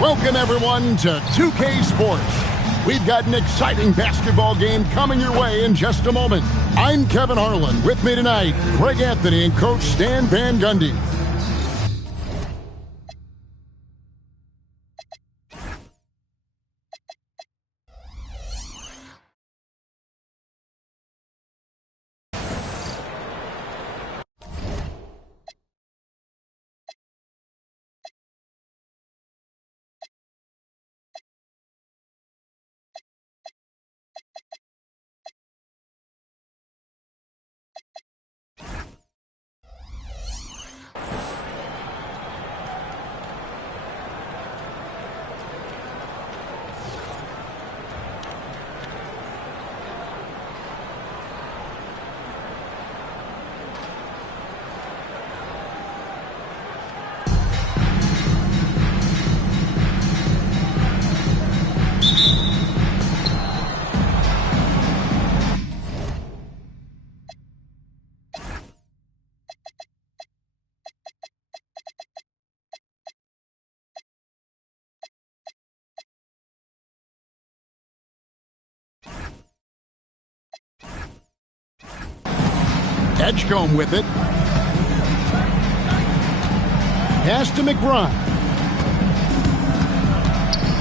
Welcome, everyone, to 2K Sports. We've got an exciting basketball game coming your way in just a moment. I'm Kevin Harlan. With me tonight, Greg Anthony and Coach Stan Van Gundy. Edgecombe with it. Pass to McBride.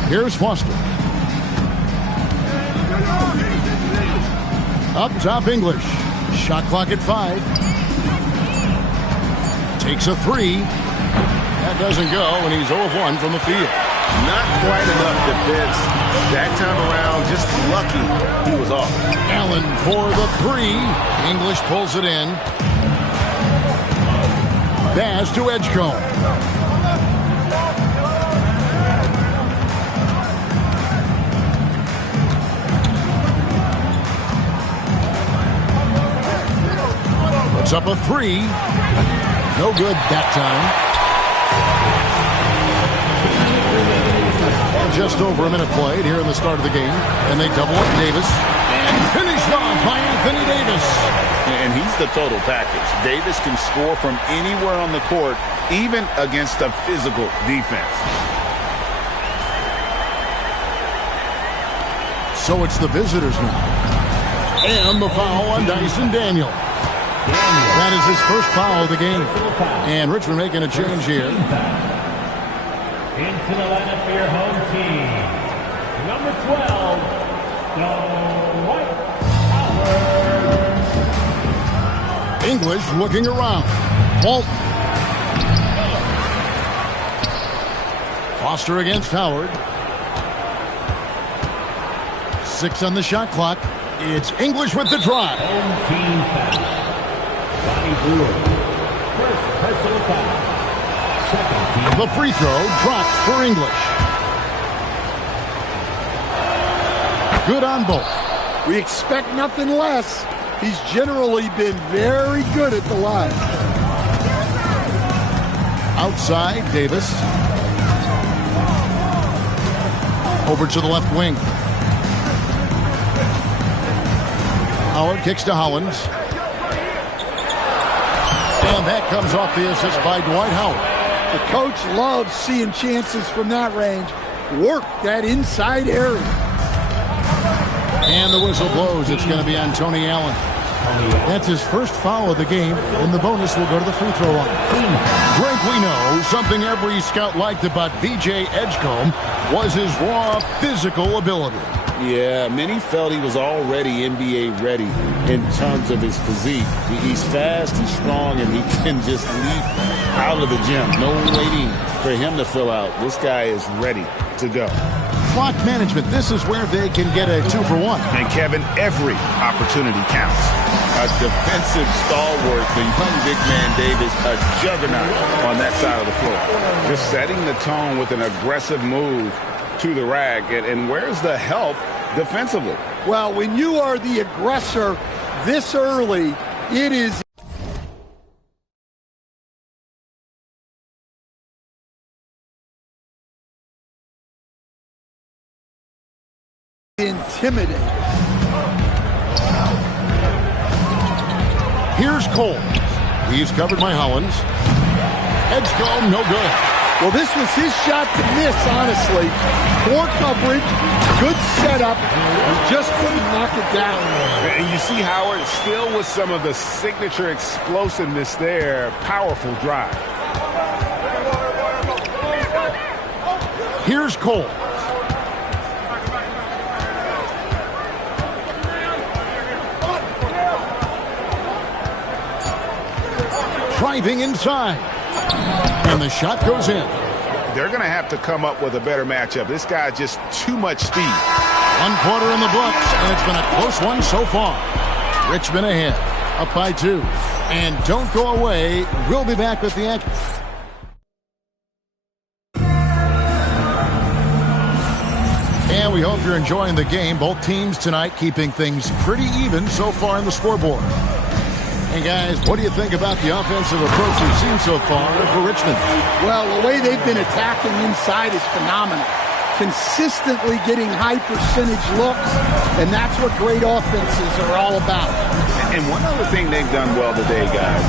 Here's Foster. Up top, English. Shot clock at 5. Takes a 3. That doesn't go, and he's 0 of 1 from the field. Not quite enough defense. That time around, just lucky he was off. Allen for the 3. English pulls it in. Pass to Edgecombe. Puts up a 3. No good that time. Just over a minute played here in the start of the game. And they double up Davis. And finished off by Anthony Davis. And he's the total package. Davis can score from anywhere on the court, even against a physical defense. So it's the visitors now. And the foul on Dyson Daniel. That is his first foul of the game. And Richmond making a change here. Into the lineup for your home team. Number 12, Dwight Howard. English looking around. Walt. Foster against Howard. 6 on the shot clock. It's English with the drive. Home team foul. Bonnie Brewer. First personal foul. The free throw drops for English. Good on both. We expect nothing less. He's generally been very good at the line. Outside, Davis. Over to the left wing. Howard kicks to Hollins. And that comes off the assist by Dwight Howard. The coach loves seeing chances from that range. Work that inside area. And the whistle blows. It's going to be on Tony Allen. That's his first foul of the game, and the bonus will go to the free throw line. Greg, we know something every scout liked about VJ Edgecombe was his raw physical ability. Yeah, many felt he was already NBA ready in terms of his physique. He's fast, he's strong, and he can just leap out of the gym. No waiting for him to fill out. This guy is ready to go. Clock management, this is where they can get a 2-for-1. And Kevin, every opportunity counts. A defensive stalwart, the young big man Davis, a juggernaut on that side of the floor. Just setting the tone with an aggressive move to the rack. And where's the help defensively? Well, when you are the aggressor this early, it is intimidating. Here's Cole. He's covered by Hollins. Edgecombe, no good. Well, this was his shot to miss, honestly. Poor coverage, good setup, he just couldn't knock it down. And you see Howard still with some of the signature explosiveness there. Powerful drive. Here's Cole. Driving inside. And the shot goes in. They're going to have to come up with a better matchup. This guy just too much speed. 1 quarter in the books, and it's been a close one so far. Richmond ahead, up by 2. And don't go away. We'll be back with the action. And we hope you're enjoying the game. Both teams tonight keeping things pretty even so far in the scoreboard. Hey, guys, what do you think about the offensive approach we've seen so far for Richmond? Well, the way they've been attacking inside is phenomenal. Consistently getting high percentage looks, and that's what great offenses are all about. And one other thing they've done well today, guys,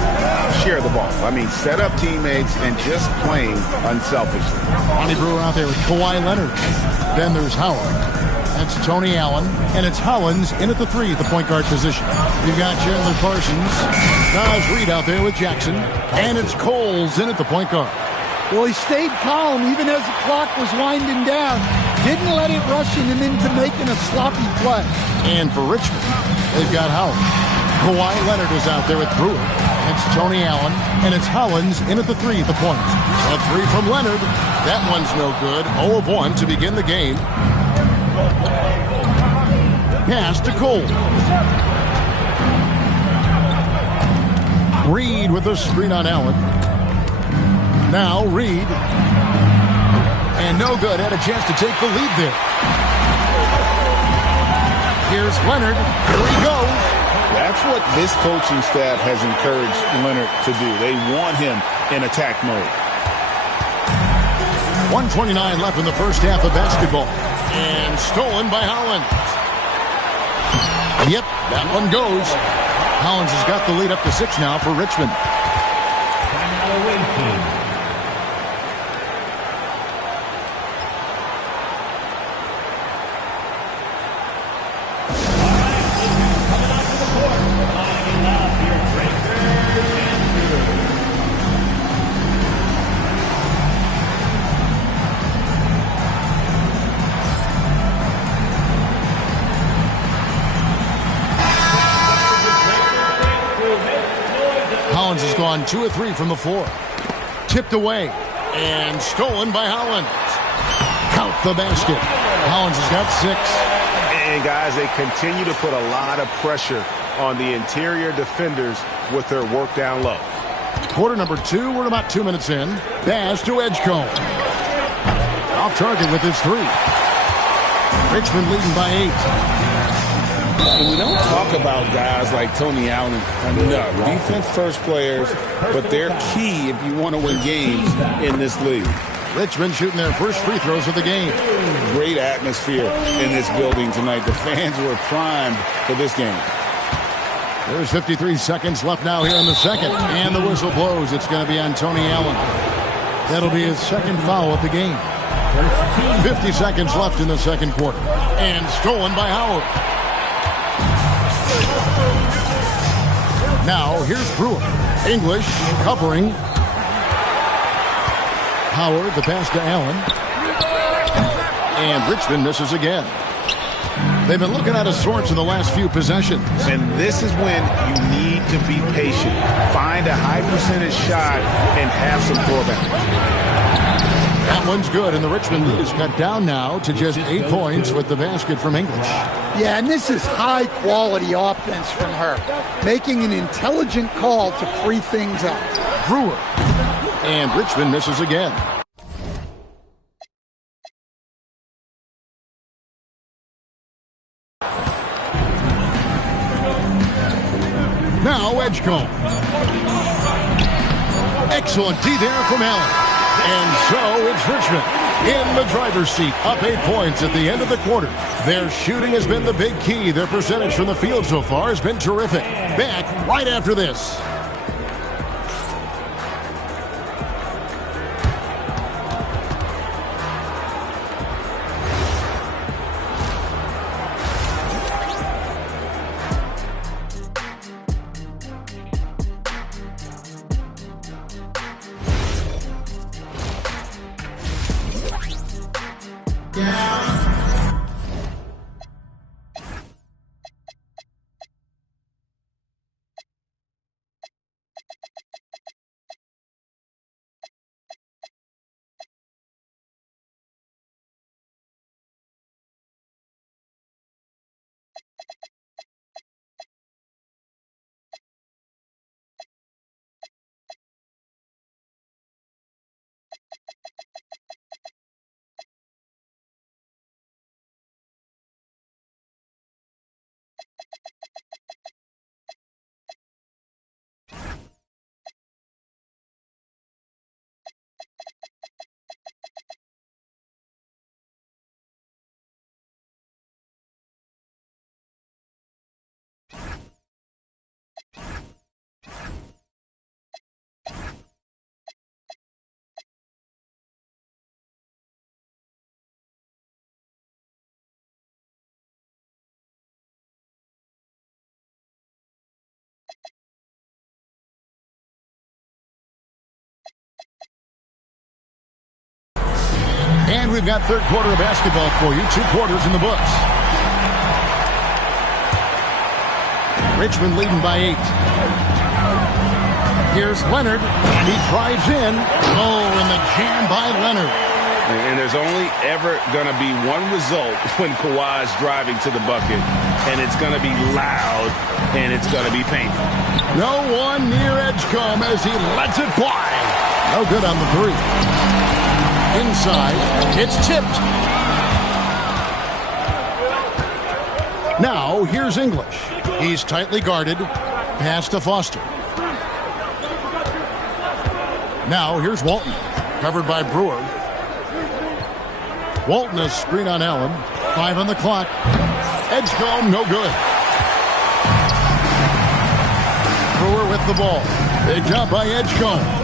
share the ball. I mean, set up teammates and just playing unselfishly. Ronnie Brewer out there with Kawhi Leonard. Then there's Howard. That's Tony Allen. And it's Hollins in at the 3 at the point guard position. You've got Chandler Parsons. Naz Reid out there with Jackson. And it's Coles in at the point guard. Well, he stayed calm even as the clock was winding down. Didn't let it rushing him into making a sloppy play. And for Richmond, they've got Howard. Kawhi Leonard is out there with Brewer. It's Tony Allen. And it's Hollins in at the 3 at the point. A 3 from Leonard. That one's no good. 0 of 1 to begin the game. Pass to Cole. Reid with a screen on Allen. Now Reid. And no good. Had a chance to take the lead there. Here's Leonard. Here he goes. That's what this coaching staff has encouraged Leonard to do. They want him in attack mode. 1:29 left in the first half of basketball. And stolen by Hollins. Yep, that one goes. Hollins has got the lead up to 6 now for Richmond. Hollins has gone 2 of 3 from the floor. Tipped away and stolen by Hollins. Count the basket. Hollins has got 6. And guys, they continue to put a lot of pressure on the interior defenders with their work down low. Quarter number 2. We're about 2 minutes in. Pass to Edgecombe. Off target with his 3. Richmond leading by 8. And we don't talk about guys like Tony Allen enough. Defense first players, but they're key if you want to win games in this league. Richmond shooting their first free throws of the game. Great atmosphere in this building tonight. The fans were primed for this game. There's 53 seconds left now here in the second. And the whistle blows. It's going to be on Tony Allen. That'll be his second foul of the game. 50 seconds left in the second quarter. And stolen by Howard. Now, here's Brewer. English covering. Howard, the pass to Allen. And Richmond misses again. They've been looking out of sorts in the last few possessions. And this is when you need to be patient. Find a high percentage shot and have some throwback. That one's good, and the Richmond lead is cut down now to just 8 points with the basket from English. Yeah, and this is high-quality offense from her, making an intelligent call to free things up. Brewer. And Richmond misses again. Now Edgecombe. Excellent D there from Allen. And so it's Richmond in the driver's seat, up 8 points at the end of the quarter. Their shooting has been the big key. Their percentage from the field so far has been terrific. Back right after this. And we've got third quarter of basketball for you. 2 quarters in the books. Richmond leading by 8. Here's Leonard, and he drives in. Oh, and the jam by Leonard. And there's only ever going to be one result when Kawhi's driving to the bucket, and it's going to be loud, and it's going to be painful. No one near Edgecombe as he lets it fly. No good on the 3. Inside, it's tipped. Now, here's English. He's tightly guarded. Pass to Foster. Now, here's Walton. Covered by Brewer. Walton, a screen on Allen. 5 on the clock. Edgecombe, no good. Brewer with the ball. Big job by Edgecombe.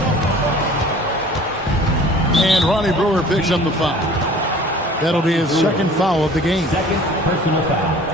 And Ronnie Brewer picks up the foul. That'll be his second foul of the game. Second personal foul.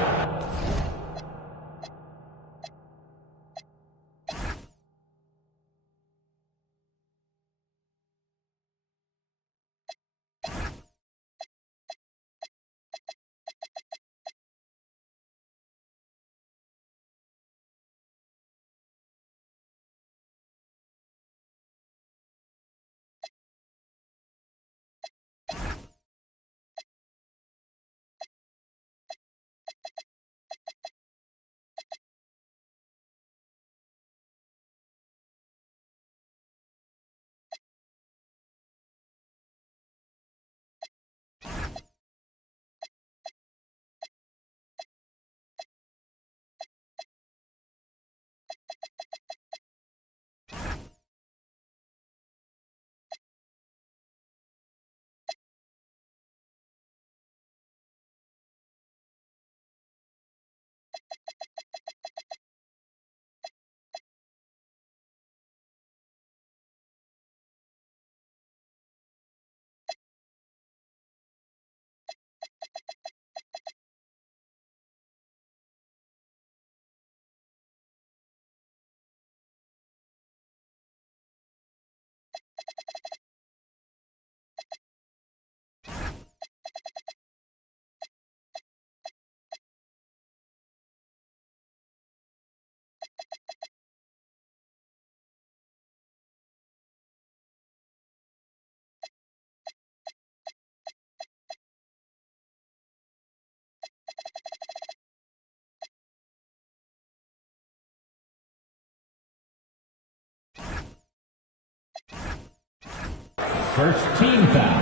First team foul.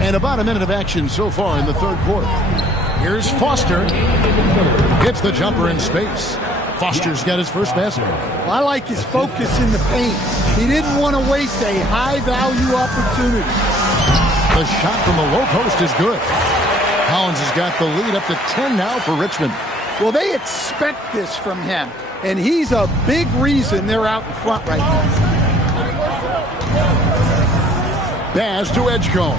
And about a minute of action so far in the third quarter. Here's Foster. Hits the jumper in space. Foster's got his first basket. Well, I like his focus in the paint. He didn't want to waste a high-value opportunity. The shot from the low post is good. Collins has got the lead up to 10 now for Richmond. Well, they expect this from him, and he's a big reason they're out in front right now. Baz to Edgecombe.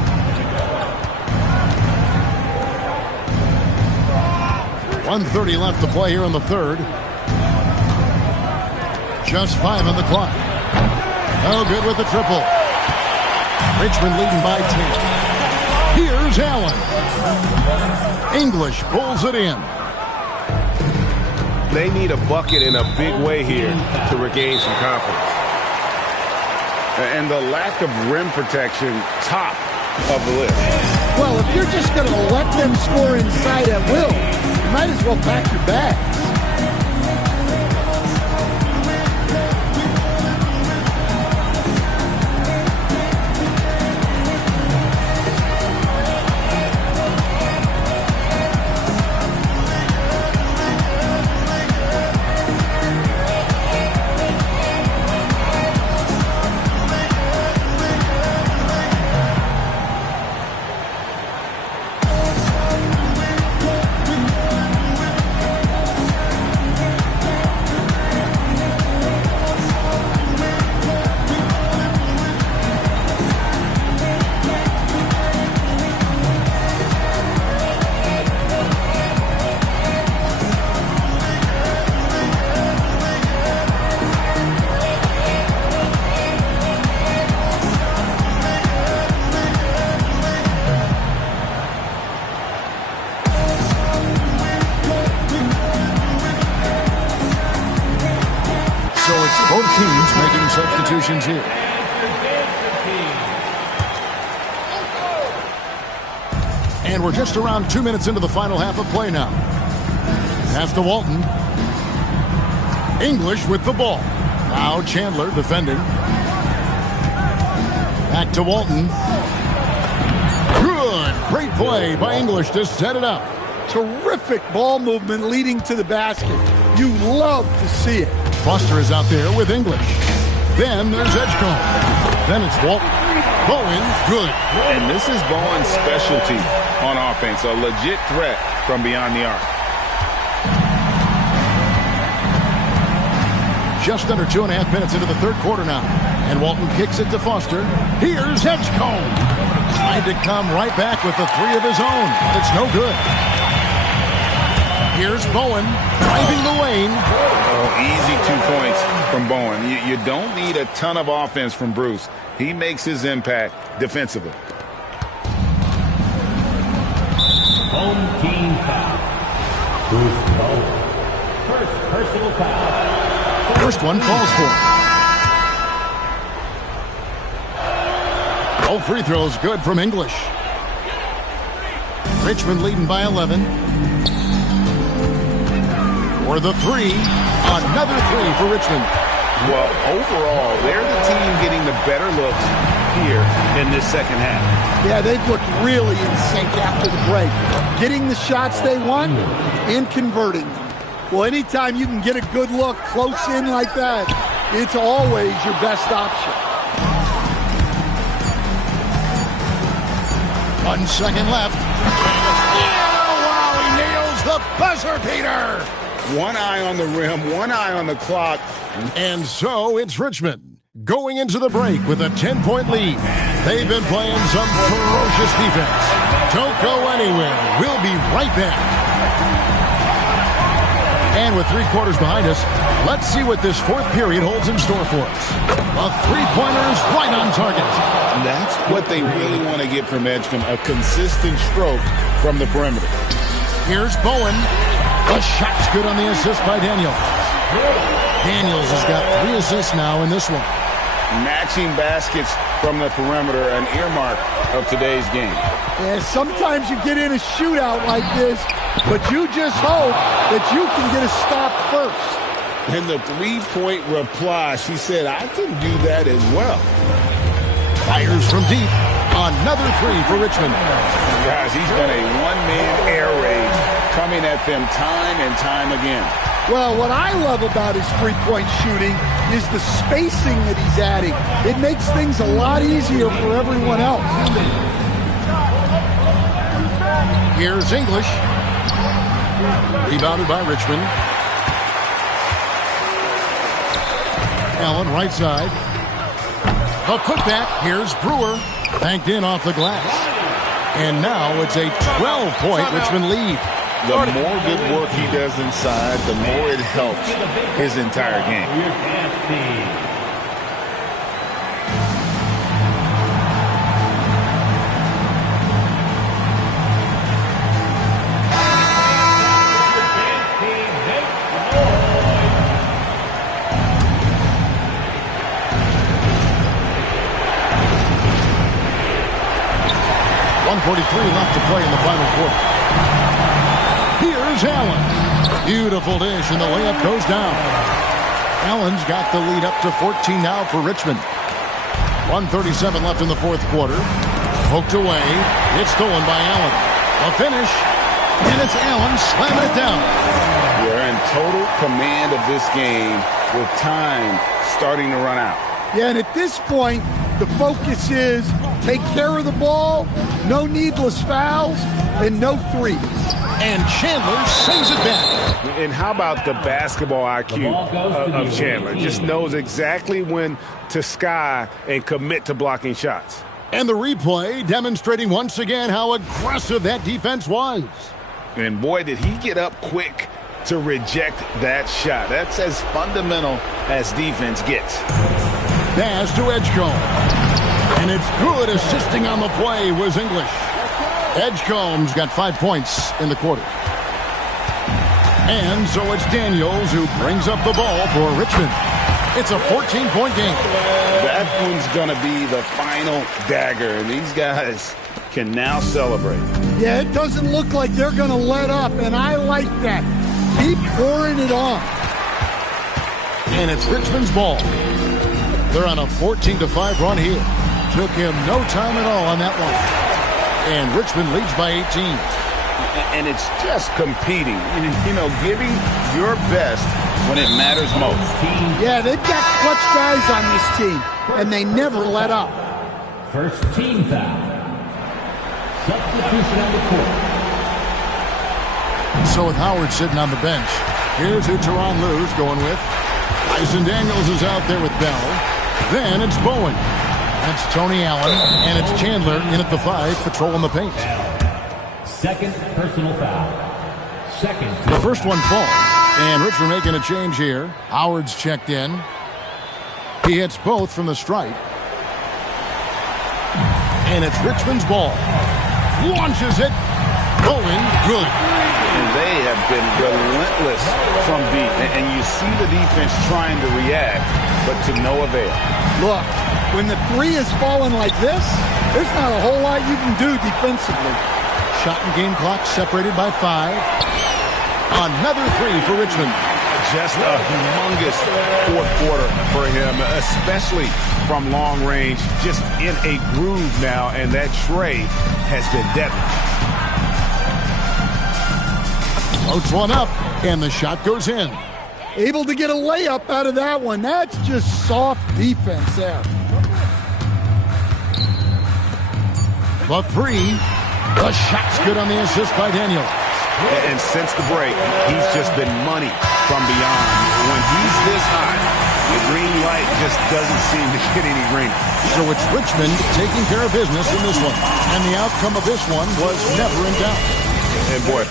.130 left to play here in the third. Just 5 on the clock. Oh, good with the triple. Richmond leading by 10. Here's Allen. English pulls it in. They need a bucket in a big way here to regain some confidence. And the lack of rim protection, top of the list. Well, if you're just going to let them score inside at will, you might as well pack your bags. Both teams making substitutions here. And we're just around 2 minutes into the final half of play now. Pass to Walton. English with the ball. Now Chandler defending. Back to Walton. Good. Great play by English to set it up. Terrific ball movement leading to the basket. You love to see it. Foster is out there with English. Then there's Edgecombe. Then it's Walton. Bowen, good. And this is Bowen's specialty on offense. A legit threat from beyond the arc. Just under 2.5 minutes into the third quarter now. And Walton kicks it to Foster. Here's Edgecombe. Tried to come right back with the three of his own. But it's no good. Here's Bowen driving the lane. Oh, easy 2 points from Bowen. You don't need a ton of offense from Bruce. He makes his impact defensively. Home team foul. Bruce Bowen. First personal foul. First one falls for him. All free throws good from English. Richmond leading by 11. For the three, another three for Richmond. Well, overall, they're the team getting the better looks here in this second half. Yeah, they've looked really in sync after the break. Getting the shots they want and converting them. Well, anytime you can get a good look close in like that, it's always your best option. 1 second left. Yeah, wow, he nails the buzzer beater. One eye on the rim, one eye on the clock. And so it's Richmond going into the break with a 10-point lead. They've been playing some ferocious defense. Don't go anywhere. We'll be right back. And with 3 quarters behind us, let's see what this fourth period holds in store for us. The three-pointers right on target. That's what they really want to get from Edgecombe, a consistent stroke from the perimeter. Here's Bowen. The shot's good on the assist by Daniels. Daniels has got 3 assists now in this one. Matching baskets from the perimeter, an earmark of today's game. Yeah, sometimes you get in a shootout like this, but you just hope that you can get a stop first. And the three-point reply, she said, I can do that as well. Fires from deep. Another three for Richmond. Guys, he's been a one-man air raid coming at them time and time again. Well, what I love about his three-point shooting is the spacing that he's adding. It makes things a lot easier for everyone else. Here's English. Rebounded by Richmond. Allen, right side. The putback. Here's Brewer. Banked in off the glass. And now it's a 12-point Richmond lead. The more good work he does inside, the more it helps his entire game. 1:43 left to play in the final quarter. Here's Allen. Beautiful dish, and the layup goes down. Allen's got the lead up to 14 now for Richmond. 1:37 left in the fourth quarter. Poked away. It's stolen by Allen. A finish. And it's Allen slamming it down. You're in total command of this game with time starting to run out. Yeah, and at this point, the focus is take care of the ball, no needless fouls, and no threes. And Chandler sends it back. And how about the basketball IQ of Chandler? Just knows exactly when to sky and commit to blocking shots. And the replay demonstrating once again how aggressive that defense was. And boy, did he get up quick to reject that shot. That's as fundamental as defense gets. Pass to Edgecombe. And it's good. Assisting on the play was English. Edgecombe's got 5 points in the quarter. And so it's Daniels who brings up the ball for Richmond. It's a 14-point game. That one's going to be the final dagger, and these guys can now celebrate. Yeah, it doesn't look like they're going to let up, and I like that. Keep pouring it on. And it's Richmond's ball. They're on a 14-5 run here. Took him no time at all on that one. And Richmond leads by 18. And it's just competing, you know, giving your best when it matters most. Yeah, they've got clutch guys on this team, and they never let up. First team foul. Substitution on the court. So with Howard sitting on the bench, here's who Tyronn Lue's going with. Tyson Daniels is out there with Bell. Then it's Bowen. That's Tony Allen, and it's Chandler in at the 5, patrolling the paint. Second personal foul. Second. The first one falls, and Richmond making a change here. Howard's checked in. He hits both from the stripe. And it's Richmond's ball. Launches it. Going good. And they have been relentless from deep. And you see the defense trying to react, but to no avail. Look, when the three is falling like this, there's not a whole lot you can do defensively. Shot and game clock separated by 5. Another 3 for Richmond. Just a humongous fourth quarter for him, especially from long range. Just in a groove now, and that tray has been deadly. Floats one up, and the shot goes in. Able to get a layup out of that one. That's just soft defense there. The 3. The shot's good on the assist by Daniels. And since the break, he's just been money from beyond. When he's this high, the green light just doesn't seem to get any greener. So it's Richmond taking care of business in this one. And the outcome of this one was never in doubt. And boy,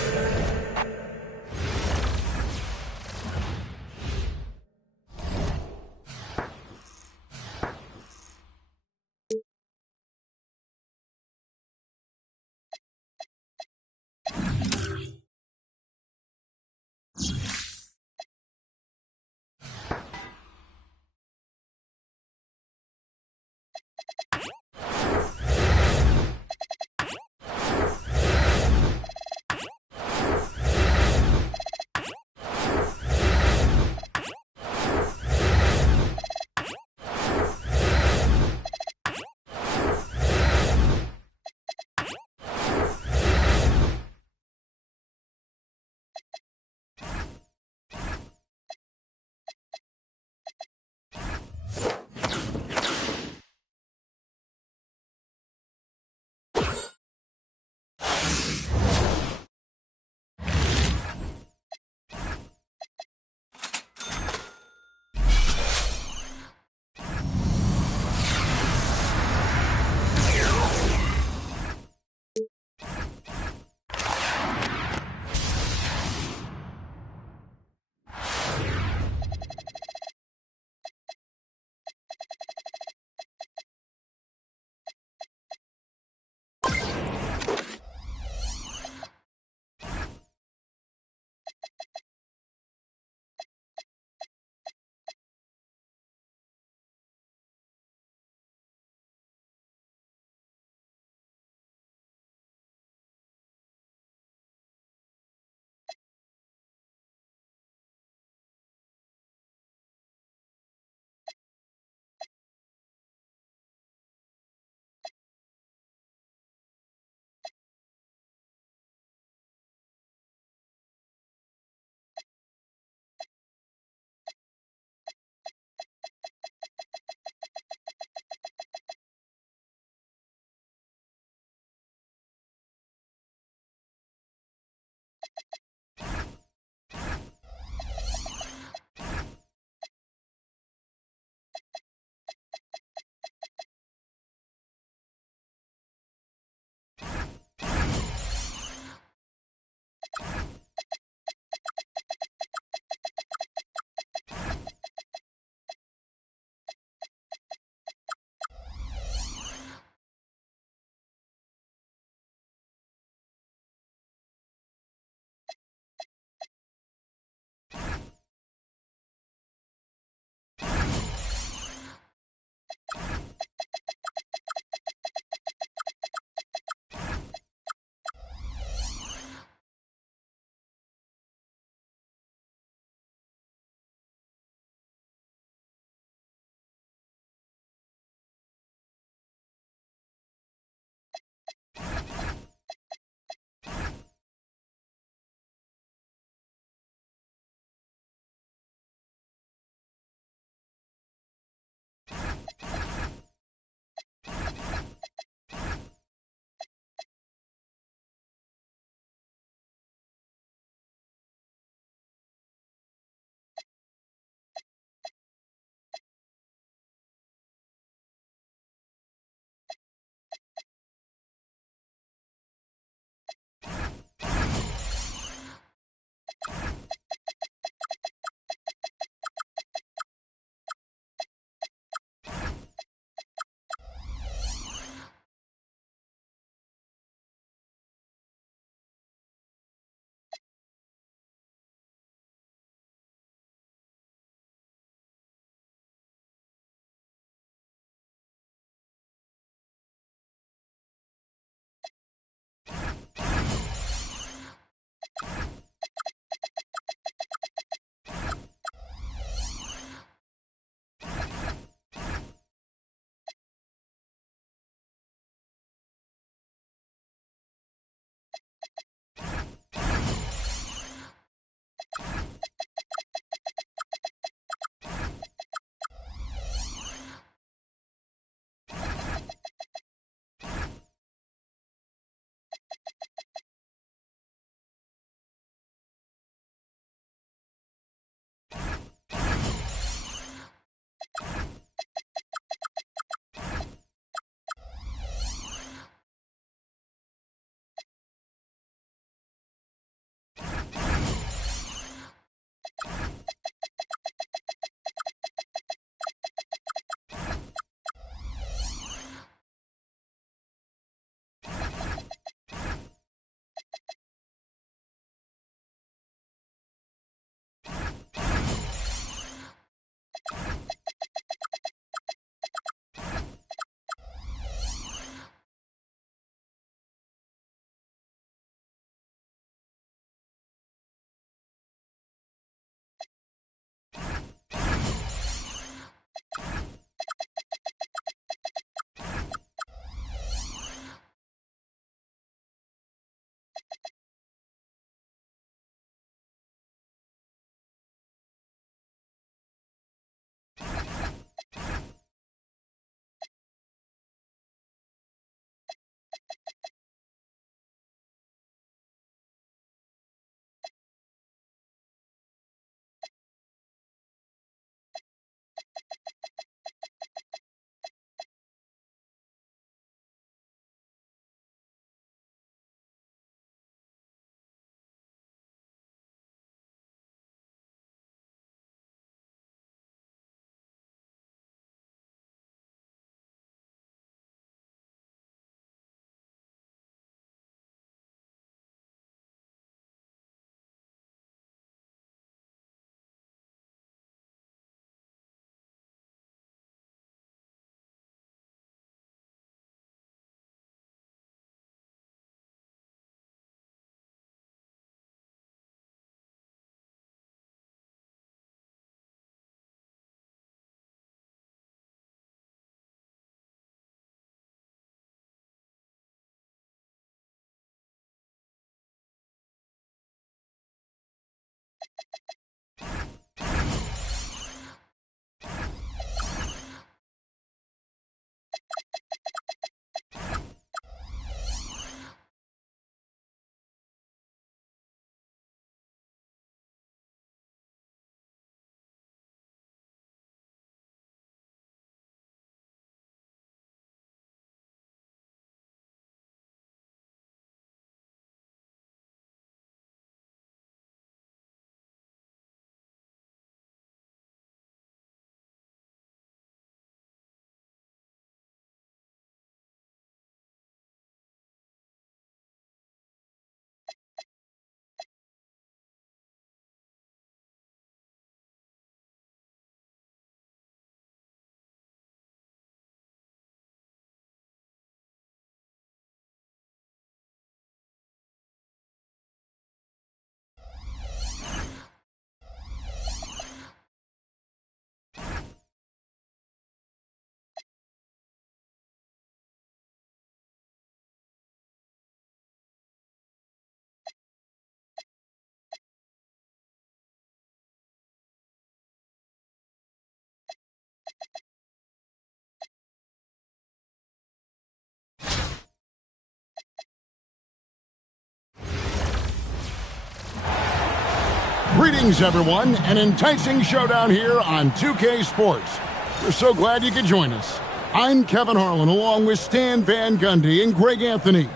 Greetings, everyone. An enticing showdown here on 2K Sports. We're so glad you could join us. I'm Kevin Harlan, along with Stan Van Gundy and Greg Anthony.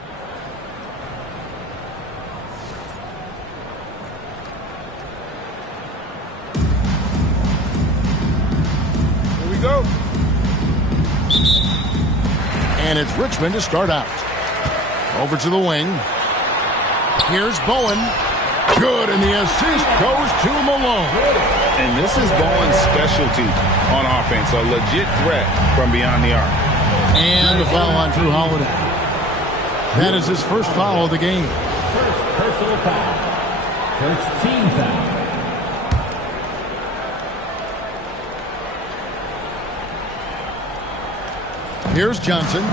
Here we go. And it's Richmond to start out. Over to the wing. Here's Bowen. Good, and the assist goes to Malone. And this is Bowen's specialty on offense, a legit threat from beyond the arc. And the foul on Drew Holiday. That is his first foul of the game. First personal foul. First team foul. Here's Johnson.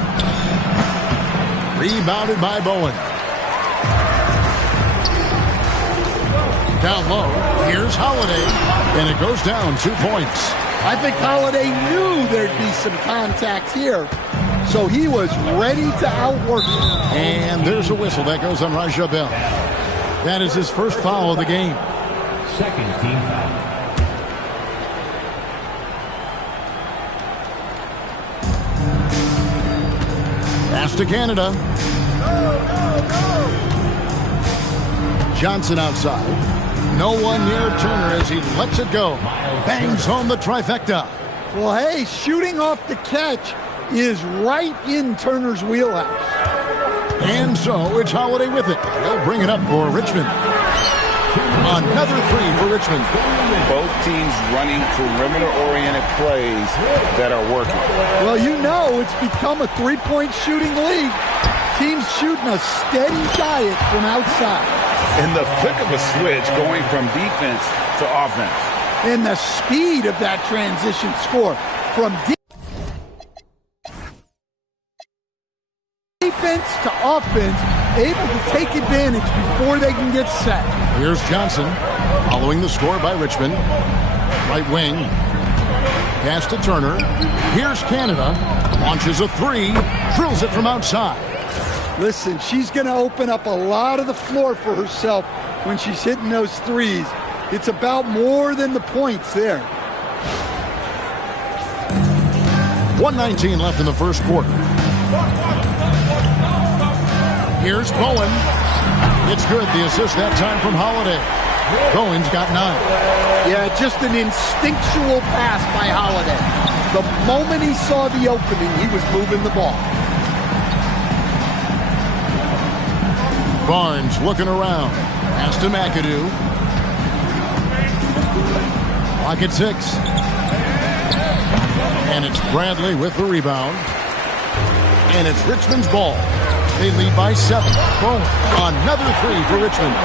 Rebounded by Bowen. Down low. Here's Holiday. And it goes down 2 points. I think Holiday knew there'd be some contact here, so he was ready to outwork it. And there's a whistle that goes on Raja Bell. That is his first foul of the game. Second team foul. Pass to Canada. Johnson outside. No one near Turner as he lets it go. Bangs home the trifecta. Well, hey, shooting off the catch is right in Turner's wheelhouse. And so it's Holiday with it. He'll bring it up for Richmond. Another three for Richmond. Both teams running perimeter-oriented plays that are working. Well, you know it's become a three-point shooting league. Teams shooting a steady diet from outside. In the flick of a switch, going from defense to offense. And the speed of that transition score from defense to offense, able to take advantage before they can get set. Here's Johnson, following the score by Richmond. Right wing. Pass to Turner. Here's Canada. Launches a three. Drills it from outside. Listen, she's going to open up a lot of the floor for herself when she's hitting those threes. It's about more than the points there. 1:19 left in the first quarter. Here's Bowen. It's good. The assist that time from Holiday. Bowen's got 9. Yeah, just an instinctual pass by Holiday. The moment he saw the opening, he was moving the ball. Barnes looking around. Pass to McAdoo. Clock at 6. And it's Bradley with the rebound. And it's Richmond's ball. They lead by 7. Boom. Another three for Richmond.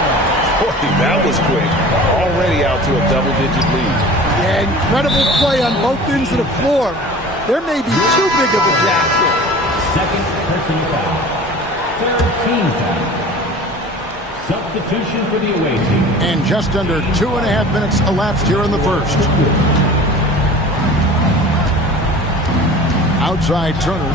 Boy, that was quick. Already out to a double-digit lead. Yeah, incredible play on both ends of the floor. There may be too big of a gap here. Second personal foul. Third team foul. Substitution for the away team. And just under 2.5 minutes elapsed here in the first. Outside Turner.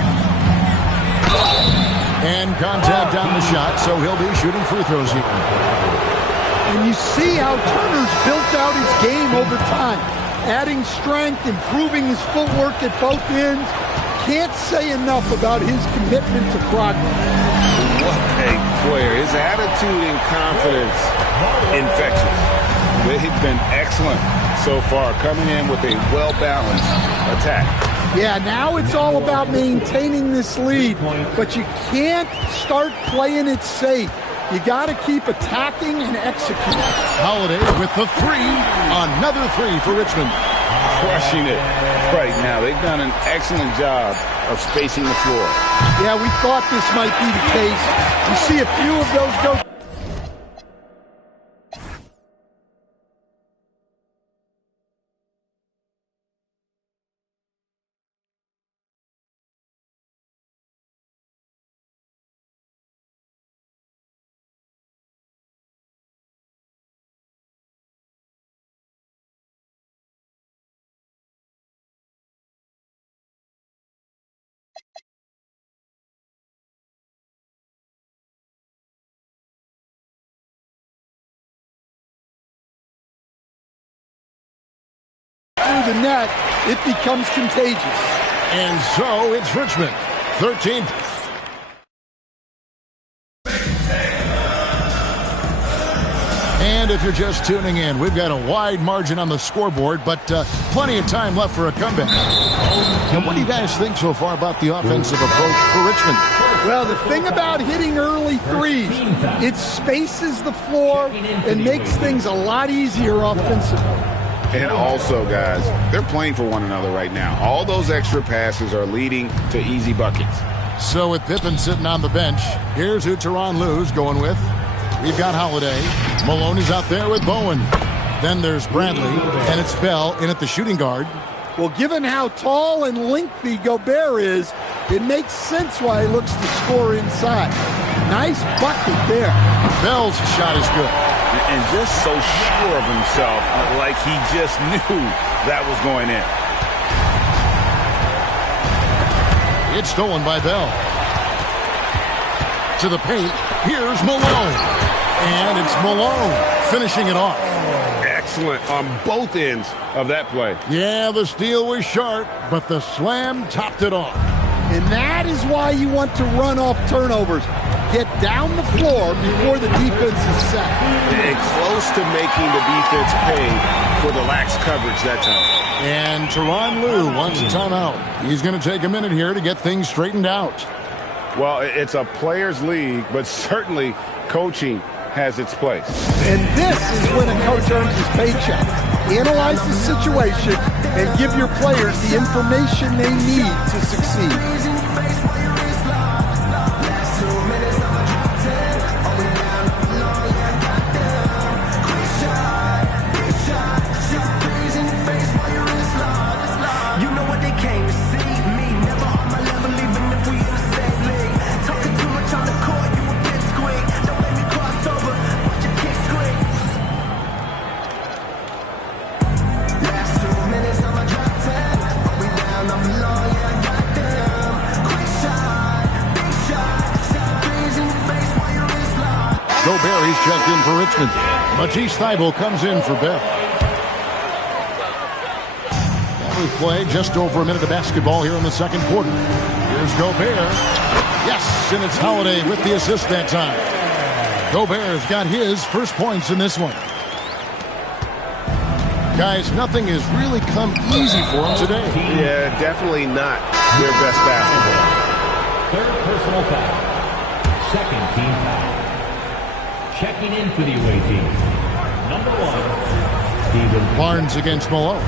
And contact on the shot, so he'll be shooting free throws here. And you see how Turner's built out his game over time. Adding strength, improving his footwork at both ends. Can't say enough about his commitment to progress. What a player. His attitude and confidence, infectious. They've been excellent so far, coming in with a well-balanced attack. Yeah, now it's all about maintaining this lead, but you can't start playing it safe. You got to keep attacking and executing. Holiday with the three. Another three for Richmond. Crushing it right now. They've done an excellent job of spacing the floor. Yeah, we thought this might be the case. You see a few of those go the net, it becomes contagious. And so it's Richmond, 13th. And if you're just tuning in, we've got a wide margin on the scoreboard, but plenty of time left for a comeback. And what do you guys think so far about the offensive approach for Richmond? Well, the thing about hitting early threes, it spaces the floor and makes things a lot easier offensively. And also, guys, they're playing for one another right now. All those extra passes are leading to easy buckets. So with Pippen sitting on the bench, here's who Tyronn Lue's going with. We've got Holiday. Malone is out there with Bowen. Then there's Bradley, and it's Bell in at the shooting guard. Well, given how tall and lengthy Gobert is, it makes sense why he looks to score inside. Nice bucket there. Bell's shot is good. And just so sure of himself, like he just knew that was going in. It's stolen by Bell. To the paint, here's Malone. And it's Malone finishing it off. Excellent on both ends of that play. Yeah, the steal was sharp, but the slam topped it off. And that is why you want to run off turnovers. Get down the floor before the defense is set. And close to making the defense pay for the lax coverage that time. And Tyronn Lue wants a timeout. He's going to take a minute here to get things straightened out. Well, it's a players' league, but certainly coaching has its place. And this is when a coach earns his paycheck. Analyze the situation and give your players the information they need to succeed. Gobert checked in for Richmond. Matisse Thybulle comes in for Bell. We play just over a minute of basketball here in the second quarter. Here's Gobert. Yes, and it's Holiday with the assist that time. Gobert's got his first points in this one. Guys, nothing has really come easy for him today. Yeah, definitely not their best basketball. Third personal foul. Second team foul. Checking in for the away team. Number 1, Stephen Barnes against Malone.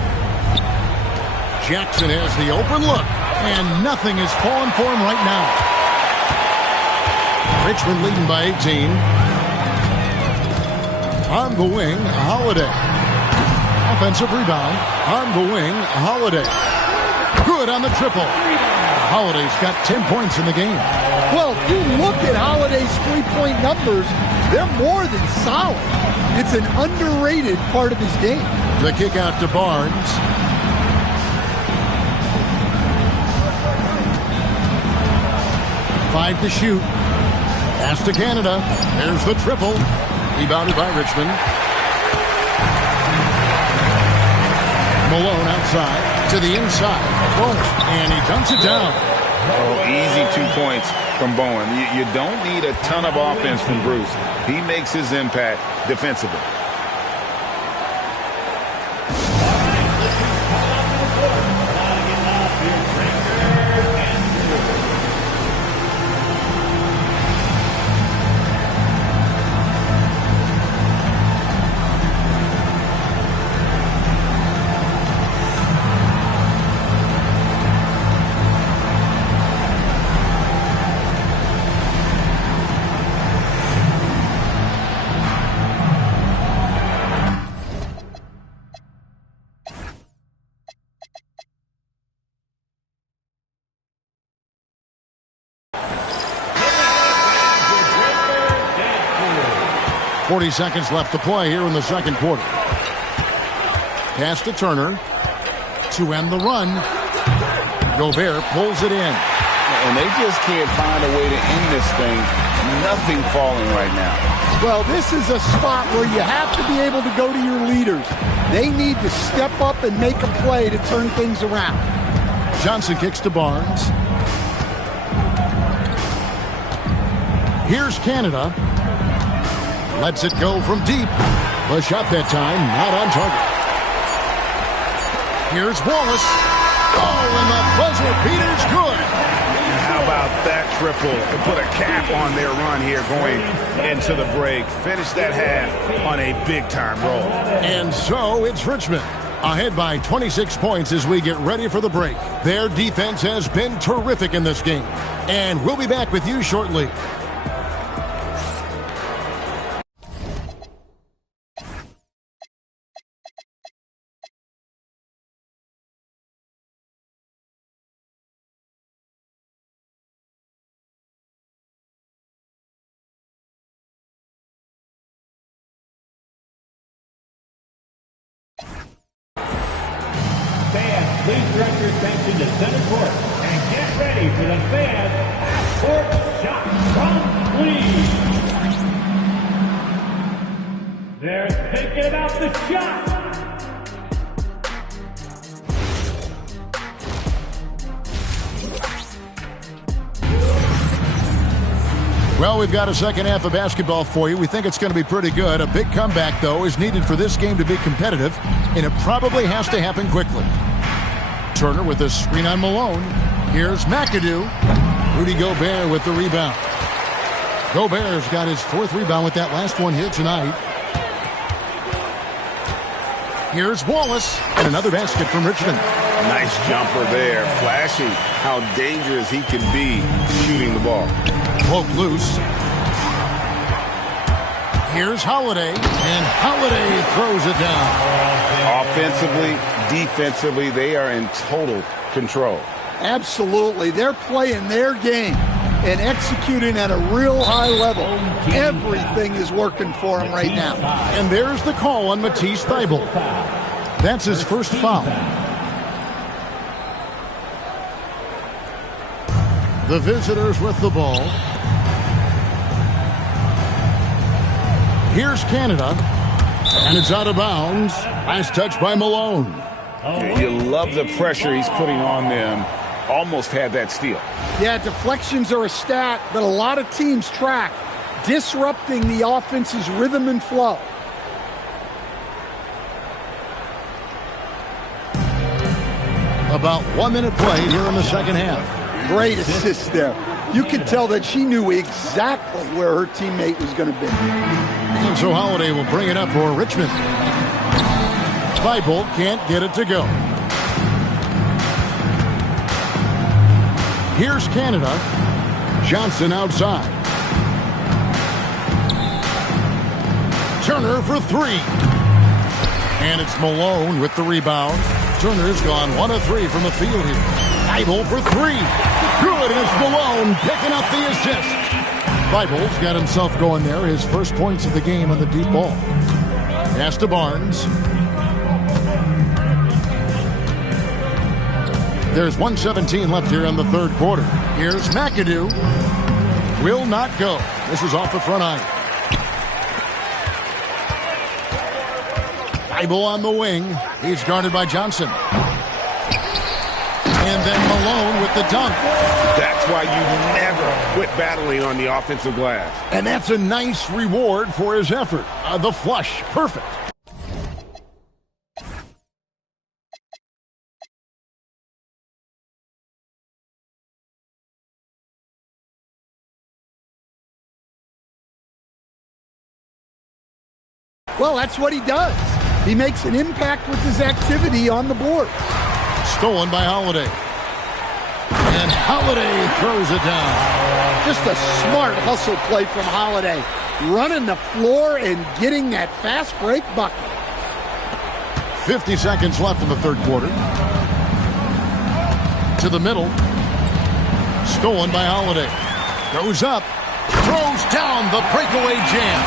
Jackson has the open look, and nothing is falling for him right now. Richmond leading by 18. On the wing, Holiday. Offensive rebound. On the wing, Holiday. Good on the triple. Holiday's got 10 points in the game. Well, if you look at Holiday's three-point numbers, they're more than solid. It's an underrated part of his game. The kick out to Barnes. Five to shoot. Pass to Canada. There's the triple. Rebounded by Richmond. Malone outside to the inside. Boom. And he dunks it down. Oh, easy 2 points from Bowen. You don't need a ton of offense from Bruce. He makes his impact defensively. .40 seconds left to play here in the second quarter. Pass to Turner to end the run. Gobert pulls it in. and they just can't find a way to end this thing. Nothing falling right now. Well, this is a spot where you have to be able to go to your leaders. They need to step up and make a play to turn things around. Johnson kicks to Barnes. Here's Canada. Lets it go from deep. The shot that time, not on target. Here's Wallace. Oh, and the buzzer beater's good. And how about that triple to put a cap on their run here going into the break? Finish that half on a big-time roll. And so it's Richmond, ahead by 26 points as we get ready for the break. Their defense has been terrific in this game. And we'll be back with you shortly. Fans, please direct your attention to center court and get ready for the fan court shot from Lee. They're thinking about the shot. Well, we've got a second half of basketball for you. We think it's going to be pretty good. A big comeback, though, is needed for this game to be competitive, and it probably has to happen quickly. Turner with a screen on Malone. Here's McAdoo. Rudy Gobert with the rebound. Gobert's got his fourth rebound with that last one here tonight. Here's Wallace, and another basket from Richmond. Nice jumper there, flashing how dangerous he can be shooting the ball. Broke loose. Here's Holiday, and Holiday throws it down. Offensively, defensively, they are in total control. Absolutely. They're playing their game and executing at a real high level. Everything is working for them right now. And there's the call on Matisse Thybulle. That's his first foul. The visitors with the ball. Here's Canada, and it's out of bounds. Last touch by Malone. You love the pressure he's putting on them. Almost had that steal. Yeah, deflections are a stat that a lot of teams track, disrupting the offense's rhythm and flow. About 1 minute played here in the second half. Great assist there. You could tell that she knew exactly where her teammate was going to be. And so Holiday will bring it up for Richmond. Thybulle can't get it to go. Here's Canada. Johnson outside. Turner for three. And it's Malone with the rebound. Turner's gone 1 of 3 from the field here. Thybulle for three. Good, and it's Malone picking up the assist. Thybulle's got himself going there. His first points of the game on the deep ball. Pass to Barnes. There's 1:17 left here in the third quarter. Here's McAdoo. Will not go. This is off the front iron. Thybulle on the wing. He's guarded by Johnson. And then Malone with the dunk. That's why you never quit battling on the offensive glass. And that's a nice reward for his effort. The flush. Perfect. Well, that's what he does. He makes an impact with his activity on the board. Stolen by Holiday. And Holiday throws it down. Just a smart hustle play from Holiday. Running the floor and getting that fast break bucket. 50 seconds left in the third quarter. To the middle. Stolen by Holiday. Goes up. Throws down the breakaway jam.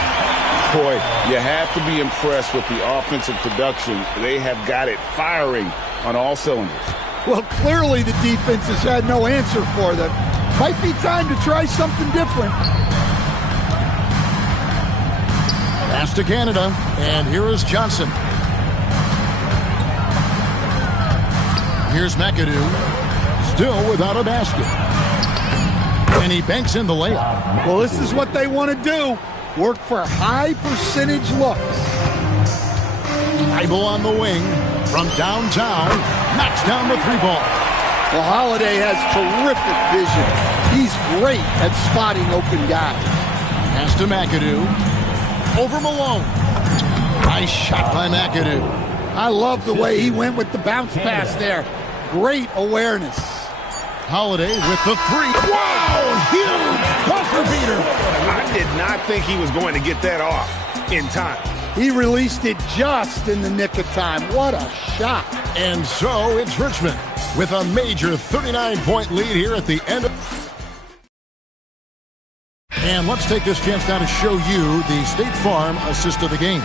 Boy, you have to be impressed with the offensive production. They have got it firing on all cylinders. Well, clearly the defense has had no answer for them. Might be time to try something different. Pass to Canada, and here is Johnson. Here's McAdoo, still without a basket. And he banks in the layup. Well, this is what they want to do. Work for high percentage looks. Thybulle on the wing from downtown, knocks down the three ball. Well, Holiday has terrific vision. He's great at spotting open guys. Pass to McAdoo. Over Malone. Nice shot by McAdoo. I love the way he went with the bounce pass there. Great awareness. Holiday with the three. Wow! Huge buzzer beater. I did not think he was going to get that off in time. He released it just in the nick of time. What a shot. And so it's Richmond with a major 39-point lead here at the end of... And let's take this chance now to show you the State Farm assist of the game.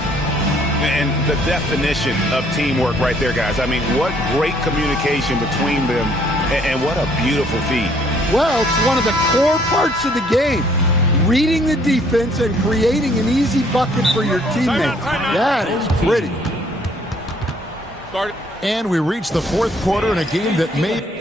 And the definition of teamwork right there, guys. I mean, what great communication between them, and what a beautiful feed. Well, it's one of the core parts of the game. Reading the defense and creating an easy bucket for your teammates. That is pretty. And we reach the fourth quarter in a game that may...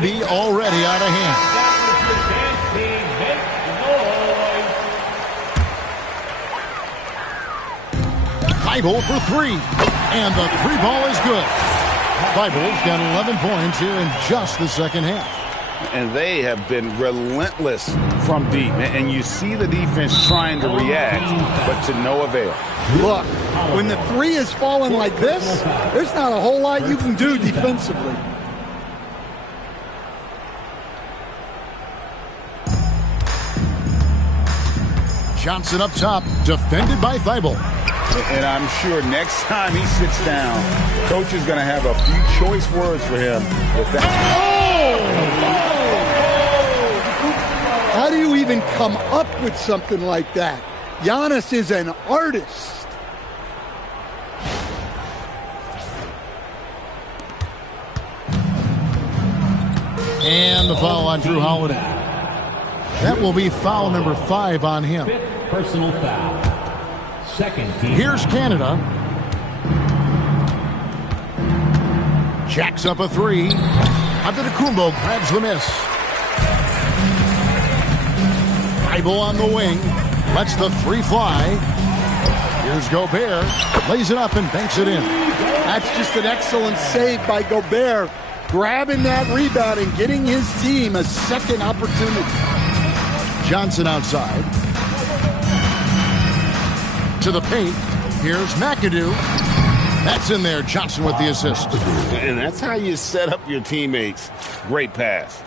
be already out of hand. Thybulle for three, and the three ball is good. Thybulle's got 11 points here in just the second half. And they have been relentless from deep. And you see the defense trying to react, but to no avail. Look, when the three is falling like this, there's not a whole lot you can do defensively. Johnson up top, defended by Thybulle. And I'm sure next time he sits down, coach is going to have a few choice words for him with that. How do you even come up with something like that? Giannis is an artist. And the foul on Jrue Holiday. That will be foul number 5 on him. Fifth personal foul. Second team. Here's Canada. Jacks up a three. Antetokounmpo grabs the miss. Thybulle on the wing. Lets the three fly. Here's Gobert. Lays it up and banks it in. That's just an excellent save by Gobert. Grabbing that rebound and getting his team a second opportunity. Johnson outside. To the paint. Here's McAdoo. That's in there. Johnson with the assist. And that's how you set up your teammates. Great pass.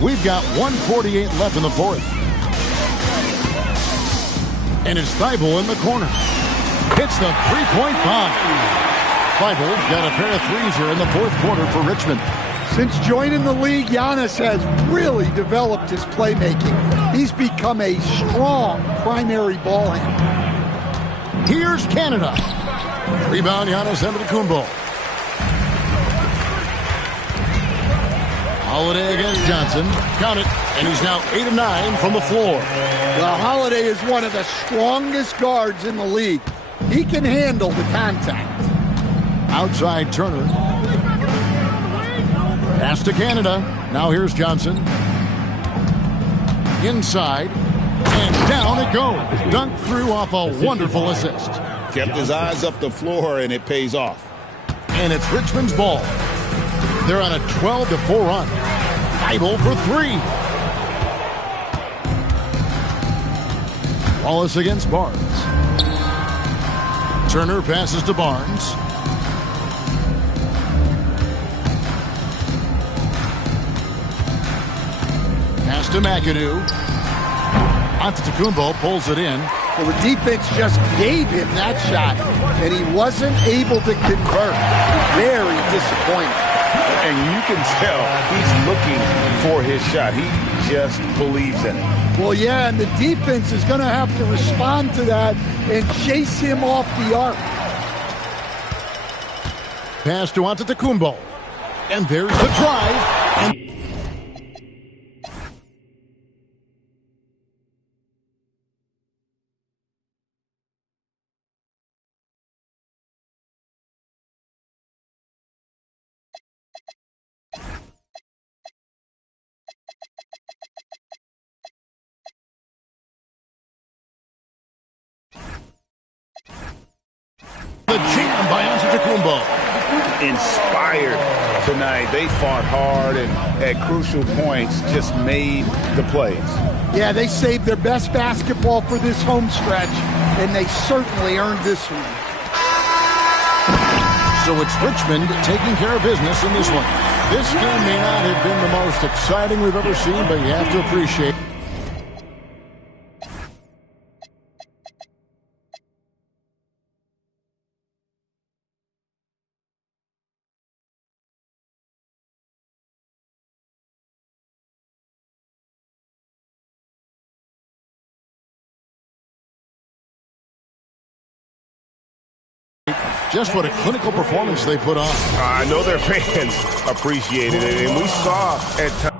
We've got 1:48 left in the fourth. And it's Thybulle in the corner. Hits the three-point bomb. Thybulle's got a pair of threes here in the fourth quarter for Richmond. Since joining the league, Giannis has really developed his playmaking. He's become a strong primary ball handler. Here's Canada. Rebound, Giannis Antetokounmpo. Holiday against Johnson. Count it. And he's now 8 of 9 from the floor. Well, Holiday is one of the strongest guards in the league. He can handle the contact. Outside Turner. Pass to Canada. Now here's Johnson. Inside. And down it goes. Dunked through off a wonderful assist. Kept his eyes up the floor, and it pays off. And it's Richmond's ball. They're on a 12-4 run. Idle for 3. Wallace against Barnes. Turner passes to Barnes. Pass to McAdoo. Antetokounmpo pulls it in. Well, the defense just gave him that shot, and he wasn't able to convert. Very disappointing. And you can tell he's looking for his shot. He just believes in it. Well, yeah, and the defense is going to have to respond to that and chase him off the arc. Pass to Antetokounmpo. And there's the drive. And the jam by Antetokounmpo. Inspired tonight. They fought hard and at crucial points just made the plays. Yeah, they saved their best basketball for this home stretch, and they certainly earned this one. So it's Richmond taking care of business in this one. This game may not have been the most exciting we've ever seen, but you have to appreciate just what a clinical performance they put on. I know their fans appreciated it, and we saw at times.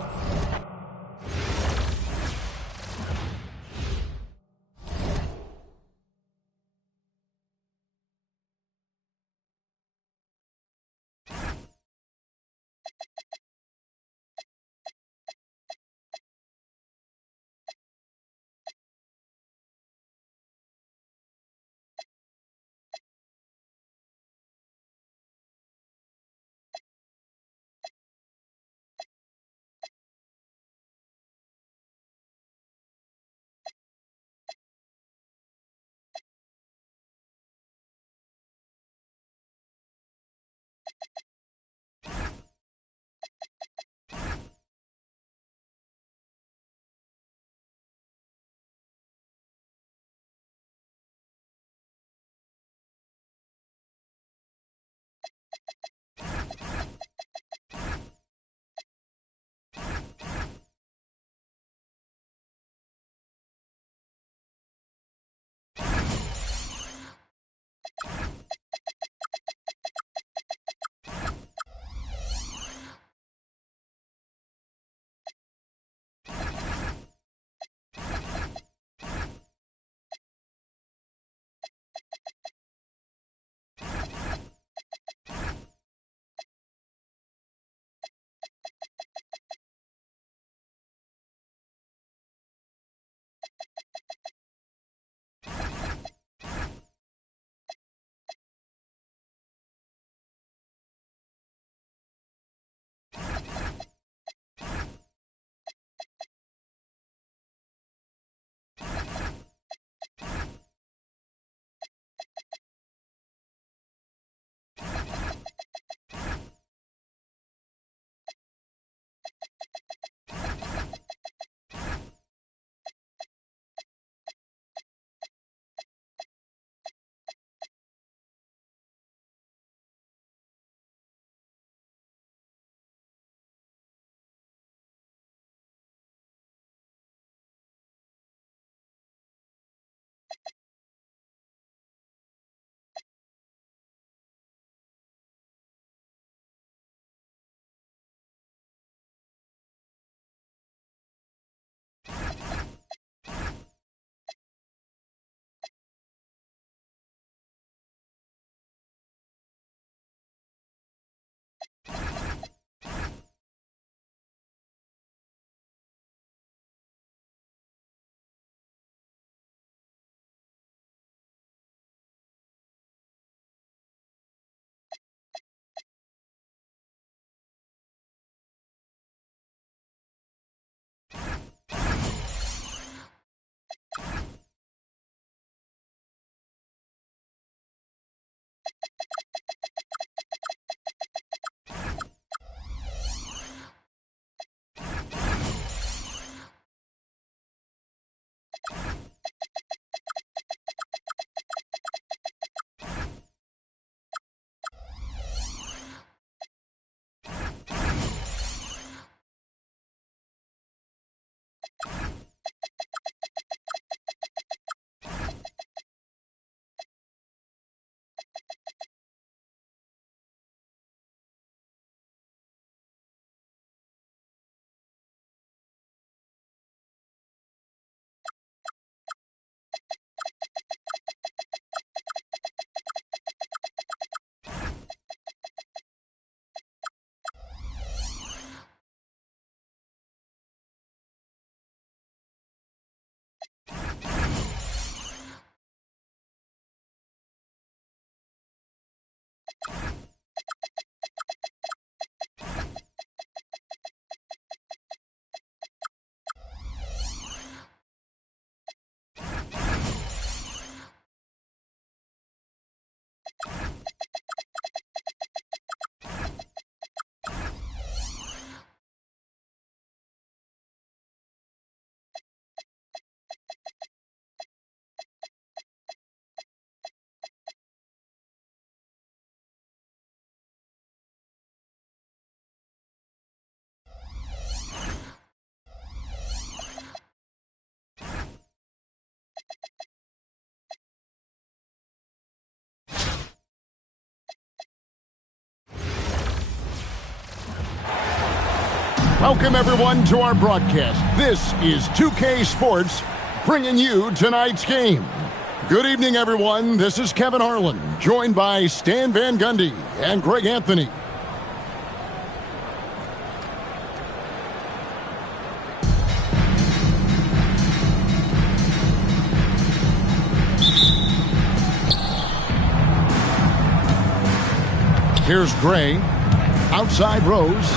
Welcome, everyone, to our broadcast. This is 2K Sports, bringing you tonight's game. Good evening, everyone. This is Kevin Harlan, joined by Stan Van Gundy and Greg Anthony. Here's Gray. Outside Rose.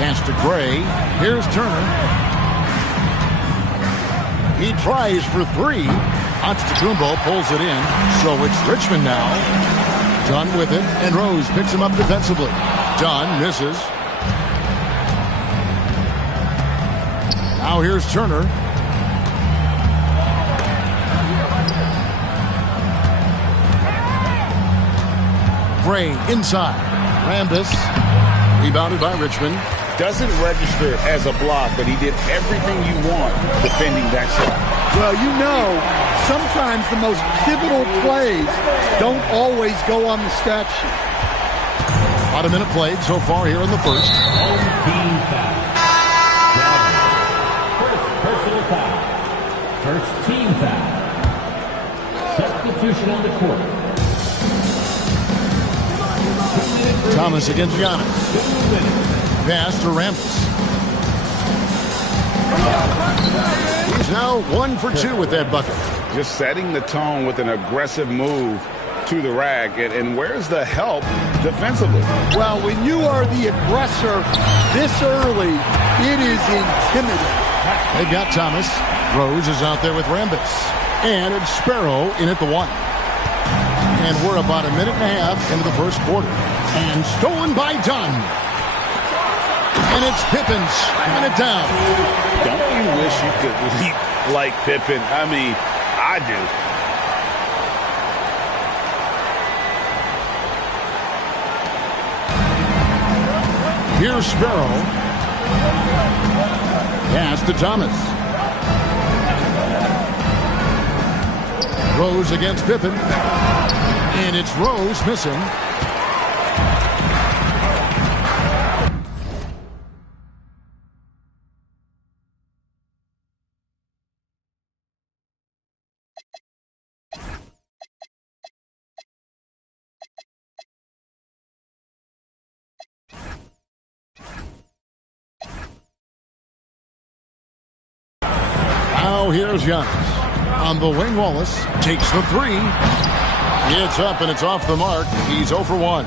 Pass to Gray. Here's Turner. He tries for three. Antetokounmpo pulls it in. So it's Richmond now. Dunn with it. And Rose picks him up defensively. Dunn misses. Now here's Turner. Gray inside. Rambis. Rebounded by Richmond. Doesn't register as a block, but he did everything you want defending that shot. Well, you know, sometimes the most pivotal plays don't always go on the stat sheet. About a minute played so far here in the first. Home team foul. First personal foul. First team foul. Substitution on the court. Thomas against Giannis. Pass to Rambis. He's now 1 for 2 with that bucket. Just setting the tone with an aggressive move to the rack. And where's the help defensively? Well, when you are the aggressor this early, it is intimidating. They've got Thomas. Rose is out there with Rambis. And it's Sparrow in at the 1. And we're about a minute and a half into the first quarter. And stolen by Dunn. And it's Pippen slamming it down. Don't you wish you could leap like Pippen? I mean, I do. Here's Sparrow. Pass to Thomas. Rose against Pippen. And it's Rose missing. Now here's Giannis. On the wing, Wallace takes the three. It's up and it's off the mark. He's 0 for 1.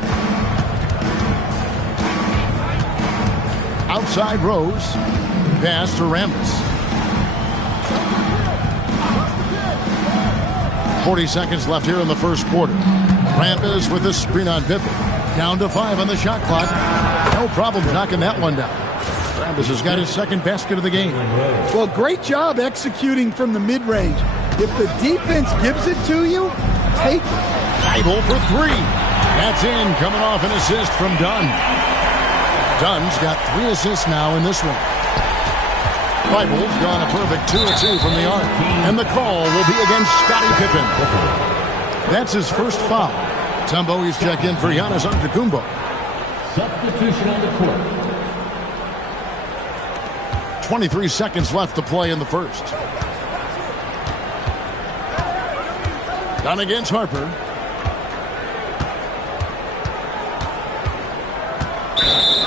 Outside Rose. Pass to Rambis. 40 seconds left here in the first quarter. Rambis with a screen on Pippen. Down to 5 on the shot clock. No problem knocking that one down. Rambis has got his second basket of the game. Well, great job executing from the mid-range. If the defense gives it to you, take it. Idle for 3. That's in, coming off an assist from Dunn. Dunn's got 3 assists now in this one. Bibles gone a perfect 2 of 2 from the arc. And the call will be against Scottie Pippen. That's his first foul. Tumbo, he's checked in for Giannis Antetokounmpo. Substitution on the court. 23 seconds left to play in the first. Dunn against Harper.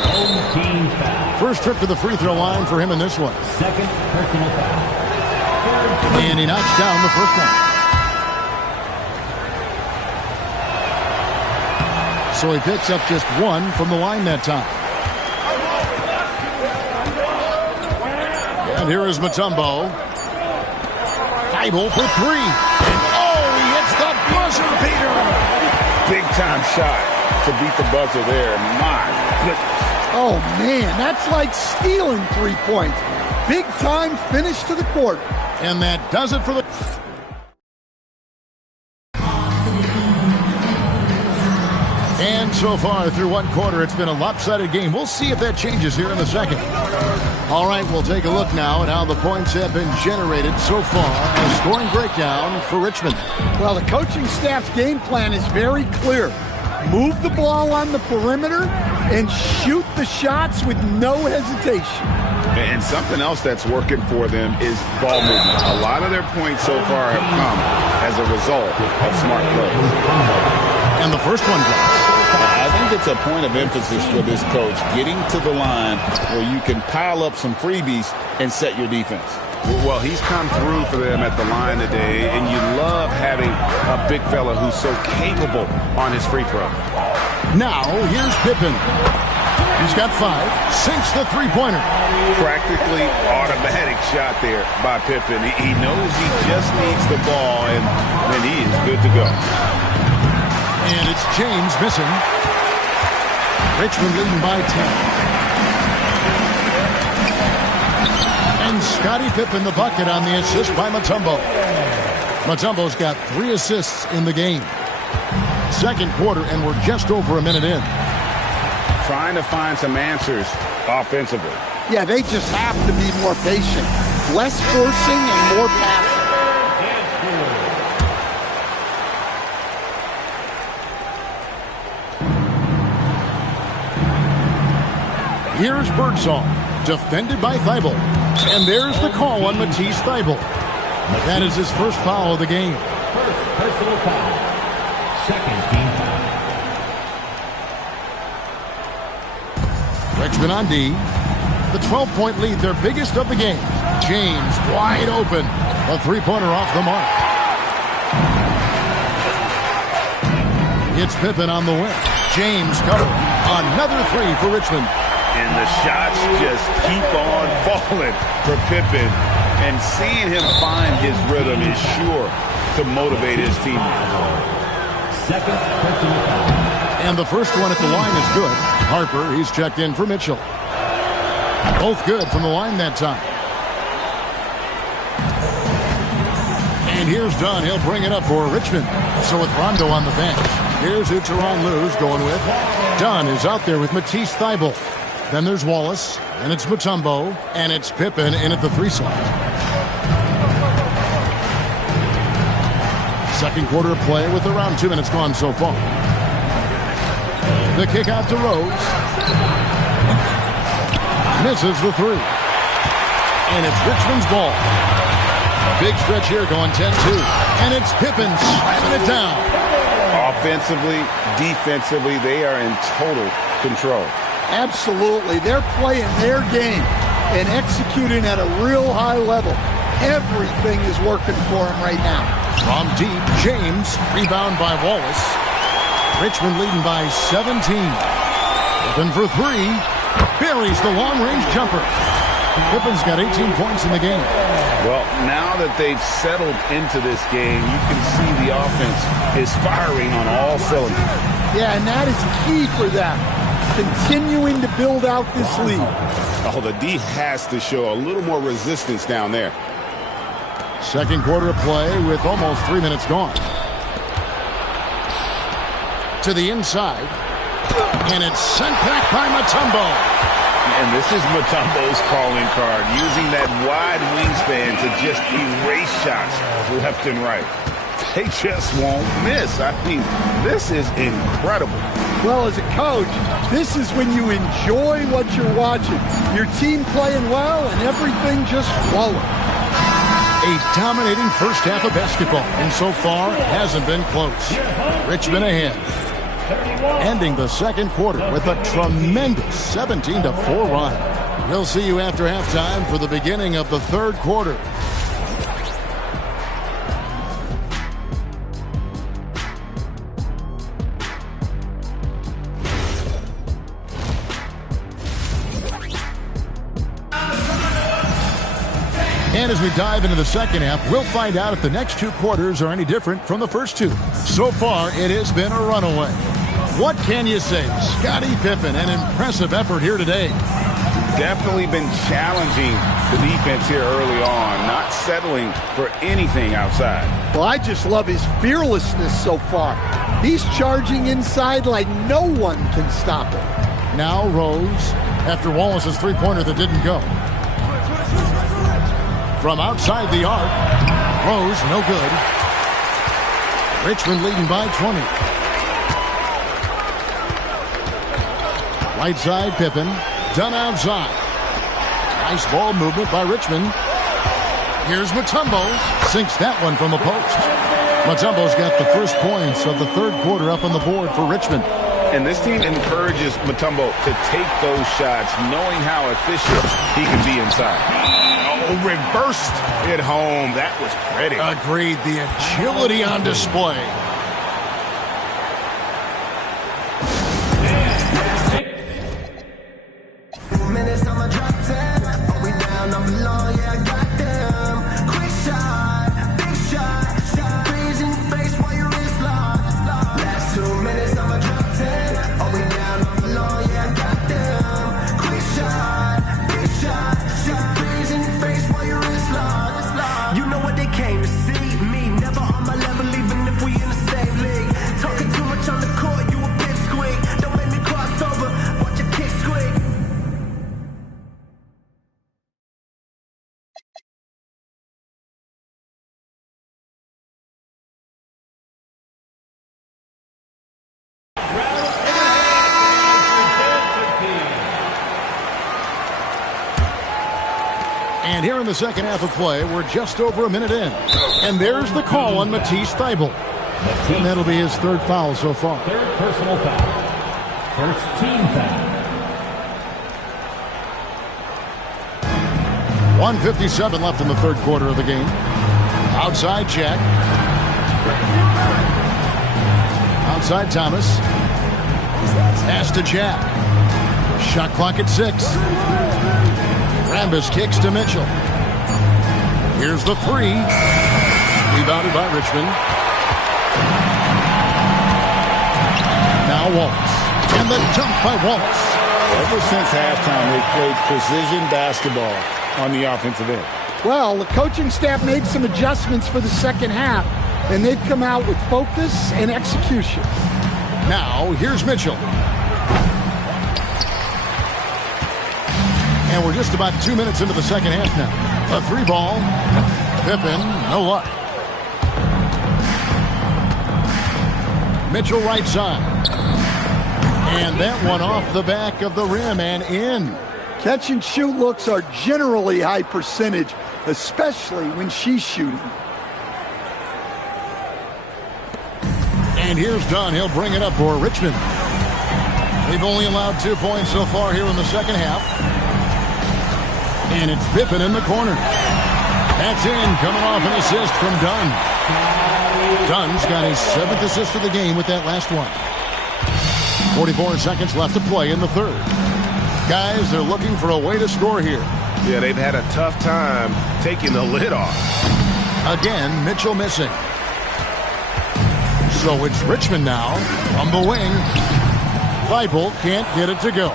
Home team foul. First trip to the free throw line for him in this one. Second personal foul. And he knocks down the first one. So he picks up just one from the line that time. And here is Mutombo. Thibault for three. And he hits the buzzer beater. Big time shot to beat the buzzer there. My goodness. Oh, man, that's like stealing 3 points. Big time finish to the court. And that does it for the... And so far through one quarter, it's been a lopsided game. We'll see if that changes here in the second. All right, we'll take a look now at how the points have been generated so far. A scoring breakdown for Richmond. Well, the coaching staff's game plan is very clear. Move the ball on the perimeter and shoot the shots with no hesitation. And something else that's working for them is ball movement. A lot of their points so far have come as a result of smart plays. And the first one goes. I think it's a point of emphasis for this coach, getting to the line where you can pile up some freebies and set your defense. Well, he's come through for them at the line today, and you love having a big fella who's so capable on his free throw. Now, here's Pippen. He's got 5, sinks the three-pointer. Practically automatic shot there by Pippen. He knows he just needs the ball, and then he is good to go. And it's James missing. Richmond leading by 10. And Scottie Pippen the bucket on the assist by Mutombo. Mutombo's got 3 assists in the game. Second quarter, and we're just over a minute in. Trying to find some answers offensively. Yeah, they just have to be more patient. Less forcing and more passing. Here's Birdsall, defended by Thibault. And there's the call on Matisse Thibault. That is his first foul of the game. First personal foul. Second team foul. Richmond on D. The 12-point lead, their biggest of the game. James wide open. A three-pointer off the mark. It's Pippen on the wing. James covering. Another three for Richmond. And the shots just keep on falling for Pippen. And seeing him find his rhythm is sure to motivate his teammates. Second personal foul. And the first one at the line is good. Harper, he's checked in for Mitchell. Both good from the line that time. And here's Dunn. He'll bring it up for Richmond. So with Rondo on the bench, here's who Tyronn Lue's going with. Dunn is out there with Matisse Thibault. Then there's Wallace, and it's Mutombo, and it's Pippen in at the 3 slot. Second quarter of play with around 2 minutes gone so far. The kick out to Rose. Misses the 3. And it's Richmond's ball. Big stretch here going 10-2. And it's Pippen slamming it down. Offensively, defensively, they are in total control. Absolutely. They're playing their game and executing at a real high level. Everything is working for them right now. From deep, James, rebound by Wallace. Richmond leading by 17. Pippen for 3. Buries the long-range jumper. Pippen's got 18 points in the game. Well, now that they've settled into this game, you can see the offense is firing on all cylinders. Yeah, and that is key for them. Continuing to build out this lead. Oh, the D has to show a little more resistance down there. Second quarter of play with almost 3 minutes gone. To the inside. And it's sent back by Mutombo. And this is Mutombo's calling card, using that wide wingspan to just erase shots left and right. They just won't miss. I mean, this is incredible. Well, as a coach, this is when you enjoy what you're watching. Your team playing well and everything just flowing. A dominating first half of basketball, and so far hasn't been close. Richmond ahead. Ending the second quarter with a tremendous 17-4 run. We'll see you after halftime for the beginning of the third quarter. And as we dive into the second half, we'll find out if the next two quarters are any different from the first two. So far, it has been a runaway. What can you say? Scottie Pippen, an impressive effort here today. Definitely been challenging the defense here early on, not settling for anything outside. Well, I just love his fearlessness so far. He's charging inside like no one can stop him. Now Rose, after Wallace's three-pointer that didn't go. From outside the arc, Rose, no good. Richmond leading by 20. Right side, Pippen. Done outside. Nice ball movement by Richmond. Here's Mutombo. Sinks that one from the post. Mutombo's got the first points of the third quarter up on the board for Richmond. And this team encourages Mutombo to take those shots, knowing how efficient he can be inside. Oh, reversed it home. That was pretty. Agreed. The agility on display. And here in the second half of play, we're just over a minute in. And there's the call on Matisse Thybulle. And that'll be his third foul so far. Third personal foul. First team foul. 1:57 left in the third quarter of the game. Outside Jack. Outside Thomas. Pass to Jack. Shot clock at 6. Rambis kicks to Mitchell. Here's the three. Rebounded by Richmond. Now Wallace. And the jump by Wallace. Ever since halftime, they've played precision basketball on the offensive end. Well, the coaching staff made some adjustments for the second half, and they've come out with focus and execution. Now, here's Mitchell. And we're just about 2 minutes into the second half now. A three ball. Pippen, no luck. Mitchell right side. And that one off the back of the rim and in. Catch and shoot looks are generally high percentage, especially when she's shooting. And here's Dunn. He'll bring it up for Richmond. They've only allowed 2 points so far here in the second half. And it's Pippen in the corner. That's in, coming off an assist from Dunn. Dunn's got his 7th assist of the game with that last one. 44 seconds left to play in the third. Guys, they're looking for a way to score here. Yeah, they've had a tough time taking the lid off. Again, Mitchell missing. So it's Richmond now from the wing. Thybulle can't get it to go.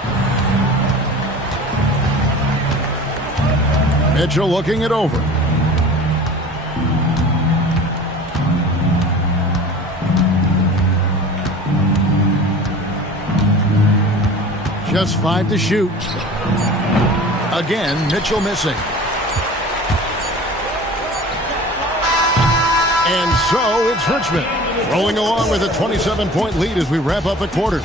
Mitchell looking it over. Just 5 to shoot. Again, Mitchell missing. And so it's Richmond rolling along with a 27-point lead as we wrap up the quarter.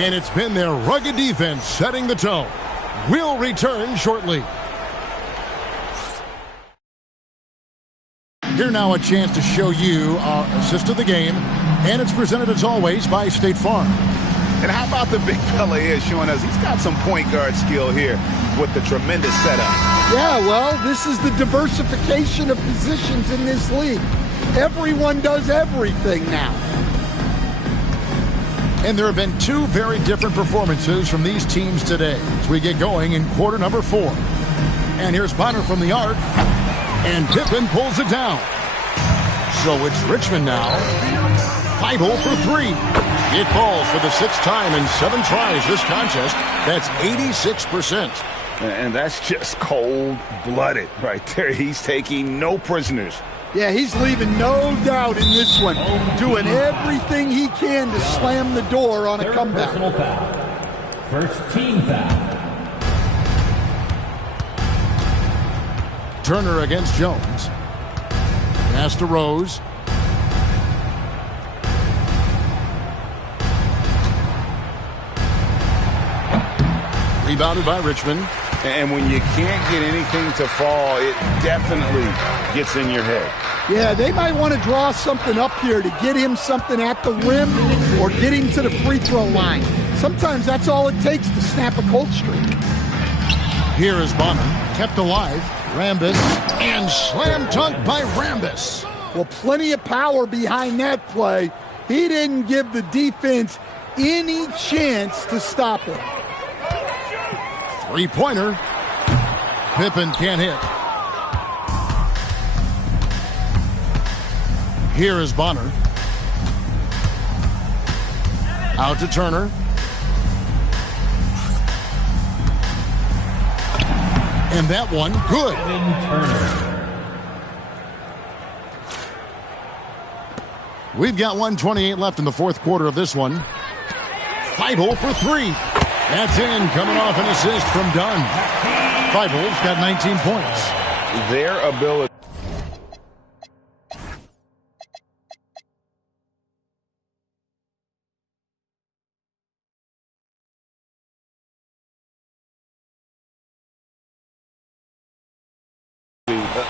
And it's been their rugged defense setting the tone. We'll return shortly. Here now a chance to show you our assist of the game. And it's presented as always by State Farm. And how about the big fella here showing us he's got some point guard skill here with the tremendous setup. Yeah, well, this is the diversification of positions in this league. Everyone does everything now. And there have been two very different performances from these teams today as we get going in quarter number 4. And here's Bonner from the arc, and Pippen pulls it down. So it's Richmond now. Thibault for 3. It falls for the 6th time in 7 tries this contest. That's 86%. And that's just cold-blooded right there. He's taking no prisoners. Yeah, he's leaving no doubt in this one. Doing everything he can to slam the door on a comeback. Personal foul. First team foul. Turner against Jones. Pass to Rose. Rebounded by Richmond. And when you can't get anything to fall, it definitely gets in your head. Yeah, they might want to draw something up here to get him something at the rim or get him to the free throw line. Sometimes that's all it takes to snap a cold streak. Here is Bonner, kept alive. Rambis, and slam dunk by Rambis. Well, plenty of power behind that play. He didn't give the defense any chance to stop him. Three-pointer. Pippen can't hit. Here is Bonner. Out to Turner. And that one, good. We've got 1:28 left in the 4th quarter of this one. Thibault for 3. That's in, coming off an assist from Dunn. Thibault's got 19 points. Their ability.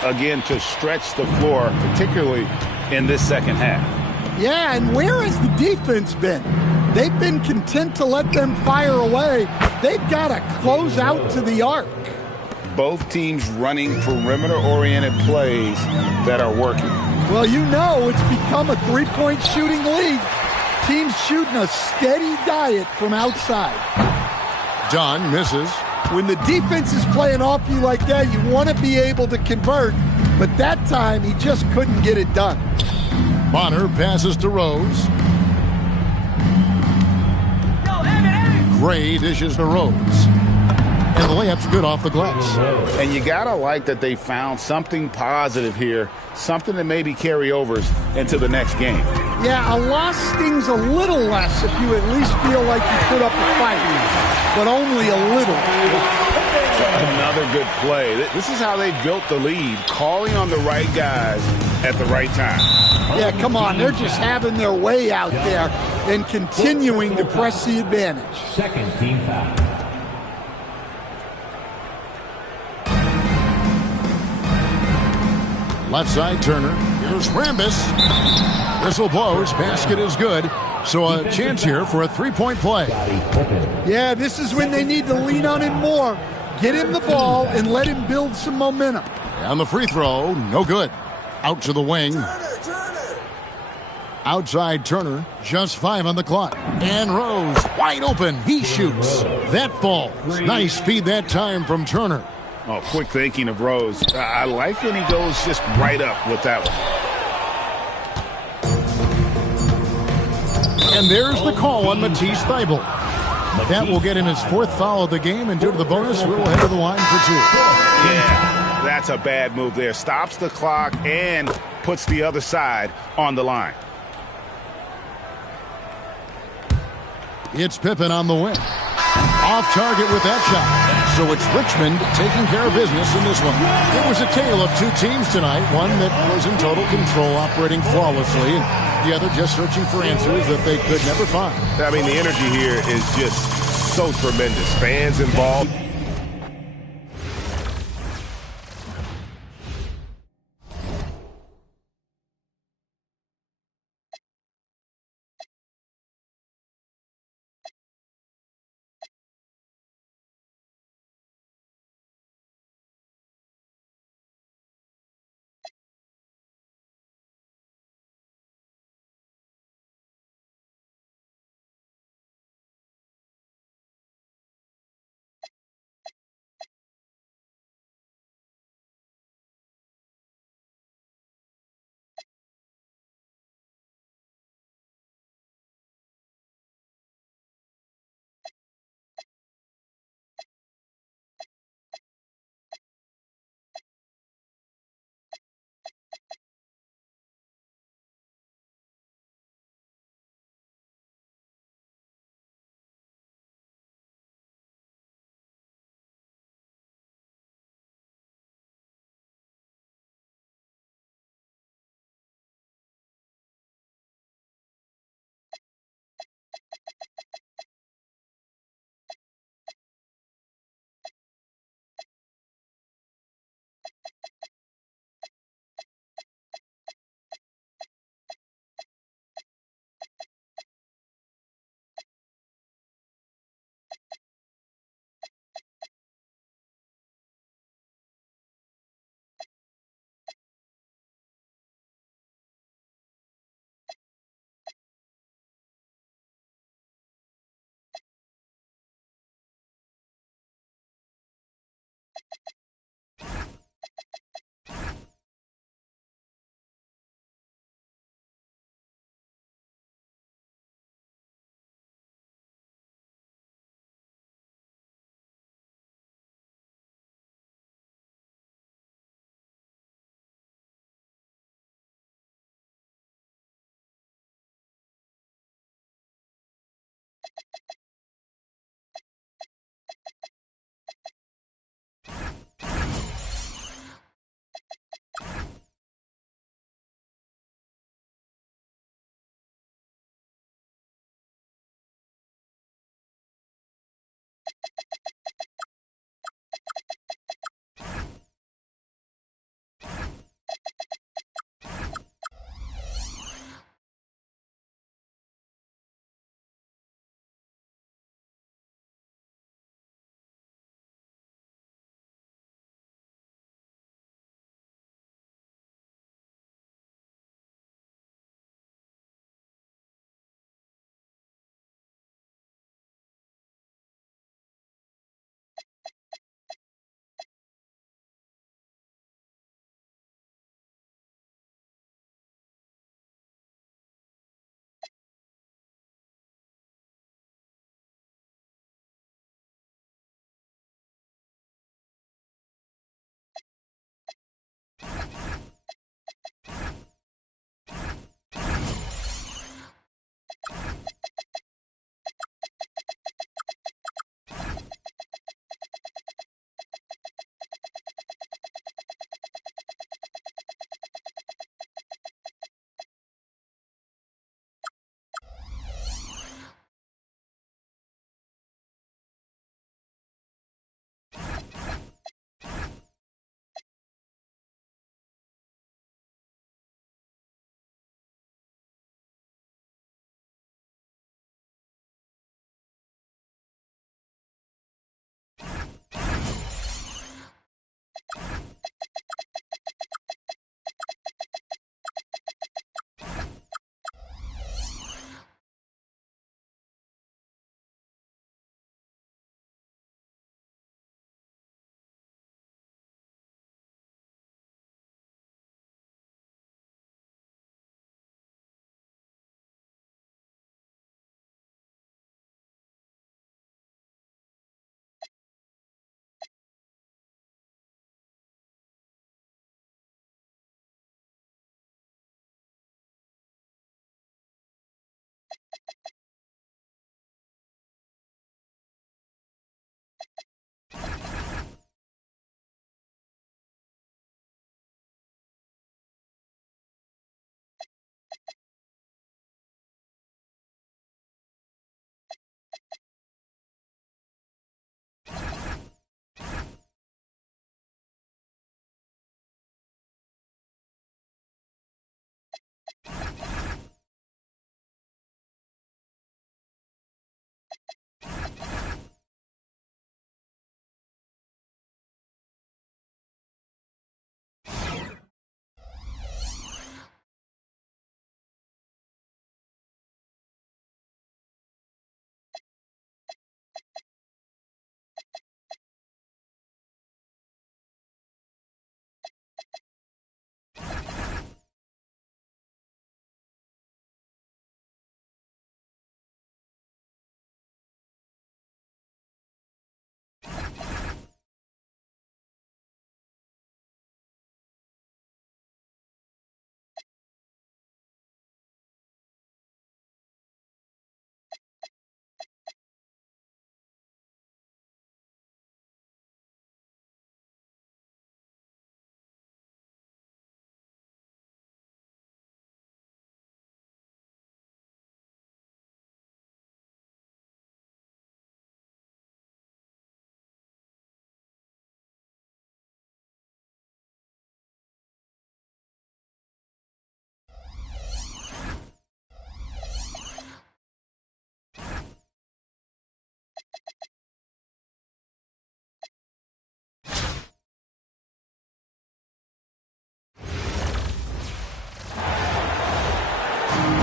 Again, to stretch the floor, particularly in this second half. Yeah, and where has the defense been? They've been content to let them fire away. They've got to close out to the arc. Both teams running perimeter-oriented plays that are working. Well, you know it's become a three-point shooting league. Teams shooting a steady diet from outside. Dunn misses. When the defense is playing off you like that, you want to be able to convert. But that time, he just couldn't get it done. Bonner passes to Rose. Gray dishes to Rose. And the layup's good off the glass. And you got to like that they found something positive here, something that maybe carry overs into the next game. Yeah, a loss stings a little less if you at least feel like you put up a fight, but only a little. Another good play. This is how they built the lead, calling on the right guys at the right time. Yeah, come on. They're just having their way out there and continuing to press the advantage. Second team foul. Left side, Turner. Here's Rambis. Whistle blows. Basket is good. So a chance here for a three-point play. Yeah, this is when they need to lean on him more. Get him the ball and let him build some momentum. And the free throw, no good. Out to the wing. Outside Turner, just 5 on the clock. And Rose, wide open. He shoots. That falls. Nice feed that time from Turner. Oh, quick thinking of Rose. I like when he goes just right up with that one. And there's the call on Matisse Thybulle. That will get him his 4th foul of the game, and due to the bonus, we'll head to the line for 2. Yeah, that's a bad move there. Stops the clock and puts the other side on the line. It's Pippen on the wing. Off target with that shot. So it's Richmond taking care of business in this one. It was a tale of 2 teams tonight. One that was in total control, operating flawlessly, and the other just searching for answers that they could never find. I mean, the energy here is just so tremendous. Fans involved.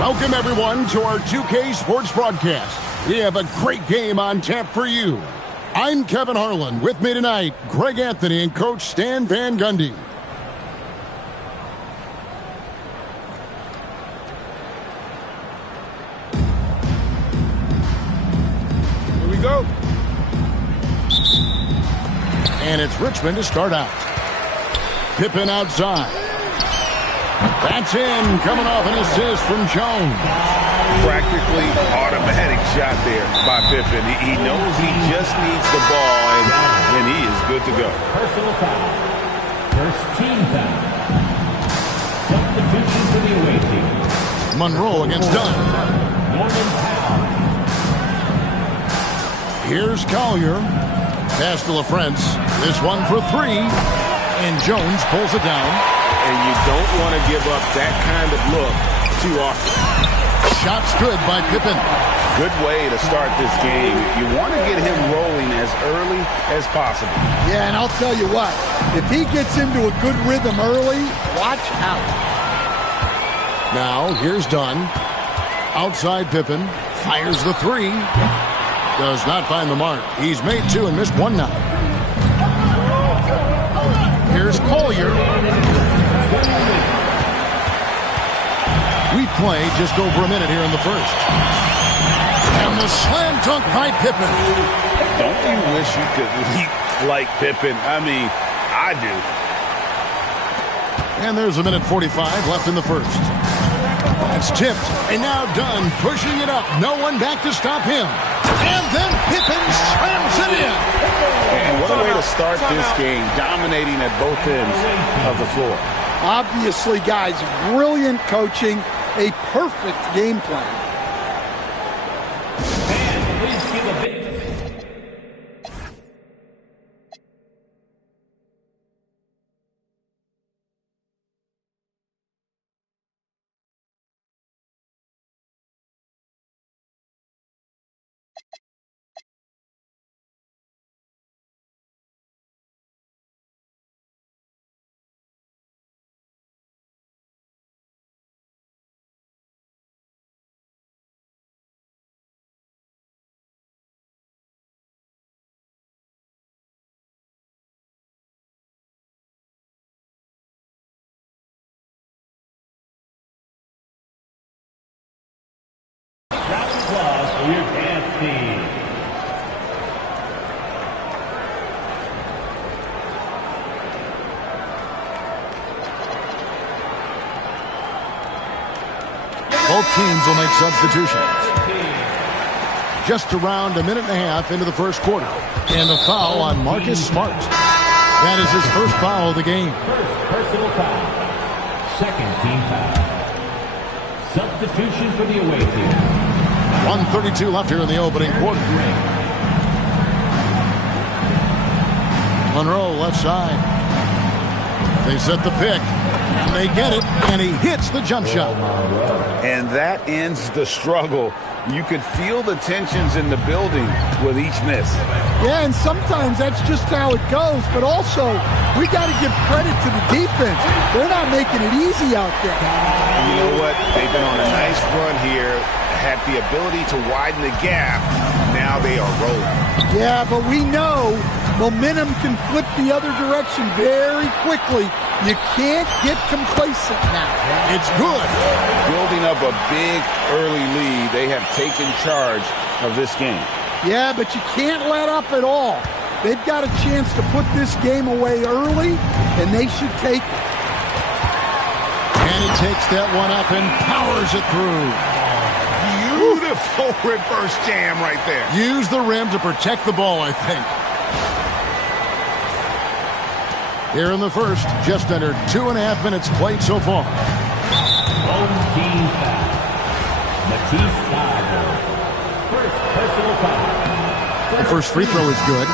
Welcome, everyone, to our 2K Sports broadcast. We have a great game on tap for you. I'm Kevin Harlan. With me tonight, Greg Anthony and Coach Stan Van Gundy. Here we go. And it's Richmond to start out. Pippen outside. That's in, coming off an assist from Jones. Practically automatic shot there by Pippen. He knows he just needs the ball, and he is good to go. Personal foul. First team foul. Substitution for the away team. Monroe against Dunn. Norman Powell. Here's Collier. Pass to LaFrance. This one for three. And Jones pulls it down. And you don't want to give up that kind of look too often. Shot's good by Pippen. Good way to start this game. You want to get him rolling as early as possible. Yeah, and I'll tell you what, if he gets into a good rhythm early, watch out. Now, here's Dunn. Outside Pippen. Fires the three. Does not find the mark. He's made two and missed one now. Here's Collier. We play just over a minute here in the first. And the slam dunk by Pippen. Don't you wish you could leap like Pippen? I mean, I do. And there's a minute 45 left in the first. That's tipped. And now Dunn pushing it up. No one back to stop him. And then Pippen slams it in. And what a way to start this game, dominating at both ends of the floor. Obviously, guys, brilliant coaching, a perfect game plan. And please give a big... Round of applause for your dance team. Both teams will make substitutions. Just around a minute and a half into the first quarter. And a foul on Marcus Smart. That is his first foul of the game. First personal foul. Second team foul. Substitution for the away team. 1:32 left here in the opening quarter. Monroe left side. They set the pick. And they get it. And he hits the jump shot. And that ends the struggle. You could feel the tensions in the building with each miss. Yeah, and sometimes that's just how it goes. But also, we got to give credit to the defense. They're not making it easy out there. And you know what? They've been on a nice run here, had the ability to widen the gap. Now they are rolling. Yeah, but we know momentum can flip the other direction very quickly. You can't get complacent now. It's good. Building up a big early lead, they have taken charge of this game. Yeah, but you can't let up at all. They've got a chance to put this game away early, and they should take it. And he takes that one up and powers it through. Beautiful reverse jam right there. Use the rim to protect the ball, I think. Here in the first, just under 2.5 minutes played so far. Home team foul. Matisse Thybulle. First personal foul. The first free throw is good.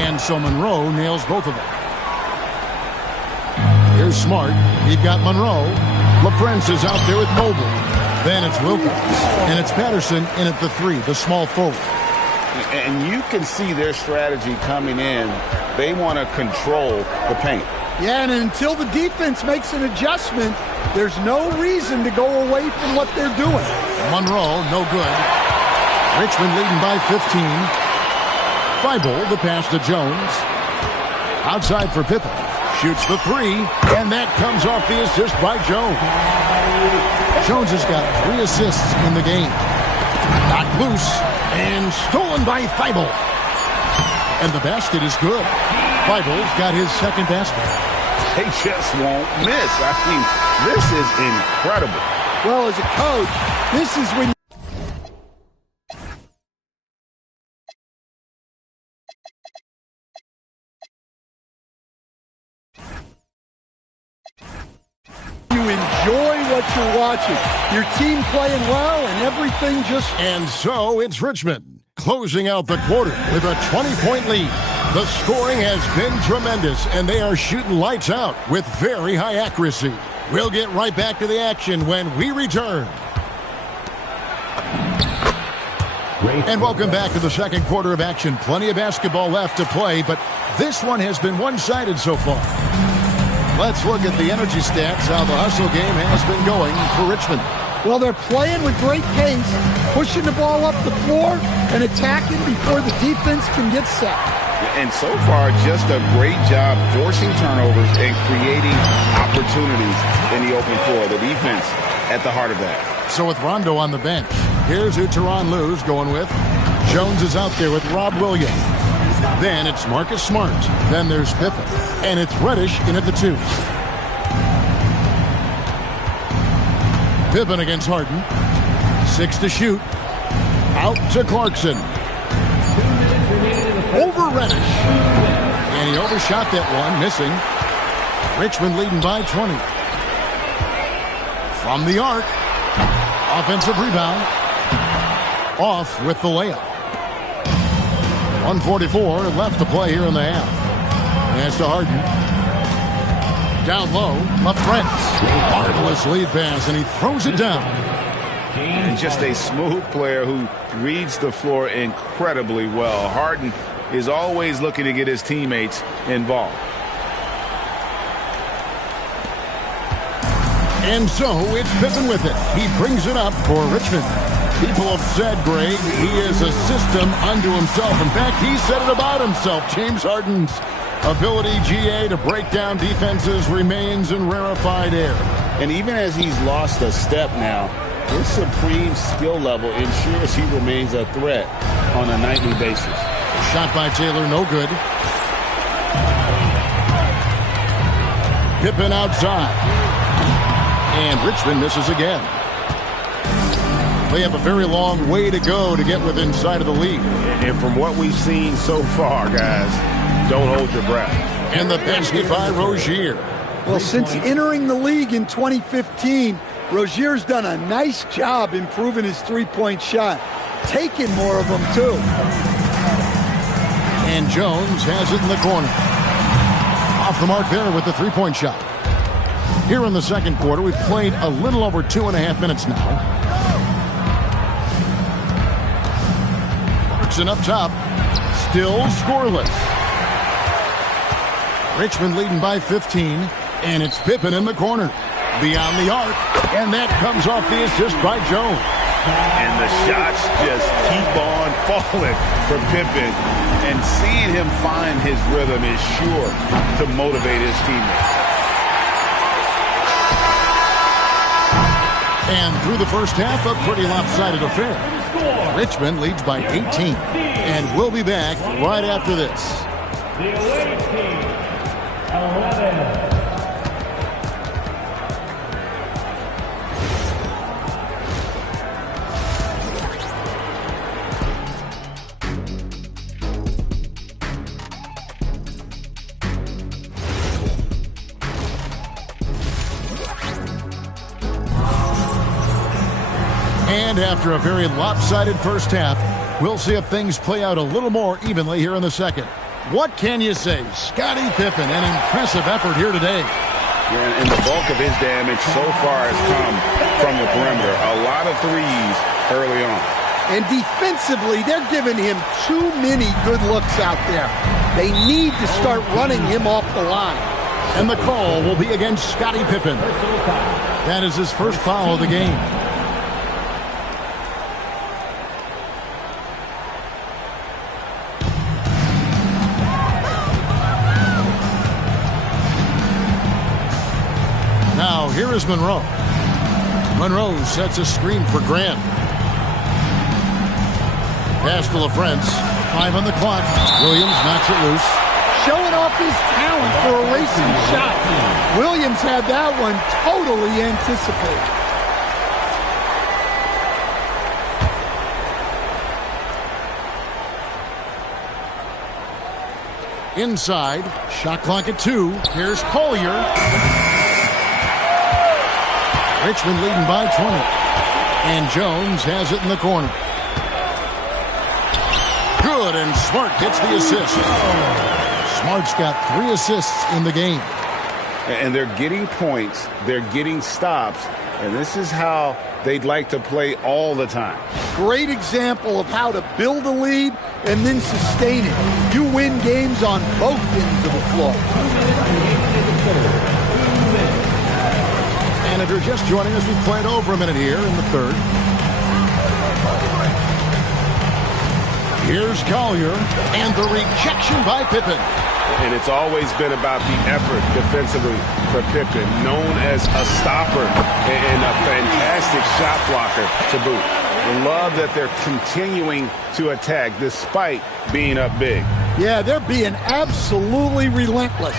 And so Monroe nails both of them. Here's Smart. You've got Monroe. LaFrance is out there with Noble. Then it's Wilkins. And it's Patterson in at the three, the small forward. And you can see their strategy coming in. They want to control the paint. Yeah, and until the defense makes an adjustment, there's no reason to go away from what they're doing. Monroe, no good. Richmond leading by 15. Feibel, the pass to Jones. Outside for Pippen. Shoots the three, and that comes off the assist by Jones. Jones has got 3 assists in the game. Knocked loose and stolen by Feibel. And the basket is good. Feibel's got his second basket. They just won't miss. I mean, this is incredible. Well, as a coach, this is when you enjoy what you're watching. Your team playing well and everything just... And so it's Richmond closing out the quarter with a 20-point lead. The scoring has been tremendous, and they are shooting lights out with very high accuracy. We'll get right back to the action when we return. And welcome back to the second quarter of action. Plenty of basketball left to play, but this one has been one-sided so far. Let's look at the energy stats, how the hustle game has been going for Richmond. Well, they're playing with great pace, pushing the ball up the floor and attacking before the defense can get set. And so far, just a great job forcing turnovers and creating opportunities in the open floor. The defense at the heart of that. So with Rondo on the bench, here's who Tyronn Lue's going with. Jones is out there with Rob Williams. Then it's Marcus Smart. Then there's Pippen. And it's Reddish in at the 2. Pippen against Harden. 6 to shoot. Out to Clarkson. Over Reddish. And he overshot that one, missing. Richmond leading by 20. From the arc. Offensive rebound. Off with the layup. 1:44 left to play here in the half. Pass to Harden. Down low, left Brent. Marvelous lead pass, and he throws it down. And just a smooth player who reads the floor incredibly well. Harden is always looking to get his teammates involved. And so it's Pippen with it. He brings it up for Richmond. People have said, Greg, he is a system unto himself. In fact, he said it about himself. James Harden's ability, GA, to break down defenses remains in rarefied air. And even as he's lost a step now, his supreme skill level ensures he remains a threat on a nightly basis. Shot by Taylor, no good. Pippen outside. And Richmond misses again. They have a very long way to go to get within sight of the lead. And from what we've seen so far, guys, don't hold your breath. And the basket by Rozier. Well, since entering the league in 2015, Rozier's done a nice job improving his three-point shot, taking more of them, too. And Jones has it in the corner. Off the mark there with the three-point shot. Here in the second quarter, we've played a little over 2.5 minutes now. Clarkson up top. Still scoreless. Richmond leading by 15. And it's Pippen in the corner. Beyond the arc. And that comes off the assist by Jones. And the shots just keep on falling for Pippen. And seeing him find his rhythm is sure to motivate his teammates. And through the first half, a pretty lopsided affair. Richmond leads by 18. And we'll be back right after this. The away team, 11. And after a very lopsided first half, we'll see if things play out a little more evenly here in the second. What can you say? Scottie Pippen, an impressive effort here today. Yeah, and the bulk of his damage so far has come from the perimeter. A lot of threes early on. And defensively, they're giving him too many good looks out there. They need to start running him off the line. And the call will be against Scottie Pippen. That is his first foul of the game. Now, here is Monroe. Monroe sets a screen for Grant. Pass to LaFrance. 5 on the clock. Williams knocks it loose. Showing off his talent for a racing shot. Williams had that one totally anticipated. Inside. Shot clock at 2. Here's Collier. Richmond leading by 20. And Jones has it in the corner. Good, and Smart gets the assist. Smart's got 3 assists in the game. And they're getting points, they're getting stops, and this is how they'd like to play all the time. Great example of how to build a lead and then sustain it. You win games on both ends of the floor. And if you're just joining us, we've played over a minute here in the third. Here's Collier, and the rejection by Pippen. And it's always been about the effort defensively for Pippen, known as a stopper and a fantastic shot blocker to boot. Love that they're continuing to attack despite being up big. Yeah, they're being absolutely relentless,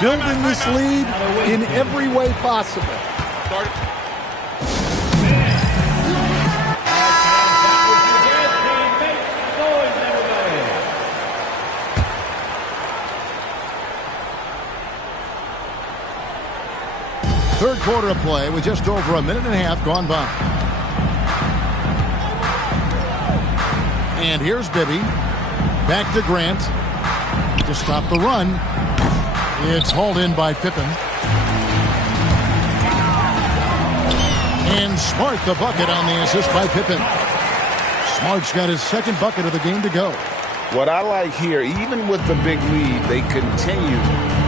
building this lead in every way possible. Third quarter of play with just over a minute and a half gone by. And here's Bibby. Back to Grant to stop the run. It's hauled in by Pippen. And Smart the bucket on the assist by Pippen. Smart's got his second bucket of the game to go. What I like here, even with the big lead, they continue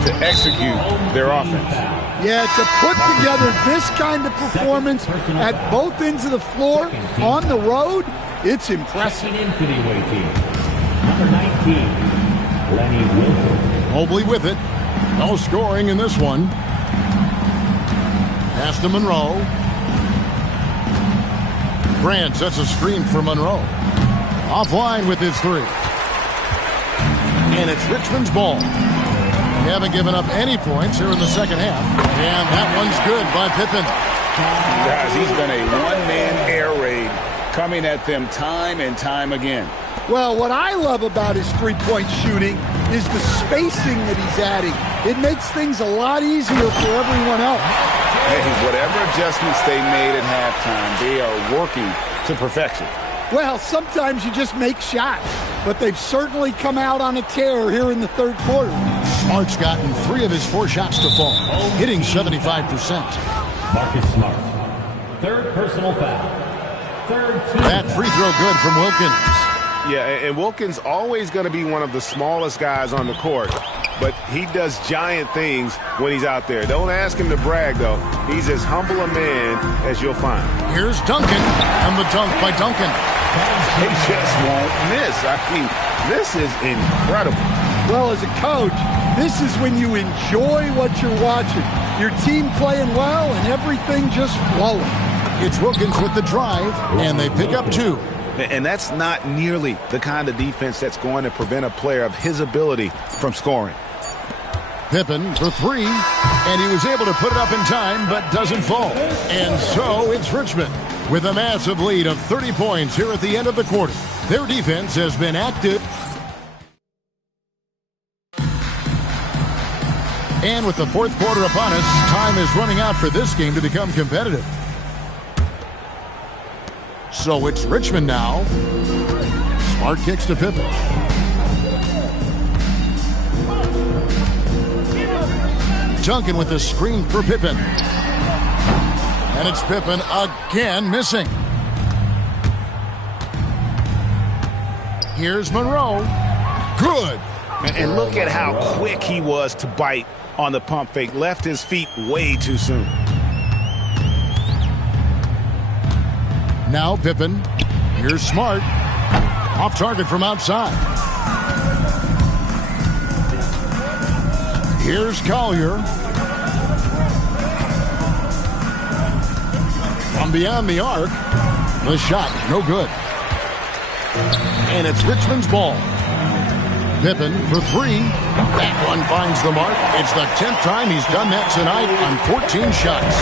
to execute their offense. Yeah, to put together this kind of performance at both ends of the floor on the road, it's impressive. In for the away team. Number 19, Lenny Wilkins. Mobley with it. No scoring in this one. Pass to Monroe. Grant sets a screen for Monroe. Offline with his 3. And it's Richmond's ball. They haven't given up any points here in the second half. And that one's good by Pippen. Guys, he's been a one-man air raid coming at them time and time again. Well, what I love about his three-point shooting is the spacing that he's adding. It makes things a lot easier for everyone else. Hey, whatever adjustments they made at halftime, they are working to perfection. Well, sometimes you just make shots, but they've certainly come out on a tear here in the third quarter. Smart's gotten 3 of his 4 shots to fall, hitting 75%. Marcus Smart. Third personal foul. Third team. That free throw good from Wilkins. Yeah, and Wilkins always going to be one of the smallest guys on the court, but he does giant things when he's out there. Don't ask him to brag, though. He's as humble a man as you'll find. Here's Duncan, and the dunk by Duncan. They just won't miss. I mean, this is incredible. Well, as a coach, this is when you enjoy what you're watching. Your team playing well and everything just flowing. It's Wilkins with the drive, and they pick up 2. And that's not nearly the kind of defense that's going to prevent a player of his ability from scoring. Pippen for 3, and he was able to put it up in time, but doesn't fall. And so it's Richmond with a massive lead of 30 points here at the end of the quarter. Their defense has been active. And with the fourth quarter upon us, time is running out for this game to become competitive. So it's Richmond now. Smart kicks to Pippen. Duncan with the screen for Pippen. And it's Pippen again missing. Here's Monroe. Good. And look at how quick he was to bite on the pump fake. Left his feet way too soon. Now Pippen. Here's Smart. Off target from outside. Here's Collier. From beyond the arc. The shot, no good. And it's Richmond's ball. Pippen for three. That one finds the mark. It's the 10th time he's done that tonight on 14 shots.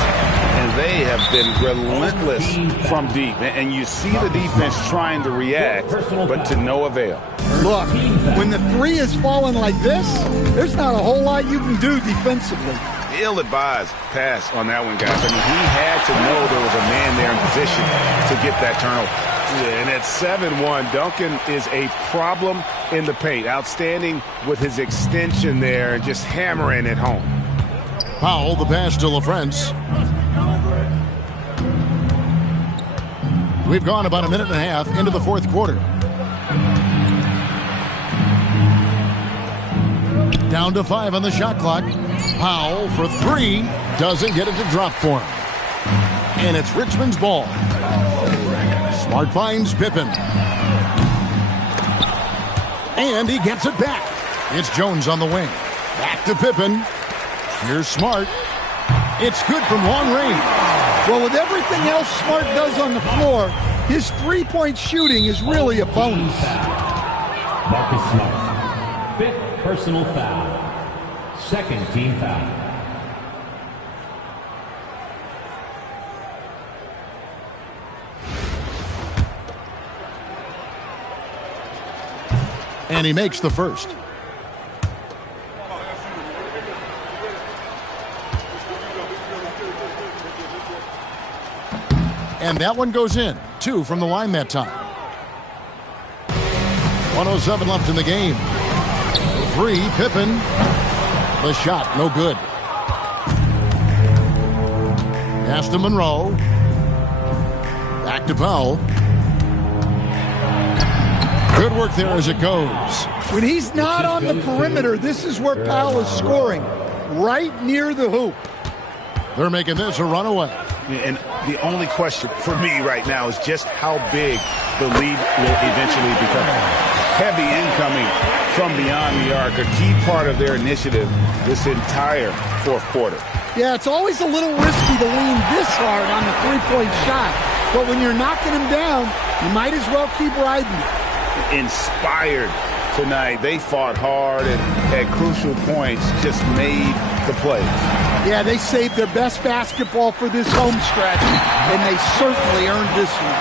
And they have been relentless from deep. And you see the defense trying to react, but to no avail. Look, when the three is falling like this, there's not a whole lot you can do defensively. Ill-advised pass on that one, guys. I mean, he had to know there was a man there in position to get that turnover. Yeah, and at 7-1, Duncan is a problem in the paint. Outstanding with his extension there and just hammering it home. Powell, the pass to LaFrance. We've gone about a minute and a half into the fourth quarter. Down to 5 on the shot clock. Powell for three. Doesn't get it to drop for him. And it's Richmond's ball. Smart finds Pippen. And he gets it back. It's Jones on the wing. Back to Pippen. Here's Smart. It's good from long range. Well, with everything else Smart does on the floor, his three-point shooting is really a bonus. Marcus Smart, 5th personal foul, 2nd team foul. And he makes the first. And that one goes in. 2 from the line that time. 1:07 left in the game. 3, Pippen. The shot, no good. Pass to Monroe. Back to Powell. Good work there as it goes. When he's not on the perimeter, this is where Powell is scoring. Right near the hoop. They're making this a runaway. And the only question for me right now is just how big the lead will eventually become. Heavy incoming from beyond the arc, a key part of their initiative this entire fourth quarter. Yeah, it's always a little risky to lean this hard on the three-point shot. But when you're knocking him down, you might as well keep riding it. Inspired tonight. They fought hard and at crucial points just made the plays. Yeah, they saved their best basketball for this home stretch, and they certainly earned this one.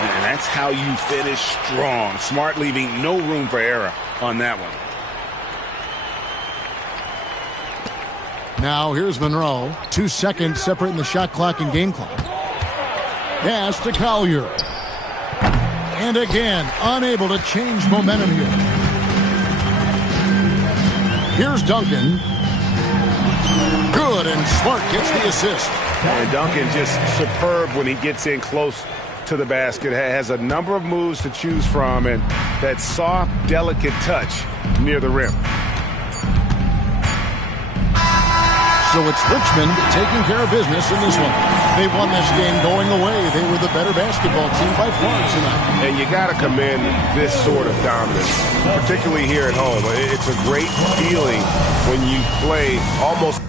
And that's how you finish strong. Smart leaving no room for error on that one. Now here's Monroe. 2 seconds separating the shot clock and game clock. Pass to Collier. And again, unable to change momentum here. Here's Duncan. Good, and Smart gets the assist. And Duncan just superb when he gets in close to the basket. Has a number of moves to choose from, and that soft, delicate touch near the rim. So it's Richmond taking care of business in this one. They won this game going away. They were the better basketball team by far tonight. And you got to commend this sort of dominance, particularly here at home. It's a great feeling when you play almost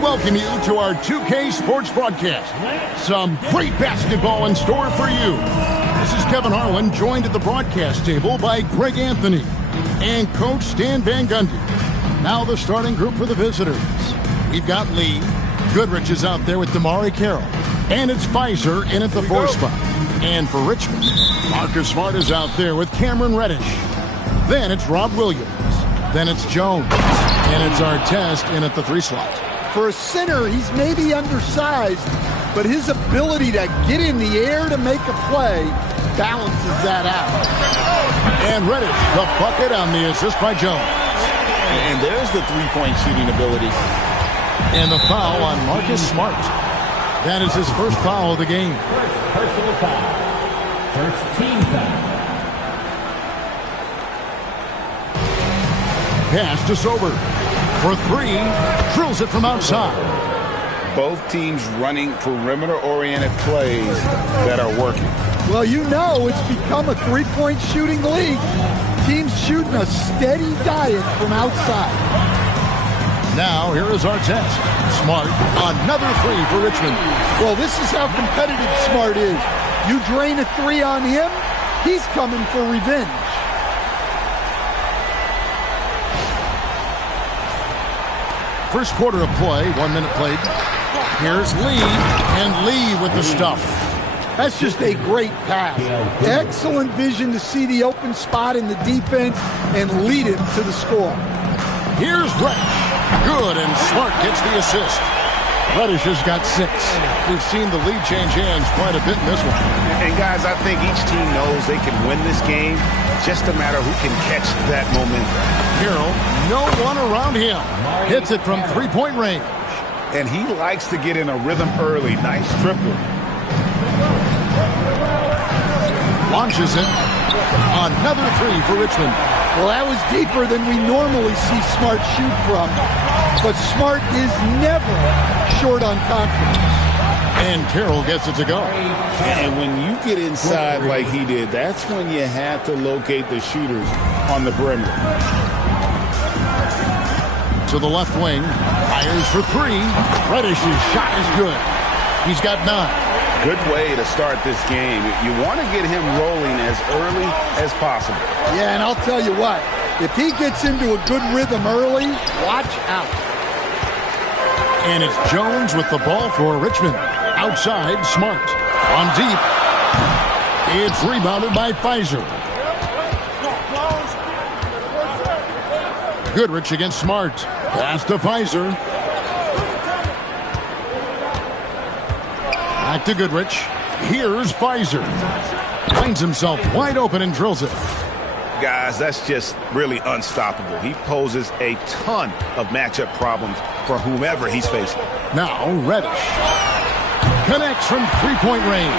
welcome you to our 2K Sports broadcast. Some great basketball in store for you. This is Kevin Harlan, joined at the broadcast table by Greg Anthony and Coach Stan Van Gundy. Now the starting group for the visitors. We've got Lee. Goodrich is out there with Damari Carroll. And it's Fizer in at the 4 spot. And for Richmond, Marcus Smart is out there with Cameron Reddish. Then it's Rob Williams. Then it's Jones. And it's Artest in at the 3 slot. For a center, he's maybe undersized, but his ability to get in the air to make a play balances that out. And Reddish, the bucket on the assist by Jones. And there's the three-point shooting ability. And the foul on Marcus Smart. That is his first foul of the game. First personal foul. First team foul. Pass to Sober. For 3, drills it from outside. Both teams running perimeter-oriented plays that are working. Well, you know it's become a three-point shooting league. Teams shooting a steady diet from outside. Now, here is Artest. Smart, another 3 for Richmond. Well, this is how competitive Smart is. You drain a 3 on him, he's coming for revenge. First quarter of play, 1 minute played. Here's Lee, and Lee with the stuff. That's just a great pass. Excellent vision to see the open spot in the defense and lead him to the score. Here's Reddish. Good, and Smart gets the assist. Reddish has got 6. We've seen the lead change hands quite a bit in this one. And guys, I think each team knows they can win this game. Just a matter who can catch that momentum. Carroll, no one around him. Hits it from 3-point range. And he likes to get in a rhythm early. Nice triple. Launches it. Another 3 for Richmond. Well, that was deeper than we normally see Smart shoot from. But Smart is never short on confidence. And Carroll gets it to go. And when you get inside like he did, that's when you have to locate the shooters on the perimeter. To the left wing. Fires for 3. Reddish's shot is good. He's got 9. Good way to start this game. You want to get him rolling as early as possible. Yeah, and I'll tell you what. If he gets into a good rhythm early, watch out. And it's Jones with the ball for Richmond. Outside, Smart. On deep. It's rebounded by Fizer. Goodrich against Smart. Pass to Fizer. Back to Goodrich. Here's Fizer. Finds himself wide open and drills it. Guys, that's just really unstoppable. He poses a ton of matchup problems for whomever he's facing. Now, Reddish. Connects from 3-point range.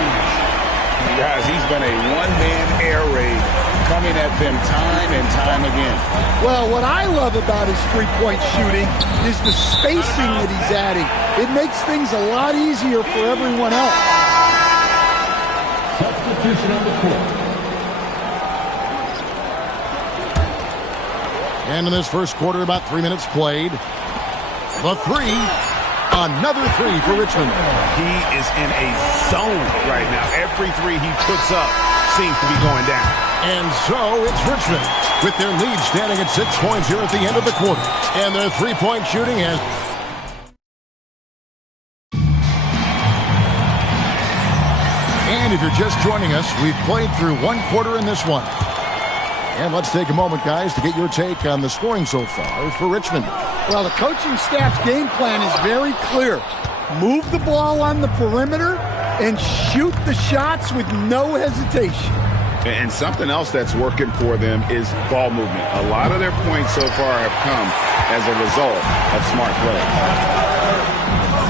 Guys, he's been a one-man air raid coming at them time and time again. Well, what I love about his three-point shooting is the spacing that he's adding. It makes things a lot easier for everyone else. Substitution on the court. And in this first quarter, about 3 minutes played. The 3. Another 3 for Richmond. He is in a zone right now. Every 3 he puts up seems to be going down. And so it's Richmond with their lead standing at 6 points here at the end of the quarter. And their three-point shooting has... And if you're just joining us, we've played through 1 quarter in this one. And let's take a moment, guys, to get your take on the scoring so far for Richmond. Well, the coaching staff's game plan is very clear. Move the ball on the perimeter and shoot the shots with no hesitation. And something else that's working for them is ball movement. A lot of their points so far have come as a result of smart play.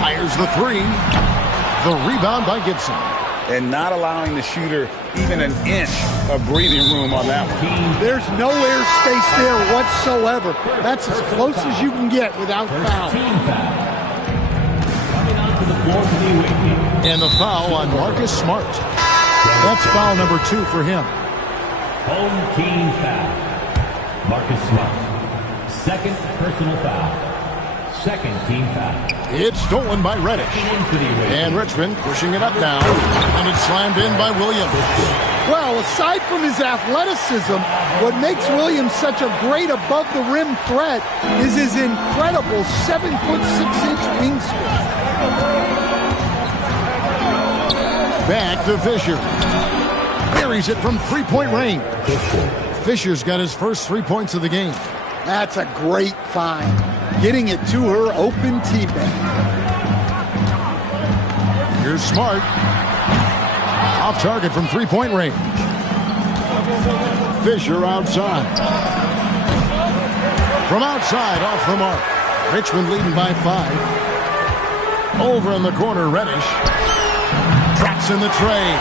Fires the 3. The rebound by Gibson. And not allowing the shooter even an inch of breathing room on that one. There's no air space there whatsoever. That's as close as you can get without foul. Team foul. Coming onto the floor for the away team. And the foul on Marcus Smart. That's foul number 2 for him. Home team foul. Marcus Smart. Second personal foul. Second team foul. It's stolen by Reddish. And Richmond pushing it up now. And it's slammed in by Williams. Well, aside from his athleticism, what makes Williams such a great above-the-rim threat is his incredible 7'6" wingspan. Back to Fisher. Buries it from three-point range. Fisher's got his first 3 points of the game. That's a great find. Getting it to her open teammate. Here's Smart. Off target from three-point range. Fisher outside. From outside, off the mark. Richmond leading by 5. Over in the corner, Reddish. Drops in the tray.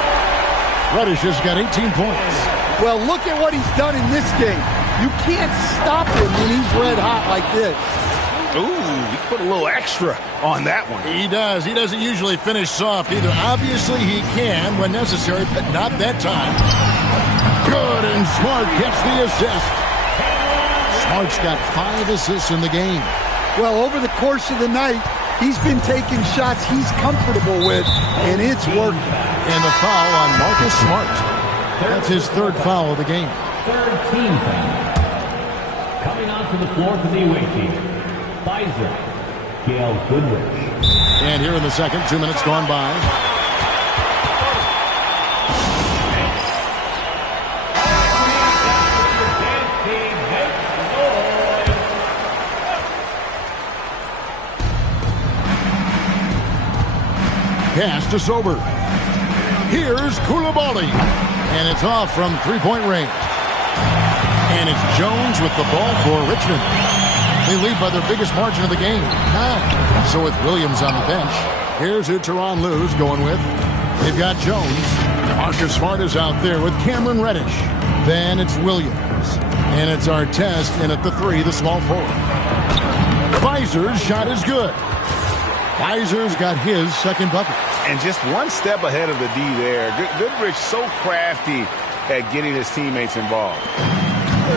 Reddish has got 18 points. Well, look at what he's done in this game. You can't stop him when he's red hot like this. Ooh, he put a little extra on that one. He does. He doesn't usually finish soft either. Obviously, he can when necessary, but not that time. Good, and Smart gets the assist. Smart's got 5 assists in the game. Well, over the course of the night, he's been taking shots he's comfortable with, and it's working. And the foul on Marcus Smart. That's his third foul of the game. Third team foul. Coming onto the floor for the away team, Pfizer, Gail Goodrich. And here in the second, 2 minutes gone by. Pass to Sober. Here's Koulibaly. And it's off from three-point range. And it's Jones with the ball for Richmond. They lead by their biggest margin of the game, 9. So with Williams on the bench, here's who Tyronn Lue's going with. They've got Jones. Marcus Smart is out there with Cameron Reddish. Then it's Williams. And it's Artest in at the 3, the small forward. Pfizer's shot is good. Pfizer's got his second bucket. And just one step ahead of the D there. Goodrich so crafty at getting his teammates involved.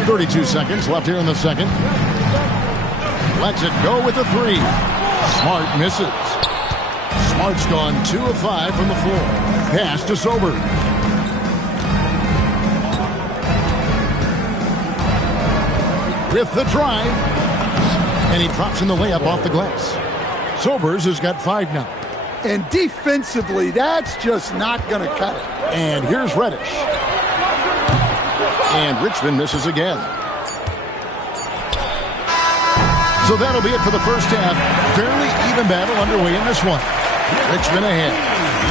32 seconds left here in the second. Lets it go with the 3. Smart misses. Smart's gone 2 of 5 from the floor. Pass to Sober. With the drive. And he drops in the layup off the glass. Sobers has got 5 now. And defensively, that's just not going to cut it. And here's Reddish. And Richmond misses again. So that'll be it for the first half. Fairly even battle underway in this one. Richmond ahead,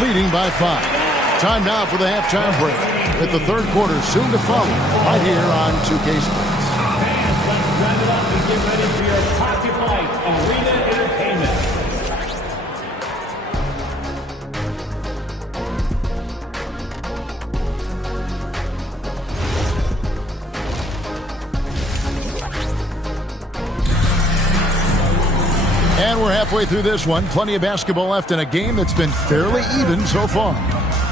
leading by 5. Time now for the halftime break. With the third quarter soon to follow, right here on 2K Sports. Fans, let's drive it up and get ready for your Hockey Fight Arena Entertainment. And we're halfway through this one. Plenty of basketball left in a game that's been fairly even so far.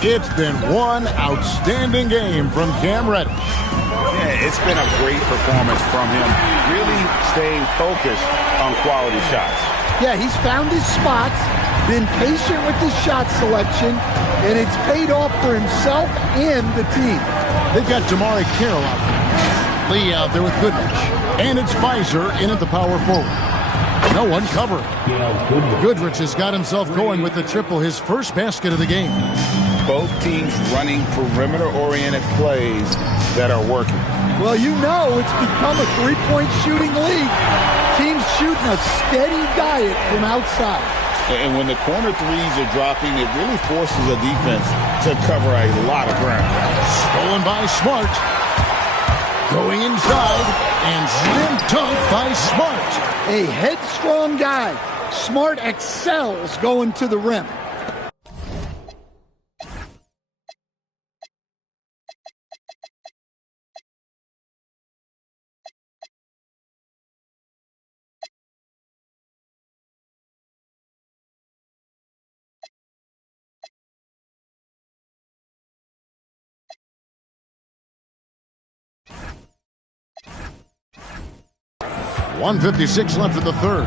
It's been one outstanding game from Cam Reddish. Yeah, it's been a great performance from him. Really staying focused on quality shots. Yeah, he's found his spots, been patient with his shot selection, and it's paid off for himself and the team. They've got Damari Carroll out there. Lee out there with Goodrich. And it's Pfizer in at the power forward. No one covering. Goodrich has got himself going with the triple, his first basket of the game. Both teams running perimeter-oriented plays that are working. Well, you know it's become a three-point shooting league. Teams shooting a steady diet from outside. And when the corner threes are dropping, it really forces a defense to cover a lot of ground. Stolen by Smart. Going inside, and slam dunk by Smart. A headstrong guy. Smart excels going to the rim. .156 left in the third.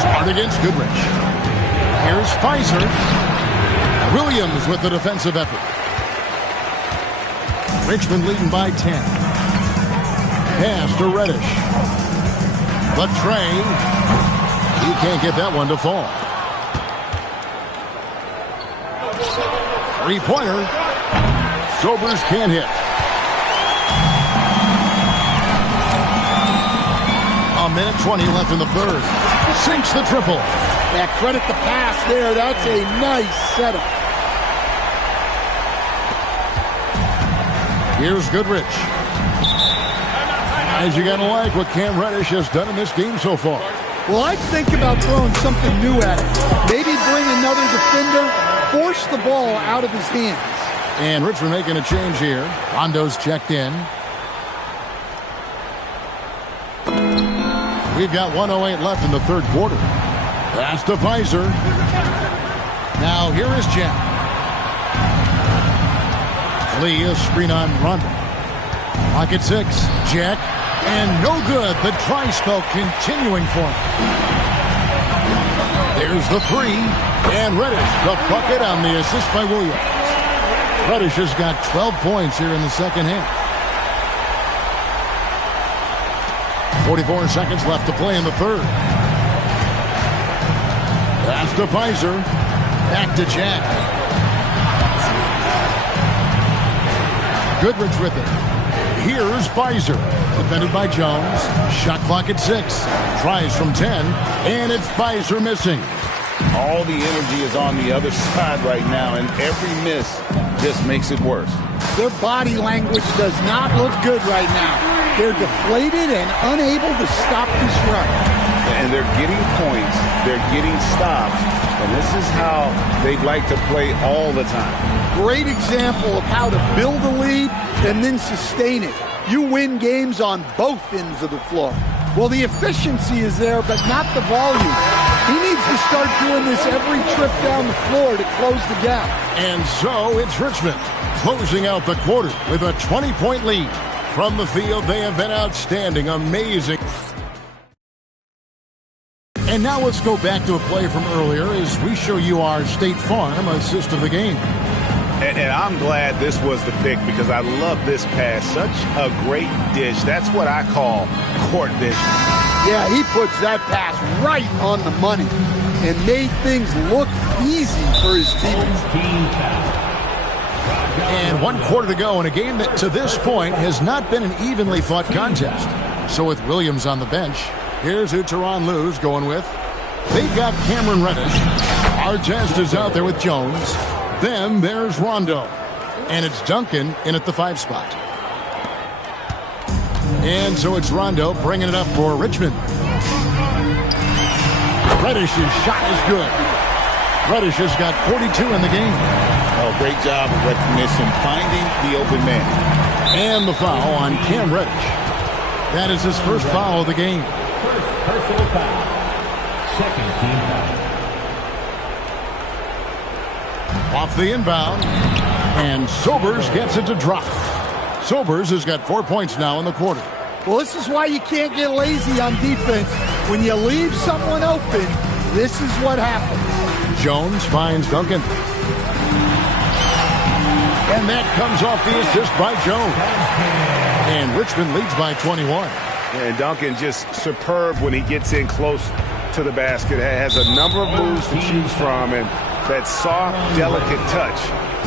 Smart against Goodrich. Here's Fizer. Williams with the defensive effort. Richmond leading by 10. Pass to Reddish. Latray. He can't get that one to fall. Three-pointer. Sobers can't hit. A minute 20 left in the third. Sinks the triple. Yeah, credit the pass there. That's a nice setup. Here's Goodrich. As you gotta like what Cam Reddish has done in this game so far. Well, I'd think about throwing something new at it. Maybe bring another defender, force the ball out of his hands. And Richmond making a change here. Rondo's checked in. We've got 1:08 left in the third quarter. Pass to Fizer. Now here is Jack. Lee, a screen on Rondo. Lock at 6. Jack. And no good. The try spell continuing for him. There's the three. And Reddish, the bucket on the assist by Williams. Reddish has got 12 points here in the second half. 44 seconds left to play in the third. Pass to Fizer. Back to Jack. Goodrich with it. Here's Fizer. Defended by Jones. Shot clock at 6. Tries from 10. And it's Fizer missing. All the energy is on the other side right now, and every miss just makes it worse. Their body language does not look good right now. They're deflated and unable to stop this run. And they're getting points. They're getting stops. And this is how they'd like to play all the time. Great example of how to build a lead and then sustain it. You win games on both ends of the floor. Well, the efficiency is there, but not the volume. He needs to start doing this every trip down the floor to close the gap. And so it's Richmond closing out the quarter with a 20-point lead. From the field, they have been outstanding, amazing. And now let's go back to a play from earlier as we show you our State Farm assist of the game. And I'm glad this was the pick because I love this pass. Such a great dish. That's what I call court vision. Yeah, he puts that pass right on the money and made things look easy for his teammates. And 1 quarter to go in a game that to this point has not been an evenly fought contest. So with Williams on the bench, here's who Tyronn Lue's going with. They've got Cameron Reddish. Artest is out there with Jones. Then there's Rondo. And it's Duncan in at the 5 spot. And so it's Rondo bringing it up for Richmond. Reddish's shot is good. Reddish has got 42 in the game. Oh, great job of recognition, finding the open man. And the foul on Cam Reddish. That is his first foul of the game. First personal foul. Second team foul. Off the inbound. And Sobers gets it to drop. Sobers has got 4 points now in the quarter. Well, this is why you can't get lazy on defense. When you leave someone open, this is what happens. Jones finds Duncan. And that comes off the assist by Jones. And Richmond leads by 21. And Duncan just superb when he gets in close to the basket. Has a number of moves to choose from, and that soft, delicate touch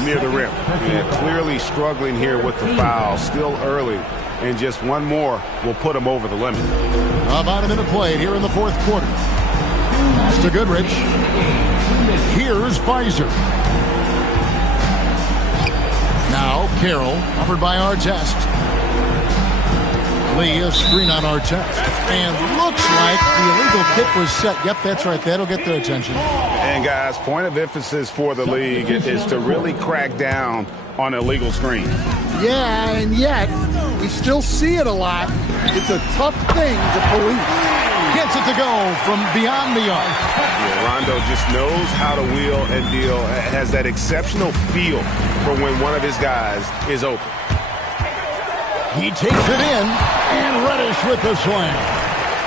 near the rim. Yeah, clearly struggling here with the foul. Still early, and just one more will put him over the limit. About a minute played here in the fourth quarter. Pass to Goodrich. Here's Fizer. Now Carroll, covered by Artest. Lee, a screen on Artest. And looks like the illegal kick was set. Yep, that's right. That'll get their attention. And guys, point of emphasis for the league is to really crack down on illegal screens. Yeah, and yet we still see it a lot. It's a tough thing to police. Gets it to go from beyond the arc. Yeah, Rondo just knows how to wheel and deal. Has that exceptional feel for when one of his guys is open. He takes it in, and Reddish with the slam.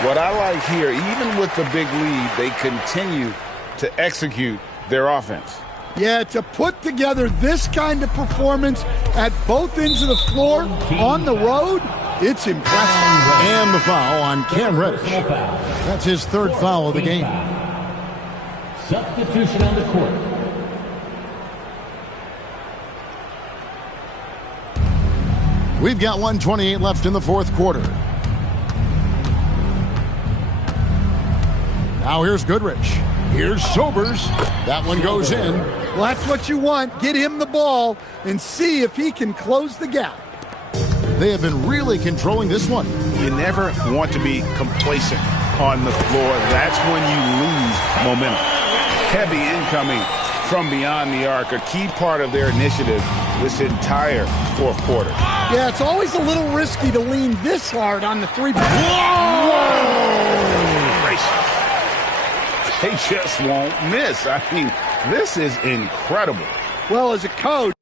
What I like here, even with the big lead, they continue to execute their offense. Yeah, to put together this kind of performance at both ends of the floor on the road, it's impressive. And the foul on Cam Reddish. That's his third foul of the game. Substitution on the court. We've got 1:28 left in the fourth quarter. Now here's Goodrich. Here's Sobers. That one goes in. Well, that's what you want. Get him the ball and see if he can close the gap. They have been really controlling this one. You never want to be complacent on the floor. That's when you lose momentum. Heavy incoming from beyond the arc, a key part of their initiative this entire fourth quarter. Yeah, it's always a little risky to lean this hard on the three-point. They just won't miss. I mean, this is incredible. Well, as a coach,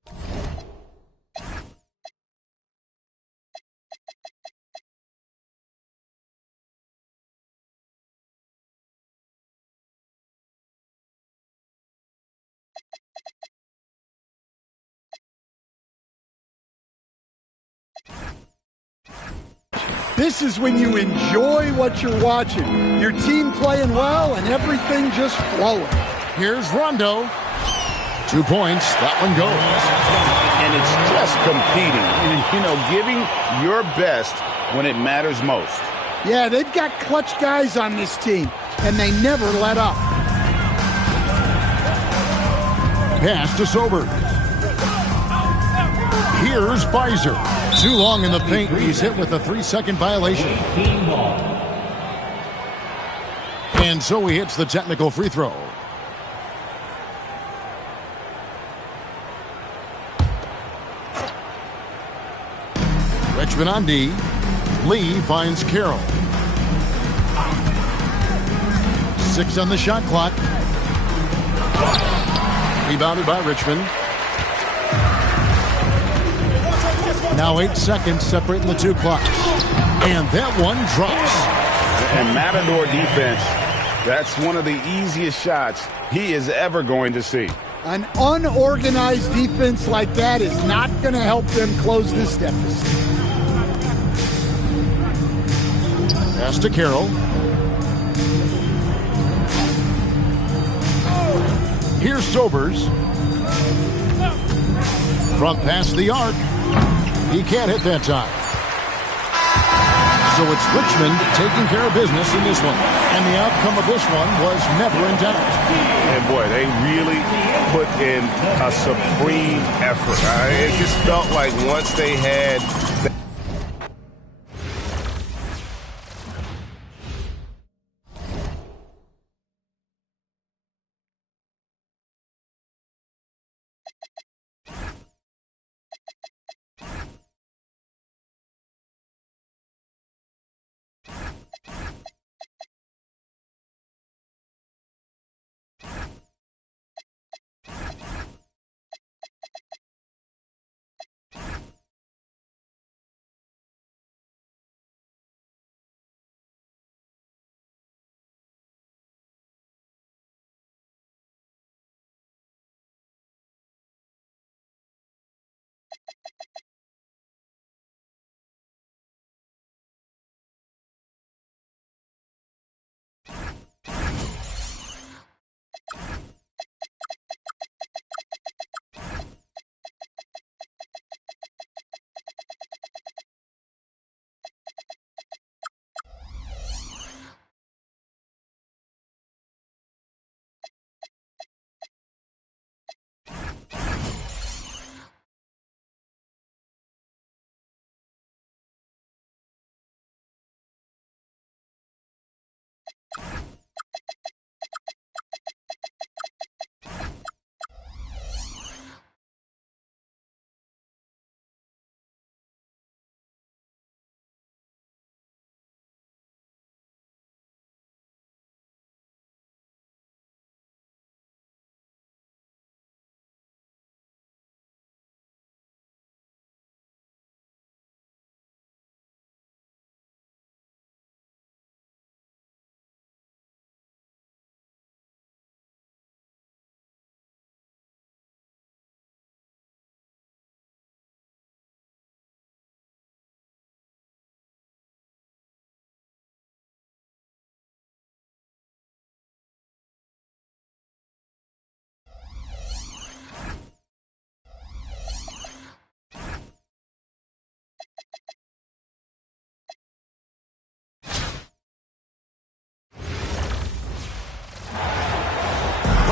this is when you enjoy what you're watching. Your team playing well and everything just flowing. Here's Rondo. 2 points. That one goes. And it's just competing, you know, giving your best when it matters most. Yeah, they've got clutch guys on this team, and they never let up. Pass to Sober. Here's Fizer. Too long in the paint. He's hit with a 3-second violation. And so he hits the technical free throw. Richmond on D. Lee finds Carroll. 6 on the shot clock. Rebounded by Richmond. Now 8 seconds separating the two clocks. And that one drops. And Matador defense, that's one of the easiest shots he is ever going to see. An unorganized defense like that is not going to help them close this deficit. Pass to Carroll. Here's Sobers. From past the arc. He can't hit that time. So it's Richmond taking care of business in this one. And the outcome of this one was never in doubt. And boy, they really put in a supreme effort. It just felt like once they had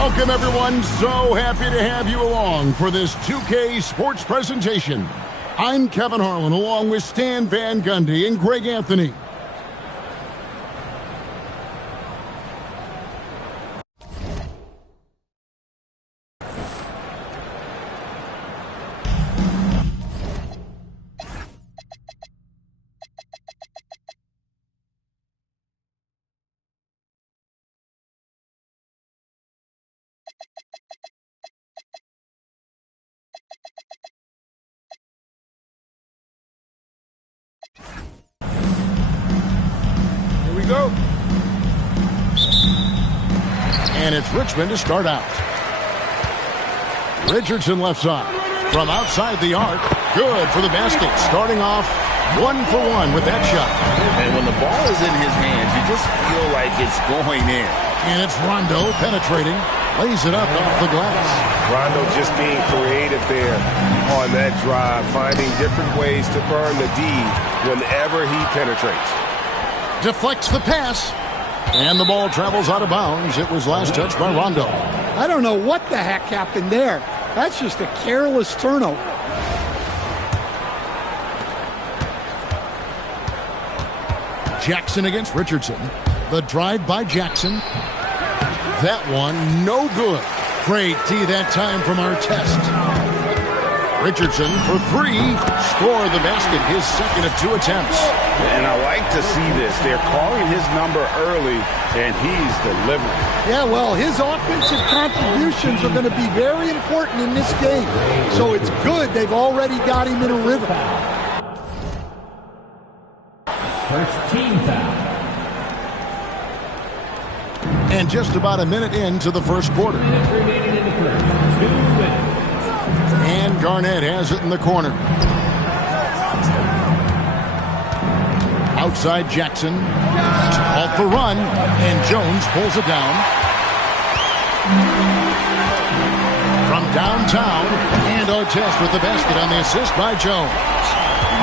Welcome, everyone. So happy to have you along for this 2K Sports presentation. I'm Kevin Harlan, along with Stan Van Gundy and Greg Anthony. Go. And it's Richmond to start out. Richardson left side. From outside the arc. Good for the basket. Starting off 1-for-1 with that shot. And when the ball is in his hands, you just feel like it's going in. And it's Rondo penetrating. Lays it up off the glass. Rondo just being creative there on that drive. Finding different ways to burn the D whenever he penetrates. Deflects the pass. And the ball travels out of bounds. It was last touched by Rondo. I don't know what the heck happened there. That's just a careless turnover. Jackson against Richardson. The drive by Jackson. That one, no good. Great D that time from Artest. Richardson for three. Score the basket, his second of 2 attempts. And I like to see this. They're calling his number early, and he's delivering. Yeah, well, his offensive contributions are going to be very important in this game. So it's good they've already got him in a rhythm. First team foul. And just about a minute into the first quarter. Minutes remaining in the first. 2 minutes. And Garnett has it in the corner. Outside Jackson. Off the run. And Jones pulls it down. From downtown. And Artest with the basket on the assist by Jones.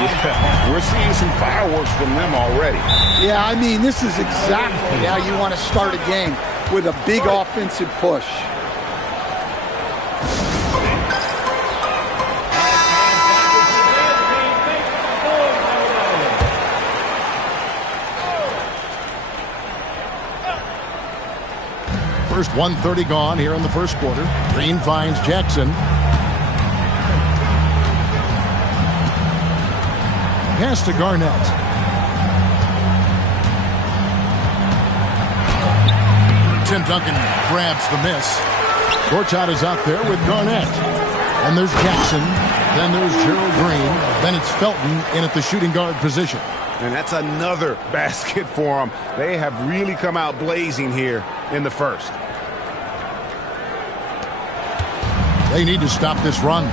Yeah, we're seeing some fireworks from them already. Yeah, I mean, this is exactly how you want to start a game, with a big offensive push. First 1:30 gone here in the first quarter. Green finds Jackson. Pass to Garnett. Tim Duncan grabs the miss. Gortat is out there with Garnett. And there's Jackson. Then there's Gerald Green. Then it's Felton in at the shooting guard position. And that's another basket for them. They have really come out blazing here in the first. They need to stop this run.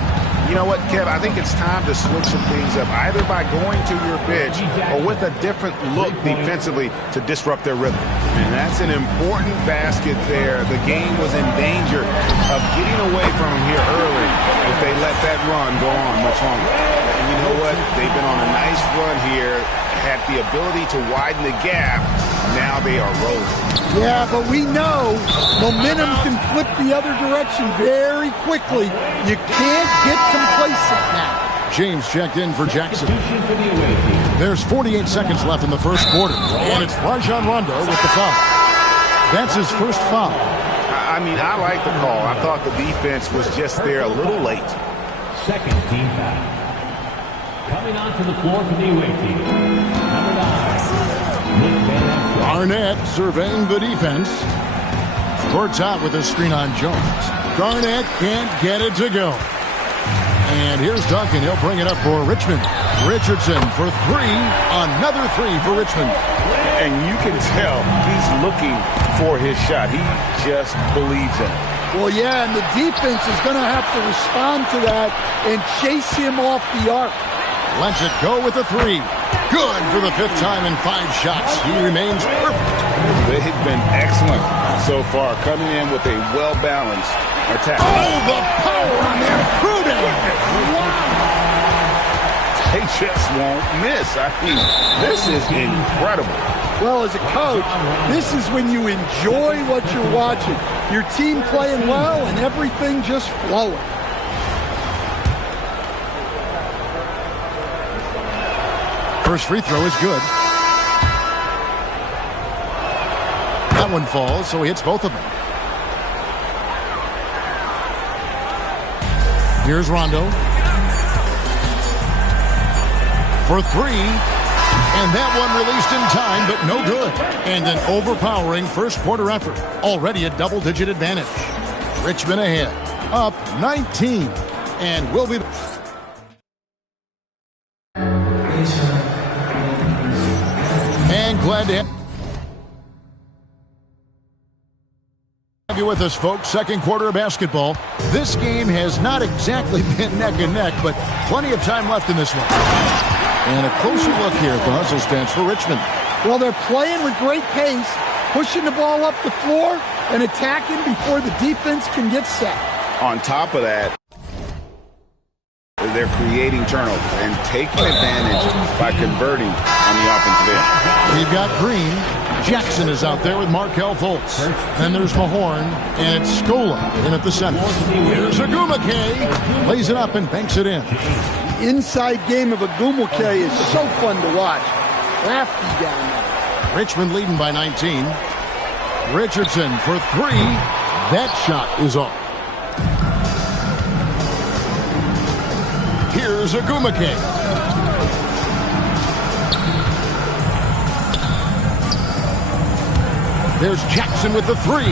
You know what, Kev? I think it's time to switch some things up, either by going to your bench or with a different look defensively to disrupt their rhythm. And that's an important basket there. The game was in danger of getting away from them here early if they let that run go on much longer. And you know what? They've been on a nice run here, had the ability to widen the gap. Now they are rolling. Yeah, but we know momentum can flip the other direction very quickly. You can't get complacent now. James checked in for Jackson. There's 48 seconds left in the first quarter. And it's Rajon Rondo with the foul. That's his first foul. I mean, I like the call. I thought the defense was just there a little late. Second team foul. Coming onto the floor for the away team. Number 9. Garnett surveying the defense. Gortat with a screen on Jones. Garnett can't get it to go. And here's Duncan. He'll bring it up for Richmond. Richardson for three. Another three for Richmond. And you can tell he's looking for his shot. He just believes in it. Well, yeah, and the defense is going to have to respond to that and chase him off the arc. Lets it go with a three. Good for the fifth time in 5 shots. He remains perfect. They've been excellent so far, coming in with a well-balanced attack. Oh, the power on that Pruden. Wow. They just won't miss. I mean, this is incredible. Well, as a coach, this is when you enjoy what you're watching. Your team playing well and everything just flowing. First free throw is good. That one falls, so he hits both of them. Here's Rondo. For three. And that one released in time, but no good. And an overpowering first quarter effort. Already a double-digit advantage. Richmond ahead. Up 19. And will be... And glad to have you with us, folks. Second quarter of basketball. This game has not exactly been neck and neck, but plenty of time left in this one. And a closer look here at the hustle stance for Richmond. Well, they're playing with great pace, pushing the ball up the floor and attacking before the defense can get set. On top of that, they're creating turnovers and taking advantage by converting on the offensive end. We've got Green. Jackson is out there with Markelle Fultz. Then there's Mahorn, and it's Scola in at the center. Here's Agumake. Lays it up and banks it in. The inside game of Agumake is so fun to watch. Crafty down there. Richmond leading by 19. Richardson for three. That shot is off. Here's Agumake. There's Jackson with the three.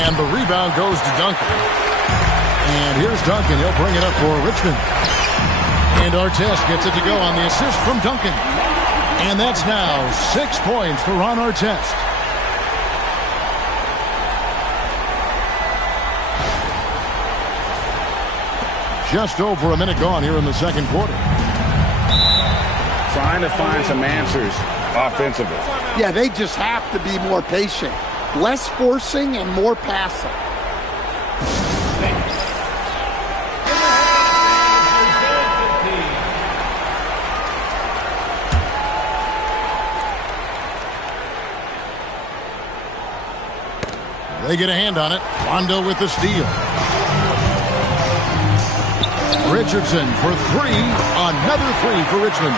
And the rebound goes to Duncan. And here's Duncan. He'll bring it up for Richmond. And Artest gets it to go on the assist from Duncan. And that's now 6 points for Ron Artest. Just over a minute gone here in the second quarter. Trying to find some answers offensively. Yeah, they just have to be more patient. Less forcing and more passing. They get a hand on it. Rondo with the steal. Richardson for three. Another three for Richmond.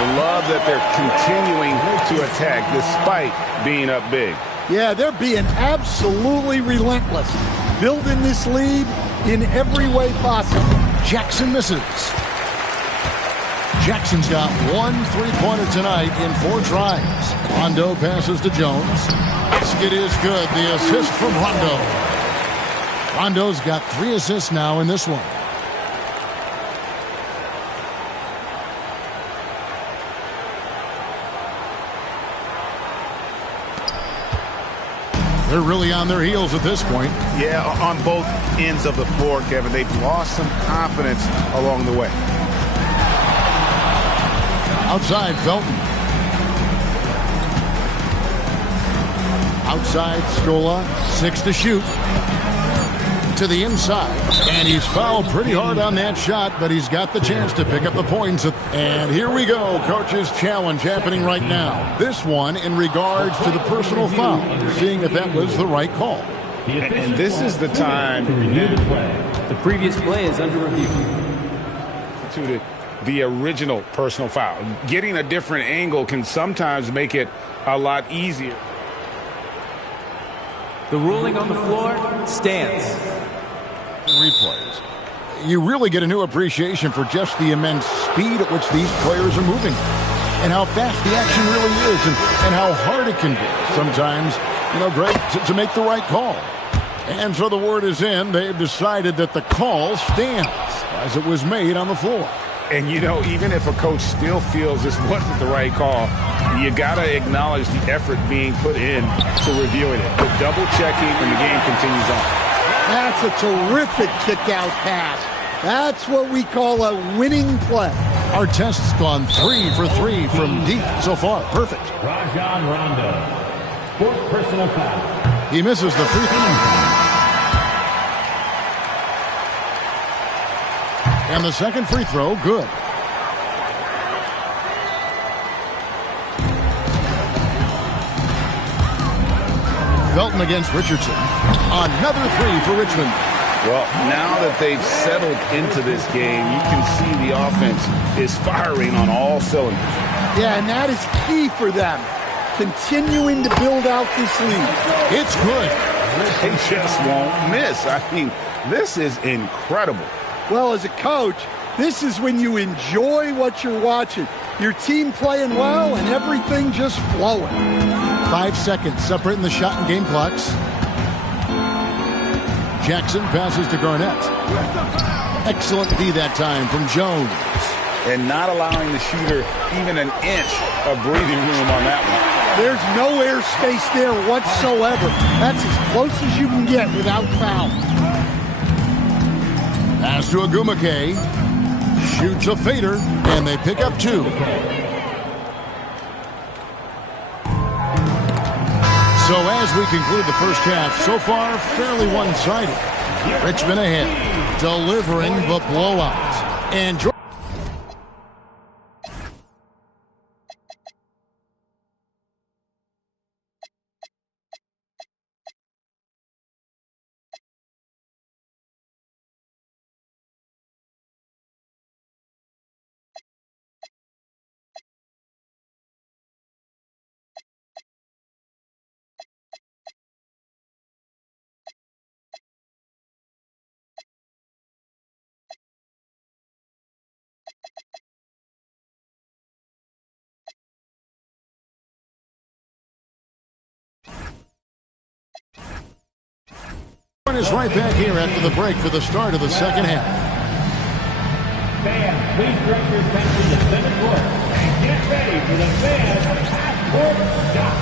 I love that they're continuing to attack despite being up big. Yeah, they're being absolutely relentless. Building this lead in every way possible. Jackson misses. Jackson's got one three-pointer tonight in 4 tries. Rondo passes to Jones. Basket is good. The assist from Rondo. Rondo's got 3 assists now in this one. They're really on their heels at this point. Yeah, on both ends of the floor, Kevin. They've lost some confidence along the way. Outside, Felton. Outside, Scola. 6 to shoot. To the inside. And he's fouled pretty hard on that shot, but he's got the chance to pick up the points. And here we go. Coach's challenge happening right now. This one in regards to the personal foul. Seeing if that was the right call. And this is the time to review the play. The previous play is under review. To the original personal foul. Getting a different angle can sometimes make it a lot easier. The ruling on the floor stands. Replays. You really get a new appreciation for just the immense speed at which these players are moving and how fast the action really is and how hard it can be sometimes, Greg, to make the right call. And so the word is in. They've decided that the call stands as it was made on the floor. And, even if a coach still feels this wasn't the right call, you got to acknowledge the effort being put in to reviewing it. The double checking and the game continues on. That's a terrific kick-out pass. That's what we call a winning play. Artest's gone 3 for 3 from deep so far. Perfect. Rajon Rondo. 4th personal foul. He misses the free throw. And the second free throw, good. Felton against Richardson. Another three for Richmond. Well, now that they've settled into this game, you can see the offense is firing on all cylinders. Yeah, and that is key for them. Continuing to build out this lead. It's good. They just won't miss. I mean, this is incredible. Well, as a coach, this is when you enjoy what you're watching. Your team playing well and everything just flowing. 5 seconds separating the shot and game clocks. Jackson passes to Garnett. Excellent D that time from Jones. And not allowing the shooter even an inch of breathing room on that one. There's no air space there whatsoever. That's as close as you can get without foul. Pass to Agumake. Shoots a fader, and they pick up 2. So as we conclude the first half, so far fairly one-sided. Richmond ahead, delivering the blowout. And is right back here after the break for the start of the second half. Fans, please direct your attention to center court and get ready for the fans half-court stop.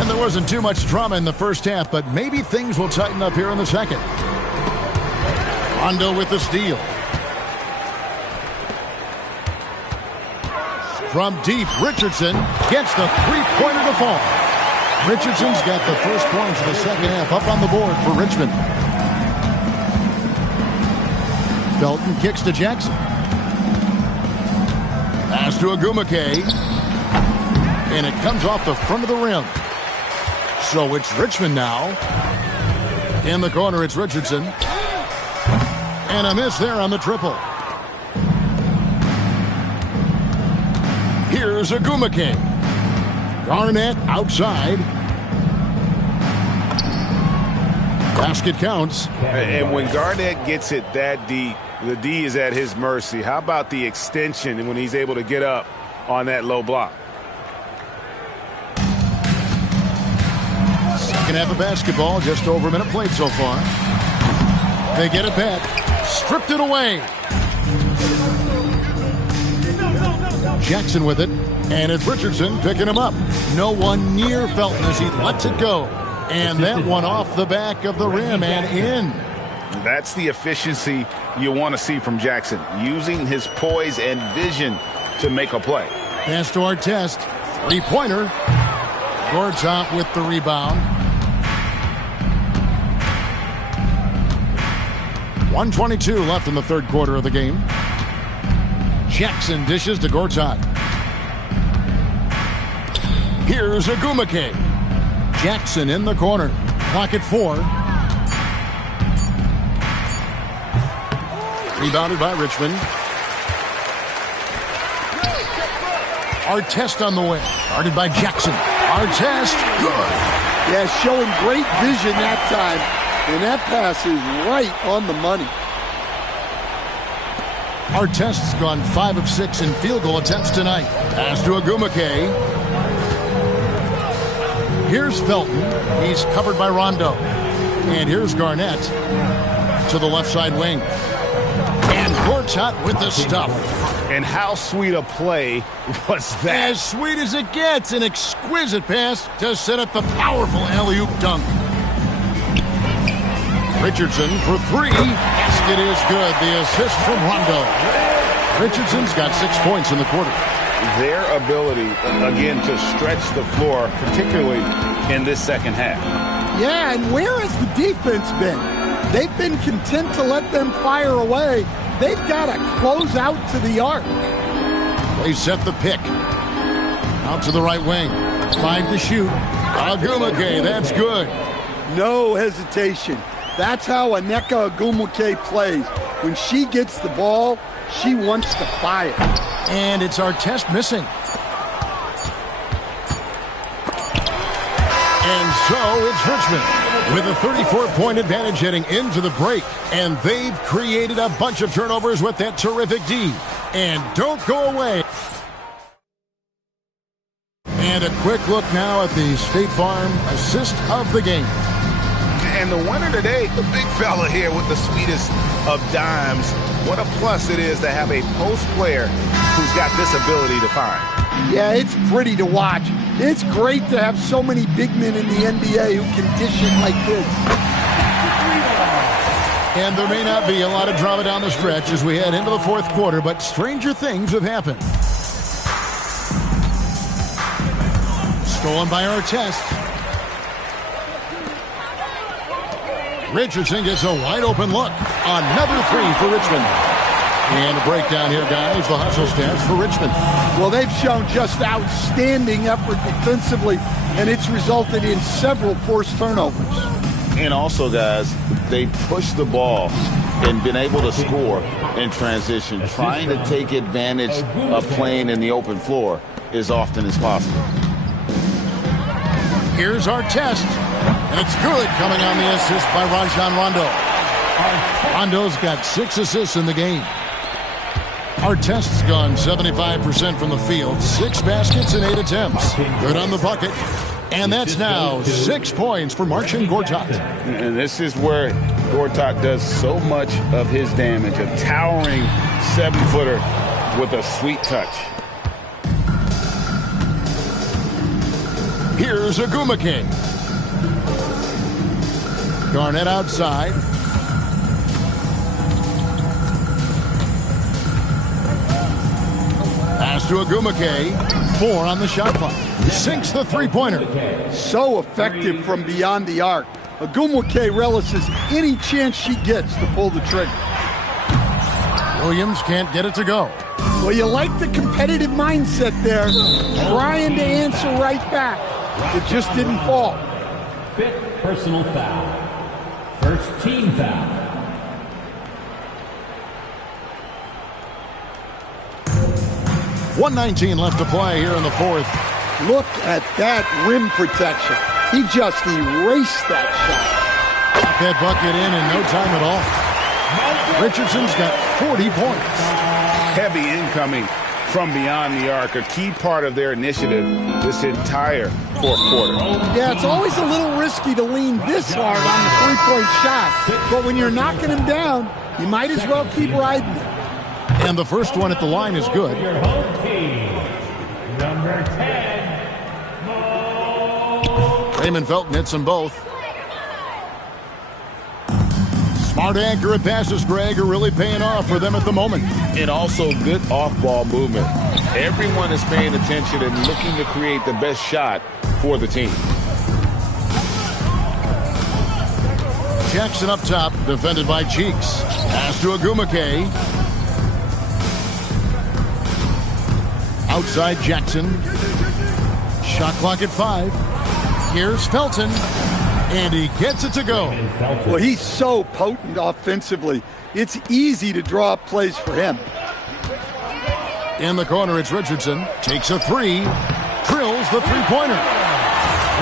And there wasn't too much drama in the first half, but maybe things will tighten up here in the second. Rondo with the steal. From deep, Richardson gets the three-pointer to fall. Richardson's got the first points of the second half up on the board for Richmond. Felton kicks to Jackson. Pass to Agumake. And it comes off the front of the rim. So it's Richmond now. In the corner, it's Richardson. And a miss there on the triple. Here's Agumake. Garnett outside. Basket counts. And when Garnett gets it that deep, the D is at his mercy. How about the extension when he's able to get up on that low block? Second half of basketball, just over a minute played so far. They get it back. Stripped it away. Jackson with it. And it's Richardson picking him up. No one near Felton as he lets it go. And that one off the back of the rim and in. That's the efficiency you want to see from Jackson. Using his poise and vision to make a play. Pass to Artest. Three-pointer. Gortat with the rebound. 1:22 left in the third quarter of the game. Jackson dishes to Gortat. Here's Agumake. Jackson in the corner. Clock at 4. Rebounded by Richmond. Artest on the way. Guarded by Jackson. Artest, good. Yeah, showing great vision that time. And that pass is right on the money. Artest's gone 5 of 6 in field goal attempts tonight. Pass to Agumake. Here's Felton. He's covered by Rondo. And here's Garnett to the left side wing. And Gortat with the stuff. And how sweet a play was that? As sweet as it gets. An exquisite pass to set up the powerful alley-oop dunk. Richardson for 3. Basket is good. The assist from Rondo. Richardson's got 6 points in the quarter. Their ability, again, to stretch the floor, particularly in this second half. Yeah, and where has the defense been? They've been content to let them fire away. They've got to close out to the arc. They set the pick. Out to the right wing. 5 to shoot. Ogwumike, that's good. No hesitation. That's how Nneka Ogwumike plays. When she gets the ball, she wants to fire. And it's Artest missing. And so it's Richmond with a 34-point advantage heading into the break. And they've created a bunch of turnovers with that terrific D. And don't go away. And a quick look now at the State Farm assist of the game. And the winner today, the big fella here with the sweetest of dimes. What a plus it is to have a post player who's got this ability to find. Yeah, it's pretty to watch. It's great to have so many big men in the NBA who can dish it like this. And there may not be a lot of drama down the stretch as we head into the fourth quarter, but stranger things have happened. Stolen by Artest. Richardson gets a wide-open look. Another 3 for Richmond. And a breakdown here, guys. The hustle stats for Richmond. Well, they've shown just outstanding effort defensively, and it's resulted in several forced turnovers. And also, guys, they pushed the ball and been able to score in transition, trying to take advantage of playing in the open floor as often as possible. Here's Artest. And it's good, coming on the assist by Rajon Rondo. Rondo's got 6 assists in the game. Artest's gone 75% from the field, 6 baskets and 8 attempts. Good on the bucket. And that's now 6 points for Marcin Gortat. And this is where Gortat does so much of his damage. A towering 7-footer with a sweet touch. Here's Ogwumike. Garnett outside. Pass to Ogwumike. 4 on the shot clock. Sinks the three-pointer. So effective from beyond the arc. Ogwumike relishes any chance she gets to pull the trigger. Williams can't get it to go. Well, you like the competitive mindset there. Trying to answer right back. It just didn't fall. 5th personal foul. First team foul. .119 left to play here in the fourth. Look at that rim protection. He just erased that shot. Got that bucket in no time at all. Richardson's got 40 points. Heavy incoming from beyond the arc, a key part of their initiative this entire fourth quarter. Yeah, it's always a little risky to lean this hard on the three-point shot, but when you're knocking him down, you might as well keep riding it. And the first one at the line is good. Your home team, number 10, Raymond Felton hits them both. Smart, accurate passes, Greg, are really paying off for them at the moment. And also good off-ball movement. Everyone is paying attention and looking to create the best shot for the team. Jackson up top, defended by Cheeks. Pass to Ogwumike. Outside Jackson. Shot clock at 5. Here's Felton. And he gets it to go. Well, he's so potent offensively. It's easy to draw up plays for him. In the corner, it's Richardson. Takes a 3. Drills the three-pointer.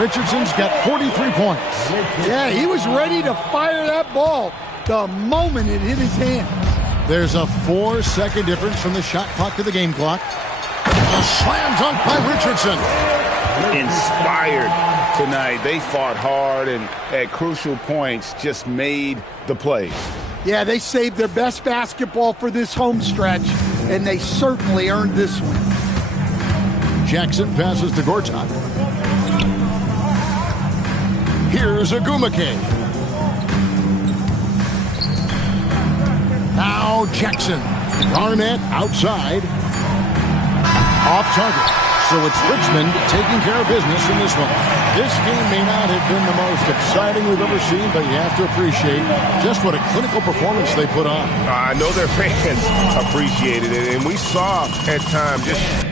Richardson's got 43 points. Yeah, he was ready to fire that ball the moment it hit his hand. There's a 4-second difference from the shot clock to the game clock. A slam dunk by Richardson. Inspired tonight. They fought hard and at crucial points just made the plays. Yeah, they saved their best basketball for this home stretch, and they certainly earned this win. Jackson passes to Gortat. Here's Ogwumike. Now Jackson. Garnett outside. Off target. So it's Richmond taking care of business in this one. This game may not have been the most exciting we've ever seen, but you have to appreciate just what a clinical performance they put on. I know their fans appreciated it, and we saw at times just...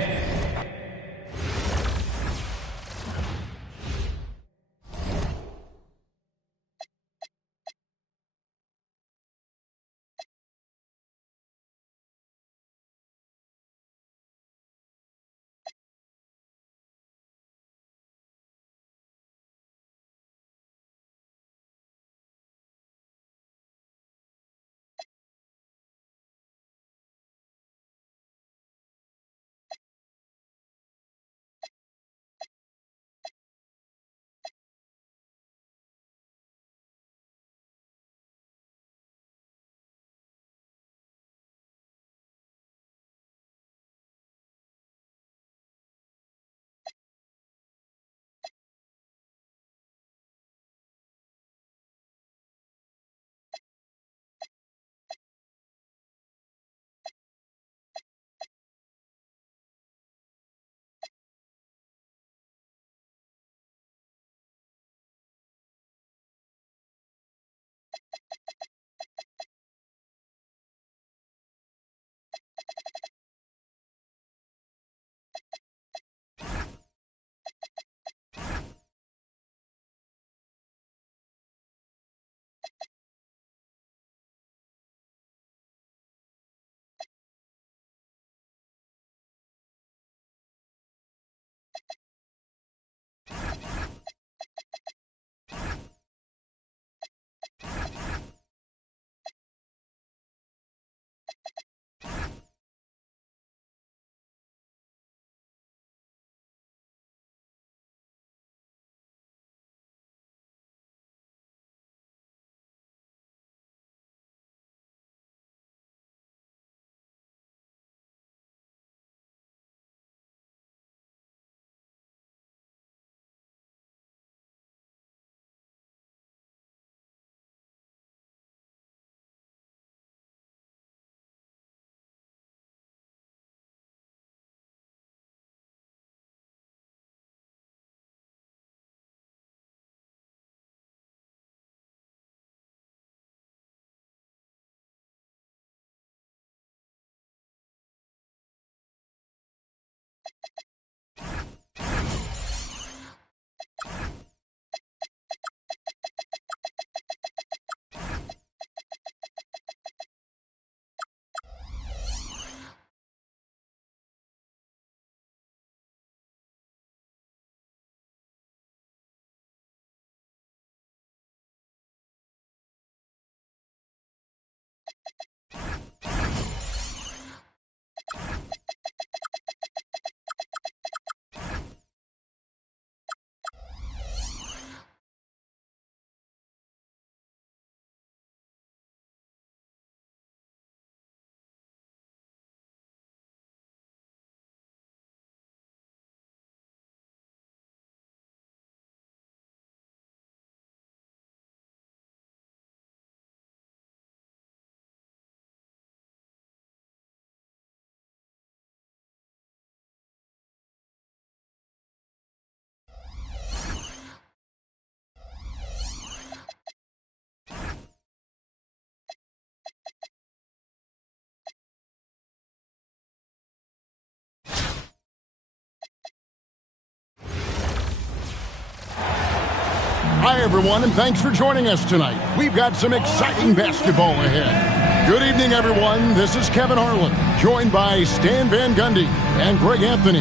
Hi, everyone, and thanks for joining us tonight. We've got some exciting basketball ahead. Good evening, everyone. This is Kevin Harlan, joined by Stan Van Gundy and Greg Anthony.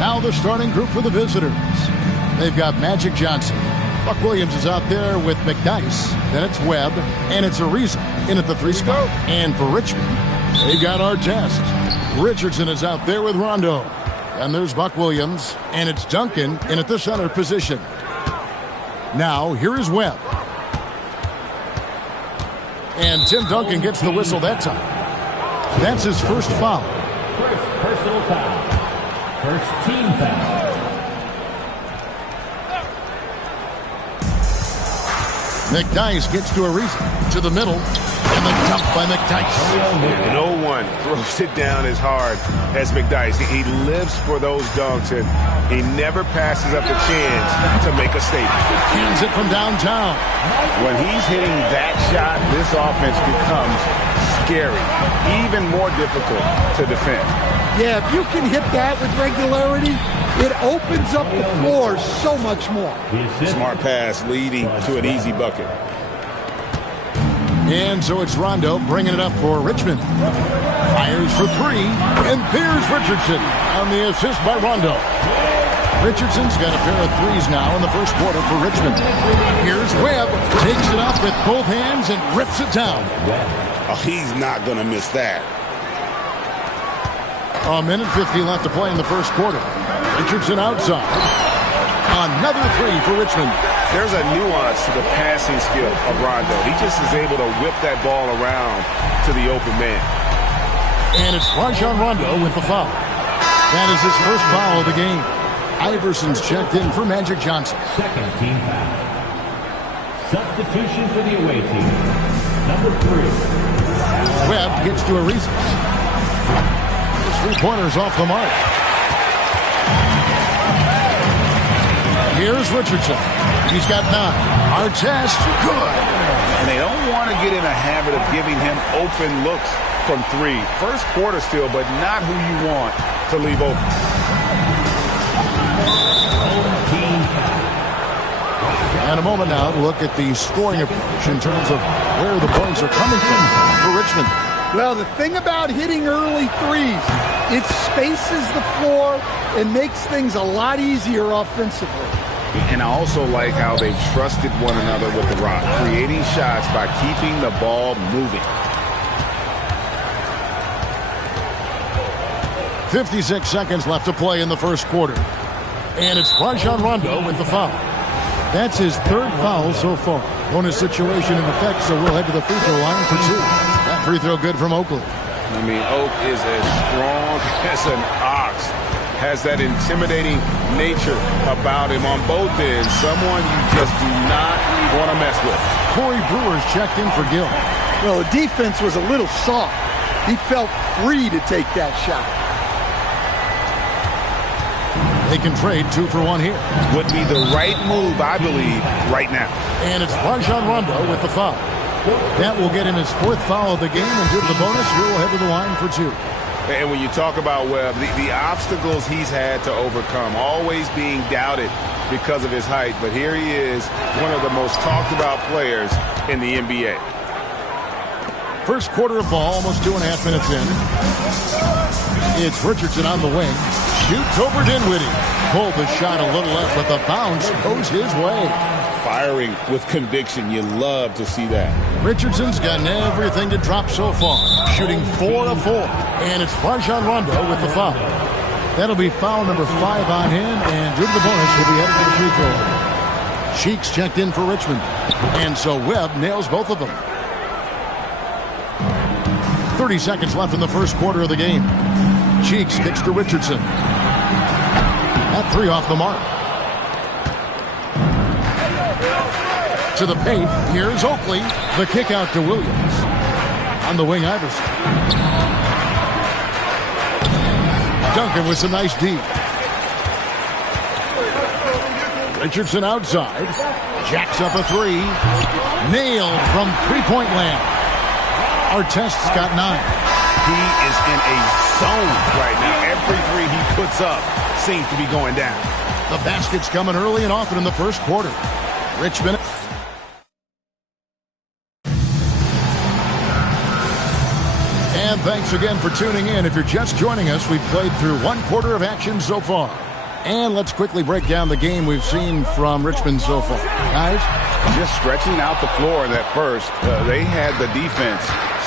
Now the starting group for the visitors. They've got Magic Johnson. Buck Williams is out there with McDyess. Then it's Webb, and it's Ariza in at the 3 spot. And for Richmond, they've got Artest. Richardson is out there with Rondo. And there's Buck Williams, and it's Duncan in at the center position. Now, here is Webb. And Tim Duncan gets the whistle that time. That's his first foul. First personal foul. First team foul. McDyess gets to Ariza. To the middle. And the dump by McDyess. No one throws it down as hard as McDyess. He lives for those dunks, and he never passes up the chance to make a statement. Hands it from downtown. When he's hitting that shot, this offense becomes scary, even more difficult to defend. Yeah, if you can hit that with regularity, it opens up the floor so much more. Smart pass leading to an easy bucket. And so it's Rondo bringing it up for Richmond. Fires for three, and there's Richardson on the assist by Rondo. Richardson's got a pair of threes now in the first quarter for Richmond. Here's Webb, takes it up with both hands and rips it down. Oh, he's not going to miss that. A minute 50 left to play in the first quarter. Richardson outside. Another three for Richmond. There's a nuance to the passing skill of Rondo. He just is able to whip that ball around to the open man. And it's Rajon Rondo with the foul. That is his first foul of the game. Iverson's checked in for Magic Johnson. Second team foul. Substitution for the away team. Number 3. Webb gets to Ariza. His three-pointers off the mark. Here's Richardson. He's got 9. Artest, good. And they don't want to get in a habit of giving him open looks from 3. First quarter still, but not who you want to leave open. And a moment now to look at the scoring approach in terms of where the points are coming from for Richmond. Well, the thing about hitting early threes, it spaces the floor and makes things a lot easier offensively. And I also like how they've trusted one another with the rock, creating shots by keeping the ball moving. 56 seconds left to play in the first quarter. And it's Rajon Rondo with the foul. That's his third foul so far. Bonus situation in effect, so we'll head to the free throw line for 2. That free throw good from Oakley. I mean, Oak is as strong as an ox. Has that intimidating nature about him on both ends. Someone you just do not want to mess with. Corey Brewer's checked in for Gill. Well, the defense was a little soft. He felt free to take that shot. They can trade 2 for 1 here. Would be the right move, I believe, right now. And it's Rajon Rondo with the foul. That will get him his 4th foul of the game, and due to the bonus, we'll head to the line for 2. And when you talk about Webb, the obstacles he's had to overcome, always being doubted because of his height. But here he is, one of the most talked about players in the NBA. First quarter of ball, almost 2.5 minutes in. It's Richardson on the wing. Shoots over Dinwiddie. Pulled the shot a little left, but the bounce goes his way. Firing with conviction. You love to see that. Richardson's gotten everything to drop so far. Shooting 4 of 4. And it's Rajon Rondo with the foul. That'll be foul number 5 on him, and due to the bonus, will be headed to the free throw line. Cheeks checked in for Richmond. And so Webb nails both of them. 30 seconds left in the first quarter of the game. Cheeks kicks to Richardson. That 3 off the mark. To the paint, here's Oakley. The kick out to Williams. On the wing, Iverson. Duncan with some nice D. Richardson outside. Jacks up a 3. Nailed from three-point land. Artest's got 9. He is in a zone right now. Every 3 he puts up seems to be going down. The basket's coming early and often in the first quarter. Richmond. And thanks again for tuning in. If you're just joining us, we've played through 1 quarter of action so far. And let's quickly break down the game we've seen from Richmond so far. Guys? Just stretching out the floor in that first. They had the defense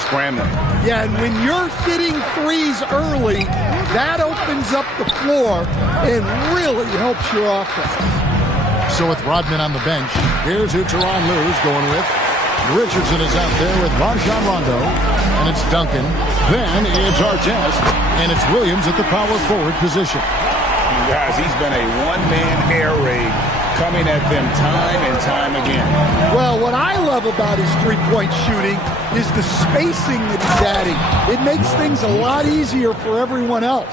scrambling. Yeah, and when you're hitting threes early, that opens up the floor and really helps your offense. So with Rodman on the bench, here's who Tyronn Lue's going with. Richardson is out there with Rajon Rondo, and it's Duncan. Then it's Artest, and it's Williams at the power forward position. Guys, he's been a one-man air raid coming at them time and time again. Well, what I love about his three-point shooting is the spacing that he's adding. It makes things a lot easier for everyone else.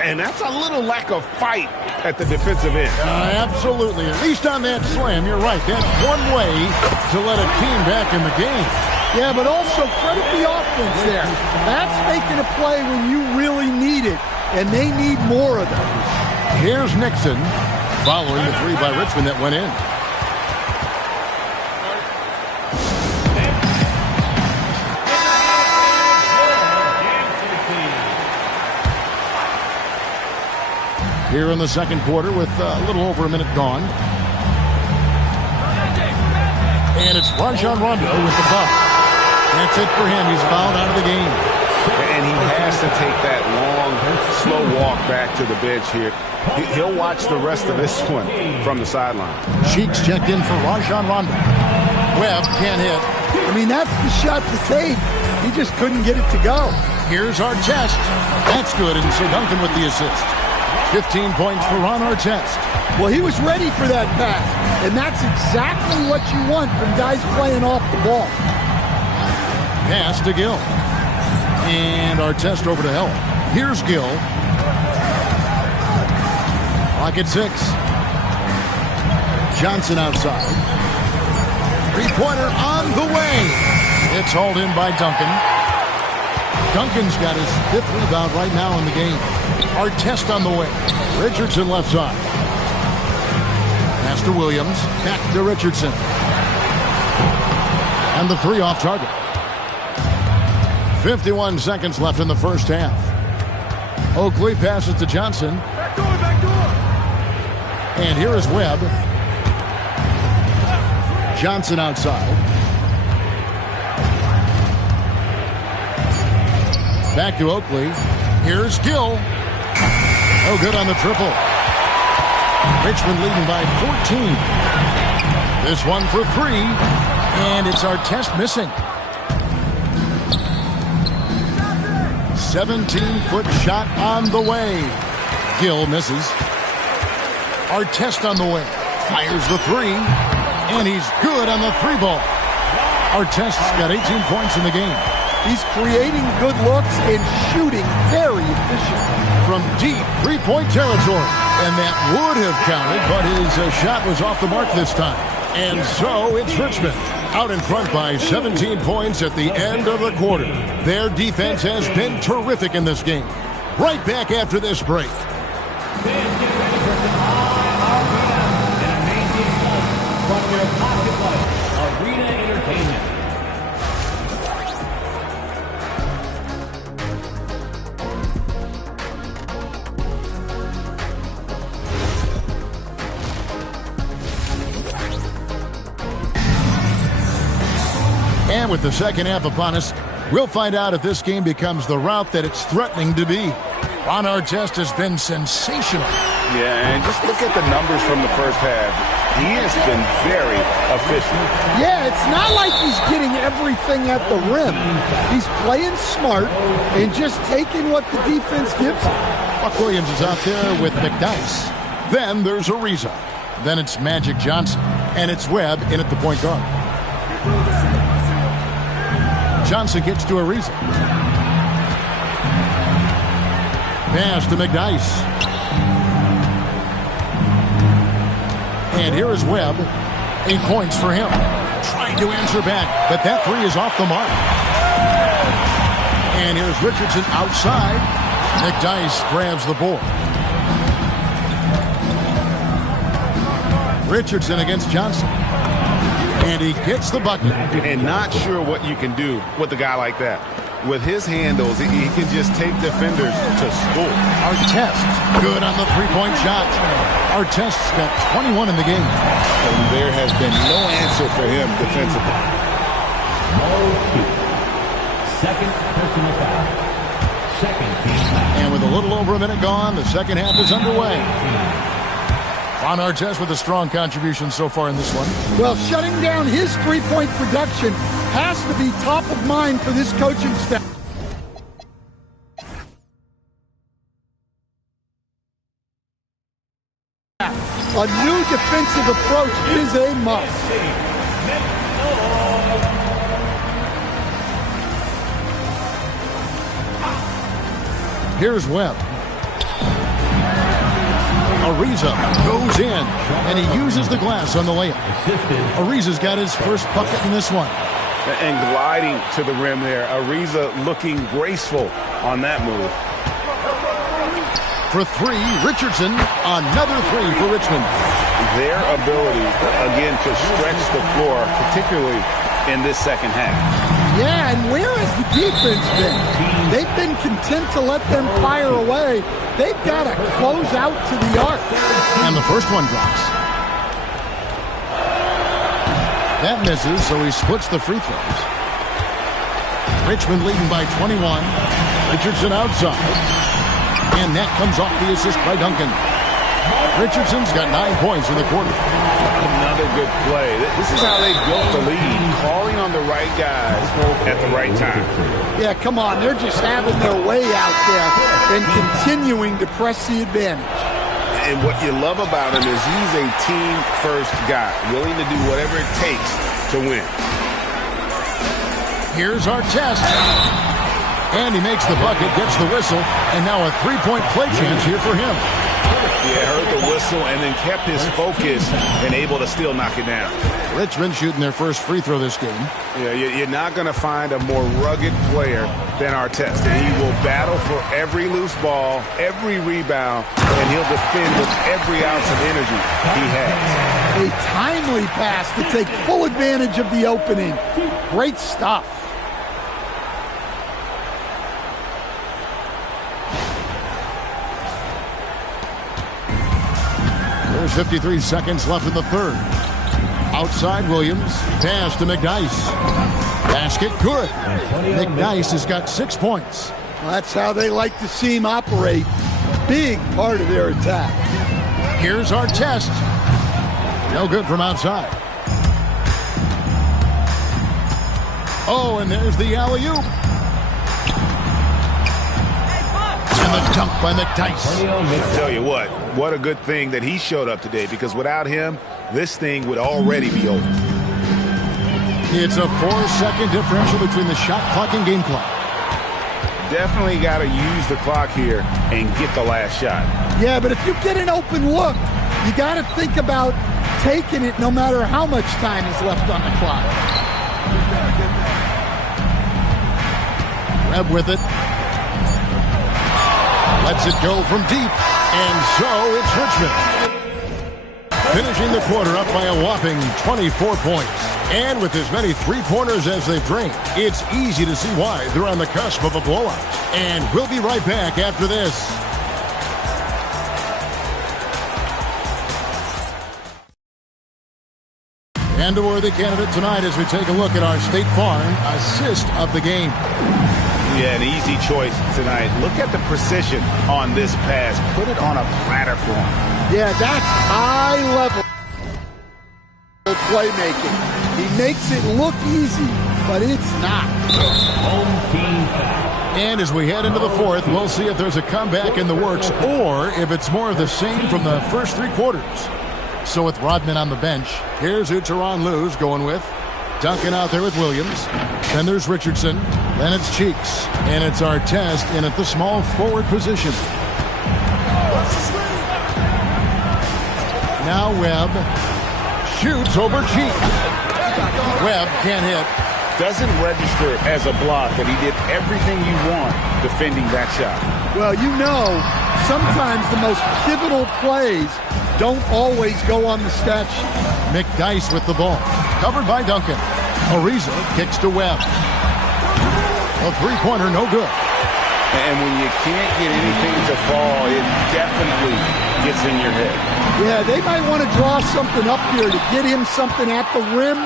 And that's a little lack of fight at the defensive end. Absolutely. At least on that slam, you're right. That's one way to let a team back in the game. Yeah, but also credit the offense there. That's making a play when you really need it, and they need more of those. Here's Nixon following the three by Richmond that went in. Here in the second quarter with a little over a minute gone. And it's Rajon Rondo with the foul. That's it for him. He's fouled out of the game. And he has to take that long, slow walk back to the bench here. He'll watch the rest of this one from the sideline. Cheeks checked in for Rajon Rondo. Webb can't hit. I mean, that's the shot to take. He just couldn't get it to go. Here's Artest. That's good, and Sir Duncan with the assist. 15 points for Ron Artest. Well, he was ready for that pass, and that's exactly what you want from guys playing off the ball. Pass to Gill. And Artest over to Hill. Here's Gill. Clock at 6. Johnson outside. Three-pointer on the way. It's hauled in by Duncan. Duncan's got his 5th rebound right now in the game. Artest on the way. Richardson left side. Pass to Williams. Back to Richardson. And the three off target. 51 seconds left in the first half. Oakley passes to Johnson. Back door. And here is Webb. Johnson outside. Back to Oakley. Here's Gill. Oh, good on the triple. Richmond leading by 14. This one for 3. And it's Artest missing. 17-foot shot on the way. Gill misses. Artest on the way. Fires the 3. And he's good on the 3-ball. Artest's got 18 points in the game. He's creating good looks and shooting very efficient. From deep three-point territory. And that would have counted, but his shot was off the mark this time. And so it's Richmond out in front by 17 points at the end of the quarter. Their defense has been terrific in this game. Right back after this break. Arena Entertainment. And with the second half upon us, we'll find out if this game becomes the route that it's threatening to be. Ron Artest has been sensational. Yeah, and just look at the numbers from the first half. He has been very efficient. Yeah, it's not like he's getting everything at the rim. He's playing smart and just taking what the defense gives him. Buck Williams is out there with McDyess. Then there's Ariza. Then it's Magic Johnson. And it's Webb in at the point guard. Johnson gets to Ariza. Pass to McDyess. And here is Webb. 8 points for him. Trying to answer back, but that 3 is off the mark. And here's Richardson outside. McDyess grabs the board. Richardson against Johnson. And he gets the bucket. And not sure what you can do with a guy like that. With his handles, he can just take defenders to school. Artest, good on the three-point shot. Artest's got 21 in the game. And there has been no answer for him defensively. Second personal foul. Second team foul. And with a little over a minute gone, the second half is underway. Ron Artest with a strong contribution so far in this one. Well, shutting down his three-point production has to be top of mind for this coaching staff. A new defensive approach is a must. Here's Webb. Ariza goes in, and he uses the glass on the layup. Ariza's got his first bucket in this one. And gliding to the rim there. Ariza looking graceful on that move. For three, Richardson, another three for Richmond. Their ability, again, to stretch the floor, particularly in this second half. Yeah, and where has the defense been? They've been content to let them fire away. They've got to close out to the arc. And the first one drops. That misses, so he splits the free throws. Richmond leading by 21. Richardson outside. And that comes off the assist by Duncan. Richardson's got 9 points in the quarter. Another good play. This is how they built the lead, calling on the right guys at the right time. Yeah, come on. They're just having their way out there and continuing to press the advantage. And what you love about him is he's a team-first guy, willing to do whatever it takes to win. Here's our test. And he makes the bucket, gets the whistle, and now a three-point play chance here for him. Yeah, heard the whistle and then kept his focus and able to still knock it down. Richmond shooting their first free throw this game. Yeah, you're not going to find a more rugged player than Artest. And he will battle for every loose ball, every rebound, and he'll defend with every ounce of energy he has. A timely pass to take full advantage of the opening. Great stuff. There's 53 seconds left in the third. Outside Williams, pass to McDyess. Basket good. McDyess has got 6 points. Well, that's how they like to see him operate. Big part of their attack. Here's our test. No good from outside. Oh, and there's the alley-oop. And the dunk by McDyess. I tell you what a good thing that he showed up today, because without him, this thing would already be over. It's a 4-second differential between the shot clock and game clock. Definitely got to use the clock here and get the last shot. Yeah, but if you get an open look, you got to think about taking it no matter how much time is left on the clock. Webb with it. Lets it go from deep. And so it's Richmond. Finishing the quarter up by a whopping 24 points. And with as many three-pointers as they've drained, it's easy to see why they're on the cusp of a blowout. And we'll be right back after this. And a worthy candidate tonight as we take a look at our State Farm assist of the game. Yeah, an easy choice tonight. Look at the precision on this pass. Put it on a platter for him. Yeah, that's high-level playmaking. He makes it look easy, but it's not. And as we head into the fourth, we'll see if there's a comeback in the works or if it's more of the same from the first three quarters. So with Rodman on the bench, here's who Tyronn Lue's going with. Duncan out there with Williams. Then there's Richardson. Then it's Cheeks. And it's Artest in at the small forward position. Now Webb shoots over Cheeks. Webb can't hit. Doesn't register as a block, but he did everything you want defending that shot. Well, you know, sometimes the most pivotal plays don't always go on the stat sheet. McDyess with the ball. Covered by Duncan. Ariza kicks to Webb. A three-pointer, no good. And when you can't get anything to fall, it definitely gets in your head. Yeah, they might want to draw something up here to get him something at the rim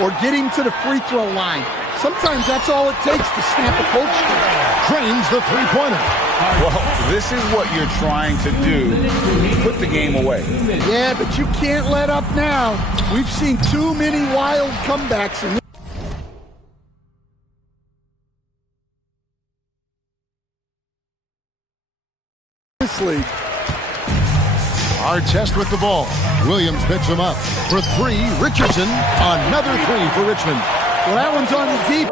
or get him to the free throw line. Sometimes that's all it takes to snap a coach streak. Drains the three-pointer. Well, this is what you're trying to do. Put the game away. Yeah, but you can't let up now. We've seen too many wild comebacks in this league. Artest with the ball. Williams picks him up. For three, Richardson. Another three for Richmond. Well, that one's on the deep.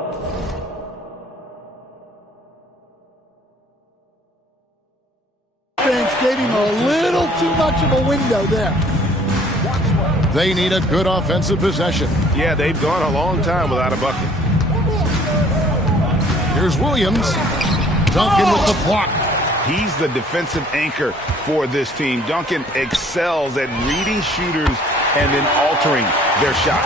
Defense gave him a little too much of a window there. They need a good offensive possession. Yeah, they've gone a long time without a bucket. Here's Williams. Duncan with the block. He's the defensive anchor for this team. Duncan excels at reading shooters and then altering their shot.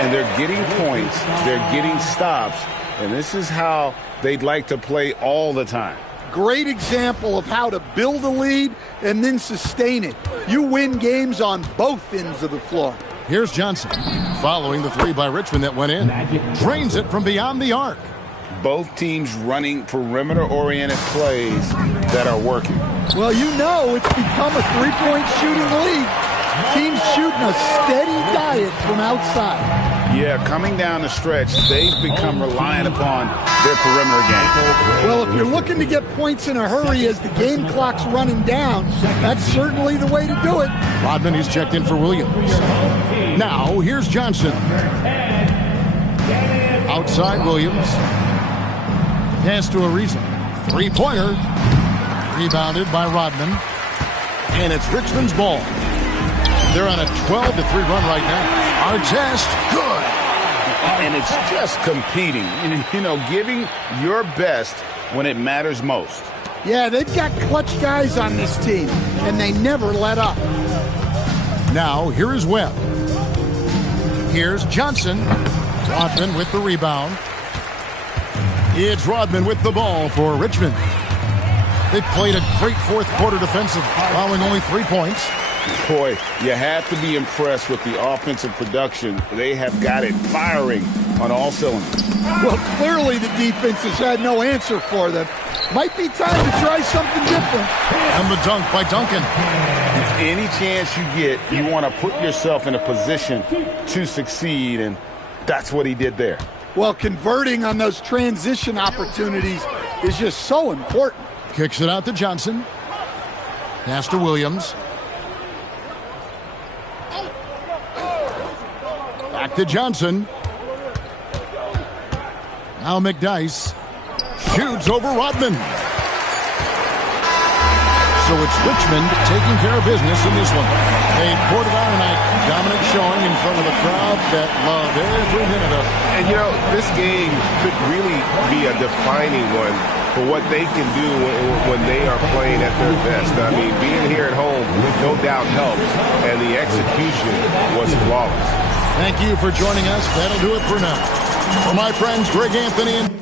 And they're getting points. They're getting stops. And this is how they'd like to play all the time. Great example of how to build a lead and then sustain it. You win games on both ends of the floor. Here's Johnson. Following the three by Richmond that went in. Drains it from beyond the arc. Both teams running perimeter-oriented plays that are working. Well, you know it's become a three-point shooting league. Teams shooting a steady diet from outside. Yeah, coming down the stretch, they've become reliant upon their perimeter game. Well, if you're looking to get points in a hurry as the game clock's running down, that's certainly the way to do it. Rodman is checked in for Williams. Now, here's Johnson. Outside Williams. Pass to Ariza. Three-pointer. Rebounded by Rodman. And it's Richmond's ball. They're on a 12-3 run right now. Artest, good. And it's just competing, you know, giving your best when it matters most. Yeah, they've got clutch guys on this team, and they never let up. Now, here is Webb. Here's Johnson. Rodman with the rebound. It's Rodman with the ball for Richmond. They played a great fourth quarter defensive, allowing only 3 points. Boy, you have to be impressed with the offensive production. They have got it firing on all cylinders. Well, clearly the defense has had no answer for them. Might be time to try something different. And the dunk by Duncan. Any chance you get, you want to put yourself in a position to succeed, and that's what he did there. Well, converting on those transition opportunities is just so important. Kicks it out to Johnson. Pass to Williams. Back to Johnson. Now McDyess shoots over Rodman. So it's Richmond taking care of business in this one. They poured it on tonight. Dominant showing in front of a crowd that loved every minute of it. And, you know, this game could really be a defining one for what they can do when they are playing at their best. I mean, being here at home, no doubt helps, and the execution was flawless. Thank you for joining us. That'll do it for now. For my friends Greg Anthony and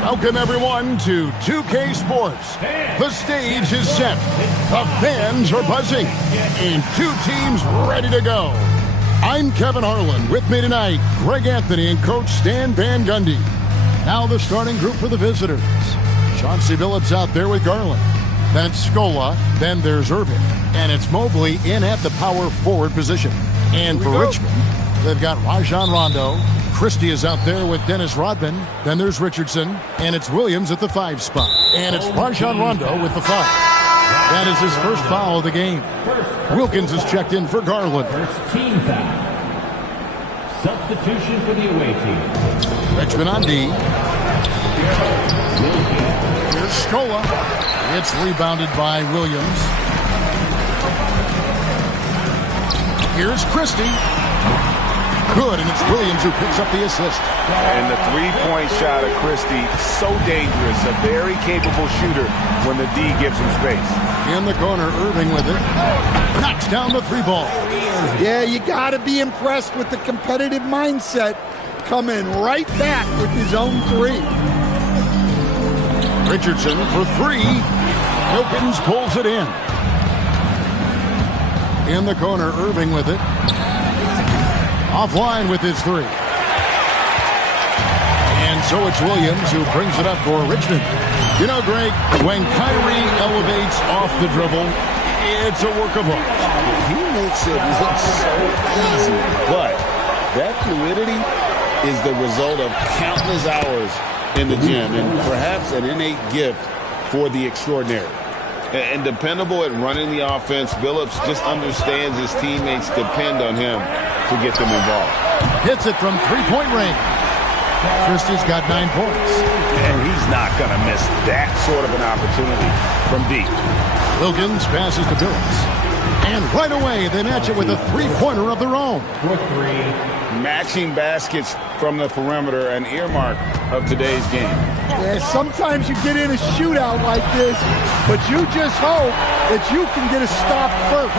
Welcome, everyone, to 2K Sports. The stage is set. The fans are buzzing. And two teams ready to go. I'm Kevin Harlan. With me tonight, Greg Anthony and Coach Stan Van Gundy. Now the starting group for the visitors. Chauncey Billups out there with Garland. Then it's Scola. Then there's Irving. And it's Mobley in at the power forward position. And for Richmond, they've got Rajon Rondo. Christie is out there with Dennis Rodman. Then there's Richardson. And it's Williams at the 5 spot. And it's Rajon Rondo with the 5. That is his first foul of the game. Wilkins is checked in for Garland. First team foul. Substitution for the away team. Richmond on D. Here's Scola. It's rebounded by Williams. Here's Christie. Good, and it's Williams who picks up the assist. And the three-point shot of Christie, so dangerous. A very capable shooter when the D gives him space. In the corner, Irving with it. Knocks down the 3 ball. Yeah, you got to be impressed with the competitive mindset. Coming right back with his own 3. Richardson for 3. Wilkins pulls it in. In the corner, Irving with it. Offline with his 3. And so it's Williams who brings it up for Richmond. You know, Greg, when Kyrie elevates off the dribble, it's a work of art. He makes it look so easy, but that fluidity is the result of countless hours in the gym and perhaps an innate gift for the extraordinary. And dependable at running the offense, Billups just understands his teammates depend on him to get them involved. Hits it from 3-point range. Christie's got 9 points. And he's not going to miss that sort of an opportunity from deep. Wilkins passes to Billups. And right away, they match it with a 3-pointer of their own. For 3. Matching baskets from the perimeter, an earmark of today's game. Yeah, sometimes you get in a shootout like this, but you just hope that you can get a stop first.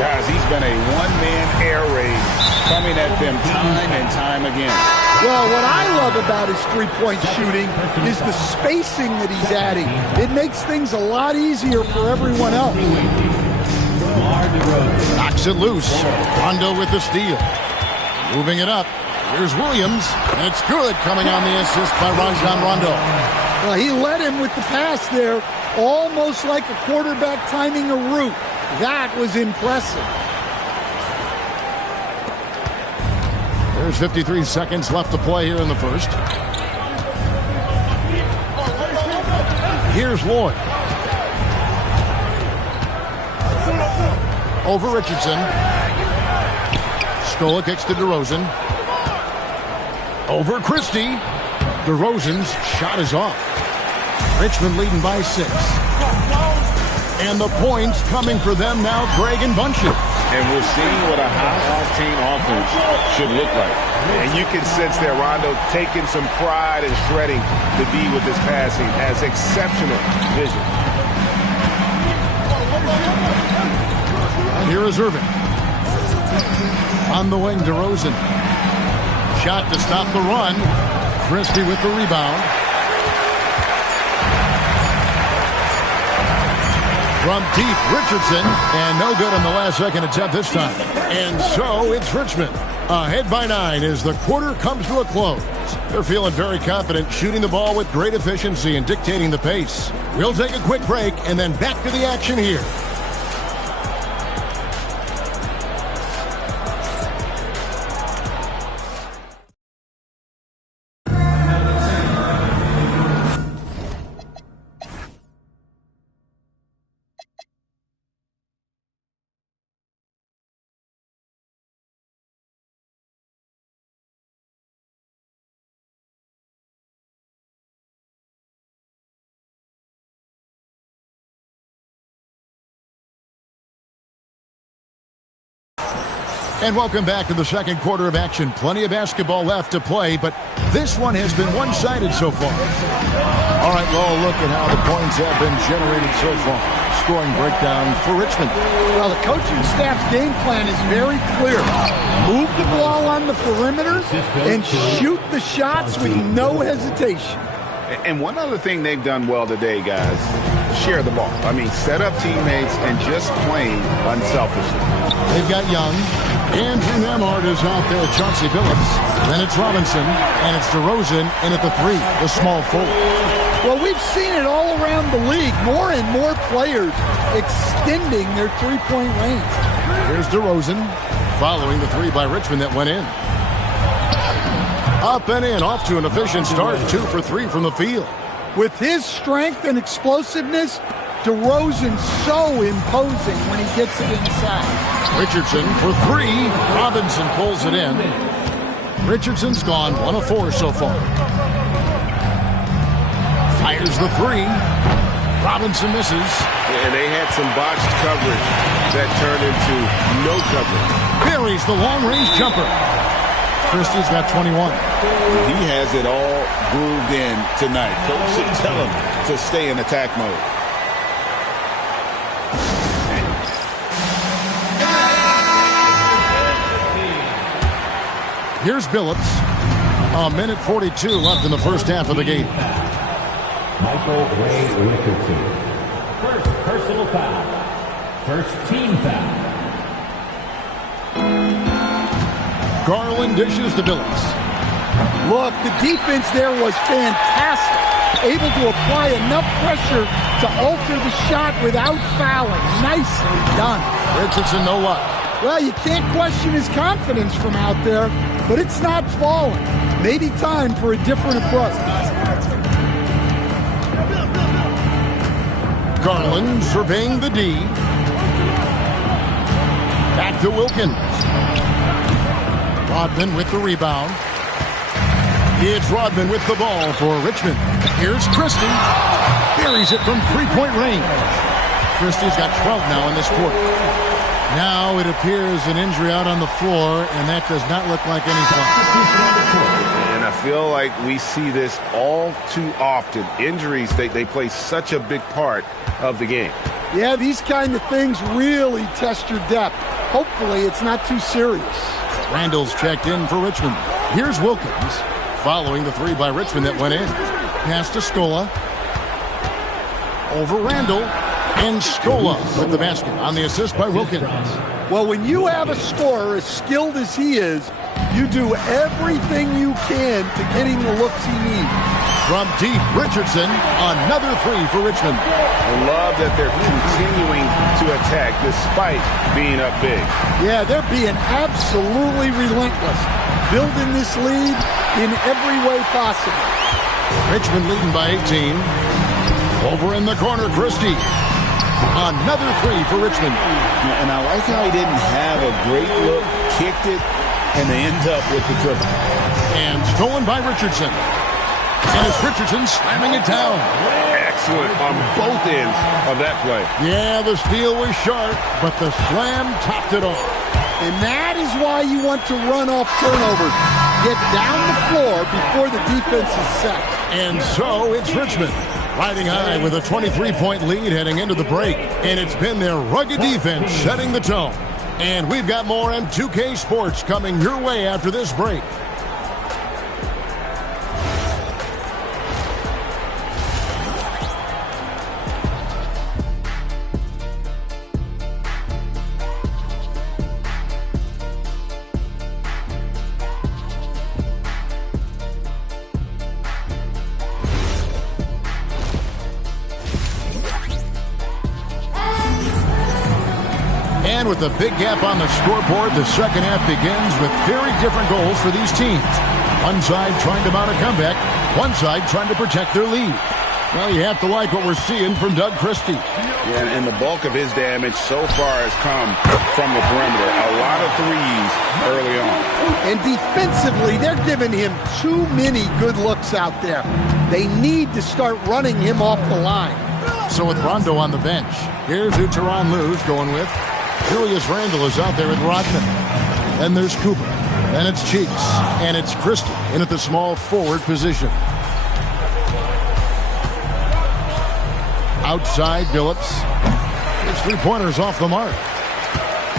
Guys, he's been a one-man air raid coming at them time and time again. Well, what I love about his three-point shooting is the spacing that he's adding. It makes things a lot easier for everyone else. Knocks it loose. Rondo with the steal. Moving it up. Here's Williams, and it's good coming on the assist by Rajon Rondo. Well, he led him with the pass there, almost like a quarterback timing a route. That was impressive. There's 53 seconds left to play here in the first. Here's Lloyd. Over Richardson. Scola kicks to DeRozan. Over Christie. DeRozan's shot is off. Richmond leading by 6. And the points coming for them now, Greg and Bunchen. And we're seeing what a high-octane offense should look like. And you can sense that Rondo taking some pride in shredding the D with his passing. Has exceptional vision. And here is Irving. On the wing, DeRozan. Shot to stop the run. Christie with the rebound. From deep, Richardson. And no good on the last second attempt this time. And so it's Richmond. Ahead by 9 as the quarter comes to a close. They're feeling very confident, shooting the ball with great efficiency and dictating the pace. We'll take a quick break and then back to the action here. And welcome back to the second quarter of action. Plenty of basketball left to play, but this one has been one-sided so far. All right, well, look at how the points have been generated so far. Scoring breakdown for Richmond. Well, the coaching staff's game plan is very clear. Move the ball on the perimeter and shoot the shots with no hesitation. And one other thing they've done well today, guys, share the ball. I mean, set up teammates and just playing unselfishly. They've got Young. Andrew Nemhard is out there. Chauncey Billups. Then it's Robinson. And it's DeRozan in at the 3, the small forward. Well, we've seen it all around the league. More and more players extending their three-point range. Here's DeRozan following the 3 by Richmond that went in. Up and in, off to an efficient start. 2 for 3 from the field. With his strength and explosiveness, DeRozan's so imposing when he gets it inside. Richardson for 3. Robinson pulls it in. Richardson's gone 1 of 4 so far. Fires the 3. Robinson misses. And they had some botched coverage that turned into no coverage. Buries the long-range jumper. Christie's got 21. He has it all grooved in tonight. Coach should tell him to stay in attack mode. Here's Billups. 1:42 left in the first half of the game. Michael Ray Richardson. First personal foul. First team foul. Garland dishes to Billups. Look, the defense there was fantastic. Able to apply enough pressure to alter the shot without fouling. Nicely done. Richardson, no luck. Well, you can't question his confidence from out there, but it's not falling. Maybe time for a different approach. Garland surveying the D. Back to Wilkins. Rodman with the rebound. It's Rodman with the ball for Richmond. Here's Christie. Buries it from three-point range. Christie's got 12 now in this quarter. Now it appears an injury out on the floor, and that does not look like any fun. And I feel like we see this all too often. Injuries, they play such a big part of the game. Yeah, these kind of things really test your depth. Hopefully it's not too serious. Randall's checked in for Richmond. Here's Wilkins following the 3 by Richmond that went in. Pass to Scola. Over Randall. And Scola with the basket on the assist by Wilkins. Well, when you have a scorer as skilled as he is, you do everything you can to get him the looks he needs. From deep, Richardson, another 3 for Richmond. I love that they're continuing to attack despite being up big. Yeah, they're being absolutely relentless, building this lead in every way possible. Richmond leading by 18. Over in the corner, Christie. Another 3 for Richmond. And I like how he didn't have a great look, kicked it, and they end up with the triple. And stolen by Richardson. And it's Richardson slamming it down. Excellent on both ends of that play. Yeah, the steal was sharp, but the slam topped it off. And that is why you want to run off turnovers. Get down the floor before the defense is set. And so it's Richmond riding high with a 23-point lead heading into the break. And it's been their rugged defense setting the tone. And we've got more M2K Sports coming your way after this break. And with a big gap on the scoreboard, the second half begins with very different goals for these teams. One side trying to mount a comeback, one side trying to protect their lead. Well, you have to like what we're seeing from Doug Christie. Yeah, and the bulk of his damage so far has come from the perimeter. A lot of threes early on. And defensively, they're giving him too many good looks out there. They need to start running him off the line. So with Rondo on the bench, here's who Tyronn Lue's going with. Julius Randle is out there with Rodman. Then there's Cooper. Then it's Cheeks. And it's Christie in at the small forward position. Outside, Billups. His three-pointers off the mark.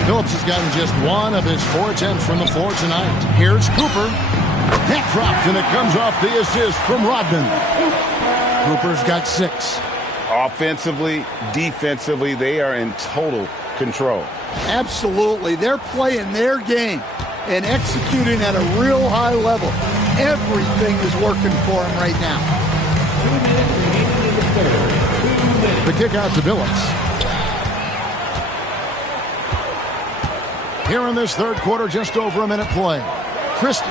Billups has gotten just 1 of his 4 attempts from the floor tonight. Here's Cooper. That drops, and it comes off the assist from Rodman. Cooper's got 6. Offensively, defensively, they are in total control. Absolutely. They're playing their game and executing at a real high level. Everything is working for them right now. 2 minutes remaining in the third. 2 minutes. The kick out to Billups. Here in this third quarter, just over a minute play. Christie.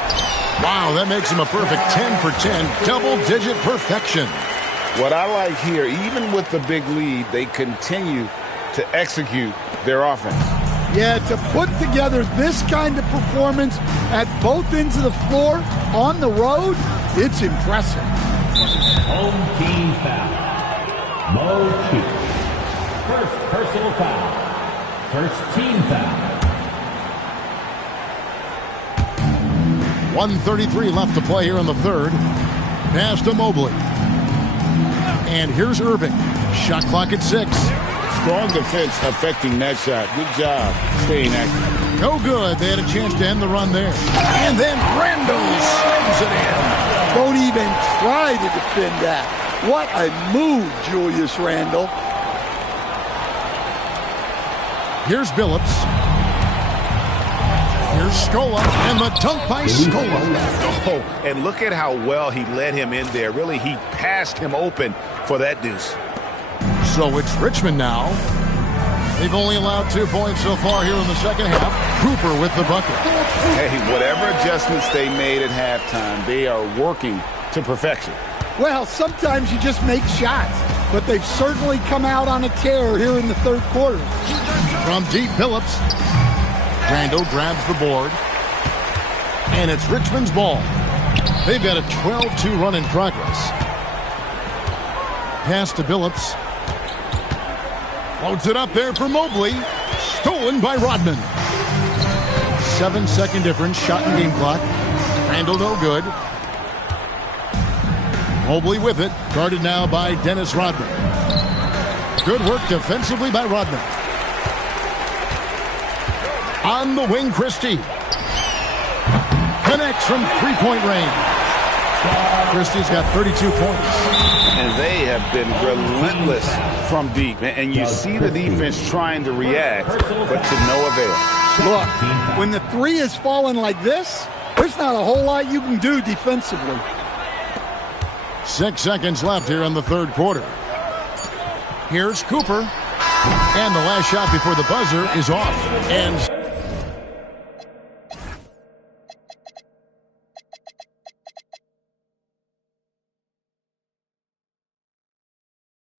Wow, that makes him a perfect 10 for 10, double-digit perfection. What I like here, even with the big lead, they continue to execute their offense. Yeah, to put together this kind of performance at both ends of the floor on the road, it's impressive. Home team foul. Mo Cheeks. First personal foul. First team foul. 1:33 left to play here in the third. Pass to Mobley. And here's Irving. Shot clock at 6. Strong defense affecting that shot. Good job staying active. No good. They had a chance to end the run there. And then Randle slams it in. Don't even try to defend that. What a move, Julius Randle. Here's Billups. Here's Scola, and the dunk by Scola. Oh, and look at how well he led him in there. Really, he passed him open for that deuce. So it's Richmond now. They've only allowed 2 points so far here in the second half. Cooper with the bucket. Hey, whatever adjustments they made at halftime, they are working to perfection. Well, sometimes you just make shots, but they've certainly come out on a tear here in the third quarter. From deep, Billups. Randle grabs the board. And it's Richmond's ball. They've got a 12-2 run in progress. Pass to Billups. Floats it up there for Mobley. Stolen by Rodman. 7-second difference, shot and game clock. Randle no good. Mobley with it. Guarded now by Dennis Rodman. Good work defensively by Rodman. On the wing, Christie. Connects from three-point range. Christie's got 32 points. And they have been relentless from deep. And you see the defense trying to react, but to no avail. Look, when the three is falling like this, there's not a whole lot you can do defensively. 6 seconds left here in the third quarter. Here's Cooper. And the last shot before the buzzer is off. And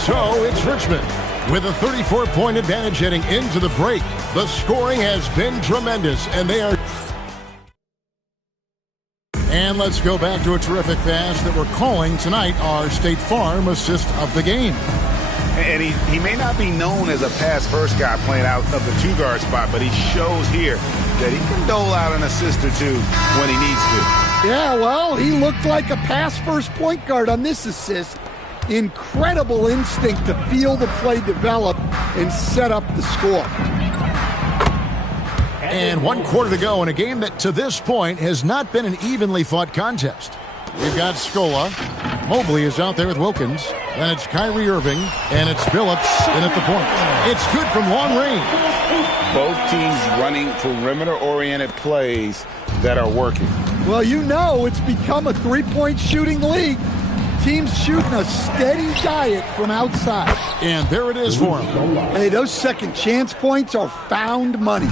so it's Richmond with a 34-point advantage heading into the break. The scoring has been tremendous, and they are... And let's go back to a terrific pass that we're calling tonight our State Farm assist of the game. And he may not be known as a pass-first guy playing out of the two-guard spot, but he shows here that he can dole out an assist or two when he needs to. Yeah, well, he looked like a pass-first point guard on this assist. Incredible instinct to feel the play develop and set up the score. And 1 quarter to go in a game that to this point has not been an evenly fought contest. We've got Scola. Mobley is out there with Wilkins. Then it's Kyrie Irving. And it's Billups in at the point. It's good from long range. Both teams running perimeter-oriented plays that are working. Well, you know it's become a three-point shooting league. Teams shooting a steady diet from outside. And there it is for him. Hey, those second chance points are found money.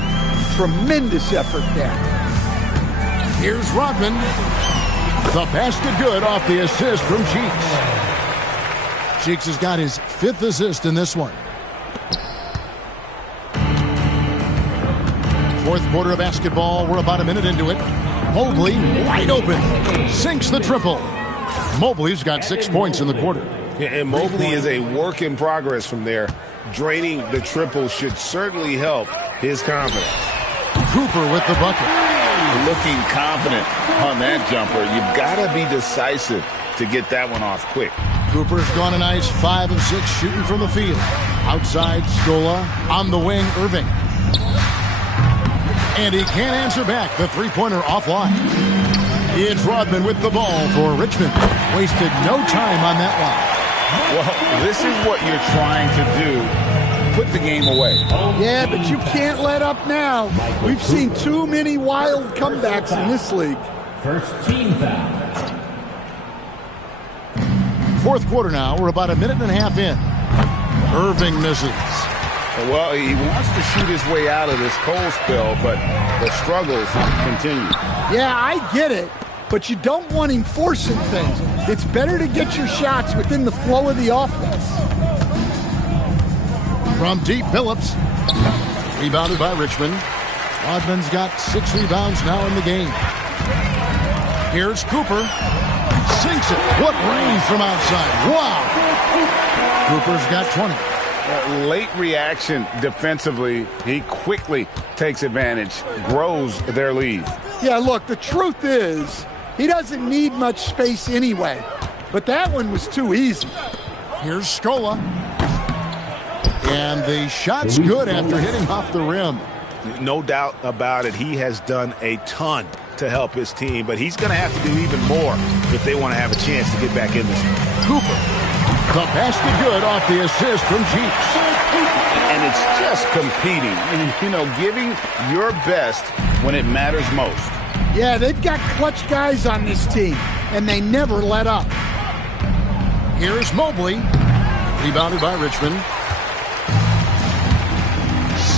Tremendous effort there. Here's Rodman. The basket good off the assist from Cheeks. Cheeks has got his 5th assist in this one. Fourth quarter of basketball. We're about a minute into it. Mobley wide open. Sinks the triple. Mobley's got 6 points in the quarter. And Mobley is a work in progress from there. Draining the triple should certainly help his confidence. Cooper with the bucket. Looking confident on that jumper. You've got to be decisive to get that one off quick. Cooper's gone a nice 5 of 6 shooting from the field. Outside, Scola. On the wing, Irving. And he can't answer back. The three-pointer offline. It's Rodman with the ball for Richmond. Wasted no time on that one. Well, this is what you're trying to do. Put the game away. Yeah, but you can't let up now. We've seen too many wild comebacks in this league. First team foul. Fourth quarter now. We're about a minute and a half in. Irving misses. Well, he wants to shoot his way out of this cold spell, but the struggles continue. Yeah, I get it, but you don't want him forcing things. It's better to get your shots within the flow of the offense. From deep, Phillips. Rebounded by Richmond. Rodman's got 6 rebounds now in the game. Here's Cooper. Sinks it. What range from outside. Wow. Cooper's got 20. Late reaction defensively. He quickly takes advantage, grows their lead. Yeah, look, the truth is, he doesn't need much space anyway. But that one was too easy. Here's Scola. And the shot's good after hitting off the rim. No doubt about it. He has done a ton to help his team, but he's going to have to do even more if they want to have a chance to get back in this one. Cooper. The basket good off the assist from Cheeks. And it's just competing. You know, giving your best when it matters most. Yeah, they've got clutch guys on this team, and they never let up. Here's Mobley. Rebounded by Richmond.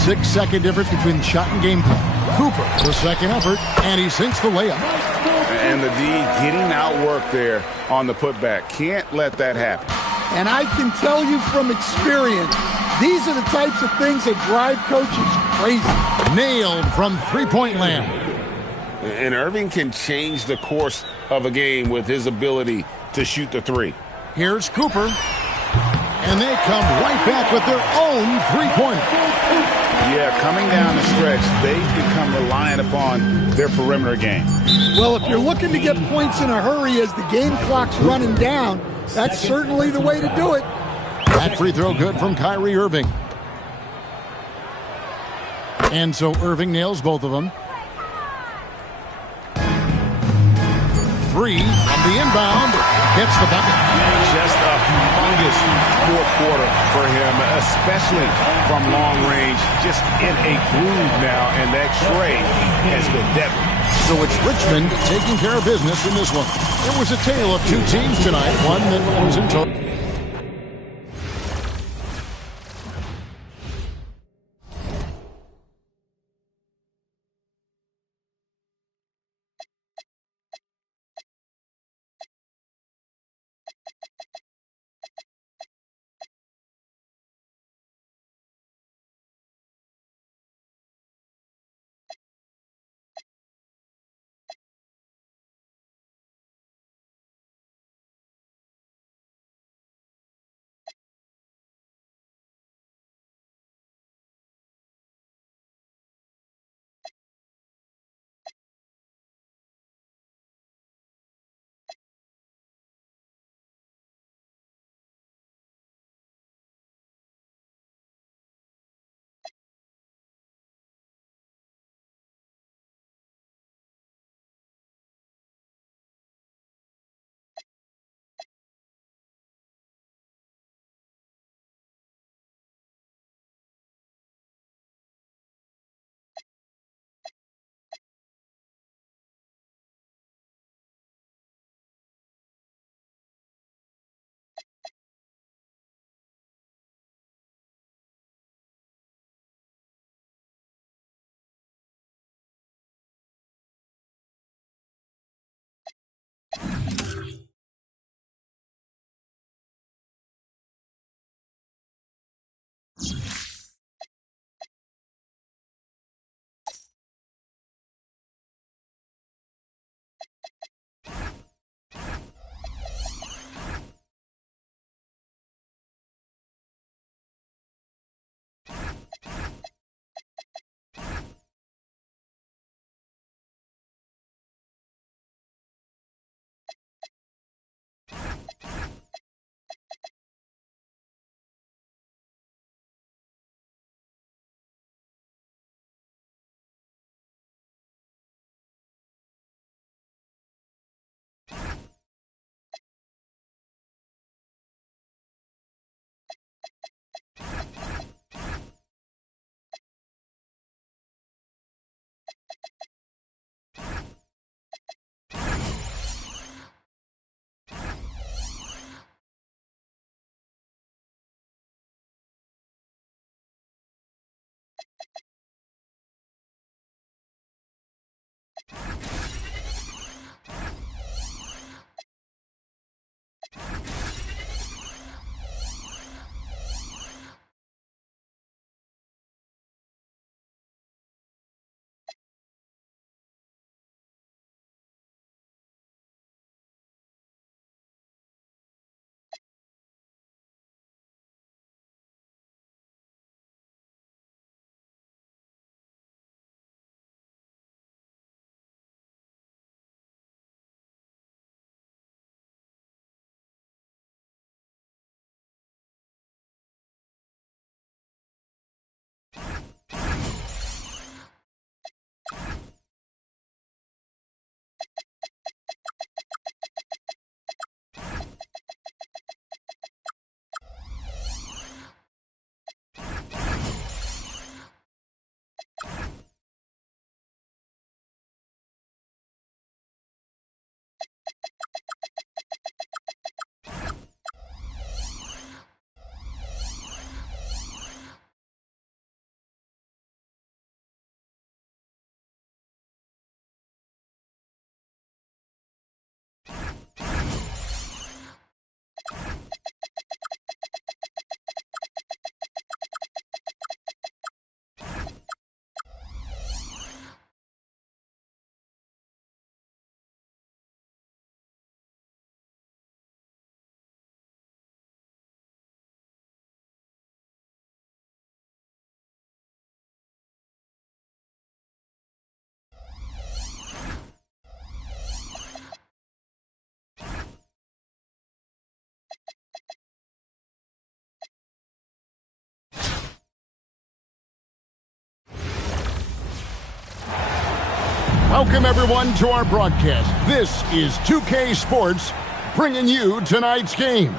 6-second difference between the shot and game clock. Cooper, the second effort, and he sinks the layup. And the D getting outworked there on the putback. Can't let that happen. And I can tell you from experience, these are the types of things that drive coaches crazy. Nailed from three-point land. And Irving can change the course of a game with his ability to shoot the three. Here's Cooper. And they come right back with their own three-pointer. Yeah, coming down the stretch, they've become reliant upon their perimeter game. Well, if you're looking to get points in a hurry as the game clock's running down, that's certainly the way to do it. That free throw good from Kyrie Irving. And so Irving nails both of them. 3 from the inbound. Hits the bucket. Just a humongous fourth quarter for him, especially from long range. Just in a groove now, and that trade has been deadly. So it's Richmond taking care of business in this one. It was a tale of two teams tonight, one that was in total. Welcome, everyone, to our broadcast. This is 2K Sports bringing you tonight's game.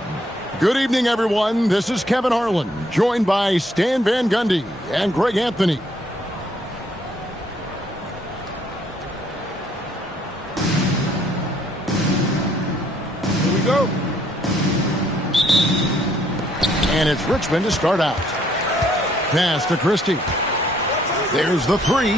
Good evening, everyone. This is Kevin Harlan, joined by Stan Van Gundy and Greg Anthony. Here we go. And it's Richmond to start out. Pass to Christie. There's the three.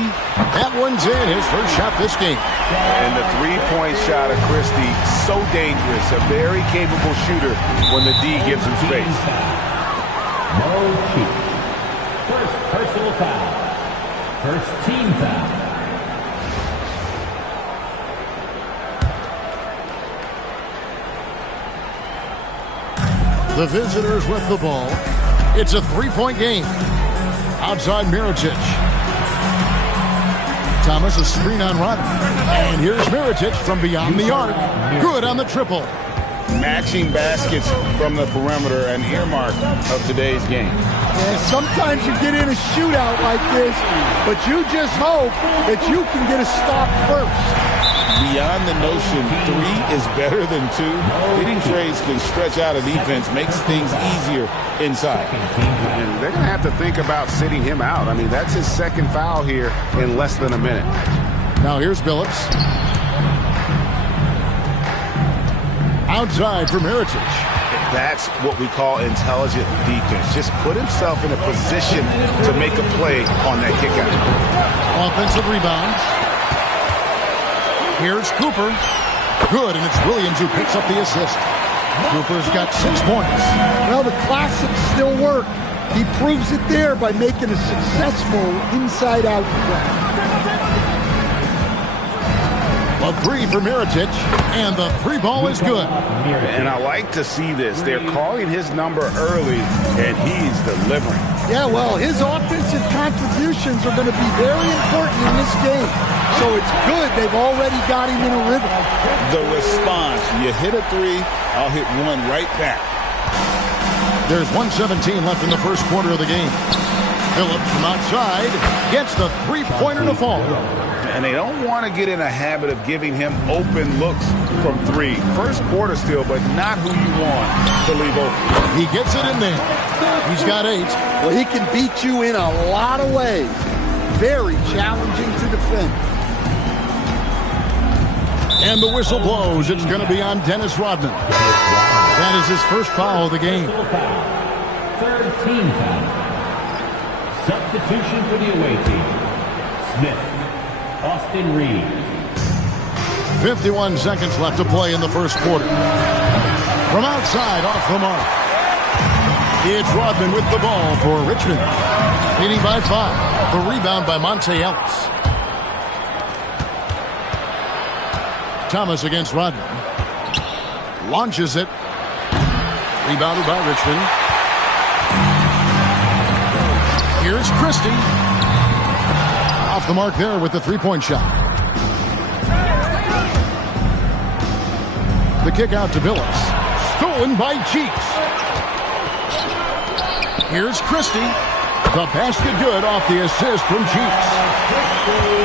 That one's in, his first shot this game. And the three-point shot of Christie, so dangerous. A very capable shooter when the D gives him space. Mo Cheeks. First personal foul. First team foul. The visitors with the ball. It's a three-point game. Outside Mirotic. Thomas, a screen on Rodman. And here's Mirotic from beyond the arc. Good on the triple. Matching baskets from the perimeter, an earmark of today's game. And sometimes you get in a shootout like this, but you just hope that you can get a stop first. Beyond the notion, three is better than two, hitting trades can stretch out a defense, makes things easier inside. And they're going to have to think about sitting him out. I mean, that's his second foul here in less than a minute. Now here's Billups. Outside for Mirotic. That's what we call intelligent defense. Just put himself in a position to make a play on that kick out. Offensive rebound. Here's Cooper. Good, and it's Williams who picks up the assist. Cooper's got 6 points. Well, the classics still work. He proves it there by making a successful inside-out play. A three for Mirotic, and the three ball is good. And I like to see this. They're calling his number early, and he's delivering. Yeah, well, his offensive contributions are going to be very important in this game. So it's good they've already got him in a rhythm. The response, you hit a three, I'll hit one right back. There's 1:17 left in the first quarter of the game. Phillips from outside gets the three-pointer to fall. And they don't want to get in a habit of giving him open looks from three. First quarter still, but not who you want to leave open. He gets it in there. He's got 8. Well, he can beat you in a lot of ways. Very challenging to defend. And the whistle blows. It's going to be on Dennis Rodman. That is his first foul of the game. Third team foul. Substitution for the away team. Smith. Austin Reeves. 51 seconds left to play in the first quarter. From outside, off the mark. It's Rodman with the ball for Richmond. Leading by 5. The rebound by Monte Ellis. Thomas against Rodman. Launches it. Rebounded by Richmond. Here's Christie. Off the mark there with the three-point shot. The kick out to Billups. Stolen by Cheeks. Here's Christie. The basket good off the assist from Cheeks.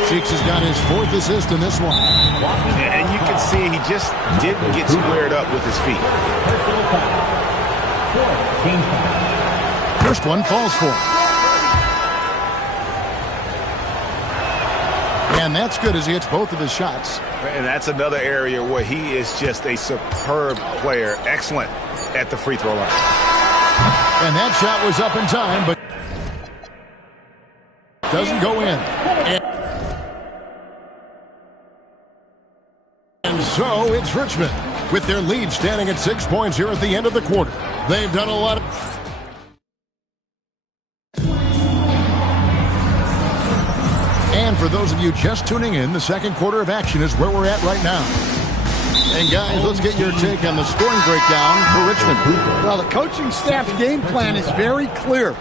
Cheeks has got his 4th assist in this one. And you can see he just didn't get squared up with his feet. First one falls for him. And that's good as he hits both of his shots. And that's another area where he is just a superb player. Excellent at the free throw line. And that shot was up in time, but doesn't go in. And so it's Richmond with their lead standing at 6 points here at the end of the quarter. They've done a lot of... And for those of you just tuning in, the second quarter of action is where we're at right now. And guys, let's get your take on the scoring breakdown for Richmond. Well, the coaching staff's game plan is very clear.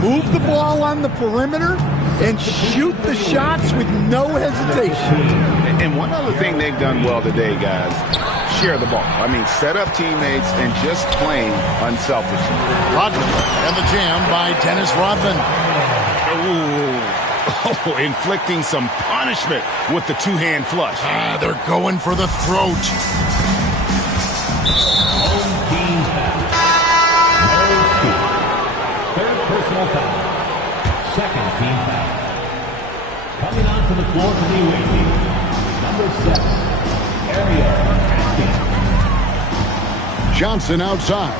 Move the ball on the perimeter and shoot the shots with no hesitation. And one other thing they've done well today, guys, share the ball. I mean, set up teammates and just playing unselfishly. Rodman and the jam by Dennis Rodman. Oh, inflicting some punishment with the two-hand flush. They're going for the throat. Third personal foul. Second team foul. Coming onto the floor for the away team, number 7, Ariel Atkins. Johnson outside.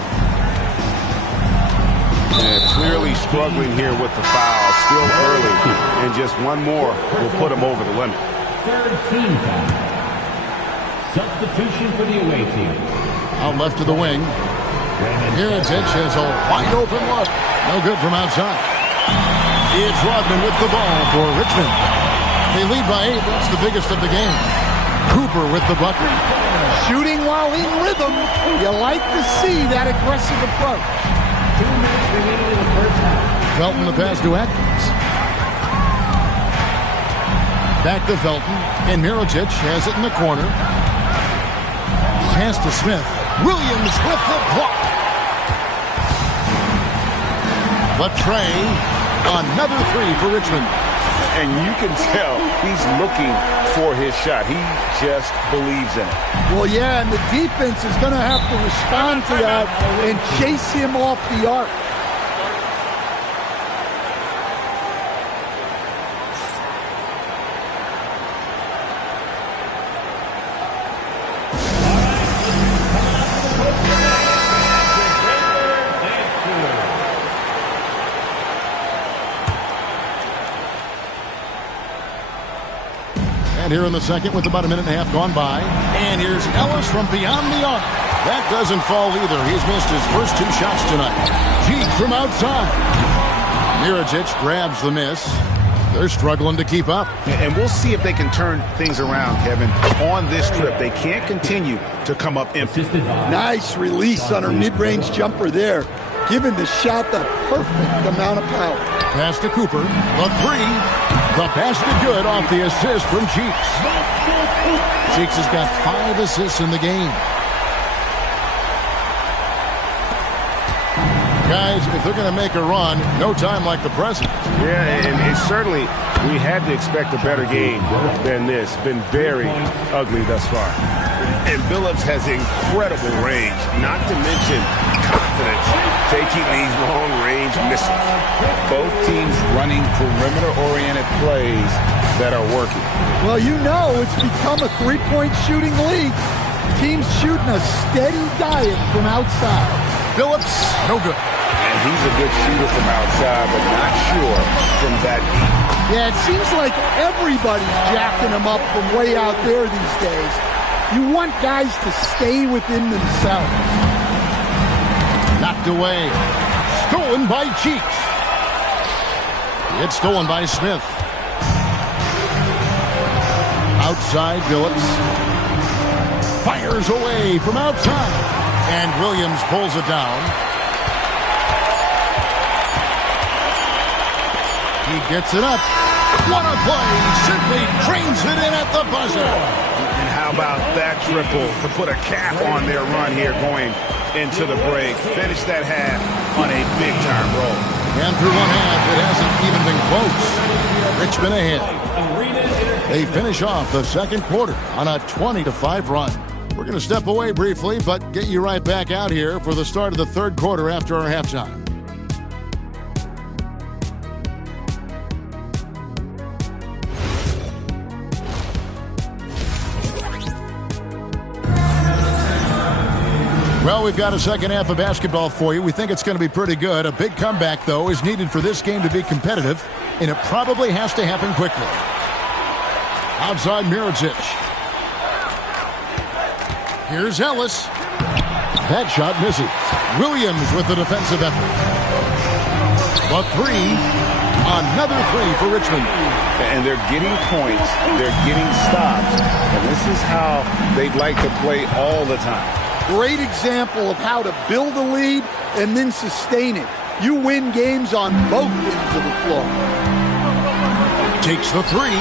And clearly struggling here with the foul. Still early. And just one more will put him over the limit. Third team foul. Substitution for the away team. Out left to the wing. Mirotic has a wide open look. No good from outside. It's Rodman with the ball for Richmond. They lead by 8. That's the biggest of the game. Cooper with the bucket. Shooting while in rhythm. You like to see that aggressive approach. 2 minutes remaining in the first half. Felton the pass to Atkins. Back to Felton. And Mirotic has it in the corner. Pass to Smith. Williams with the block. Latrey. Another 3 for Richmond. And you can tell he's looking for his shot. He just believes in it. Well, yeah, and the defense is going to have to respond to that and chase him off the arc. Here in the second with about a minute and a half gone by. And here's Ellis from beyond the arc. That doesn't fall either. He's missed his first 2 shots tonight. Cheek from outside. Mirotic grabs the miss. They're struggling to keep up. And we'll see if they can turn things around, Kevin, on this trip. They can't continue to come up empty. Nice release on her mid-range jumper there, giving the shot the perfect amount of power. Pass to Cooper. The 3. The basket good off the assist from Cheeks. Cheeks has got 5 assists in the game. Guys, if they're going to make a run, no time like the present. Yeah, and certainly we had to expect a better game than this. Been very ugly thus far. And Billups has incredible range, not to mention confidence, taking these long-range missiles. Both teams running perimeter-oriented plays that are working. Well, you know it's become a three-point shooting league. Teams shooting a steady diet from outside. Billups, no good. And he's a good shooter from outside, but not sure from that deep. Yeah, it seems like everybody's jacking him up from way out there these days. You want guys to stay within themselves. Knocked away. Stolen by Cheeks. It's stolen by Smith. Outside, Phillips. Fires away from outside. And Williams pulls it down. He gets it up. What a play. Simply trains it in at the buzzer. And how about that triple to put a cap on their run here going into the break. Finish that half on a big-time roll. And through one half, it hasn't even been close. Richmond ahead. They finish off the second quarter on a 20-5 run. We're going to step away briefly, but get you right back out here for the start of the third quarter after our halftime. Well, we've got a second half of basketball for you. We think it's going to be pretty good. A big comeback, though, is needed for this game to be competitive, and it probably has to happen quickly. Outside Mirotic. Here's Ellis. That shot misses. Williams with the defensive effort. A three. Another three for Richmond. And they're getting points. They're getting stops. And this is how they'd like to play all the time. Great example of how to build a lead and then sustain it. You win games on both ends of the floor. Takes the three.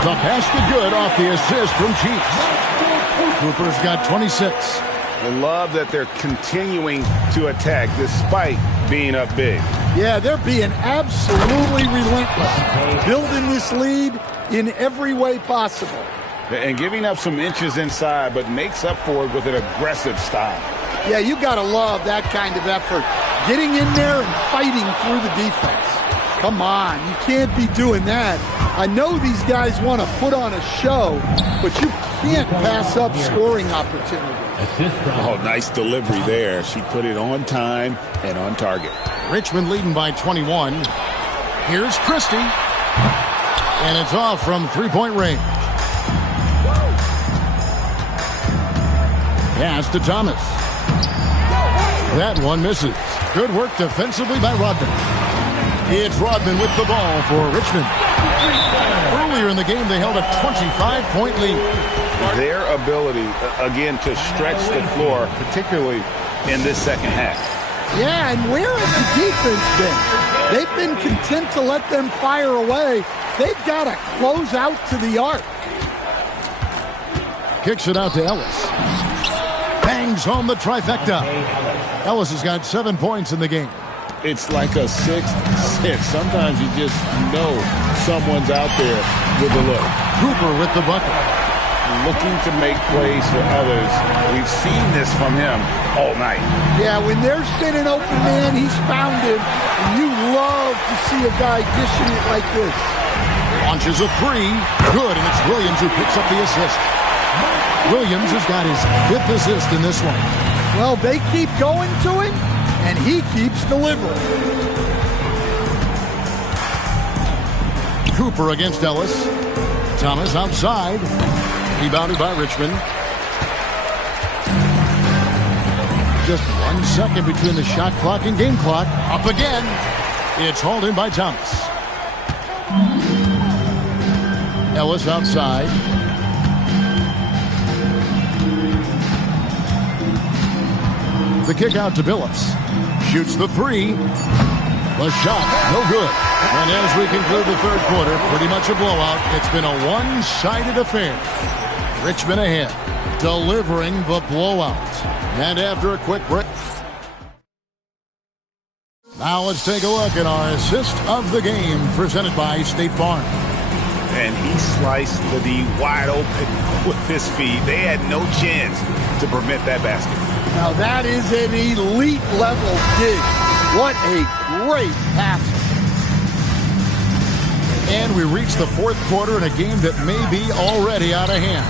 The basket good off the assist from Cheeks. Cooper's got 26. I love that they're continuing to attack despite being up big. Yeah, they're being absolutely relentless. Building this lead in every way possible. And giving up some inches inside, but makes up for it with an aggressive style. Yeah, you got to love that kind of effort. Getting in there and fighting through the defense. Come on, you can't be doing that. I know these guys want to put on a show, but you can't pass up scoring opportunity. Oh, nice delivery there. She put it on time and on target. Richmond leading by 21. Here's Christie. And it's off from three-point range. Pass to Thomas. That one misses. Good work defensively by Rodman. It's Rodman with the ball for Richmond. Earlier in the game, they held a 25-point lead. Their ability, again, to stretch the floor, particularly in this second half. Yeah, and where has the defense been? They've been content to let them fire away. They've got to close out to the arc. Kicks it out to Ellis. Bangs home the trifecta. Ellis has got 7 points in the game. It's like a sixth sense. Sometimes you just know someone's out there with a look. Cooper with the bucket. Looking to make plays for others. We've seen this from him all night. Yeah, when there's been an open man, he's found him. And you love to see a guy dishing it like this. Launches a three. Good, and it's Williams who picks up the assist. Williams has got his 5th assist in this one. Well, they keep going to him, and he keeps delivering. Cooper against Ellis. Thomas outside. Rebounded by Richmond. Just 1 second between the shot clock and game clock. Up again. It's hauled in by Thomas. Ellis outside. The kick out to Billups. Shoots the three. The shot, no good. And as we conclude the third quarter, pretty much a blowout. It's been a one-sided affair. Richmond ahead, delivering the blowout. And after a quick break. Now let's take a look at our assist of the game presented by State Farm. And he sliced the D wide open with his feet. They had no chance to prevent that basket. Now that is an elite level dig. What a great pass. And we reach the fourth quarter in a game that may be already out of hand.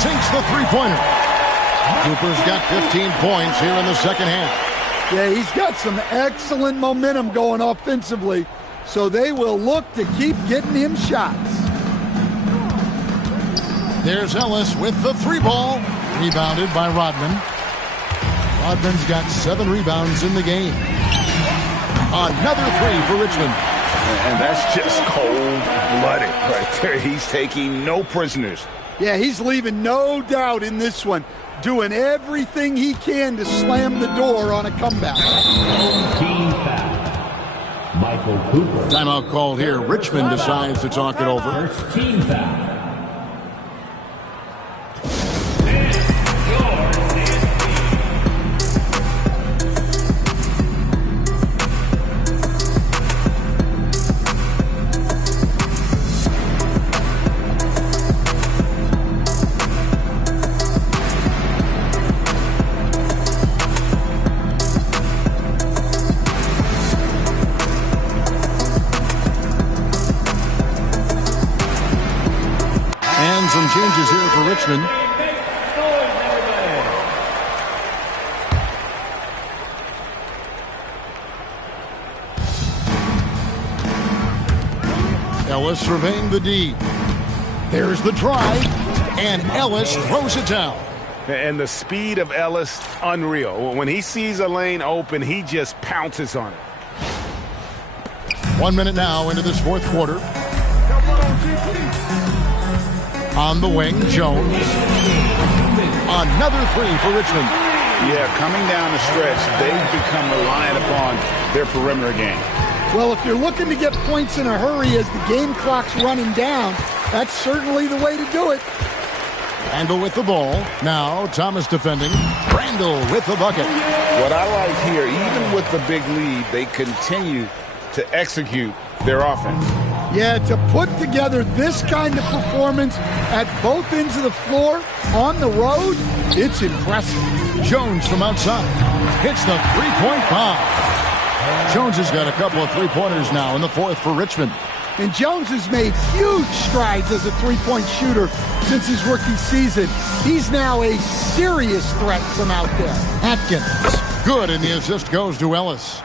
Sinks the three-pointer. Cooper's got 15 points here in the second half. Yeah, he's got some excellent momentum going offensively, so they will look to keep getting him shots. There's Ellis with the three ball. Rebounded by Rodman. Rodman's got 7 rebounds in the game. Another 3 for Richmond. And that's just cold-blooded right there. He's taking no prisoners. Yeah, he's leaving no doubt in this one. Doing everything he can to slam the door on a comeback. Team foul. Michael Cooper. Timeout called here. Richmond decides to talk it over. First team foul. Some changes here for Richmond. Ellis surveying the D. There's the drive, and Ellis throws it down. And the speed of Ellis, unreal. When he sees a lane open, he just pounces on it. 1 minute now into this fourth quarter. On the wing, Jones. Another 3 for Richmond. Yeah, coming down the stretch, they've become reliant upon their perimeter game. Well, if you're looking to get points in a hurry as the game clock's running down, that's certainly the way to do it. Randall with the ball. Now Thomas defending. Randall with the bucket. What I like here, even with the big lead, they continue to execute their offense. Yeah, to put together this kind of performance at both ends of the floor on the road, it's impressive. Jones from outside hits the three-point bomb. Jones has got a couple of three-pointers now in the fourth for Richmond. And Jones has made huge strides as a three-point shooter since his rookie season. He's now a serious threat from out there. Atkins, good, and the assist goes to Ellis.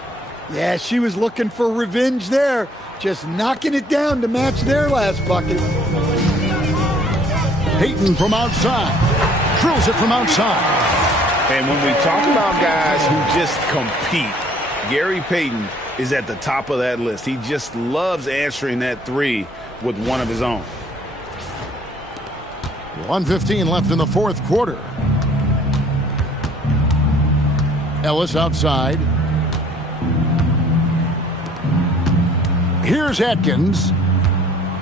Yeah, she was looking for revenge there. Just knocking it down to match their last bucket. Payton from outside. Drills it from outside. And when we talk about guys who just compete, Gary Payton is at the top of that list. He just loves answering that three with one of his own. 1:15 left in the fourth quarter. Ellis outside. Here's Atkins.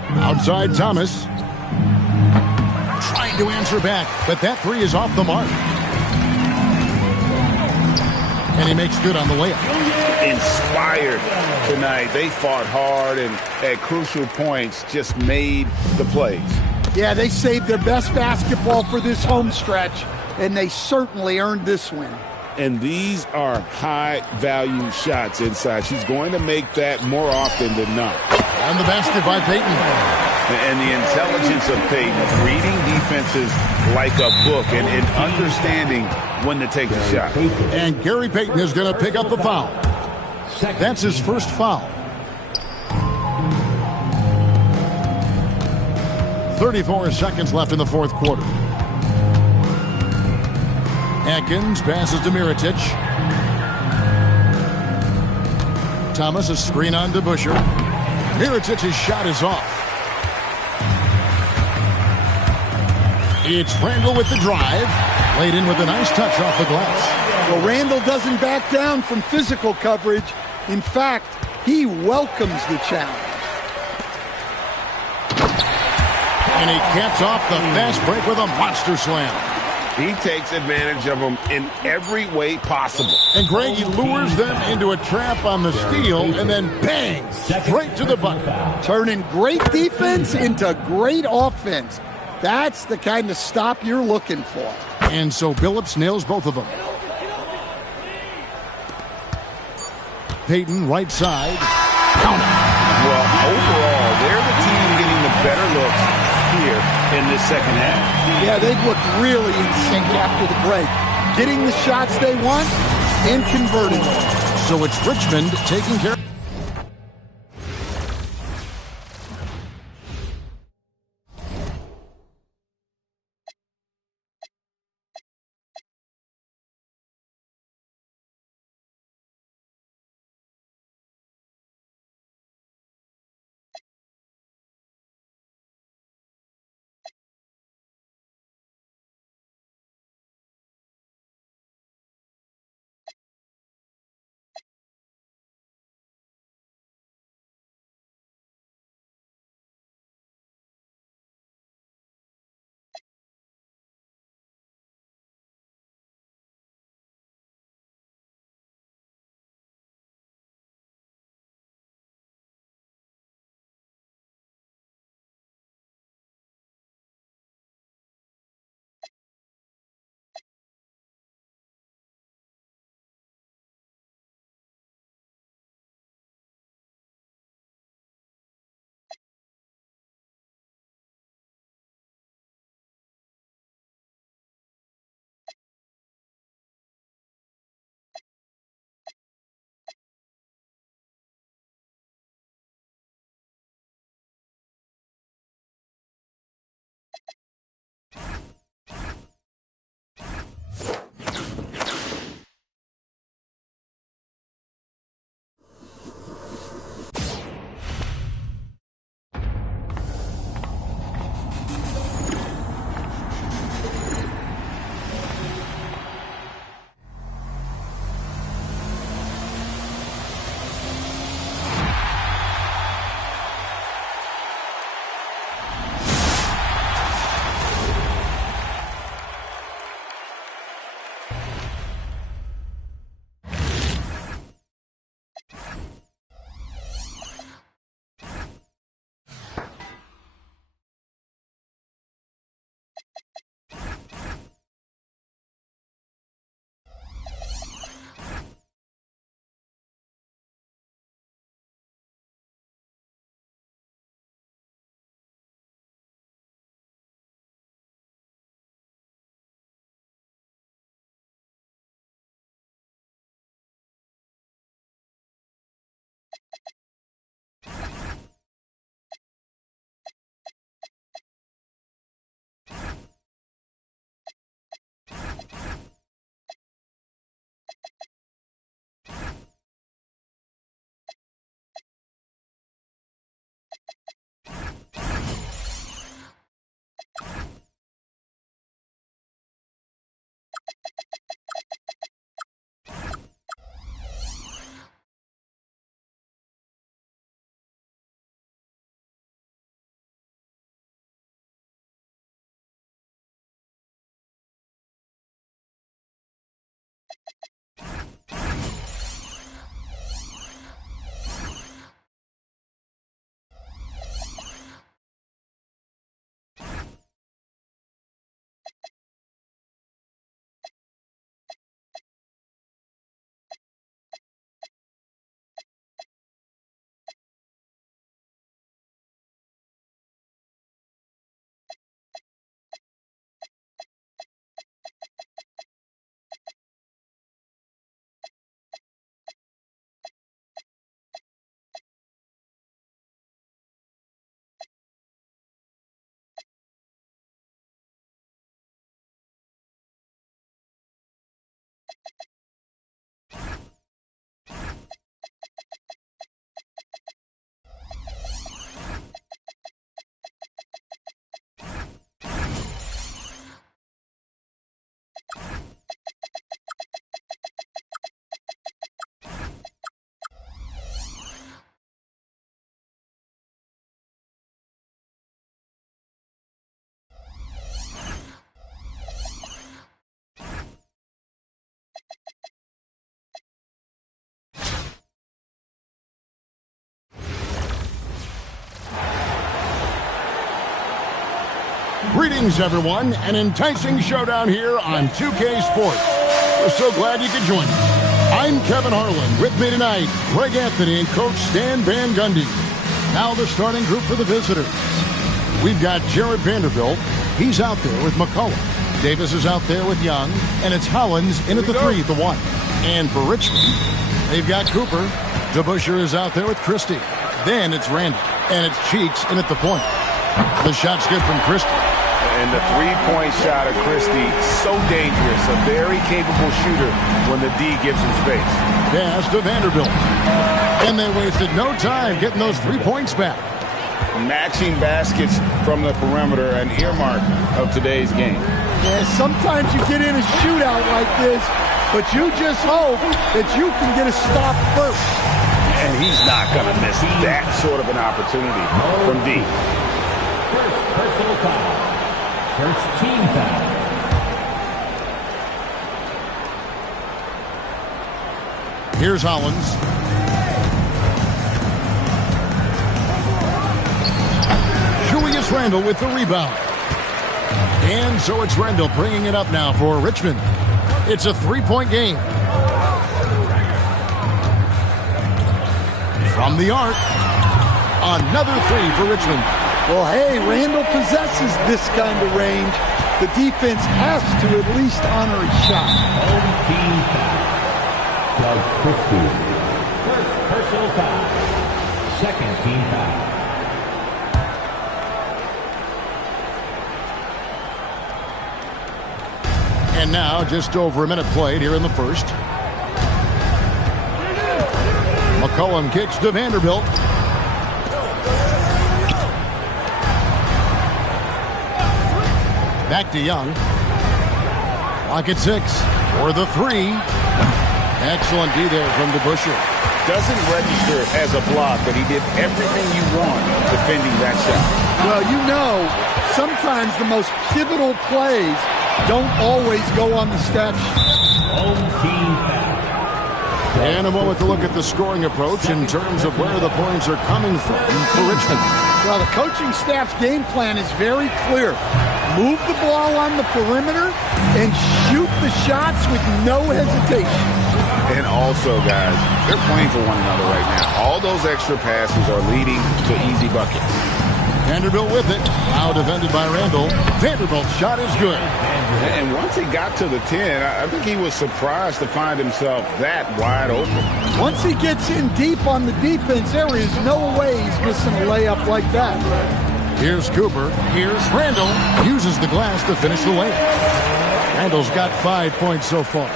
Outside Thomas. Trying to answer back, but that three is off the mark. And he makes good on the layup. Inspired tonight. They fought hard and at crucial points just made the plays. Yeah, they saved their best basketball for this home stretch, and they certainly earned this win. And these are high-value shots inside. She's going to make that more often than not. And the basket by Payton. And the intelligence of Payton, reading defenses like a book and understanding when to take the shot. And Gary Payton is going to pick up the foul. That's his first foul. 34 seconds left in the fourth quarter. Atkins passes to Mirotic. Thomas, a screen on to Busher. Mirotic's shot is off. It's Randall with the drive. Laid in with a nice touch off the glass. Well, Randall doesn't back down from physical coverage. In fact, he welcomes the challenge. And he caps off the fast break with a monster slam. He takes advantage of them in every way possible. And Greg, he lures them into a trap on the steal and then bang, straight to the bucket. Turning great defense into great offense. That's the kind of stop you're looking for. And so Billups nails both of them. Payton, right side. Well, overall, they're the team getting the better looks here in this second half. Yeah, they've looked really in sync after the break. Getting the shots they want and converting them. So it's Richmond taking care of Greetings, everyone. An enticing showdown here on 2K Sports. We're so glad you could join us. I'm Kevin Harlan. With me tonight, Greg Anthony and Coach Stan Van Gundy. Now the starting group for the visitors. We've got Jared Vanderbilt. He's out there with McCollum. Davis is out there with Young. And it's Hollins in at the 3 at the 1. And for Richmond, they've got Cooper. DeBusschere is out there with Christie. Then it's Randall. And it's Cheeks in at the point. The shot's good from Christie. And the three-point shot of Christie, so dangerous. A very capable shooter when the D gives him space. Pass to Vanderbilt. And they wasted no time getting those 3 points back. Matching baskets from the perimeter, an earmark of today's game. Yeah, sometimes you get in a shootout like this, but you just hope that you can get a stop first. And he's not going to miss that sort of an opportunity from D. First personal foul. First team foul. Here's Hollins. Julius Randle with the rebound. And so it's Randle bringing it up now for Richmond. It's a 3-point game. From the arc, another 3 for Richmond. Well, hey, Randall possesses this kind of range. The defense has to at least honor his shot. Home team foul. Doug Christie. First personal foul. Second team foul. And now just over a minute played here in the first. McCollum kicks to Vanderbilt. Back to Young. Clock at 6 for the 3. Excellent D there from DeBusschere. Doesn't register as a block, but he did everything you want defending that shot. Well, you know, sometimes the most pivotal plays don't always go on the stat sheet. Home team foul. And a moment to look at the scoring approach in terms of where the points are coming from for Richmond. Well, the coaching staff's game plan is very clear. Move the ball on the perimeter and shoot the shots with no hesitation. And also, guys, they're playing for one another right now. All those extra passes are leading to easy buckets. Vanderbilt with it. Now defended by Randall. Vanderbilt's shot is good. And once he got to the 10, I think he was surprised to find himself that wide open. Once he gets in deep on the defense, there is no way he's missing a layup like that. Here's Cooper. Here's Randall. Uses the glass to finish the layup. Randall's got 5 points so far.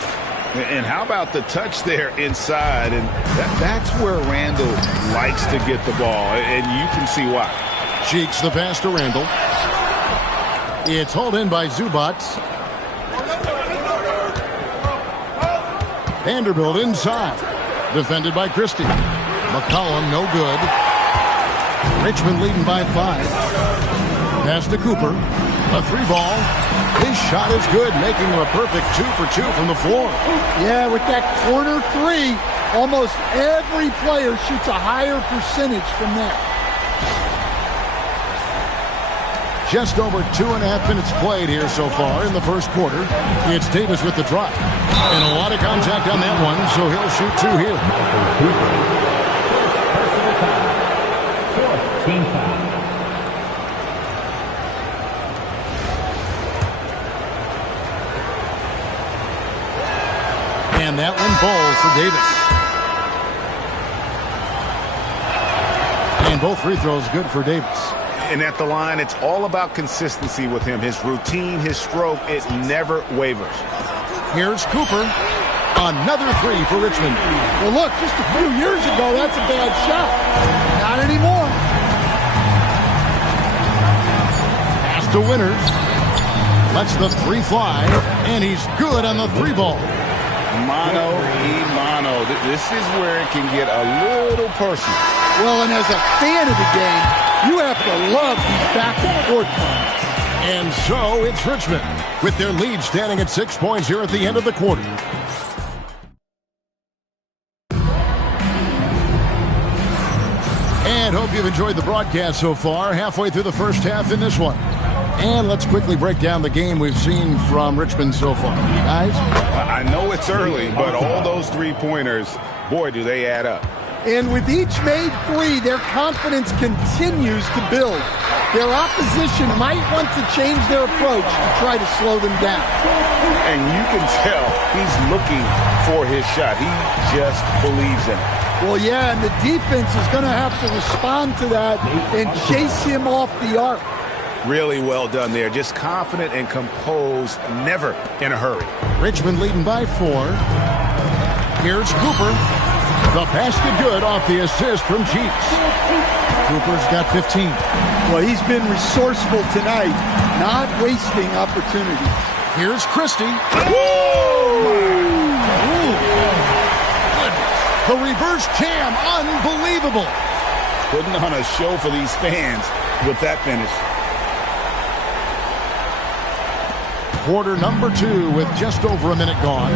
And how about the touch there inside? And that's where Randall likes to get the ball, and you can see why. Cheeks the pass to Randall. It's hauled in by Zubac. Vanderbilt inside. Defended by Christie. McCollum no good. Richmond leading by 5. Pass to Cooper. A 3-ball. His shot is good, making him a perfect 2 for 2 from the floor. Yeah, with that corner 3, almost every player shoots a higher percentage from that. Just over 2.5 minutes played here so far in the first quarter. It's Davis with the drive. And a lot of contact on that one, so he'll shoot 2 here. Personal foul. Fourth team foul. And that one falls for Davis. And both free throws good for Davis. And at the line, it's all about consistency with him. His routine, his stroke, it never wavers. Here's Cooper. Another 3 for Richmond. Well, look, just a few years ago, that's a bad shot. Not anymore. Pass to Winters. Lets the 3 fly, and he's good on the 3-ball. Mano y mano. This is where it can get a little personal. Well, and as a fan of the game, you have to love these back-and-forth runs. And so it's Richmond with their lead standing at 6 points here at the end of the quarter. And hope you've enjoyed the broadcast so far. Halfway through the first half in this one. And let's quickly break down the game we've seen from Richmond so far. Guys? I know it's early, but all those three-pointers, boy, do they add up. And with each made three, their confidence continues to build. Their opposition might want to change their approach to try to slow them down. And you can tell he's looking for his shot. He just believes in it. Well, yeah, and the defense is going to have to respond to that and chase him off the arc. Really well done there. Just confident and composed, never in a hurry. Richmond leading by 4. Here's Cooper. The basket good off the assist from Cheeks. Cooper's got 15. Well, he's been resourceful tonight, not wasting opportunities. Here's Christie. The reverse jam, unbelievable. Putting on a show for these fans with that finish. Quarter number 2 with just over a minute gone.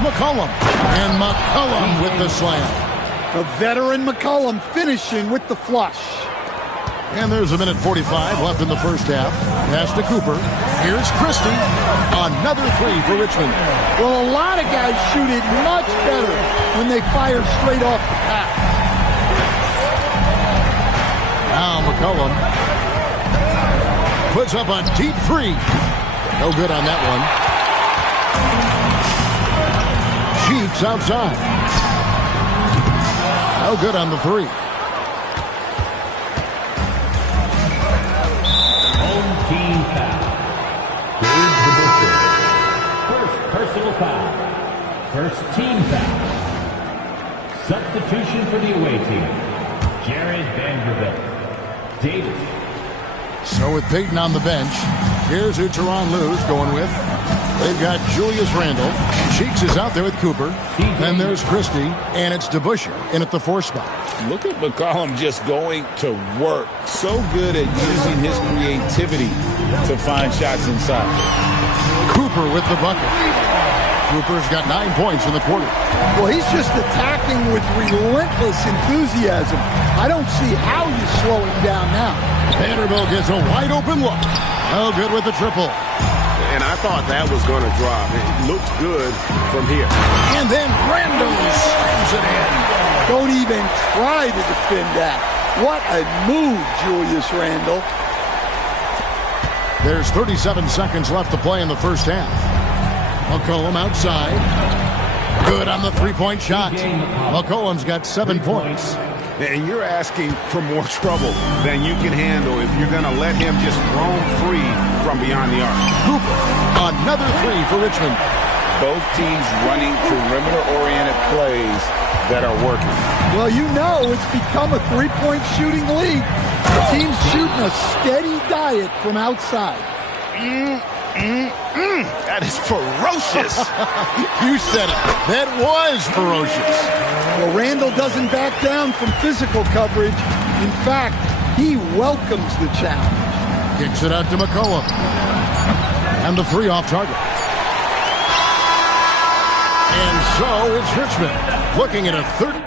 McCollum, and McCollum with the slam. The veteran McCollum finishing with the flush. And there's a minute 45 left in the first half. Pass to Cooper. Here's Christie. Another three for Richmond. Well, a lot of guys shoot it much better when they fire straight off the pass. Now McCollum puts up a deep three. No good on that one. Cheeks outside. No good on the three. Home team foul. Dave DeBusschere. First personal foul. First team foul. Substitution for the away team. Jared Vanderbilt. Davis. So with Peyton on the bench, here's who Tyronn Lue's going with. They've got Julius Randle. Cheeks is out there with Cooper. Then there's Christie, and it's DeBusschere in at the 4 spot. Look at McCollum just going to work. So good at using his creativity to find shots inside. Cooper with the bucket. Cooper's got 9 points in the quarter. Well, he's just attacking with relentless enthusiasm. I don't see how you slow him down now. Vanderbilt gets a wide open look. No good with the triple. And I thought that was going to drop. It looked good from here. And then Randle slams it in. Don't even try to defend that. What a move, Julius Randle. There's 37 seconds left to play in the first half. McCollum outside. Good on the three-point shot. McCollum's got 7 points. And you're asking for more trouble than you can handle if you're going to let him just roam free from beyond the arc. Cooper, another three for Richmond. Both teams running perimeter-oriented plays that are working. Well, you know it's become a three-point shooting league. The team's shooting a steady diet from outside. That is ferocious. You said it. That was ferocious. Well, Randle doesn't back down from physical coverage. In fact, he welcomes the challenge. Kicks it out to McCollum. And the three off target. And so it's Richmond looking at a third.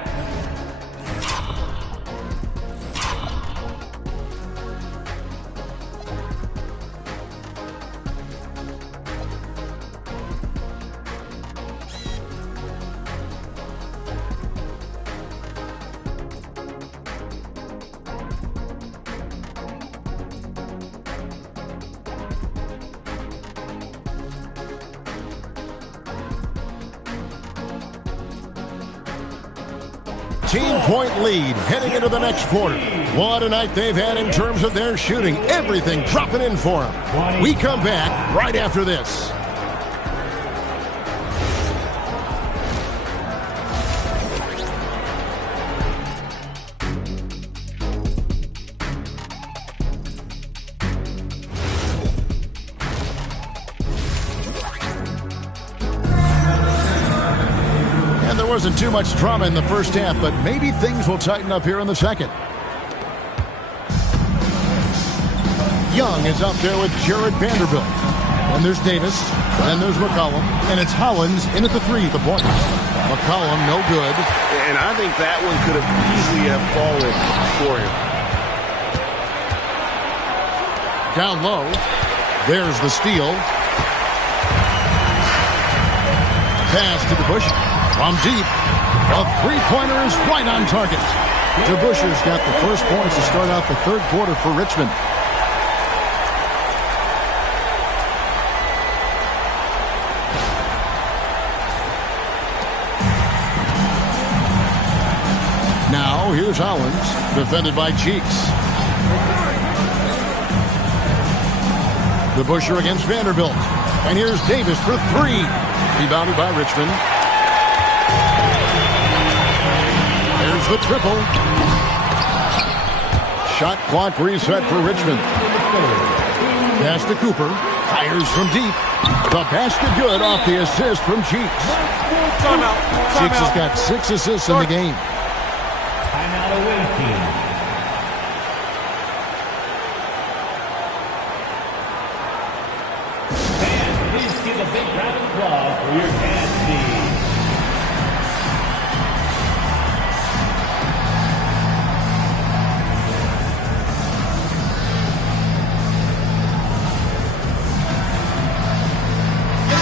Point lead heading into the next quarter. What a night they've had in terms of their shooting. Everything dropping in for them. We come back right after this. wasn't too much drama in the first half, but maybe things will tighten up here in the second. Young is up there with Jared Vanderbilt. And there's Davis. And there's McCollum. And it's Hollins in at the 3, the point. McCollum, no good. And I think that one could have easily have fallen for him. Down low. There's the steal. Pass to DeBusch. From deep. A three-pointer is right on target. DeBuscher's got the first points to start out the third quarter for Richmond. Now, here's Hollins, defended by Cheeks. DeBuscher against Vanderbilt. And here's Davis for 3. Rebounded by Richmond. There's the triple. Shot clock reset for Richmond. Pass to Cooper. Fires from deep. The basket good off the assist from Cheeks. Cheeks has got 6 assists in the game. Timeout away team. Fans, please give a big round of applause for your dance team.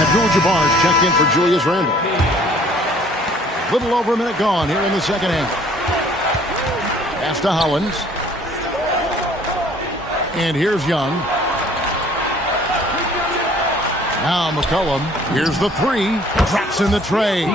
Abdul-Jabbar's checked in for Julius Randle. Little over a minute gone here in the second half. Pass to Hollins. And here's Young. Now McCollum. Here's the 3. Drops in the tray.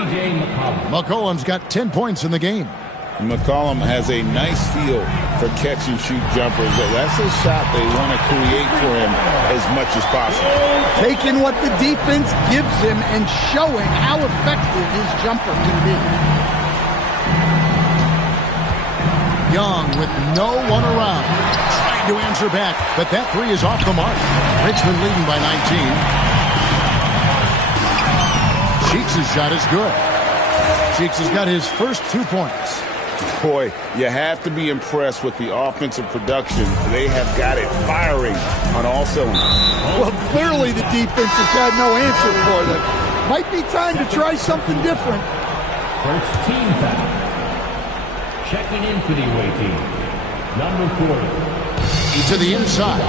McCollum's got 10 points in the game. McCollum has a nice feel for catch-and-shoot jumpers. That's a shot they want to create for him as much as possible. Taking what the defense gives him and showing how effective his jumper can be. Young with no one around. Trying to answer back, but that 3 is off the mark. Richmond leading by 19. Cheeks' shot is good. Cheeks has got his first 2 points. Boy, you have to be impressed with the offensive production. They have got it firing on all cylinders. Well, clearly the defense has had no answer for them. Might be time to try something different. First team foul. Checking in for the away team. Number 40. To the inside.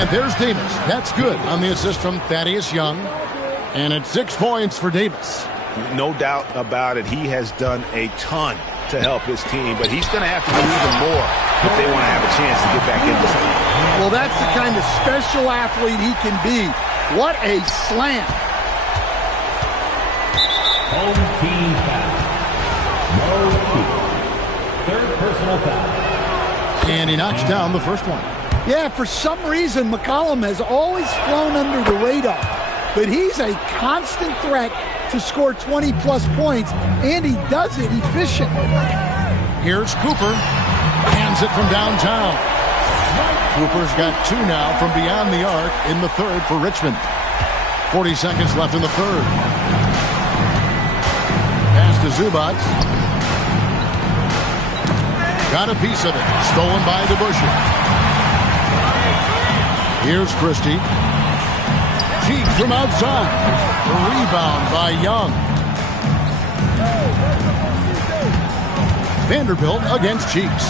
And there's Davis. That's good on the assist from Thaddeus Young. And it's 6 points for Davis. No doubt about it. He has done a ton to help his team, but he's going to have to do even more if they want to have a chance to get back in this game. Well, that's the kind of special athlete he can be. What a slam. Home team foul. No Cheeks. Third personal foul. And he knocks down the first one. Yeah, for some reason, McCollum has always flown under the radar, but he's a constant threat to score 20-plus points, and he does it efficiently. Here's Cooper. Hands it from downtown. Cooper's got 2 now from beyond the arc in the third for Richmond. 40 seconds left in the third. Pass to Zubac. Got a piece of it. Stolen by DeBuscher. Here's Christie. Cheeks from outside. A rebound by Young. Vanderbilt against Cheeks.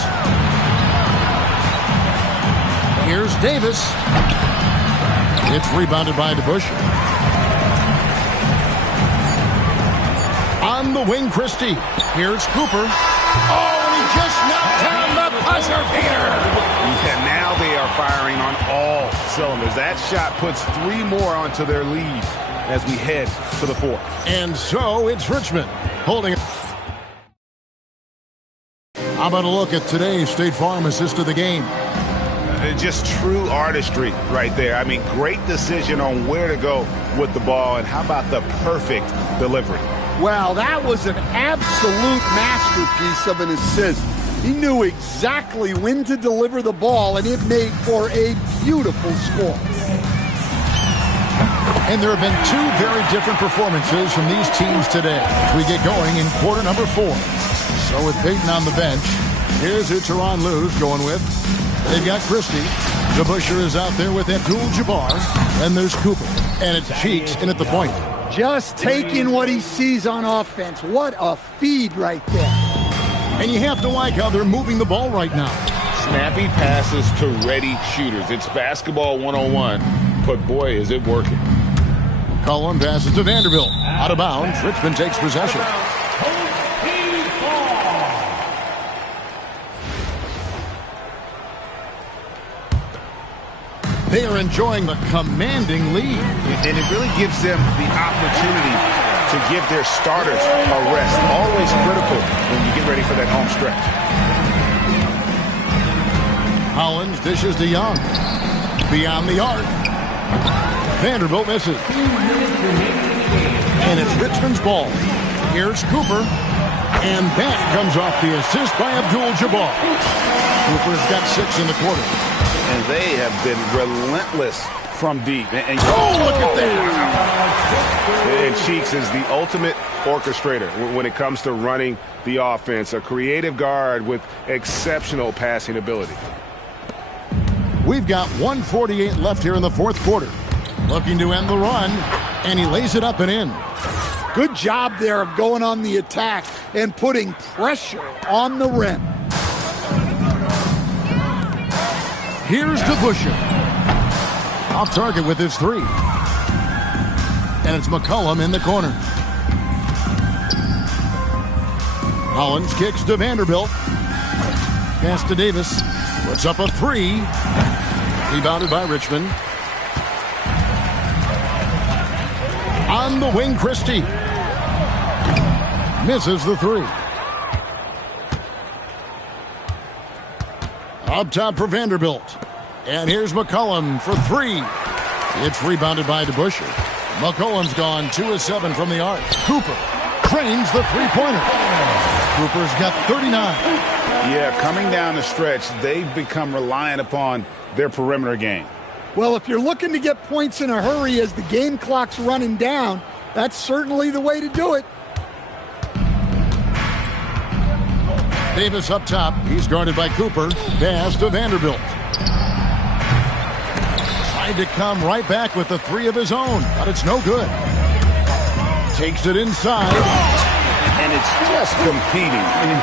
Here's Davis. It's rebounded by DeBuscher. On the wing, Christie. Here's Cooper. Oh, and he just knocked down the buzzer beater. And now they are firing on all cylinders. That shot puts 3 more onto their lead as we head to the 4th. And so it's Richmond holding it. How about a look at today's State Farm assist of the game? Just true artistry right there. I mean, great decision on where to go with the ball, and how about the perfect delivery? Well, that was an absolute masterpiece of an assist. He knew exactly when to deliver the ball, and it made for a beautiful score. And there have been two very different performances from these teams today as we get going in quarter number 4. So with Peyton on the bench, here's who Tyronn Lue's going with. They've got Christie. DeBusschere is out there with Abdul-Jabbar. And there's Cooper. And it's Cheeks in at the point. Just taking what he sees on offense. What a feed right there. And you have to like how they're moving the ball right now. Snappy passes to ready shooters. It's basketball 101, but boy, is it working. Cullen passes to Vanderbilt. Out of bounds. Richmond takes possession. They are enjoying the commanding lead. And it really gives them the opportunity to give their starters a rest. Always critical when you get ready for that home stretch. Hollins dishes to Young. Beyond the arc. Vanderbilt misses. And it's Richmond's ball. Here's Cooper. And that comes off the assist by Abdul-Jabbar. Cooper's got 6 in the quarter. And they have been relentless from deep. And look at that. And Cheeks is the ultimate orchestrator when it comes to running the offense. A creative guard with exceptional passing ability. We've got 1:48 left here in the fourth quarter. Looking to end the run, and he lays it up and in. Good job there of going on the attack and putting pressure on the rim. Here's DeBusschere. Off target with his 3. And it's McCollum in the corner. Hollins kicks to Vanderbilt. Pass to Davis. Puts up a 3. Rebounded by Richmond. On the wing, Christie. Misses the 3. Up top for Vanderbilt. And here's McCollum for 3. It's rebounded by DeBusschere. McCollum's gone 2 of 7 from the arc. Cooper trains the three-pointer. Cooper's got 39. Yeah, coming down the stretch, they've become reliant upon their perimeter game. Well, if you're looking to get points in a hurry as the game clock's running down, that's certainly the way to do it. Davis up top. He's guarded by Cooper. Pass to Vanderbilt. Tried to come right back with the 3 of his own, but it's no good. Takes it inside. And it's just competing. And,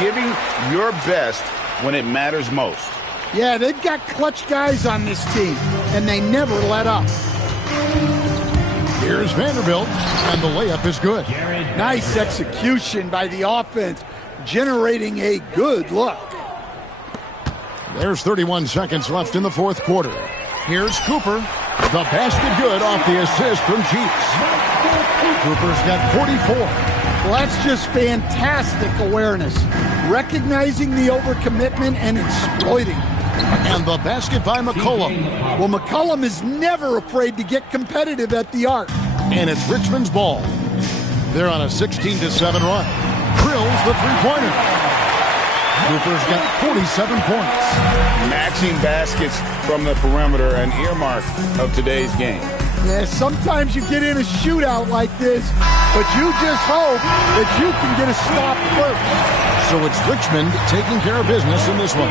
giving your best when it matters most. Yeah, they've got clutch guys on this team, and they never let up. Here's Vanderbilt, and the layup is good. Nice execution by the offense, generating a good look. There's 31 seconds left in the fourth quarter. Here's Cooper. The basket good off the assist from Cheeks. Cooper's got 44. Well, that's just fantastic awareness. Recognizing the overcommitment and exploiting it. And the basket by McCollum. Well, McCollum is never afraid to get competitive at the arc. And it's Richmond's ball. They're on a 16-7 run. Drills the three-pointer. Cooper's got 47 points. Matching baskets from the perimeter, an earmark of today's game. Yeah, sometimes you get in a shootout like this, but you just hope that you can get a stop first. So it's Richmond taking care of business in this one.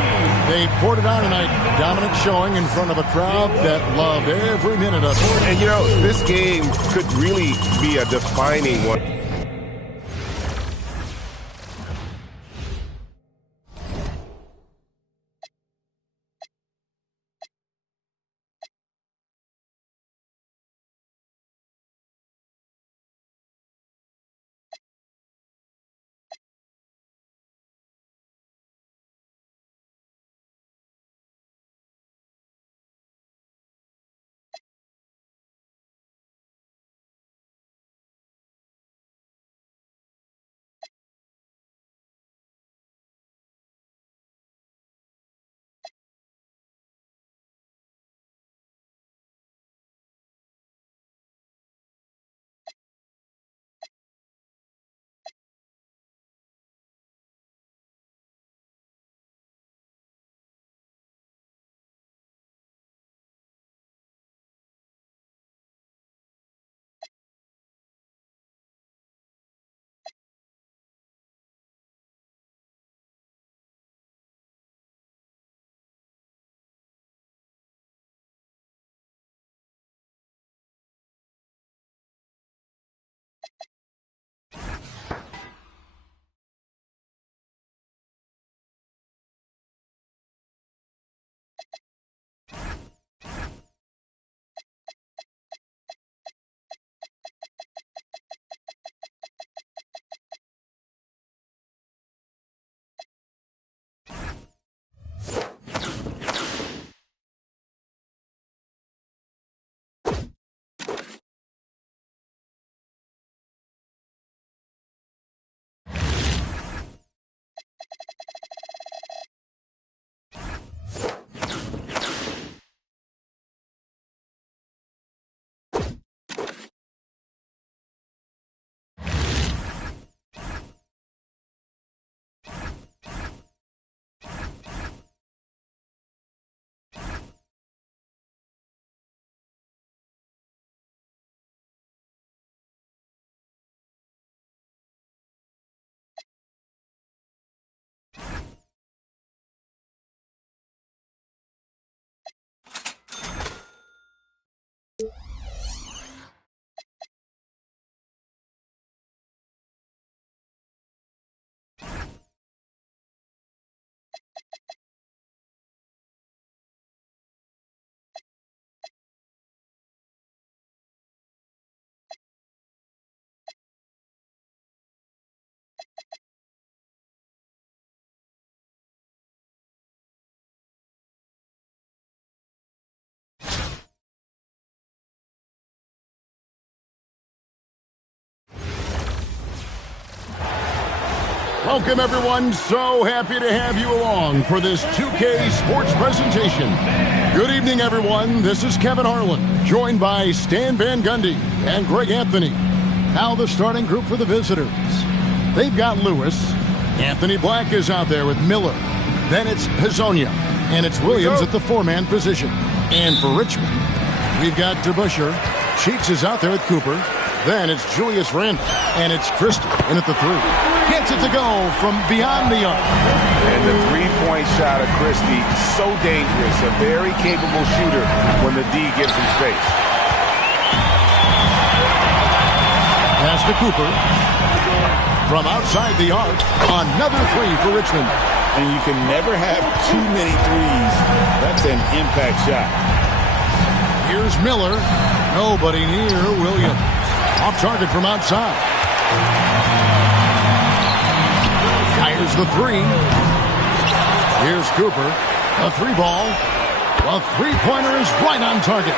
They poured it on tonight. Dominant showing in front of a crowd that loved every minute of it. And, this game could really be a defining one. Welcome, everyone. So happy to have you along for this 2K Sports presentation. Good evening, everyone. This is Kevin Harlan, joined by Stan Van Gundy and Greg Anthony. Now the starting group for the visitors. They've got Lewis. Anthony Black is out there with Miller. Then it's Hezonja. And it's Williams at the four-man position. And for Richmond, we've got DeBusschere. Cheeks is out there with Cooper. Then it's Julius Randle. And it's Christie in at the three. Gets it to go from beyond the arc. And the three-point shot of Christie, so dangerous. A very capable shooter when the D gives him space. Pass to Cooper. From outside the arc, another three for Richmond. And you can never have too many threes. That's an impact shot. Here's Miller. Nobody near Williams. Off target from outside. Fires the three. Here's Cooper. A three ball. A three-pointer is right on target.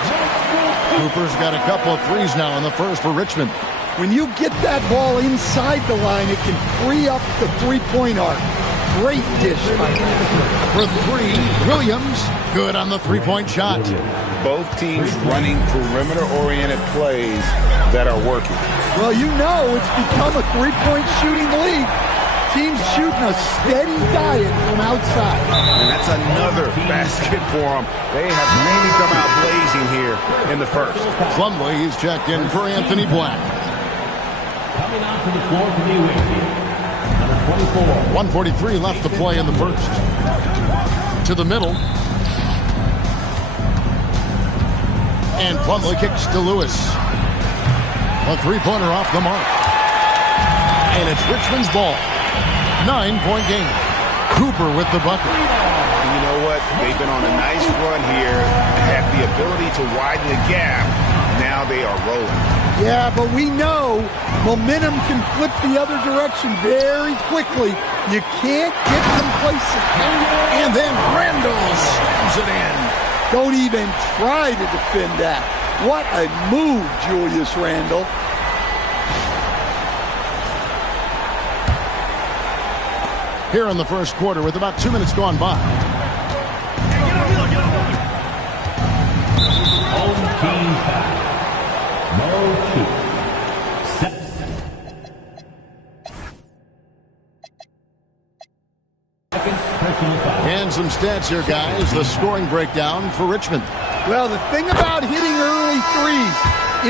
Cooper's got a couple of threes now in the first for Richmond. When you get that ball inside the line, it can free up the three-point arc. Great dish by him. For three, Williams. Good on the three-point shot. Both teams running perimeter-oriented plays that are working. Well, you know it's become a three-point shooting league. Teams shooting a steady diet from outside. And that's another basket for them. They have really come out blazing here in the first. Plumlee, he's checked in for Anthony Black. Coming out to the floor for the away team, number 24. 1:43 left to play in the first. To the middle. And Plumlee kicks to Lewis. A three-pointer off the mark. And it's Richmond's ball. 9-point game. Cooper with the bucket. And you know what? They've been on a nice run here. Have the ability to widen the gap. Now they are rolling. Yeah, but we know momentum can flip the other direction very quickly. You can't get complacent. And then Randle slams it in. Don't even try to defend that. What a move, Julius Randle. Here in the first quarter with about 2 minutes gone by. Home team foul. No shoot. Personal foul. And some stats here, guys. The scoring breakdown for Richmond. Well, the thing about hitting early threes,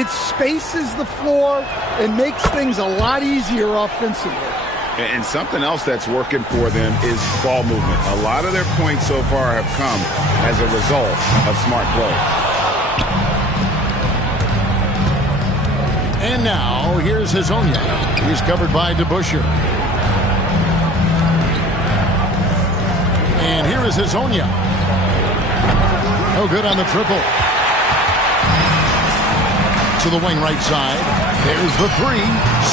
it spaces the floor and makes things a lot easier offensively. And something else that's working for them is ball movement. A lot of their points so far have come as a result of smart play. And now, here's Hezonja. He's covered by DeBusschere. And here is Hezonja. No good on the triple. To the wing right side. There's the three.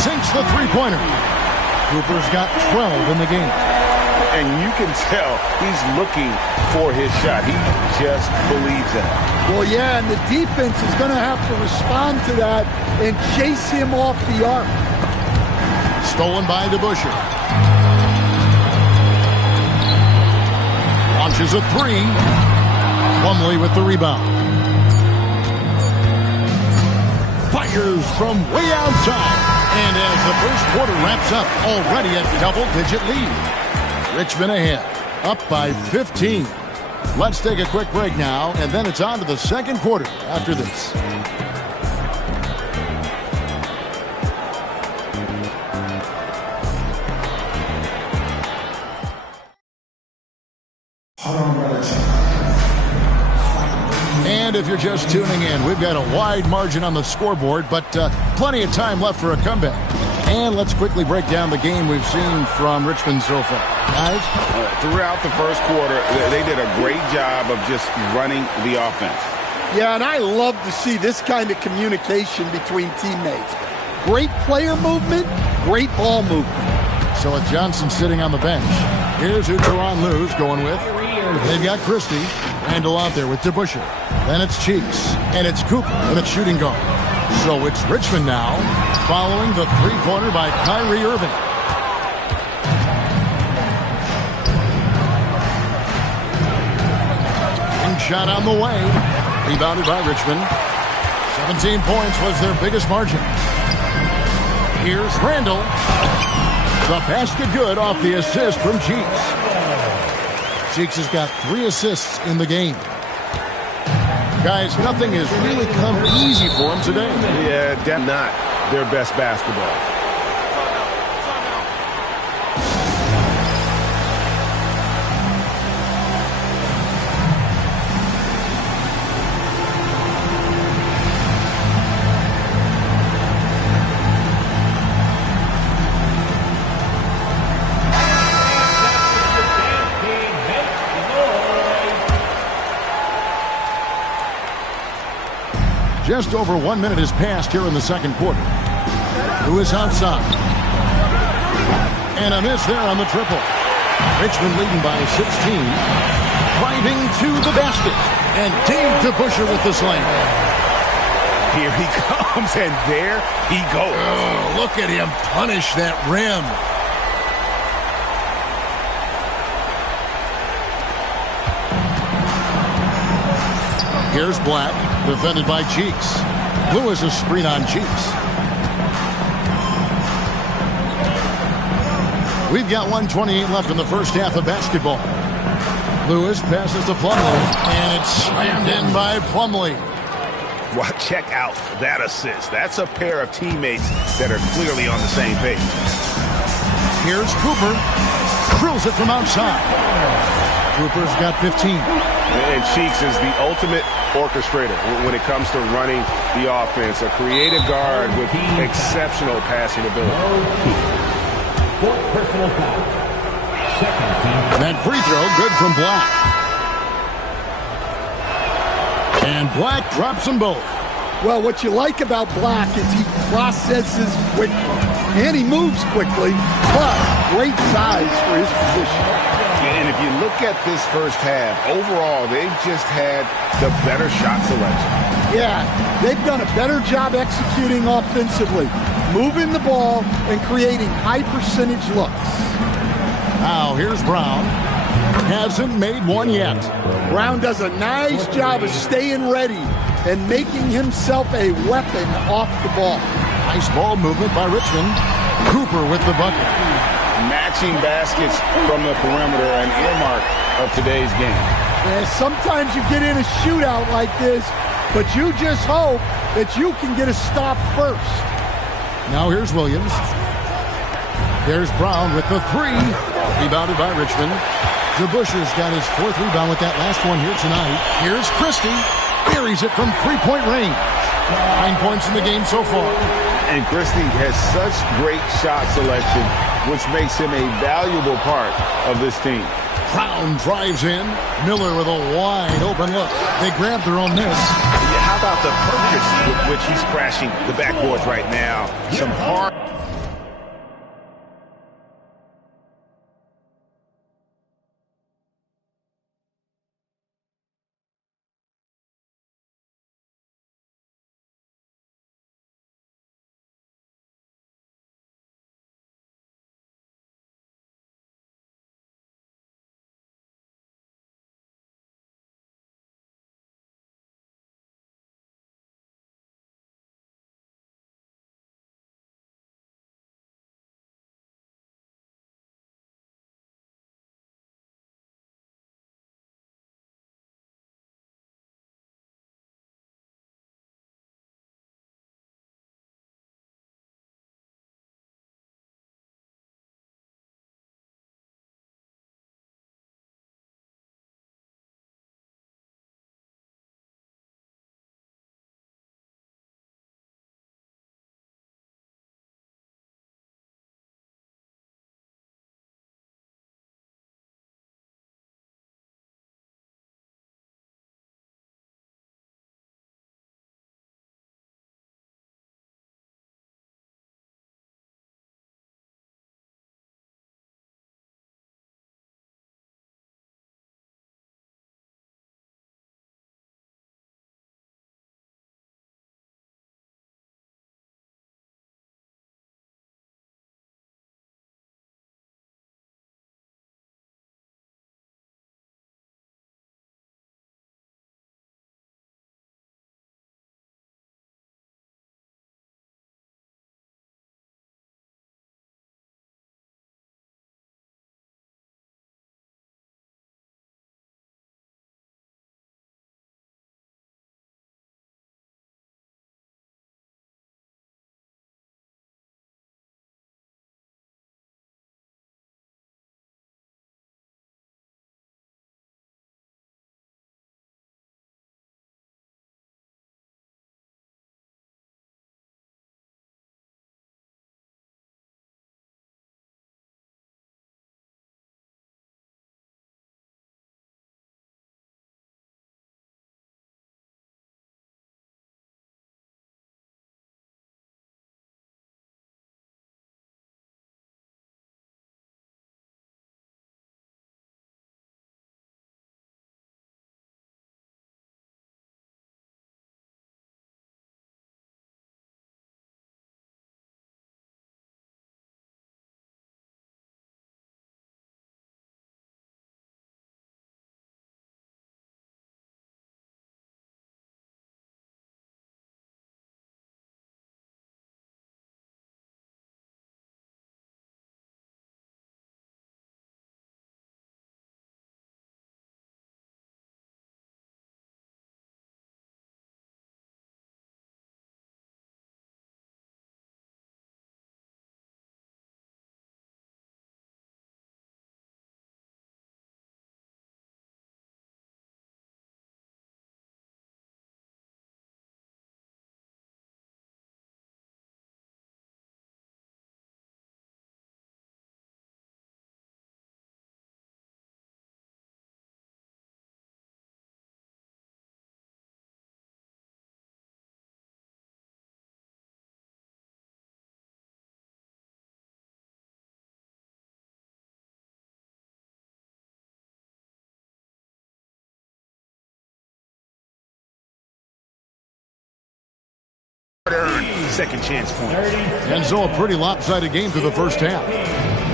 Sinks the three-pointer. Cooper's got 12 in the game. And you can tell he's looking for his shot. He just believes in it. Well, yeah, and the defense is going to have to respond to that and chase him off the arc. Stolen by DeBusschere. Launches a three. Plumlee with the rebound. Fires from way outside. And as the first quarter wraps up, already a double-digit lead. Richmond ahead, up by 15. Let's take a quick break now, and then it's on to the second quarter after this. And if you're just tuning in, we've got a wide margin on the scoreboard, but plenty of time left for a comeback. And let's quickly break down the game we've seen from Richmond so far. Guys? Throughout the first quarter, they did a great job of just running the offense. Yeah, and I love to see this kind of communication between teammates. Great player movement, great ball movement. So with Johnson sitting on the bench, here's who Tyronn Lue's going with. They've got Christie. Randall out there with DeBusschere. Then it's Cheeks. And it's Cooper and it's shooting guard. So it's Richmond now, following the three-pointer by Kyrie Irving. Shot on the way. Rebounded by Richmond. 17 points was their biggest margin. Here's Randall. The basket good off the assist from Cheeks. Cheeks has got 3 assists in the game. Guys, nothing has really come easy for him today. Yeah, that's not their best basketball. Just over 1 minute has passed here in the second quarter. Lewis outside. And a miss there on the triple. Richmond leading by 16. Driving to the basket. And Dave DeBusschere with the slam. Here he comes, and there he goes. Oh, look at him punish that rim. Here's Black, defended by Cheeks. Lewis a screen on Cheeks. We've got 1:28 left in the first half of basketball. Lewis passes to Plumlee, and it's slammed in by Plumlee. Well, check out that assist. That's a pair of teammates that are clearly on the same page. Here's Cooper. Drills it from outside. Cooper's got 15. And Cheeks is the ultimate orchestrator when it comes to running the offense. A creative guard with exceptional passing ability. Fourth personal foul. Second team. That free throw good from Black. And Black drops them both. Well, what you like about Black is he processes quickly. And he moves quickly, but great size for his position. And if you look at this first half, overall, they've just had the better shot selection. Yeah, they've done a better job executing offensively, moving the ball and creating high percentage looks. Now here's Brown. Hasn't made one yet. Brown does a nice job of staying ready and making himself a weapon off the ball. Nice ball movement by Richmond. Cooper with the bucket. Matching baskets from the perimeter, an earmark of today's game. And sometimes you get in a shootout like this, but you just hope that you can get a stop first. Now here's Williams. There's Brown with the three. Rebounded by Richmond. DeBusschere's got his 4th rebound with that last one here tonight. Here's Christie. Buries it from 3-point range. 9 points in the game so far. And Christie has such great shot selection, which makes him a valuable part of this team. Brown drives in. Miller with a wide open look. They grab their own miss. Yeah, how about the purpose with which he's crashing the backboards right now? Some hard second chance points. And so a pretty lopsided game through the first half.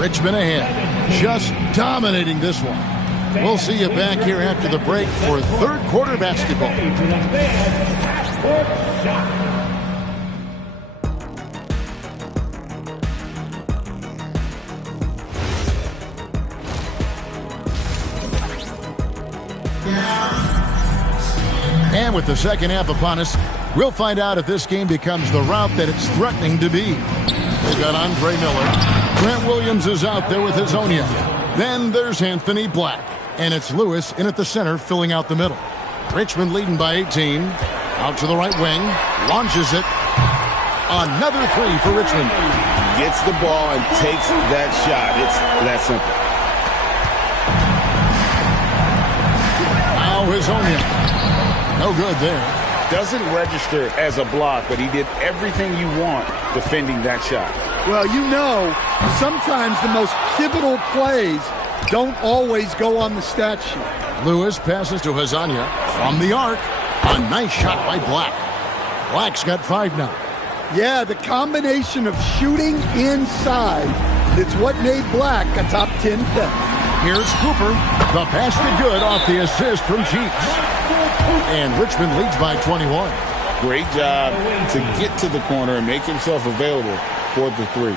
Richmond ahead, just dominating this one. We'll see you back here after the break for third quarter basketball. And with the second half upon us, we'll find out if this game becomes the route that it's threatening to be. They've got Andre Miller. Grant Williams is out there with Hezonja. Then there's Anthony Black. And it's Lewis in at the center, filling out the middle. Richmond leading by 18. Out to the right wing. Launches it. Another three for Richmond. Gets the ball and takes that shot. It's that simple. Now Hezonja. No good there. Doesn't register as a block, but he did everything you want defending that shot. Well, you know, sometimes the most pivotal plays don't always go on the stat sheet. Lewis passes to Hezonja from the arc. A nice shot by Black. Black's got 5 now. Yeah, the combination of shooting inside, it's what made Black a top 10 pick. Here's Cooper. The pass to good off the assist from Cheeks. And Richmond leads by 21. Great job to get to the corner and make himself available for the three.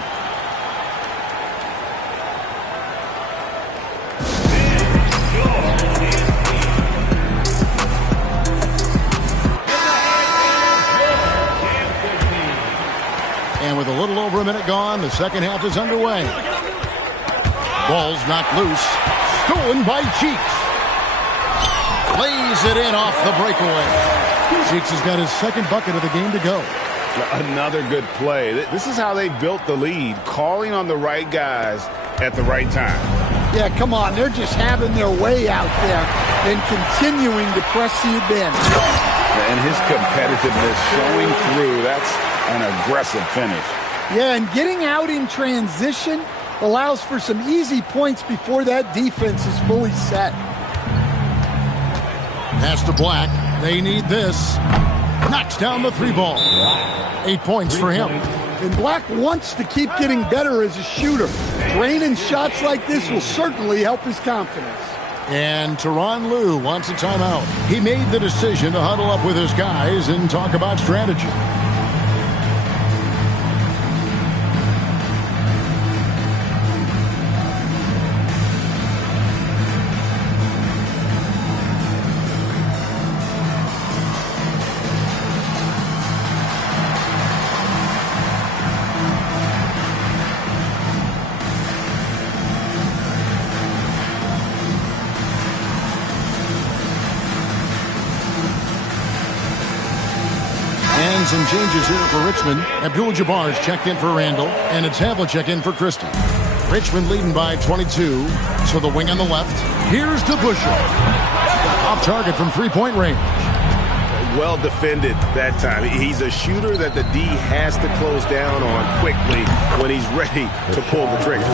And with a little over a minute gone, the second half is underway. Ball's knocked loose. Stolen by Cheeks. Lays it in off the breakaway. Cheeks has got his second bucket of the game to go. Another good play. This is how they built the lead, calling on the right guys at the right time. Yeah, come on. They're just having their way out there and continuing to press the advantage. And his competitiveness showing through. That's an aggressive finish. Yeah, and getting out in transition allows for some easy points before that defense is fully set. Pass to Black. They need this. Knocks down the 3 ball. 8 points for him. And Black wants to keep getting better as a shooter. Draining shots like this will certainly help his confidence. And Tyronn Lue wants a timeout. He made the decision to huddle up with his guys and talk about strategy. Some changes here for Richmond. Abdul-Jabbar's checked in for Randall, and it's Havlicek in for Christie. Richmond leading by 22. So the wing on the left. Here's DeBusschere. Off target from 3-point range. Well defended that time. He's a shooter that the D has to close down on quickly when he's ready to pull the trigger.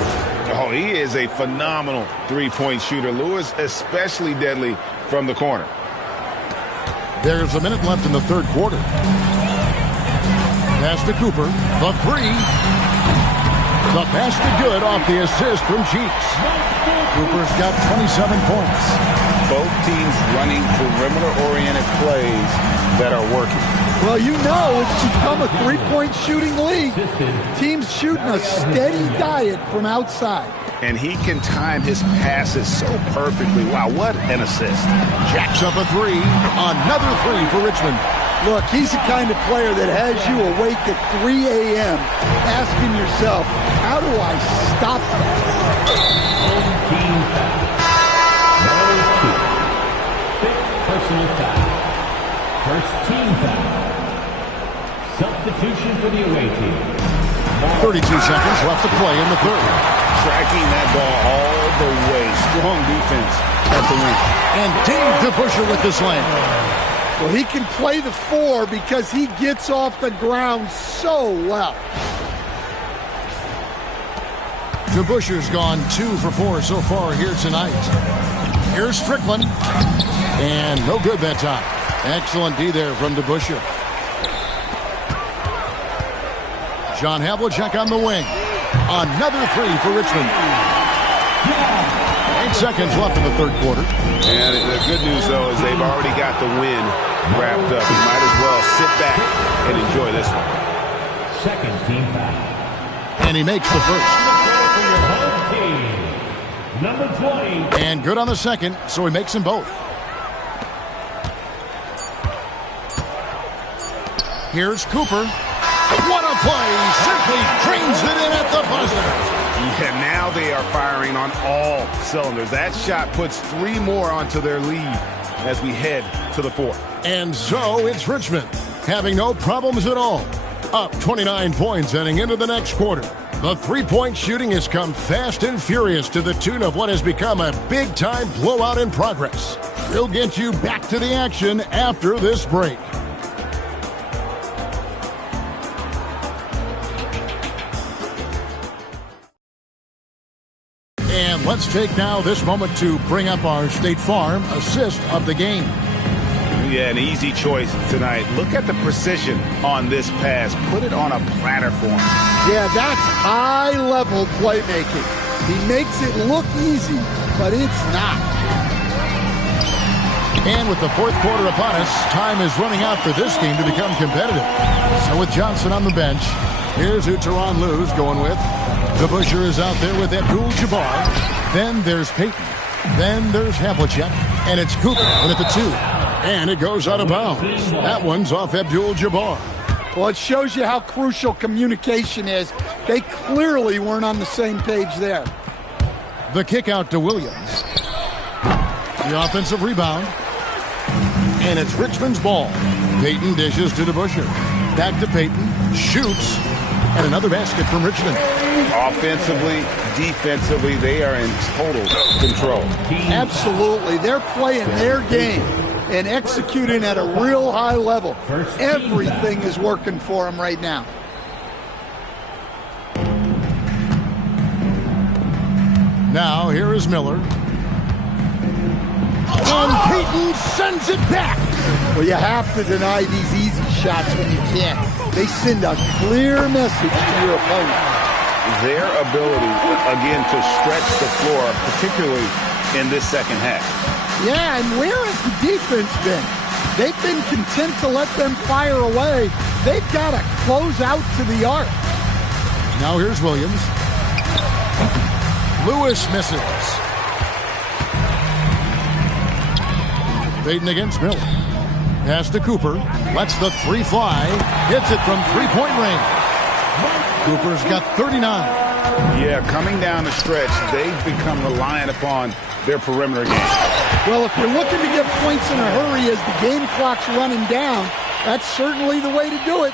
Oh, he is a phenomenal 3-point shooter. Lewis especially deadly from the corner. There's a minute left in the third quarter. Pass to Cooper. The 3. The pass to good off the assist from Cheeks. Cooper's got 27 points. Both teams running perimeter-oriented plays that are working. Well, you know it's become a 3-point shooting league. Teams shooting a steady diet from outside. And he can time his passes so perfectly. Wow, what an assist. Jacks up a 3. Another 3 for Richmond. Look, he's the kind of player that has you awake at 3 a.m. asking yourself, how do I stop that? Team foul. Number 2. Fifth personal foul. First team foul. Substitution for the away team. 32 seconds left to play in the third. Tracking that ball all the way. Strong defense at the rim. And Dave DeBusschere with the slam. Well, he can play the 4 because he gets off the ground so well. DeBusschere's gone 2 for 4 so far here tonight. Here's Strickland. And no good that time. Excellent D there from DeBusschere. John Havlicek on the wing. Another three for Richmond. 8 seconds left in the third quarter. And the good news, though, is they've already got the win wrapped up. You might as well sit back and enjoy this one. Second team foul. And he makes the first. For your home team, number 20. And good on the second, so he makes them both. Here's Cooper. What a play! Simply trains it in at the buzzer. Yeah, now they are firing on all cylinders. That shot puts 3 more onto their lead as we head to the fourth. And so it's Richmond, having no problems at all. Up 29 points heading into the next quarter. The three-point shooting has come fast and furious to the tune of what has become a big-time blowout in progress. We'll get you back to the action after this break. And let's take now this moment to bring up our State Farm assist of the game. Yeah, an easy choice tonight. Look at the precision on this pass. Put it on a platter for him. Yeah, that's high-level playmaking. He makes it look easy, but it's not. And with the fourth quarter upon us, time is running out for this game to become competitive. So with Johnson on the bench, here's who Teron Lue's going with. DeBusschere is out there with Abdul-Jabbar. Then there's Payton. Then there's Havlicek. And it's Cooper in at the 2. And it goes out of bounds. That one's off Abdul-Jabbar. Well, it shows you how crucial communication is. They clearly weren't on the same page there. The kick out to Williams. The offensive rebound. And it's Richmond's ball. Payton dishes to DeBusschere. Back to Payton. Shoots. And another basket from Richmond. Offensively, defensively, they are in total control. Absolutely. They're playing their game and executing at a real high level. Everything is working for them right now. Now, here is Miller. And Payton sends it back. Well, you have to deny these easy shots when you can't. They send a clear message to your opponent. Their ability, again, to stretch the floor, particularly in this second half. Yeah, and where has the defense been? They've been content to let them fire away. They've got to close out to the arc. Now here's Williams. Lewis misses. Payton against Miller. Pass to Cooper. Lets the 3 fly. Hits it from three-point range. Cooper's got 39. Yeah, coming down the stretch, they've become reliant upon their perimeter game. Well, if you're looking to get points in a hurry as the game clock's running down, that's certainly the way to do it.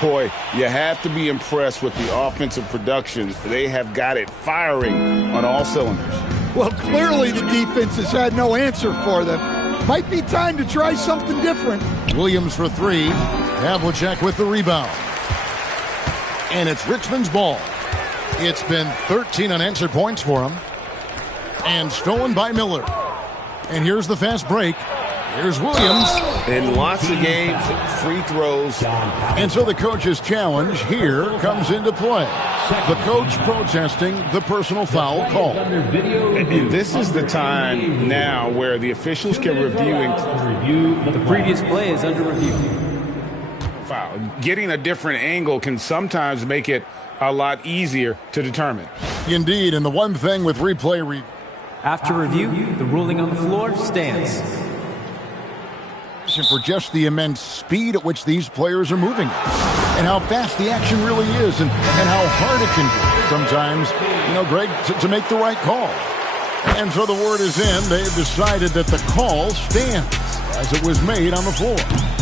Boy, you have to be impressed with the offensive production. They have got it firing on all cylinders. Well, clearly the defense has had no answer for them. Might be time to try something different. Williams for 3. Havlicek with the rebound. And it's Richmond's ball. It's been 13 unanswered points for him. And stolen by Miller. And here's the fast break. Here's Williams. In lots of games, free throws. And so the coach's challenge here comes into play. The coach protesting the personal foul call. And this is the time now where the officials can review. The previous play is under review. Foul. Getting a different angle can sometimes make it a lot easier to determine. Indeed, and the one thing with replay After review, the ruling on the floor stands. for just the immense speed at which these players are moving and how fast the action really is and how hard it can be sometimes, Greg, to make the right call. And so the word is in. They've decided that the call stands as it was made on the floor.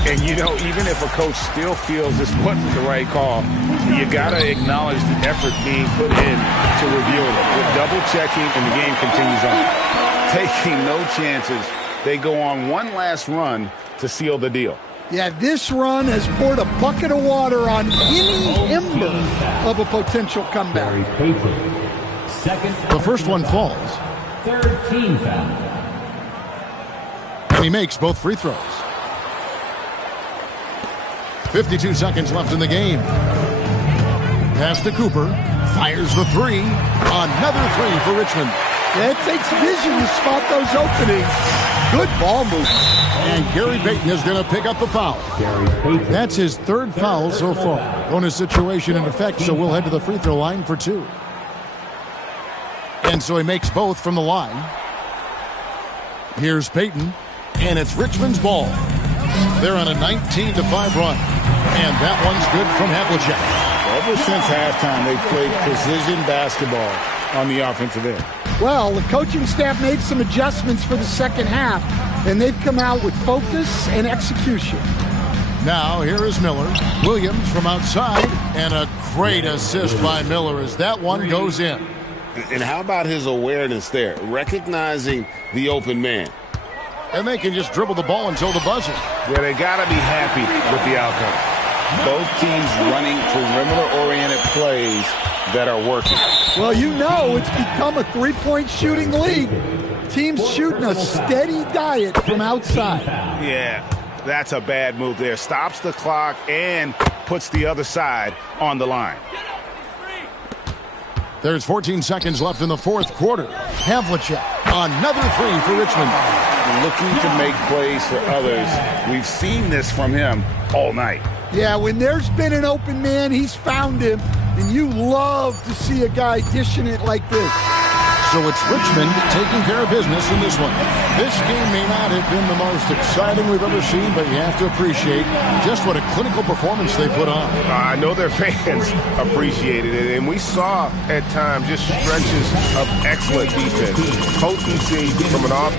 And, even if a coach still feels this wasn't the right call, you got to acknowledge the effort being put in to review it. With double-checking, and the game continues on. Taking no chances, they go on one last run to seal the deal. Yeah, this run has poured a bucket of water on any ember of a potential comeback. The first one falls. Third team foul. And he makes both free throws. 52 seconds left in the game. Pass to Cooper. Fires the three. Another three for Richmond. Yeah, it takes vision to spot those openings. Good ball movement. And Gary Payton is going to pick up the foul. That's his third foul so far. Bonus situation in effect, so we'll head to the free throw line for two. And so he makes both from the line. Here's Payton, and it's Richmond's ball. They're on a 19-5 run. And that one's good from Havlicek. Ever since halftime, they've played precision basketball on the offensive end. Well, the coaching staff made some adjustments for the second half, and they've come out with focus and execution. Now, here is Miller. Williams from outside, and a great assist by Miller as that one goes in. And how about his awareness there, recognizing the open man? And they can just dribble the ball until the buzzer. Yeah, they got to be happy with the outcome. Both teams running perimeter-oriented plays that are working. Well, you know it's become a three-point shooting league. Teams shooting a steady diet from outside. Yeah, that's a bad move there. Stops the clock and puts the other side on the line. There's 14 seconds left in the fourth quarter. Havlicek, another three for Richmond. Looking to make plays for others. We've seen this from him all night. Yeah, when there's been an open man, he's found him. And you love to see a guy dishing it like this. So it's Richmond taking care of business in this one. This game may not have been the most exciting we've ever seen, but you have to appreciate just what a clinical performance they put on. I know their fans appreciated it, and we saw at times just stretches of excellent defense. Potency from an off.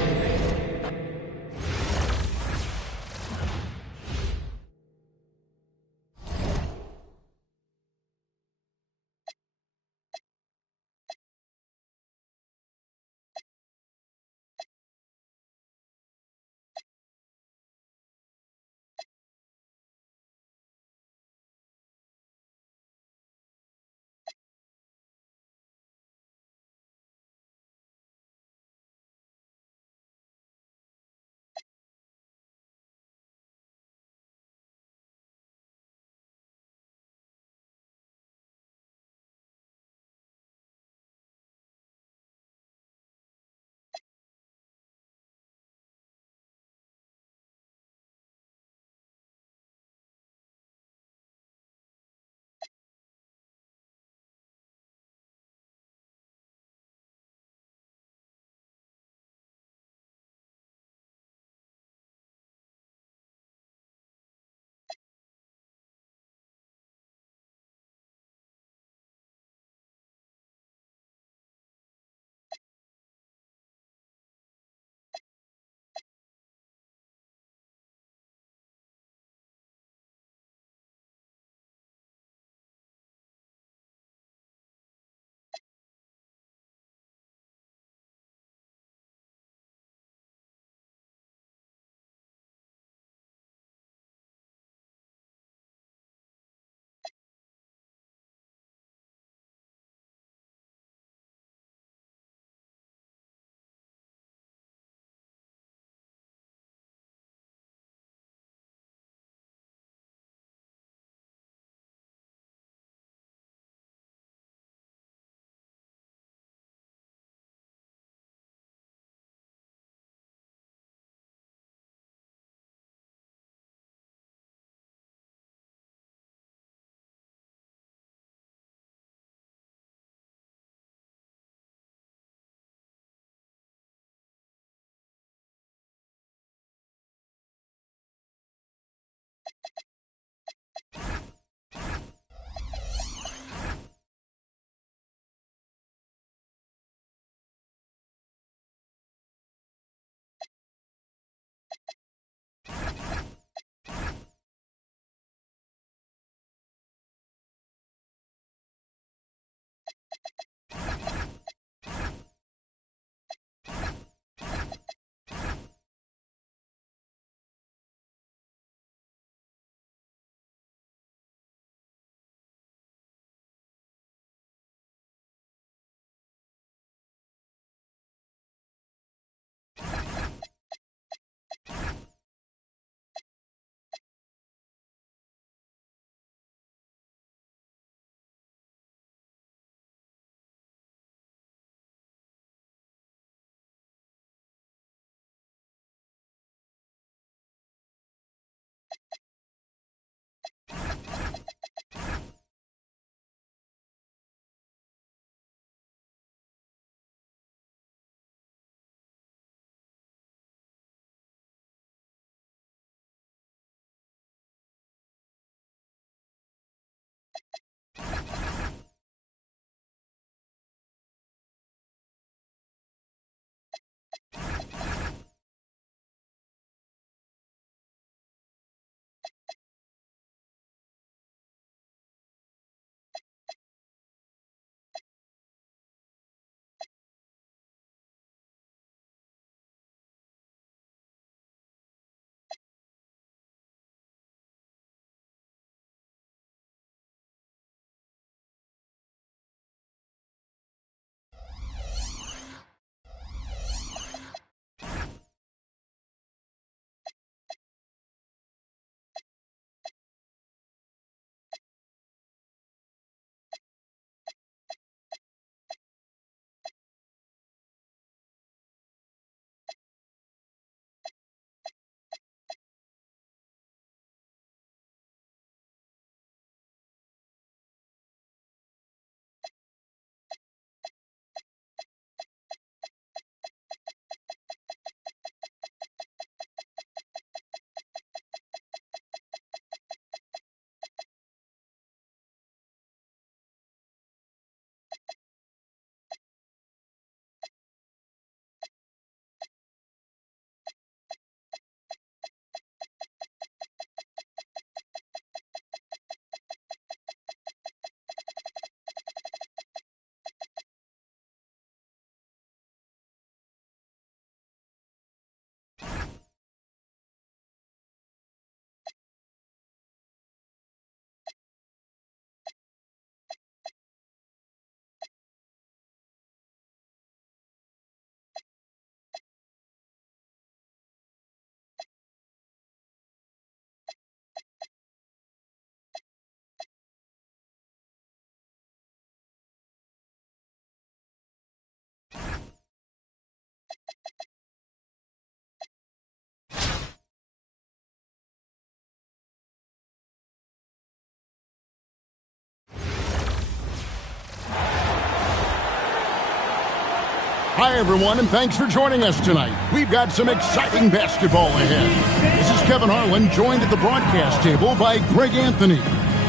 Hi, everyone, and thanks for joining us tonight. We've got some exciting basketball ahead. This is Kevin Harlan, joined at the broadcast table by Greg Anthony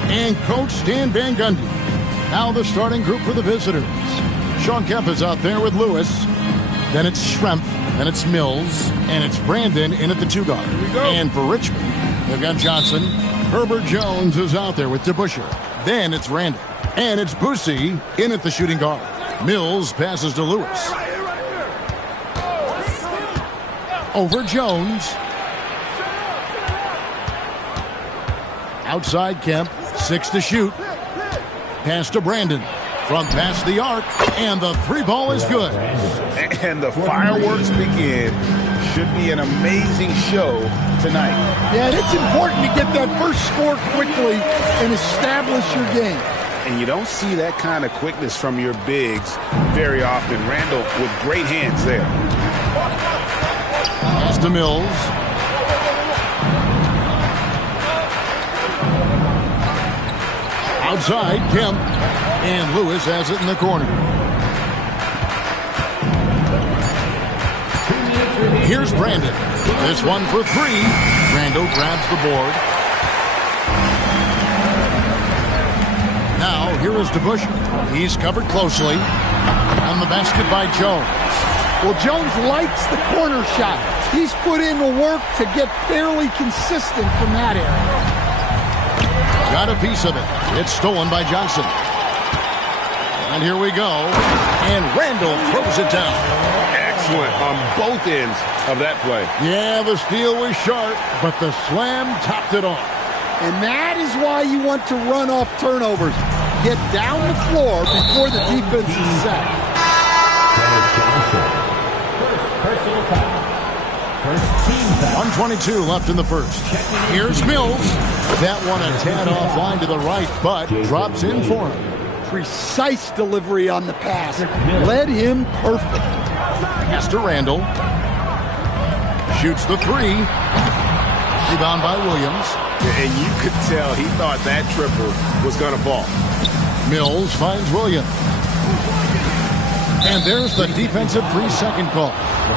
and Coach Stan Van Gundy. Now the starting group for the visitors. Sean Kemp is out there with Lewis. Then it's Schrempf. Then it's Mills. And it's Brandon in at the 2 guard. And for Richmond, they've got Johnson. Herbert Jones is out there with DeBusschere. Then it's Randall. And it's Boosie in at the shooting guard. Mills passes to Lewis. Over Jones. Outside Kemp. 6 to shoot. Pass to Brandon. From past the arc. And the 3 ball is good. And the fireworks begin. Should be an amazing show tonight. Yeah, it's important to get that first score quickly and establish your game. And you don't see that kind of quickness from your bigs very often. Randall with great hands there. Pass to Mills. Outside, Kemp. And Lewis has it in the corner. Here's Brandon. This one for 3. Randall grabs the board. Now, here is DeBusschere. He's covered closely. On the basket by Jones. Well, Jones likes the corner shot. He's put in the work to get fairly consistent from that area. Got a piece of it. It's stolen by Johnson. And here we go. And Randall throws it down. Excellent on both ends of that play. Yeah, the steal was sharp, but the slam topped it off. And that is why you want to run off turnovers. Get down the floor before the defense is set. Personal foul. First team foul. 1:22 left in the first. Here's Mills. That one a tad offline to the right, but drops in for him. Precise delivery on the pass. Led him perfect. Pass to Randall. Shoots the 3. Rebound by Williams. And you could tell he thought that triple was going to fall. Mills finds Williams. And there's the defensive 3-second call.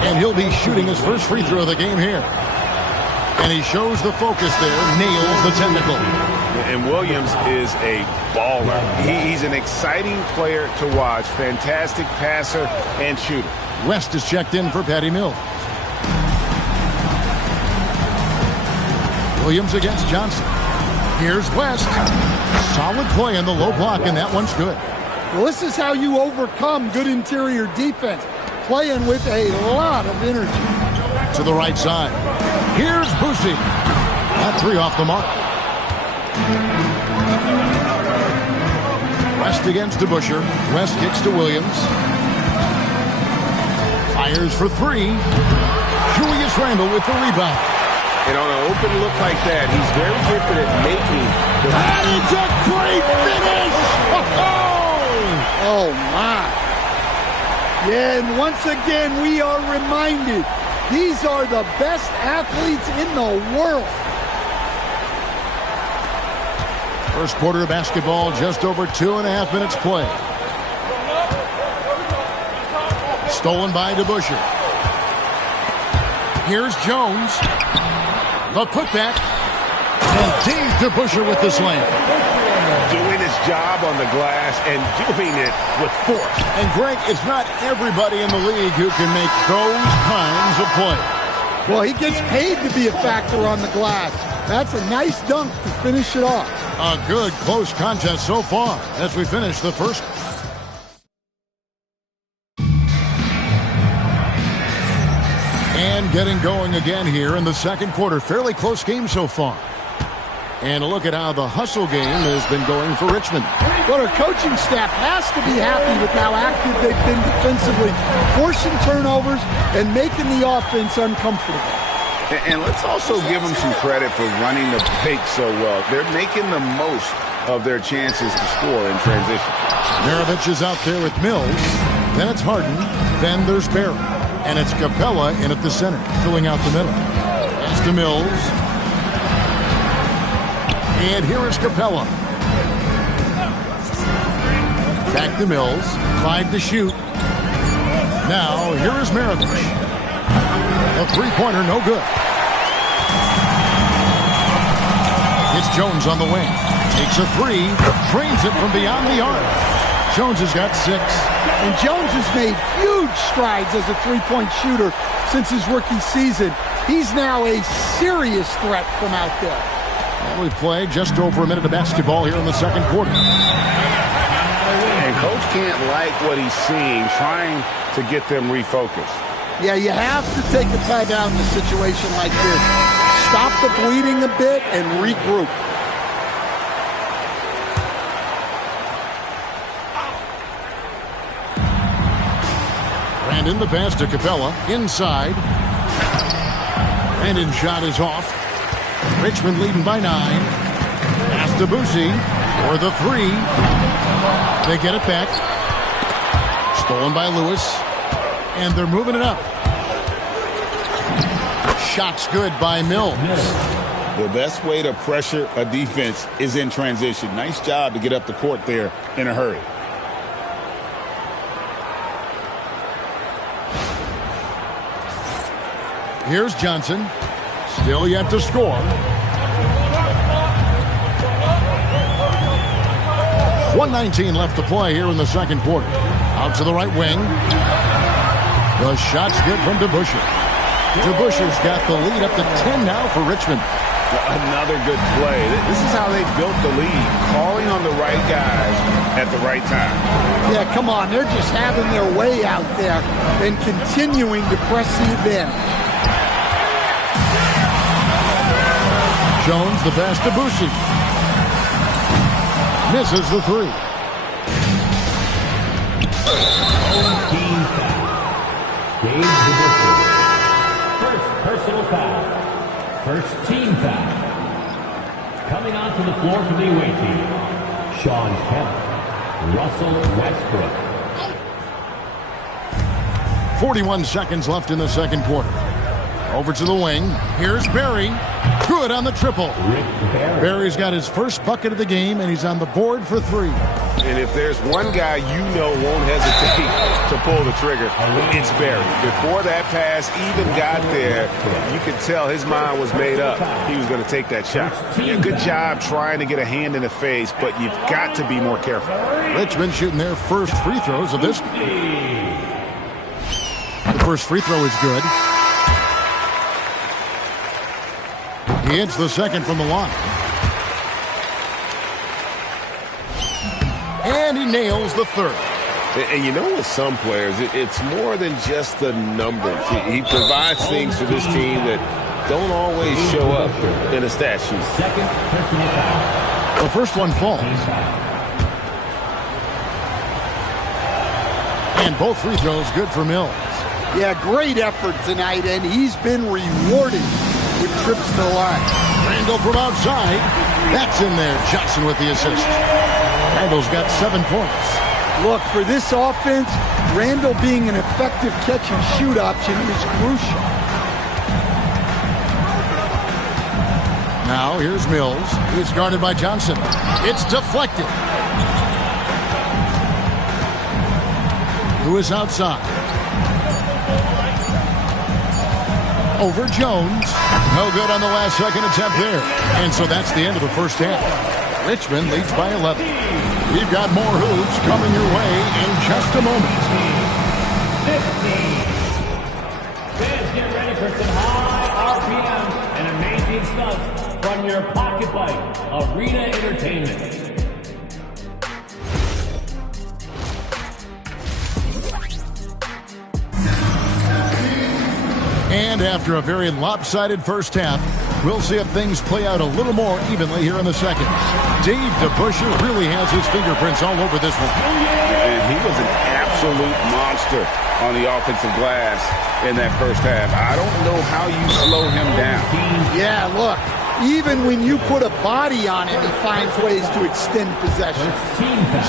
And he'll be shooting his first free throw of the game here. And he shows the focus there, nails the technical. And Williams is a baller. He's an exciting player to watch. Fantastic passer and shooter. West is checked in for Patty Mills. Williams against Johnson. Here's West. Solid play in the low block, and that one's good. Well, this is how you overcome good interior defense. Playing with a lot of energy. To the right side. Here's Boosie. That 3 off the mark. West against DeBusschere. West kicks to Williams. Fires for 3. Julius Randle with the rebound. And on an open look like that, he's very gifted at making the... That is a great finish! Oh, my. Yeah, and once again, we are reminded these are the best athletes in the world. First quarter of basketball, just over 2.5 minutes play. Stolen by DeBusschere. Here's Jones. The putback. And Dave DeBusschere with the slam. Doing his job on the glass and doing it with force. And Greg, it's not everybody in the league who can make those kinds of plays. Well, he gets paid to be a factor on the glass. That's a nice dunk to finish it off. A good close contest so far as we finish the first. And getting going again here in the second quarter. Fairly close game so far. And look at how the hustle game has been going for Richmond. But our coaching staff has to be happy with how active they've been defensively, forcing turnovers and making the offense uncomfortable. And let's also give them some credit for running the break so well. They're making the most of their chances to score in transition. Maravich is out there with Mills. Then it's Harden. Then there's Barry. And it's Capella in at the center, filling out the middle. Pass to Mills. And here is Capella. Back to Mills. 5 to shoot. Now, here is Maravich. A three-pointer, no good. It's Jones on the wing. Takes a three, drains it from beyond the arc. Jones has got 6. And Jones has made huge strides as a three-point shooter since his rookie season. He's now a serious threat from out there. Well, we play just over a minute of basketball here in the second quarter. And Coach can't like what he's seeing, trying to get them refocused. Yeah, you have to take a timeout in a situation like this. Stop the bleeding a bit and regroup. Brandon, the pass to Capella. Inside. Brandon's shot is off. Richmond leading by 9. Pass to Boucy for the 3. They get it back. Stolen by Lewis. And they're moving it up. Shot's good by Mills. The best way to pressure a defense is in transition. Nice job to get up the court there in a hurry. Here's Johnson. Still yet to score. 1:19 left to play here in the second quarter. Out to the right wing. The shot's good from DeBusschere. DeBusschere's got the lead up to 10 now for Richmond. Another good play. This is how they built the lead, calling on the right guys at the right time. Yeah, come on. They're just having their way out there and continuing to press the advantage. Jones, the pass to Boucy. Misses the 3. Team foul. Gabe DeBusschere. First personal foul. First team foul. Coming onto the floor for the away team, Shawn Kemp, Russell Westbrook. 41 seconds left in the second quarter. Over to the wing. Here's Barry. Good on the triple. Rick Barry. Barry's got his first bucket of the game, and he's on the board for 3. And if there's one guy you know won't hesitate to pull the trigger, it's Barry. Before that pass even got there, you could tell his mind was made up. He was going to take that shot. Yeah, good job trying to get a hand in the face, but you've got to be more careful. Richmond shooting their first free throws of this. The first free throw is good. He hits the second from the line. And he nails the third. And you know, with some players, it's more than just the numbers. He provides things for this team that don't always show up in a stat sheet. Second personal foul. The first one falls. And both free throws good for Mills. Yeah, great effort tonight, and he's been rewarded with trips to the line. Randall from outside. That's in there. Johnson with the assist. Randall's got 7 points. Look, for this offense, Randall being an effective catch-and-shoot option is crucial. Now, here's Mills. He's guarded by Johnson. It's deflected. Lewis outside. Over Jones. No good on the last second attempt there. And so that's the end of the first half. Richmond leads by 11. We've got more hoops coming your way in just a moment. 15. Fans, get ready for some high RPM and amazing stunts from your Pocket Bike Arena Entertainment. And after a very lopsided first half, we'll see if things play out a little more evenly here in the second. Dave DeBusschere really has his fingerprints all over this one. And he was an absolute monster on the offensive glass in that first half. I don't know how you slow him down. Yeah, look, even when you put a body on him, he finds ways to extend possession.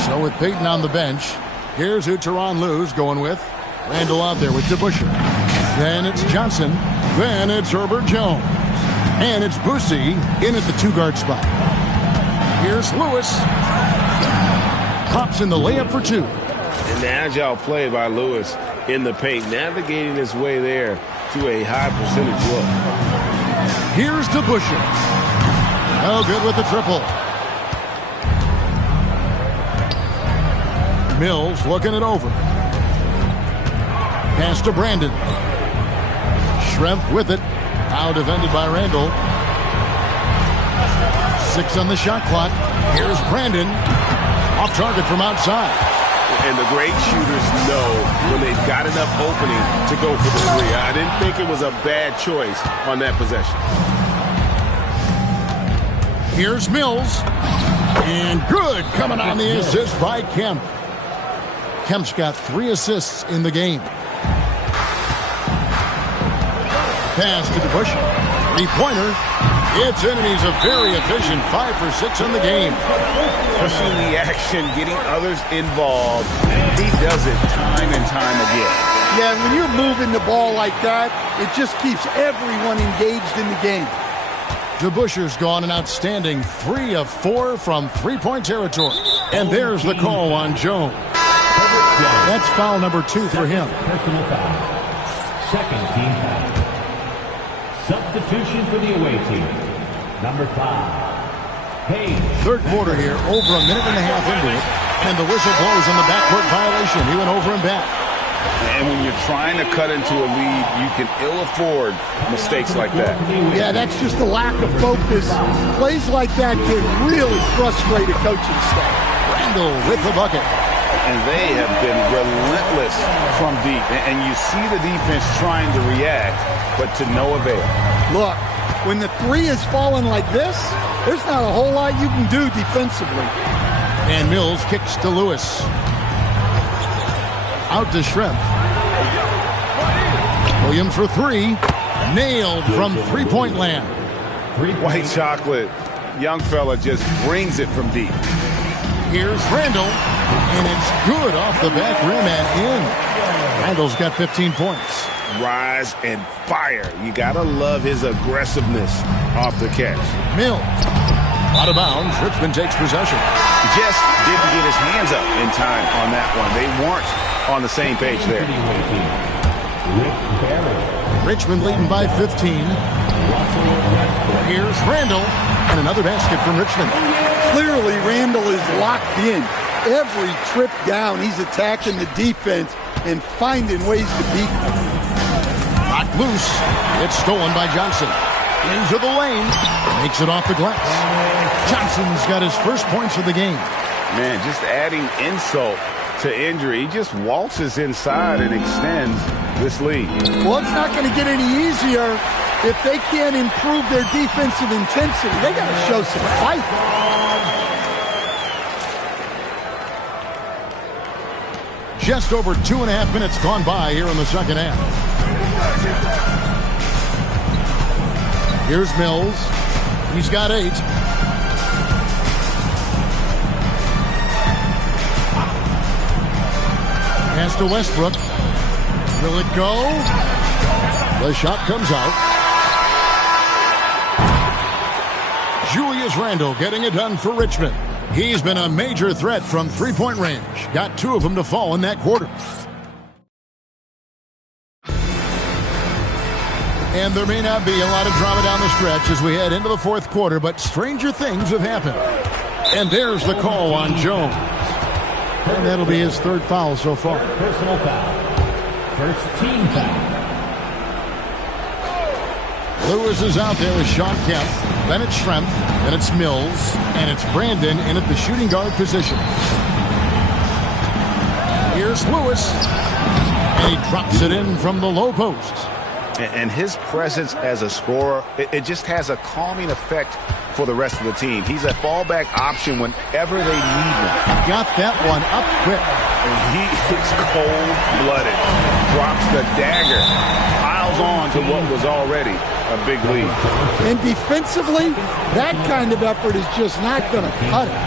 So with Peyton on the bench, here's who Tyronn Lue's going with. Randall out there with DeBusschere. Then it's Johnson. Then it's Herbert Jones. And it's Boucy in at the 2-guard spot. Here's Lewis. Pops in the layup for 2. And the agile play by Lewis in the paint, navigating his way there to a high percentage look. Here's DeBusschere. No good with the triple. Mills looking it over. Pass to Brandon. Schrempf with it. Now defended by Randall. 6 on the shot clock. Here's Brandon. Off target from outside. And the great shooters know when they've got enough opening to go for the three. I didn't think it was a bad choice on that possession. Here's Mills. And good coming on the assist by Kemp. Kemp's got 3 assists in the game. Pass to DeBusschere. 3-pointer. It's in, and he's a very efficient 5 for 6 in the game. Pushing the action, getting others involved. He does it time and time again. Yeah, when you're moving the ball like that, it just keeps everyone engaged in the game. DeBusschere's gone an outstanding 3 of 4 from 3-point territory. And there's the call on Jones. That's foul number 2 for him. Personal foul. Second team foul. Substitution for the away team. Number 5. Hayes. Third quarter here, over a minute and a half into it. And the whistle blows on the backcourt violation. He went over and back. And when you're trying to cut into a lead, you can ill afford mistakes like that. Yeah, that's just a lack of focus. Plays like that can really frustrate a coaching staff. Randall with the bucket. And they have been relentless from deep. And you see the defense trying to react, but to no avail. Look, when the 3 is falling like this, there's not a whole lot you can do defensively. And Mills kicks to Lewis. Out to Schrempf. Williams for 3. Nailed from 3-point land. White chocolate. Young fella just brings it from deep. Here's Randall. And it's good off the back rim and in. Randall's got 15 points. Rise and fire. You gotta love his aggressiveness off the catch. Mills. Out of bounds. Richmond takes possession. Just didn't get his hands up in time on that one. They weren't on the same page there. Richmond leading by 15. Here's Randall. And another basket from Richmond. Clearly, Randall is locked in. Every trip down, he's attacking the defense and finding ways to beat them. Knocked loose. It's stolen by Johnson. Into the lane. Makes it off the glass. Johnson's got his first points of the game. Man, just adding insult to injury. He just waltzes inside and extends this lead. Well, it's not going to get any easier if they can't improve their defensive intensity. They got to show some fight. Just over 2.5 minutes gone by here in the second half. Here's Mills. He's got 8. Pass to Westbrook. Will it go? The shot comes out. Julius Randle getting it done for Richmond. He's been a major threat from 3-point range. Got 2 of them to fall in that quarter. And there may not be a lot of drama down the stretch as we head into the fourth quarter, but stranger things have happened. And there's the call on Jones. And that'll be his 3rd foul so far. Personal foul. First team foul. Lewis is out there with Sean Kemp. Then it's Schrempf. Then it's Mills. And it's Brandon in at the shooting guard position. Here's Lewis. And he drops it in from the low post. And his presence as a scorer, it just has a calming effect for the rest of the team. He's a fallback option whenever they need one. Got that one up quick. And he is cold-blooded. Drops the dagger. Piles on to what was already a big lead. And defensively, that kind of effort is just not going to cut it.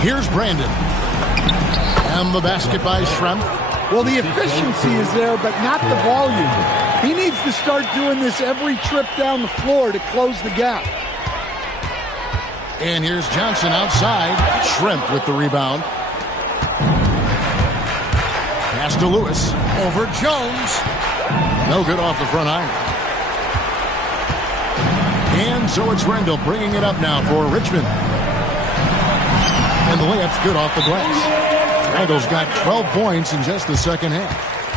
Here's Brandon. And the basket by Schrempf. Well, the efficiency is there, but not the volume. He needs to start doing this every trip down the floor to close the gap. And here's Johnson outside. Shrimp with the rebound. Pass to Lewis. Over Jones. No good off the front iron. And so it's Randall bringing it up now for Richmond. And the layup's good off the glass. Randall's got 12 points in just the second half.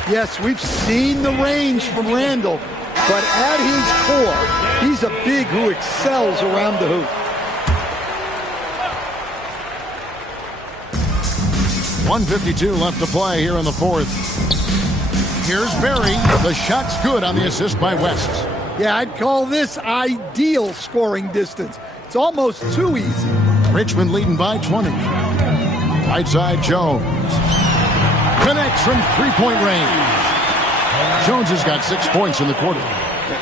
Yes, we've seen the range from Randall, but at his core, he's a big who excels around the hoop. 1:52 left to play here in the fourth. Here's Berry. The shot's good on the assist by West. Yeah, I'd call this ideal scoring distance. It's almost too easy. Richmond leading by 20. Right side Jones. Connects from three-point range. Jones has got 6 points in the quarter.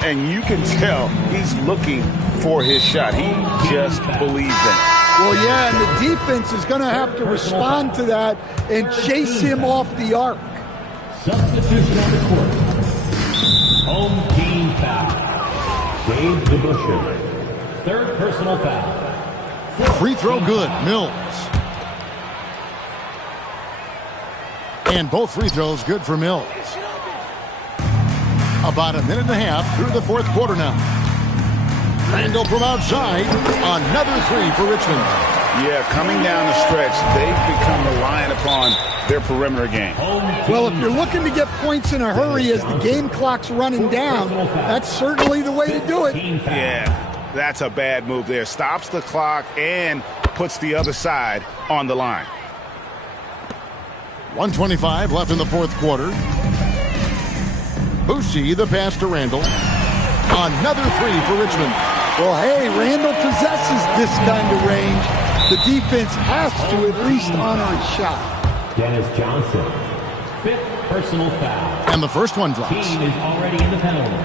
And you can tell he's looking for his shot. He just believes in it. Well, yeah, and the defense is going to have to respond to that and chase him off the arc. Substitution on the court. Home team foul. Dave DeBusschere. Third personal foul. Free throw good. Mills. And both free throws good for Mills. About a minute and a half through the fourth quarter now. Randall from outside. Another three for Richmond. Yeah, coming down the stretch, they've become reliant upon their perimeter game. Well, if you're looking to get points in a hurry as the game clock's running down, that's certainly the way to do it. Yeah, that's a bad move there. Stops the clock and puts the other side on the line. 1:25 left in the fourth quarter. Boucher, the pass to Randall. Another three for Richmond. Well, hey, Randall possesses this kind of range. The defense has to at least honor his shot. Dennis Johnson. Fifth personal foul. And the first one drops. Team is already in the penalty.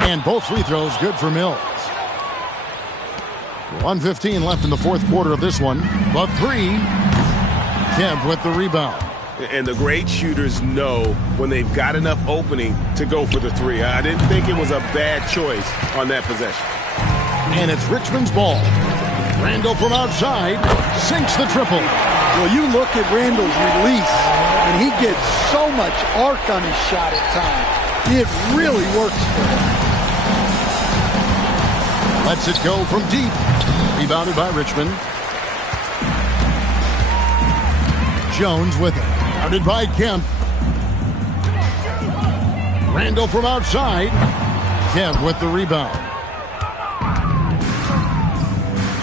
And both free throws good for Mills. 1:15 left in the fourth quarter of this one. The three. Kemp with the rebound. And the great shooters know when they've got enough opening to go for the three. I didn't think it was a bad choice on that possession. And it's Richmond's ball. Randall from outside sinks the triple. Well, you look at Randall's release, and he gets so much arc on his shot at times. It really works for him. Lets it go from deep. Rebounded by Richmond. Jones with it. Guarded by Kemp. Randall from outside. Kemp with the rebound.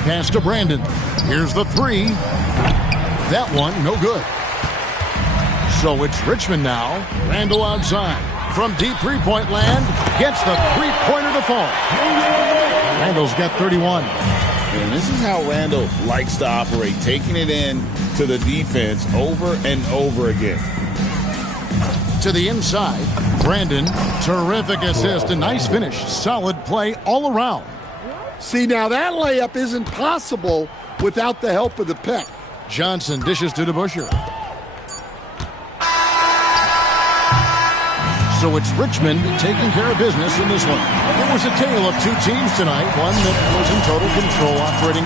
Pass to Brandon. Here's the three. That one, no good. So it's Richmond now. Randall outside. From deep three-point land. Gets the three-pointer to fall. Randall's got 31. And this is how Randall likes to operate, taking it in to the defense over and over again. To the inside, Brandon, terrific assist, a nice finish, solid play all around. See, now that layup isn't possible without the help of the pick. Johnson dishes to DeBusschere. So it's Richmond taking care of business in this one. It was a tale of two teams tonight, one that was in total control operating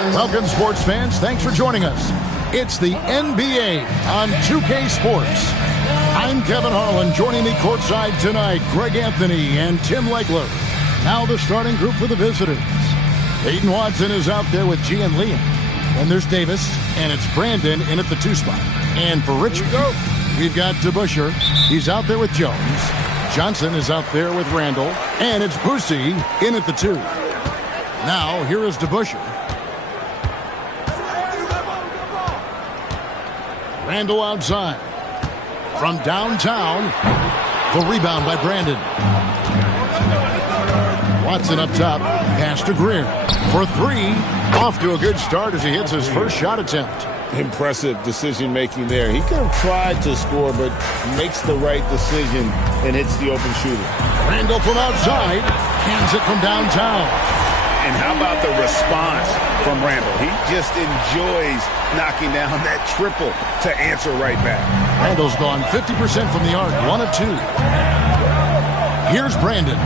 Welcome, sports fans. Thanks for joining us. It's the NBA on 2K Sports. I'm Kevin Harlan. Joining me courtside tonight, Greg Anthony and Tim Legler. Now the starting group for the visitors. Peyton Watson is out there with Gian Liam. Then there's Davis, and it's Brandon in at the 2 spot. And for Richmond, we've got DeBusschere. He's out there with Jones. Johnson is out there with Randall. And it's Boosie in at the 2. Now, here is DeBusschere. Randall outside. From downtown, the rebound by Brandon. Watson up top, pass to Greer. For 3, off to a good start as he hits his first shot attempt. Impressive decision-making there. He could have tried to score, but makes the right decision and hits the open shooter. Randall from outside, hands it from downtown. And how about the response from Randall? He just enjoys knocking down that triple to answer right back. Randall's gone 50% from the arc, 1 of 2. Here's Brandon.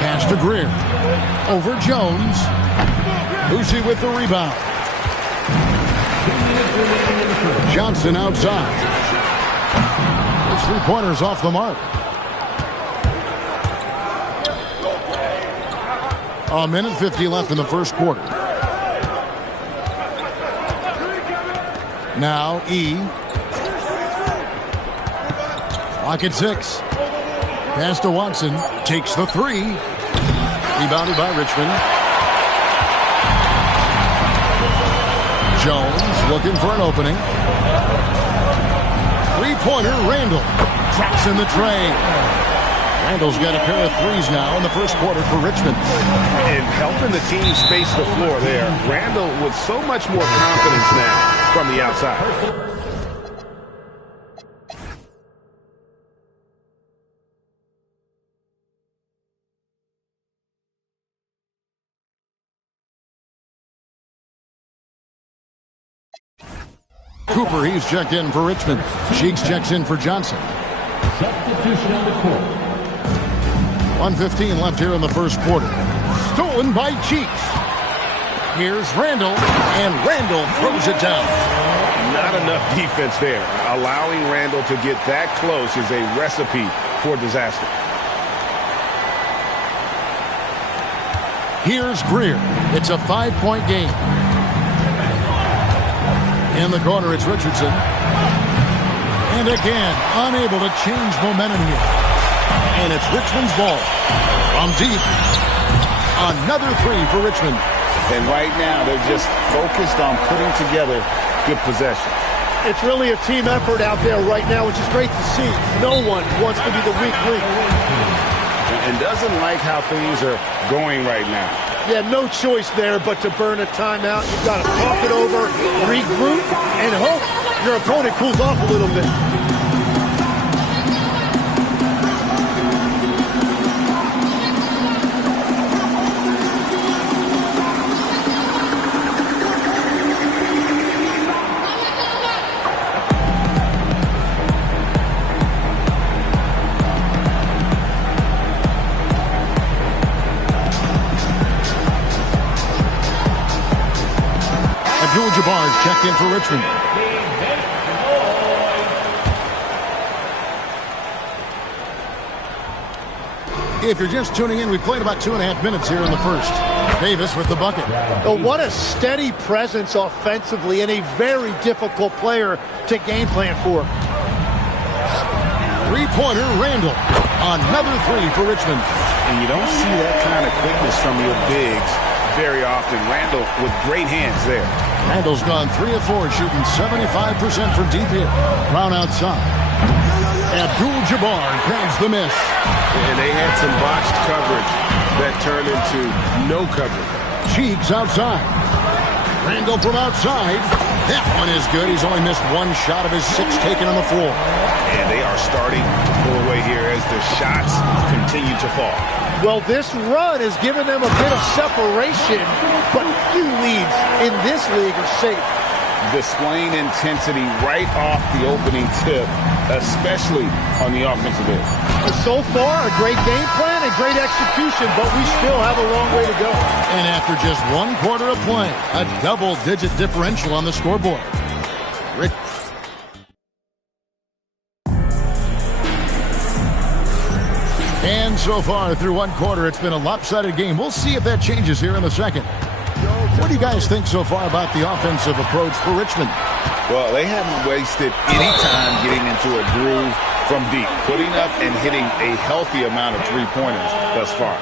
Pass to Greer. Over Jones. Boosie with the rebound. Johnson outside. His 3-pointer's off the mark. A minute 50 left in the first quarter. Now E. Clock at 6. Pass to Watson. Takes the 3. Rebounded by Richmond. Jones looking for an opening. 3-pointer, Randall. Drops in the tray. Randall's got a pair of 3s now in the first quarter for Richmond. And helping the team space the floor there. Randall with so much more confidence now from the outside. Cooper, he's checked in for Richmond. Cheeks checks in for Johnson. Substitution on the court. 1:15 left here in the first quarter. Stolen by Cheeks. Here's Randall, and Randall throws it down. Not enough defense there. Allowing Randall to get that close is a recipe for disaster. Here's Greer. It's a 5-point game. In the corner, it's Richardson. And again, unable to change momentum here. And it's Richmond's ball. From deep. Another 3 for Richmond. And right now, they're just focused on putting together good possession. It's really a team effort out there right now, which is great to see. No one wants to be the weak link. And doesn't like how things are going right now. Yeah, no choice there but to burn a timeout. You've got to talk it over, regroup, and hope your opponent cools off a little bit. Abdul-Jabbar's checked in for Richmond. If you're just tuning in, we played about 2.5 minutes here in the first. Davis with the bucket. Oh, what a steady presence offensively and a very difficult player to game plan for. 3-pointer, Randall. Another 3 for Richmond. And you don't see that kind of quickness from your bigs very often. Randall with great hands there. Randall's gone 3 of 4, shooting 75% from deep here. Brown outside. Abdul-Jabbar grabs the miss. And they had some botched coverage that turned into no coverage. Cheeks outside. Randall from outside. That one is good. He's only missed 1 shot of his 6 taken on the floor. And they are starting to pull away here as the shots continue to fall. Well, this run has given them a bit of separation, but few leads in this league are safe. Displaying intensity right off the opening tip, especially on the offensive end. So far, a great game plan and great execution, but we still have a long way to go. And after just 1 quarter of play, a double-digit differential on the scoreboard. Rick. And so far through 1 quarter, it's been a lopsided game. We'll see if that changes here in the second. What do you guys think so far about the offensive approach for Richmond? Well, they haven't wasted any time getting into a groove from deep, putting up and hitting a healthy amount of three-pointers thus far.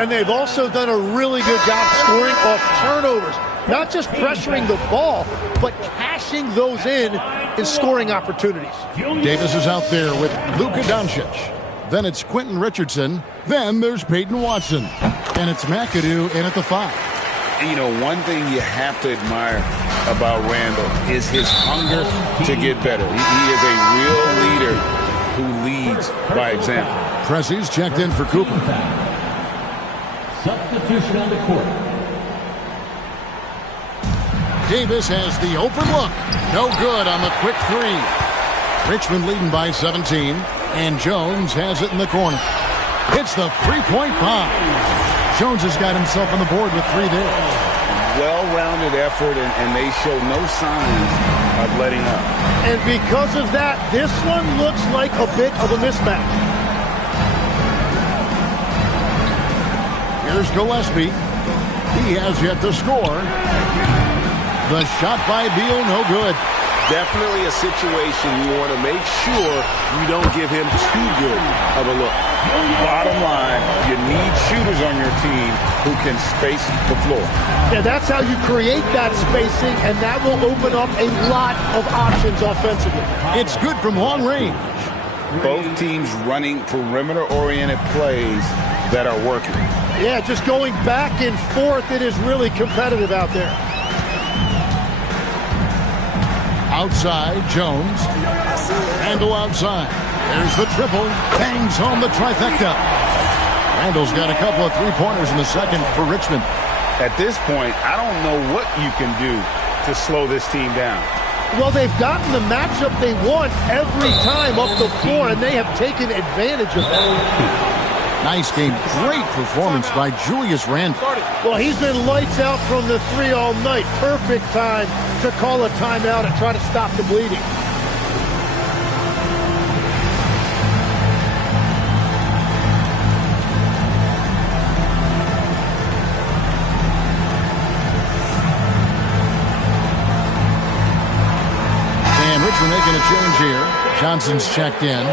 And they've also done a really good job scoring off turnovers. Not just pressuring the ball, but cashing those in scoring opportunities. Davis is out there with Luka Doncic. Then it's Quentin Richardson. Then there's Peyton Watson. And it's McAdoo in at the 5. And, you know, one thing you have to admire about Randall is his hunger to get better. He is a real leader who leads by example. Pressey's checked in for Cooper. Substitution on the court. Davis has the open look. No good on the quick 3. Richmond leading by 17. And Jones has it in the corner. Hits the three-point bomb. Jones has got himself on the board with 3 there. Well-rounded effort, and they show no signs of letting up. And because of that, this one looks like a bit of a mismatch. Here's Gillespie. He has yet to score. The shot by Beal, no good. Definitely a situation you want to make sure you don't give him too good of a look. Bottom line, you need shooters on your team who can space the floor. Yeah, that's how you create that spacing, and that will open up a lot of options offensively. It's good from long range. Both teams running perimeter-oriented plays that are working. Yeah, just going back and forth, it is really competitive out there. Outside, Jones. Randall outside. There's the triple. Bangs home the trifecta. Randall's got a couple of three-pointers in the second for Richmond. At this point, I don't know what you can do to slow this team down. Well, they've gotten the matchup they want every time up the floor, and they have taken advantage of that. Nice game. Great performance by Julius Randle. Well, he's been lights out from the 3 all night. Perfect time to call a timeout and try to stop the bleeding. And Richmond making a change here. Johnson's checked in.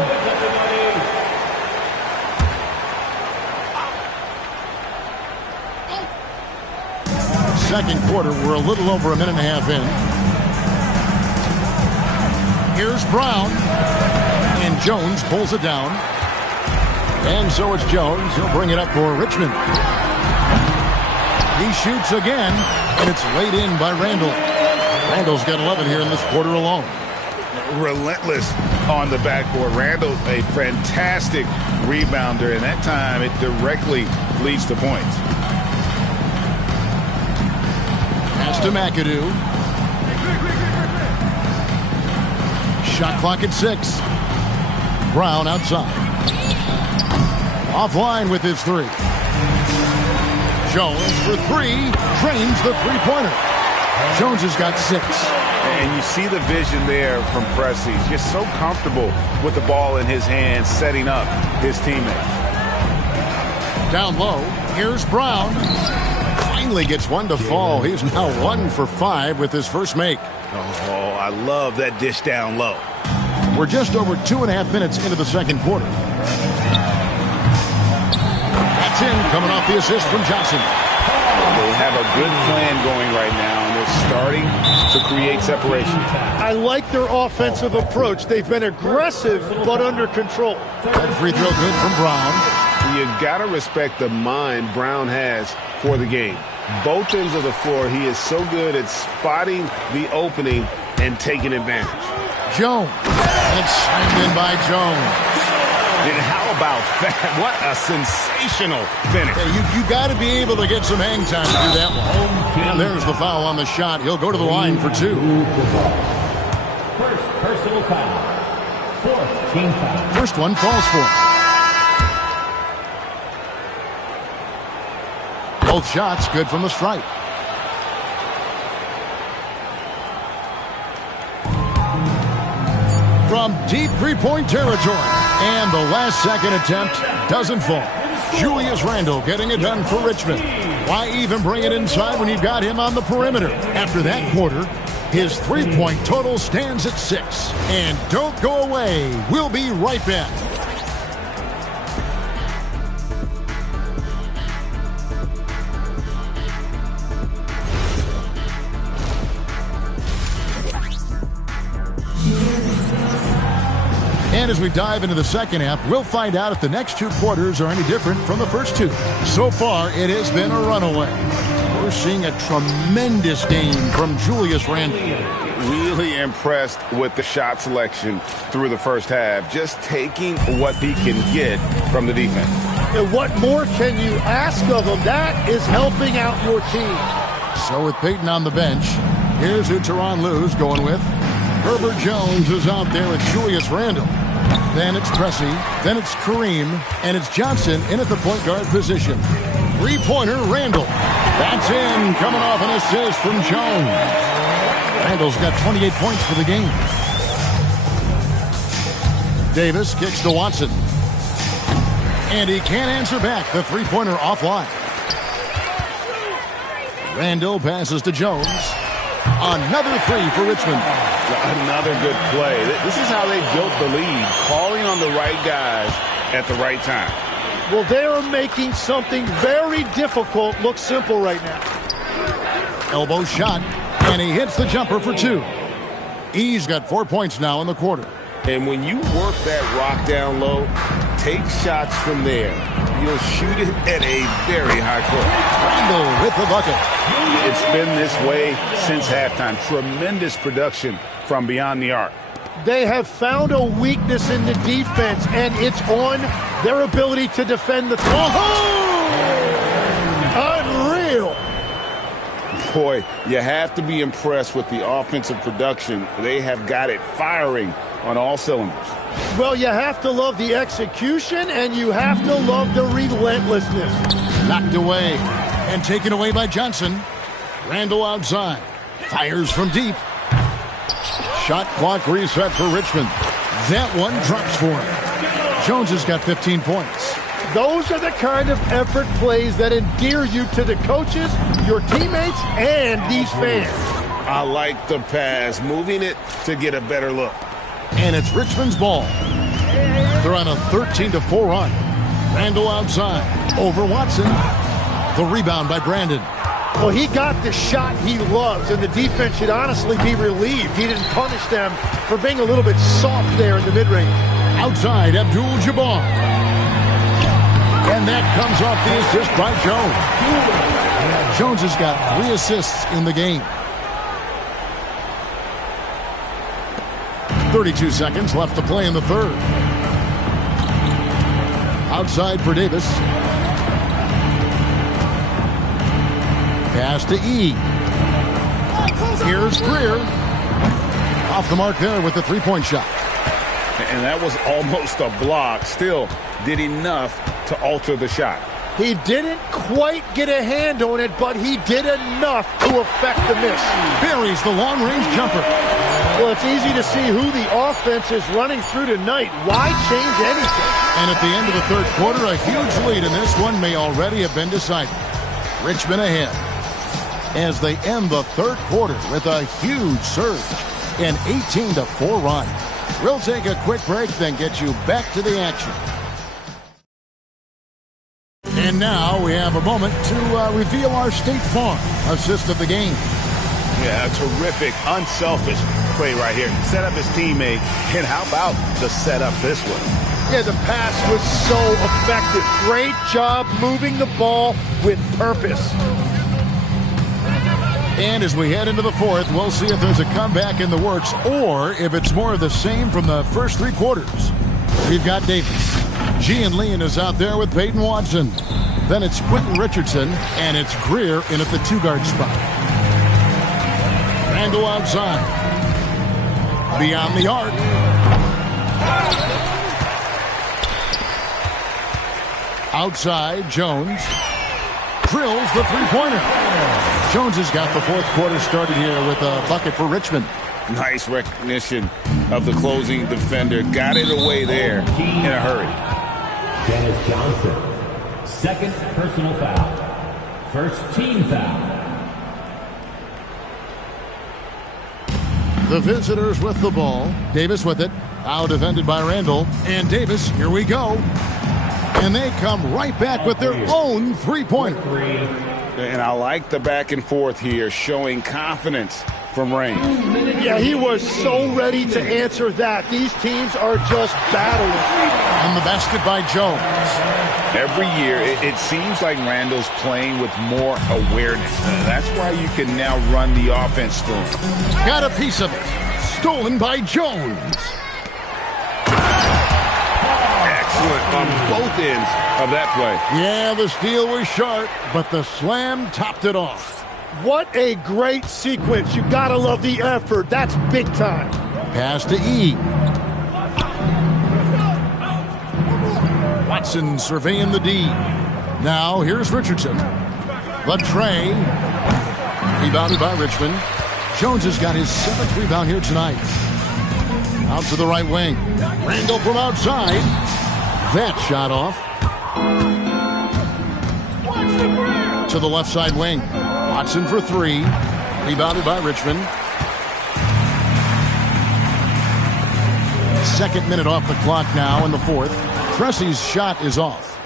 Second quarter, we're a little over a minute and a half in. Here's Brown. And Jones pulls it down. And so it's Jones. He'll bring it up for Richmond. He shoots again, and it's laid in by Randall. Randall's got 11 here in this quarter alone. Relentless on the backboard. Randall, a fantastic rebounder, and that time it directly leads to points. Pass to McAdoo. Shot clock at 6. Brown outside. Offline with his 3. Jones for 3. Drains the three-pointer. Jones has got 6. And you see the vision there from Pressey. He's just so comfortable with the ball in his hands, setting up his teammates. Down low, here's Brown. Finally gets one to fall. He's now 1 for 5 with his first make. Oh, I love that dish down low. We're just over 2.5 minutes into the second quarter. That's in, coming off the assist from Johnson. They have a good plan going right now, and they're starting to create separation. I like their offensive approach. They've been aggressive, but under control. That free throw good from Brown. You got to respect the mind Brown has for the game. Both ends of the floor, he is so good at spotting the opening and taking advantage. Jones. And it's slammed in by Jones. And how about that? What a sensational finish. Hey, you got to be able to get some hang time to do that one. And there's the foul on the shot. He'll go to the line for 2. First personal foul. Fourth team foul. First one falls for. Both shots good from the stripe. From deep three-point territory. And the last second attempt doesn't fall. Julius Randle getting it done for Richmond. Why even bring it inside when you've got him on the perimeter? After that quarter, his three-point total stands at 6. And don't go away. We'll be right back. And as we dive into the second half, we'll find out if the next 2 quarters are any different from the first 2. So far, it has been a runaway. We're seeing a tremendous game from Julius Randle. Really impressed with the shot selection through the first half. Just taking what he can get from the defense. And what more can you ask of him? That is helping out your team. So with Peyton on the bench, here's who Tyronn Lue's going with. Herbert Jones is out there with Julius Randle. Then it's Pressey, then it's Kareem, and it's Johnson in at the point guard position. Three-pointer, Randle. That's in, coming off an assist from Jones. Randle's got 28 points for the game. Davis kicks to Watson. And he can't answer back. The three-pointer offline. Randle passes to Jones. Another three for Richmond. Another good play. This is how they built the lead, calling on the right guys at the right time. Well, they are making something very difficult look simple right now. Elbow shot, and he hits the jumper for 2. He's got 4 points now in the quarter. And when you work that rock down low, take shots from there. You'll shoot it at a very high clip. Randle with the bucket. It's been this way since halftime. Tremendous production from beyond the arc. They have found a weakness in the defense, and it's on their ability to defend the Unreal. Boy, you have to be impressed with the offensive production. They have got it firing on all cylinders. Well, you have to love the execution, and you have to love the relentlessness. Knocked away and taken away by Johnson. Randle outside. Fires from deep. Shot clock reset for Richmond. That one drops for him. Jones has got 15 points. Those are the kind of effort plays that endear you to the coaches, your teammates, and these fans. I like the pass, moving it to get a better look. And it's Richmond's ball. They're on a 13-4 run. Randle outside. Over Watson. The rebound by Brandon. Well, he got the shot he loves, and the defense should honestly be relieved. He didn't punish them for being a little bit soft there in the mid-range. Outside, Abdul-Jabbar. And that comes off the assist by Jones. Jones has got 3 assists in the game. 32 seconds left to play in the third. Outside for Davis. Pass to E. Here's Greer. Off the mark there with the three-point shot. And that was almost a block. Still did enough to alter the shot. He didn't quite get a hand on it, but he did enough to affect the miss. Buries the long-range jumper. Well, it's easy to see who the offense is running through tonight. Why change anything? And at the end of the third quarter, a huge lead in this one may already have been decided. Richmond ahead as they end the third quarter with a huge surge, an 18-4 run. We'll take a quick break, then get you back to the action. And now we have a moment to reveal our State Farm assist of the game. Yeah, a terrific, unselfish play right here. Set up his teammate, and how about the setup this one? Yeah, the pass was so effective. Great job moving the ball with purpose. And as we head into the fourth, we'll see if there's a comeback in the works or if it's more of the same from the first 3 quarters. We've got Davis. Gian Lean is out there with Peyton Watson. Then it's Quentin Richardson, and it's Greer in at the 2-guard spot. Randle outside. Beyond the arc. Outside, Jones. drills the three-pointer. Jones has got the fourth quarter started here with a bucket for Richmond. Nice recognition of the closing defender. Got it away there in a hurry. Dennis Johnson, second personal foul. First team foul. The visitors with the ball. Davis with it. Now defended by Randall. And Davis, here we go. And they come right back with their own three-pointer. And I like the back and forth here, showing confidence from range. Yeah, he was so ready to answer that. These teams are just battling. And the basket by Jones. Every year, it seems like Randall's playing with more awareness. That's why you can now run the offense through him. Got a piece of it. Stolen by Jones. Excellent on both ends of that play. Yeah, the steal was sharp, but the slam topped it off. What a great sequence. You gotta love the effort. That's big time. Pass to E. Watson surveying the D. Now here's Richardson. The tray. Rebounded by Richmond. Jones has got his 7th rebound here tonight. Out to the right wing. Randall from outside. That shot off. To the left side wing. Watson for 3. Rebounded by Richmond. 2nd minute off the clock now in the 4th. Pressey's shot is off.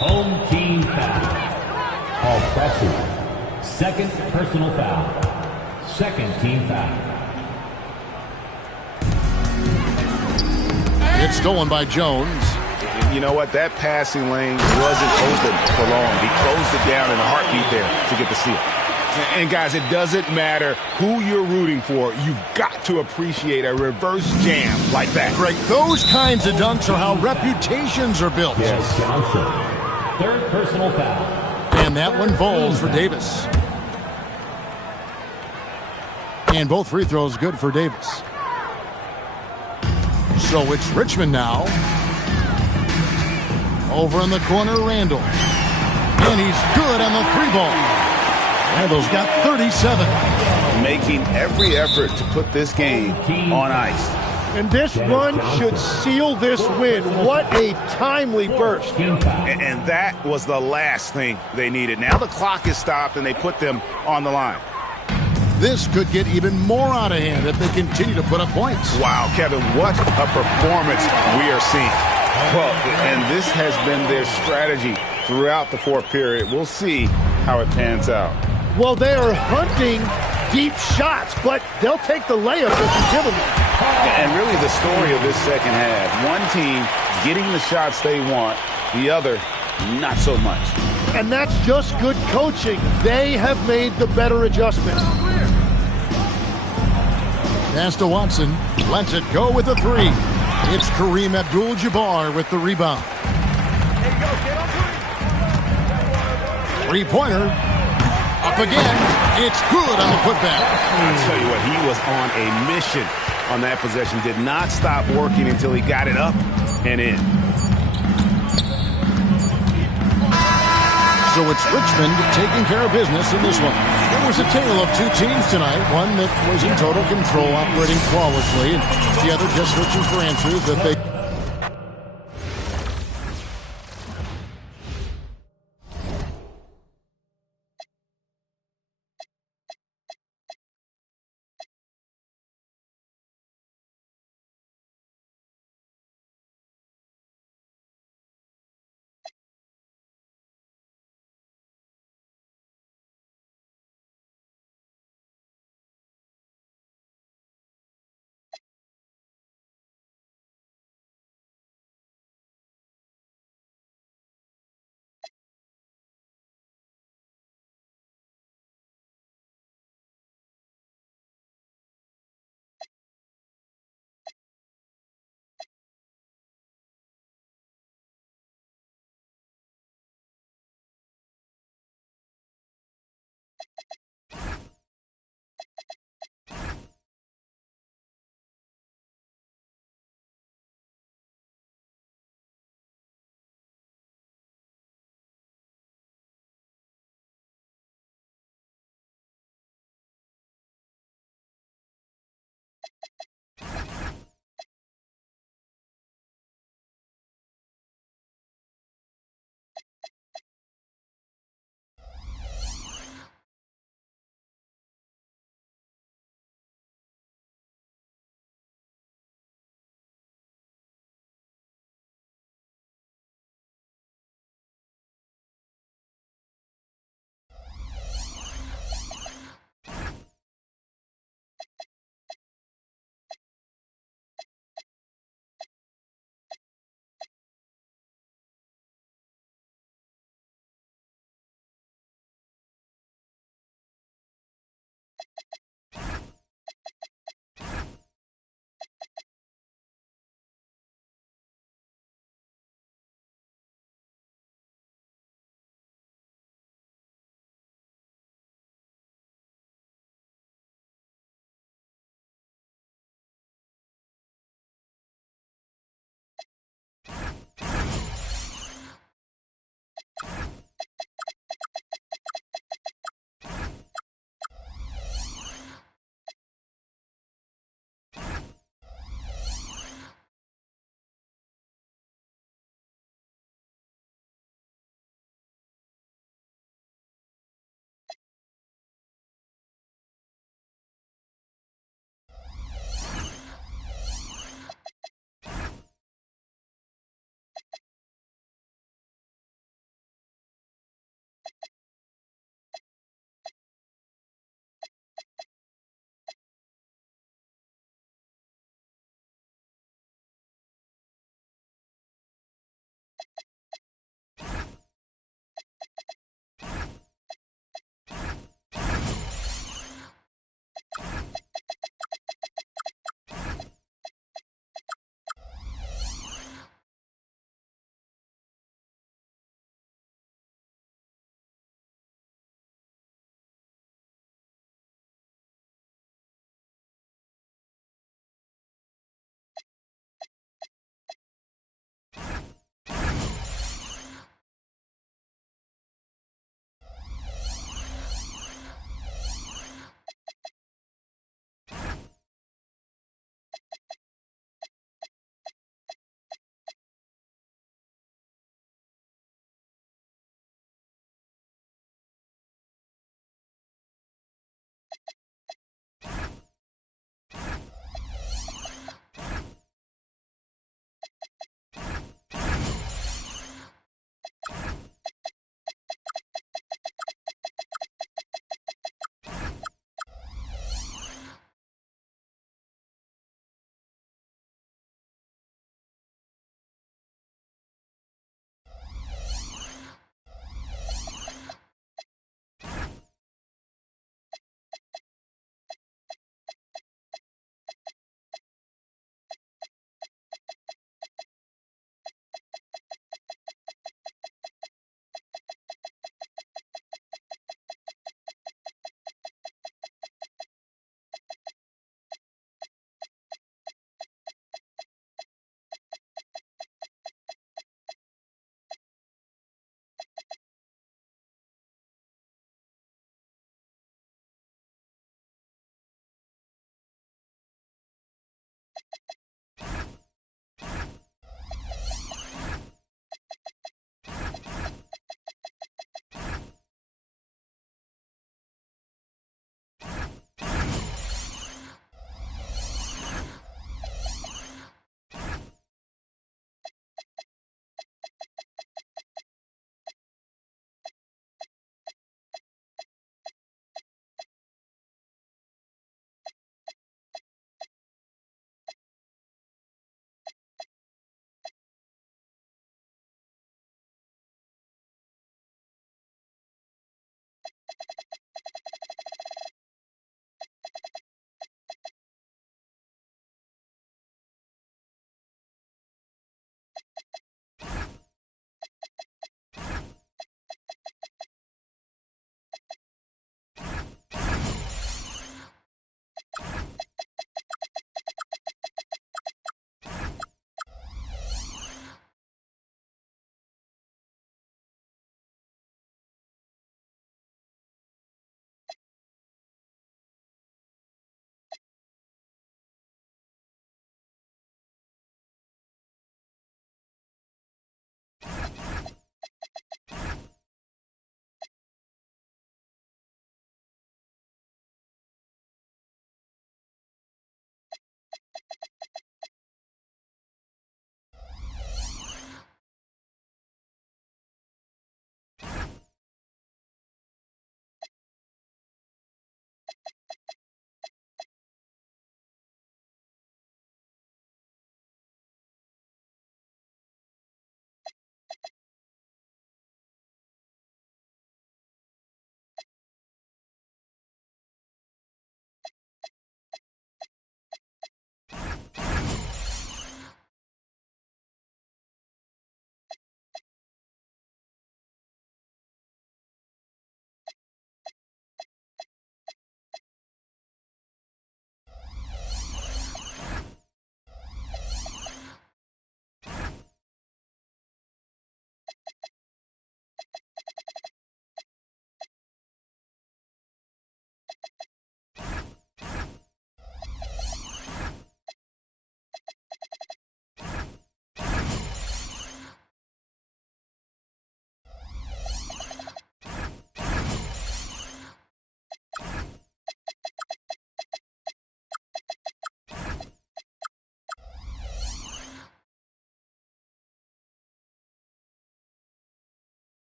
Home team foul. Paul Pressey, second personal foul. Second team foul. It's stolen by Jones. You know what? That passing lane wasn't open for long. He closed it down in a heartbeat there to get the steal. And guys, it doesn't matter who you're rooting for. You've got to appreciate a reverse jam like that. Greg, those kinds of dunks are how reputations are built. Dennis Johnson, third personal foul. And that one falls for Davis. And both free throws good for Davis. So it's Richmond now. Over in the corner, Randall. And he's good on the 3-ball. Randall's got 37. Making every effort to put this game on ice. And this run should seal this win. What a timely burst. And that was the last thing they needed. Now the clock is stopped and they put them on the line. This could get even more out of hand if they continue to put up points. Wow, Kevin, what a performance we are seeing. Well, and this has been their strategy throughout the 4th period. We'll see how it pans out. Well, they are hunting deep shots, but they'll take the layup if you give them them. And really the story of this second half, one team getting the shots they want, the other not so much. And that's just good coaching. They have made the better adjustments. Pass to Watson. Lets it go with a 3. It's Kareem Abdul-Jabbar with the rebound. Three-pointer. Up again. It's good on the putback. I'll tell you what, he was on a mission on that possession. Did not stop working until he got it up and in. So it's Richmond taking care of business in this one. It was a tale of 2 teams tonight. One that was in total control, operating flawlessly, and the other just searching for answers that they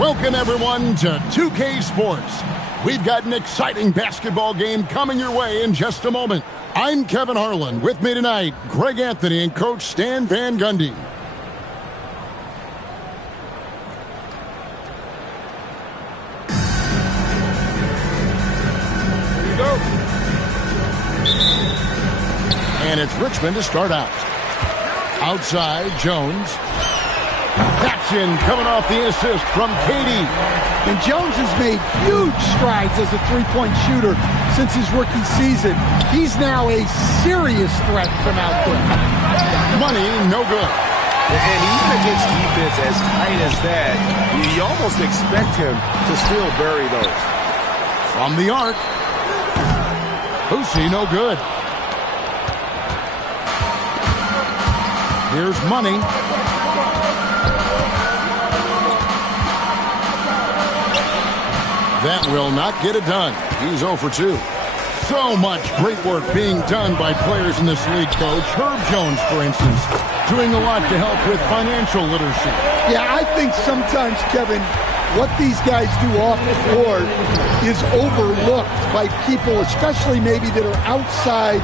Welcome, everyone, to 2K Sports. We've got an exciting basketball game coming your way in just a moment. I'm Kevin Harlan. With me tonight, Greg Anthony and Coach Stan Van Gundy. Here you go. And it's Richmond to start out. Outside, Jones. Jackson coming off the assist from KD. And Jones has made huge strides as a three-point shooter since his rookie season. He's now a serious threat from out there. Money, no good. And even against defense as tight as that, you almost expect him to still bury those. From the arc. Boosie, no good. Here's Money. That will not get it done. He's 0 for 2. So much great work being done by players in this league, Coach. Herb Jones, for instance, doing a lot to help with financial literacy. Yeah, I think sometimes, Kevin, what these guys do off the floor is overlooked by people, especially maybe that are outside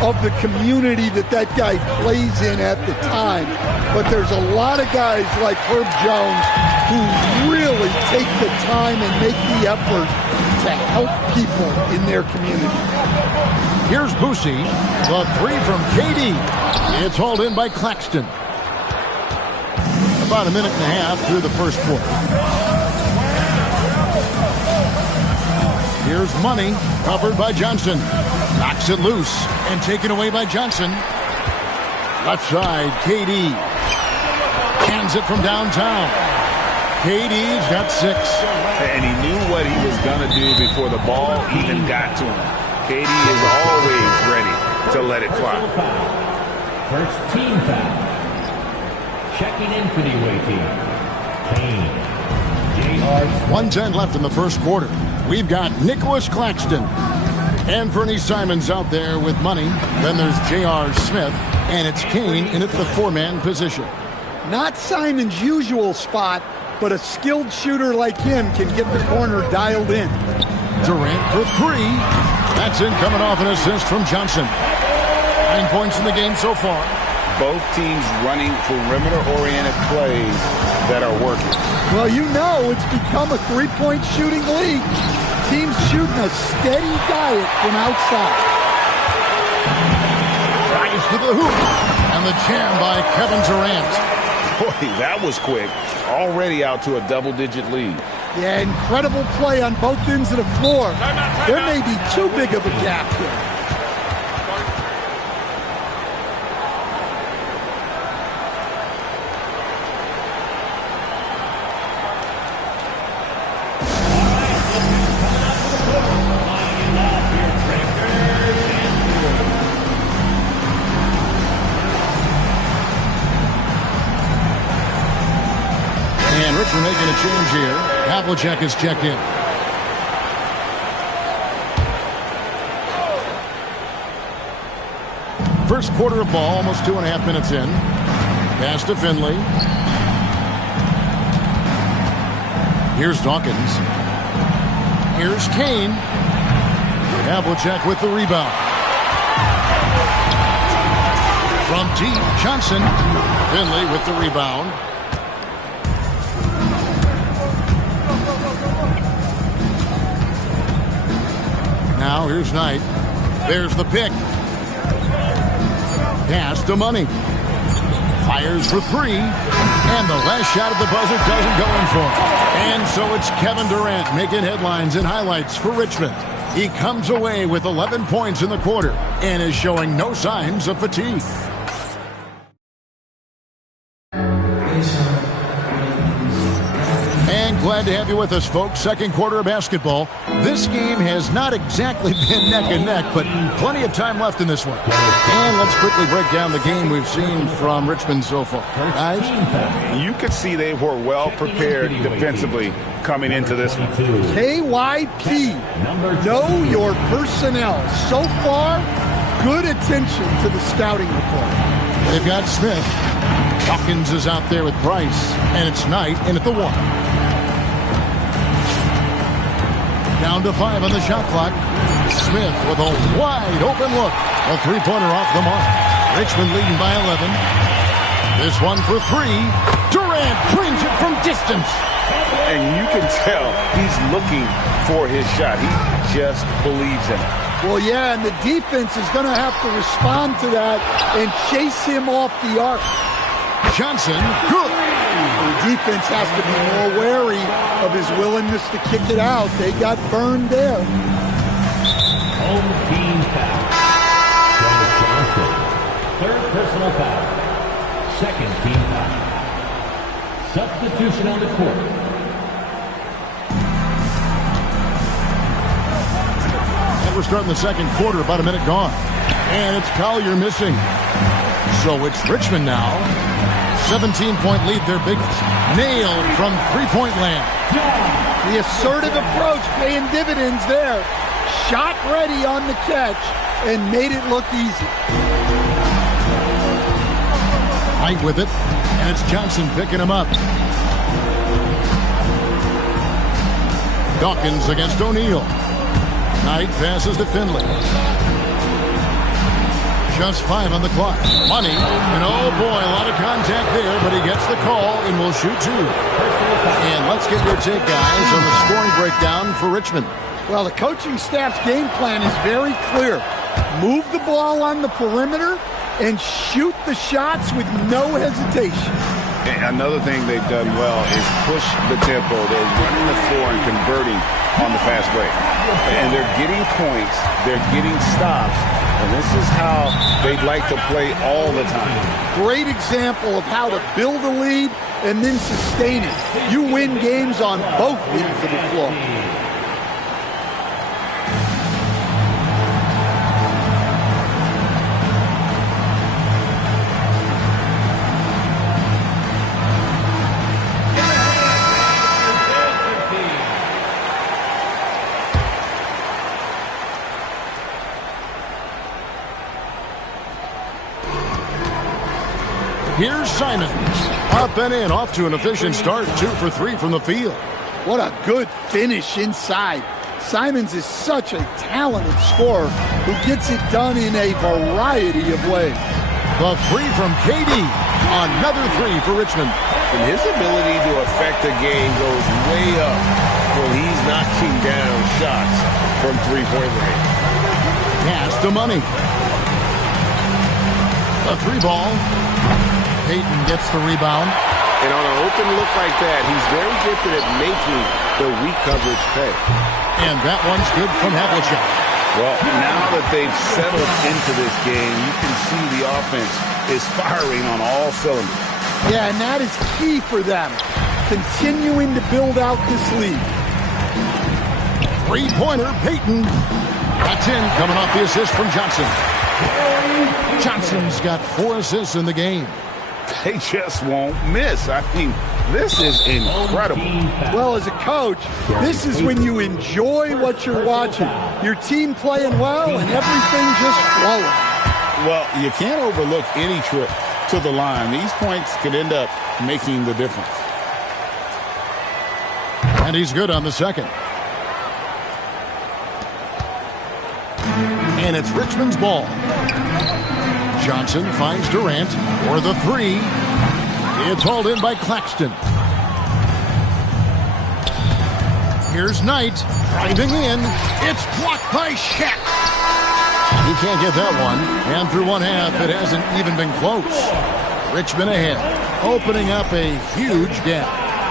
of the community that guy plays in at the time. But there's a lot of guys like Herb Jones who really take the time and make the effort to help people in their community. Here's Boosie, the three from KD. It's hauled in by Claxton. About a minute and a half through the first quarter. Here's Money, covered by Johnson. Knocks it loose and taken away by Johnson. Left side, KD. Hands it from downtown. KD's got 6. And he knew what he was going to do before the ball even got to him. KD is always ready to let it fly. First team foul. Checking in for the away team. Kane. J.R. 1:10 left in the first quarter. We've got Nicholas Claxton. And Fernie Simons out there with Money. Then there's J.R. Smith. And it's Kane in at the 4-man position. Not Simon's usual spot, but a skilled shooter like him can get the corner dialed in. Durant for 3. That's in, coming off an assist from Johnson. 9 points in the game so far. Both teams running perimeter-oriented plays that are working. Well, you know it's become a three-point shooting league. Teams shooting a steady diet from outside. Rise to the hoop. And the jam by Kevin Durant. Boy, that was quick. Already out to a double-digit lead. Yeah, incredible play on both ends of the floor. There may be too big of a gap here. And Richmond making a change here. Havlicek is checked in. First quarter of ball, almost 2.5 minutes in. Pass to Finley. Here's Dawkins. Here's Kane. Havlicek with the rebound. From deep, Johnson. Finley with the rebound. Now here's Knight. There's the pick. Pass to Money. Fires for 3. And the last shot at the buzzer doesn't go in for him. And so it's Kevin Durant making headlines and highlights for Richmond. He comes away with 11 points in the quarter and is showing no signs of fatigue. And glad to have you with us, folks. Second quarter of basketball. This game has not exactly been neck and neck, but plenty of time left in this one. And let's quickly break down the game we've seen from Richmond so far. Guys? You could see they were well prepared defensively coming into this one. KYP, know your personnel. So far, good attention to the scouting report. They've got Smith. Dawkins is out there with Price. And it's Knight in at the 1. Down to 5 on the shot clock. Smith with a wide open look. A three-pointer off the mark. Richmond leading by 11. This one for 3. Durant brings it from distance. And you can tell he's looking for his shot. He just believes in it. Well, yeah, and the defense is going to have to respond to that and chase him off the arc. Johnson, good. The defense has to be more wary of his willingness to kick it out. They got burned there. Home team foul. Dennis Johnson. Third personal foul. Second team foul. Substitution on the court. And we're starting the second quarter, about a minute gone. And it's Collier missing. So it's Richmond now. 17-point lead, their big nailed from three-point land. The assertive approach paying dividends there. Shot ready on the catch and made it look easy. Knight with it, and it's Johnson picking him up. Dawkins against O'Neal. Knight passes to Finley. Just 5 on the clock. Money, and oh boy, a lot of contact there, but he gets the call and will shoot 2. And let's get your take, guys, on the scoring breakdown for Richmond. Well, the coaching staff's game plan is very clear. Move the ball on the perimeter and shoot the shots with no hesitation. And another thing they've done well is push the tempo. They're running the floor and converting on the fast break. And they're getting points. They're getting stops. And this is how they'd like to play all the time. Great example of how to build a lead and then sustain it. You win games on both ends of the floor. Here's Simons. Up and in, off to an efficient start. 2 for 3 from the field. What a good finish inside. Simons is such a talented scorer who gets it done in a variety of ways. The 3 from KD. Another 3 for Richmond. And his ability to affect the game goes way up when he's knocking down shots from three-point range. Pass to Money. A 3 ball. Payton gets the rebound. And on an open look like that, he's very gifted at making the weak coverage pay. And that one's good from Havlicek. Well, now that they've settled into this game, you can see the offense is firing on all cylinders. Yeah, and that is key for them, continuing to build out this lead. 3-pointer, Payton. That's in, coming off the assist from Johnson. Johnson's got 4 assists in the game. They just won't miss. I mean, this is incredible. Well, as a coach, this is when you enjoy what you're watching. Your team playing well and everything just flowing. Well, you can't overlook any trip to the line. These points could end up making the difference. And he's good on the second. And it's Richmond's ball. Johnson finds Durant for the 3. It's hauled in by Claxton. Here's Knight driving in. It's blocked by Shaq. He can't get that one. And through one half, it hasn't even been close. Richmond ahead, opening up a huge gap.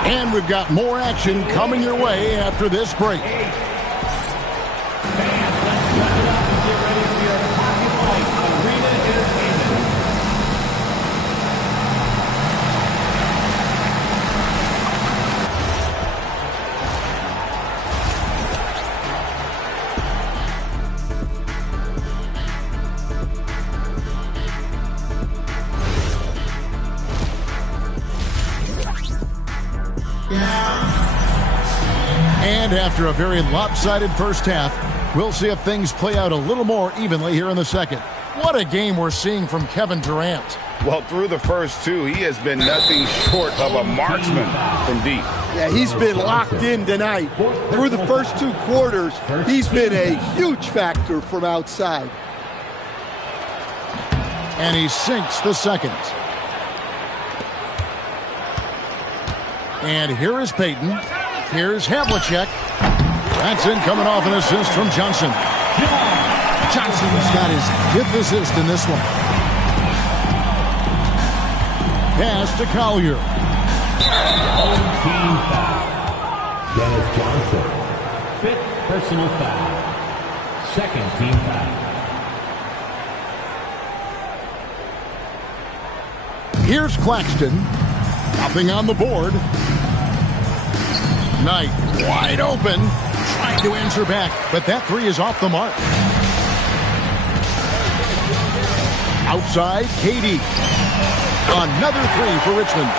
And we've got more action coming your way after this break. And after a very lopsided first half, we'll see if things play out a little more evenly here in the second. What a game we're seeing from Kevin Durant. Well, through the first two, he has been nothing short of a marksman from deep. Yeah, he's been locked in tonight. Through the first 2 quarters, he's been a huge factor from outside. And he sinks the second. And here is Payton. Here's Havlicek. That's in, coming off an assist from Johnson. Johnson's got his 5th assist in this one. Pass to Collier. Team foul. Dennis Johnson. 5th personal foul. 2nd team foul. Here's Claxton. Nothing on the board. Knight wide open. Trying to answer back, but that 3 is off the mark. Outside, KD. Another 3 for Richmond.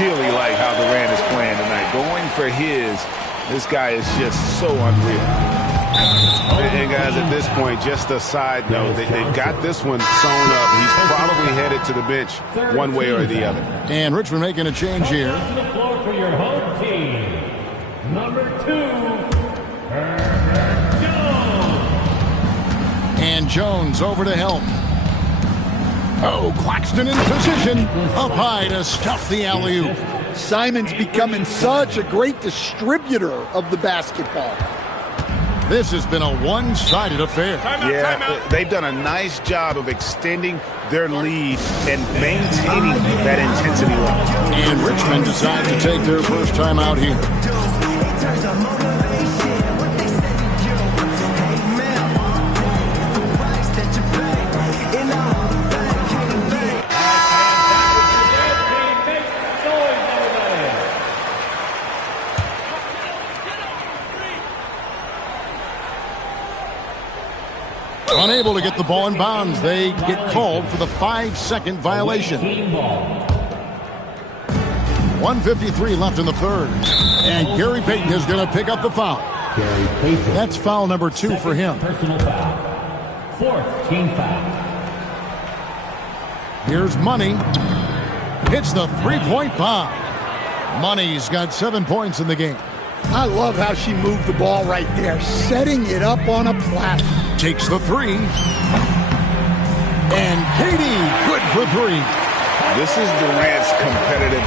Really like how Durant is playing tonight. Going for his, this guy is just so unreal. And guys, at this point, just a side note, they've got this one sewn up. He's probably headed to the bench one way or the other. And Richmond making a change here. To the floor for your home team. Number 2, Jones. And Jones over to help. Oh, Claxton in position. Up high to stuff the alley-oop. Simon's becoming such a great distributor of the basketball. This has been a one-sided affair. Yeah, they've done a nice job of extending their lead and maintaining that intensity level. And Richmond decides to take their first time out here. Unable to get the ball in bounds. They get called for the 5-second violation. 1:53 left in the third. And Gary Payton is going to pick up the foul. That's foul number 2 for him. Personal foul. 4th team foul. Here's Money. Hits the 3-point bomb. Money's got 7 points in the game. I love how she moved the ball right there, setting it up on a platform. Takes the 3. And KD, good for 3. This is Durant's competitive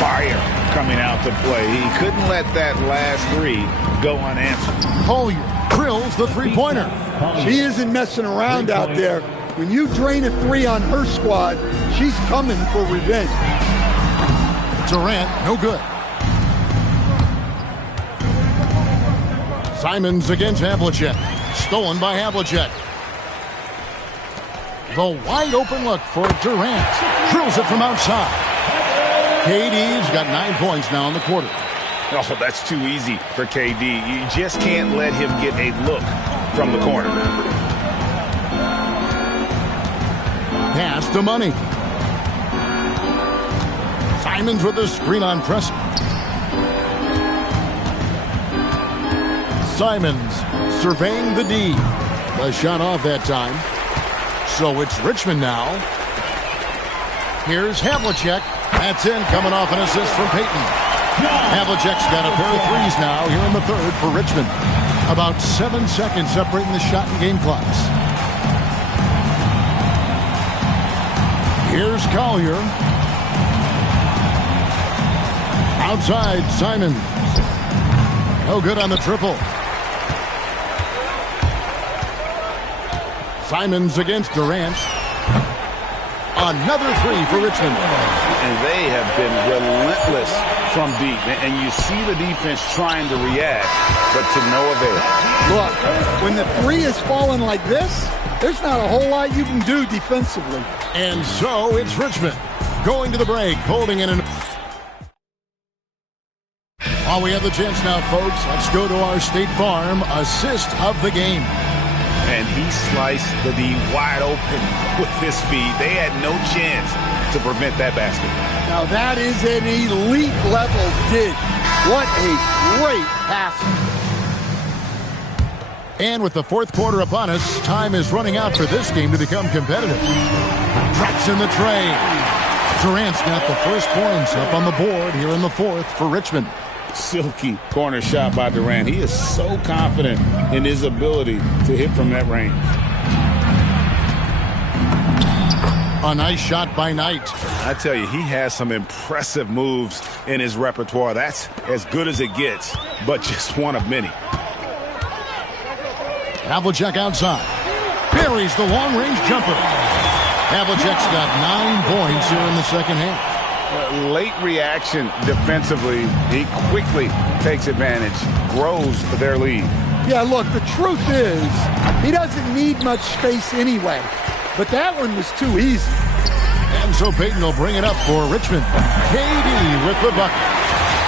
fire coming out to play. He couldn't let that last 3 go unanswered. Collier drills the 3-pointer. She isn't messing around out there. When you drain a 3 on her squad, she's coming for revenge. Durant, no good. Simons against Havlicek. Stolen by Havlicek. The wide open look for Durant. Drills it from outside. KD's got 9 points now in the quarter. Oh, that's too easy for KD. You just can't let him get a look from the corner. Pass to Money. Simons with the screen on press. Simons surveying the D. The shot off that time. So it's Richmond now. Here's Havlicek. That's in, coming off an assist from Payton. Havlicek's got a pair of 3s now here in the third for Richmond. About 7 seconds separating the shot and game clocks. Here's Collier. Outside, Simons. No good on the triple. Simons against Durant. Another 3 for Richmond. And they have been relentless from deep. And you see the defense trying to react, but to no avail. Look, when the 3 is falling like this, there's not a whole lot you can do defensively. And so it's Richmond going to the break, holding in an... While we have the chance now, folks, let's go to our State Farm assist of the game. And he sliced the D wide open with his speed. They had no chance to prevent that basket. Now that is an elite level dig. What a great pass. And with the fourth quarter upon us, time is running out for this game to become competitive. Drops in the tray. Durant's got the first points up on the board here in the fourth for Richmond. Silky corner shot by Durant. He is so confident in his ability to hit from that range. A nice shot by Knight. I tell you, he has some impressive moves in his repertoire. That's as good as it gets, but just one of many. Havlicek outside. Buries the long-range jumper. Havlicek's got 9 points here in the second half. Late reaction defensively. He quickly takes advantage, grows their lead. Yeah, look, the truth is he doesn't need much space anyway. But that one was too easy. And so Payton will bring it up for Richmond. KD with the bucket.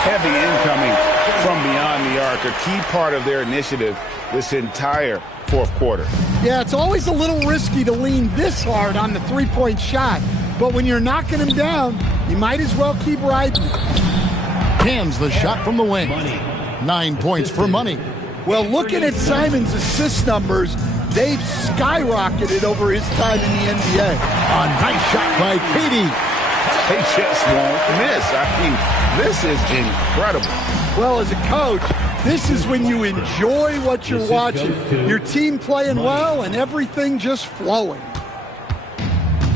Heavy incoming from beyond the arc, a key part of their initiative this entire fourth quarter. Yeah, it's always a little risky to lean this hard on the three-point shot. But when you're knocking him down, you might as well keep riding. Hands the shot from the wing. 9 points for Money. Well, looking at Simon's assist numbers, they've skyrocketed over his time in the NBA. A nice shot by KD. They just won't miss. I mean, this is incredible. Well, as a coach, this is when you enjoy what you're watching. Your team playing well and everything just flowing.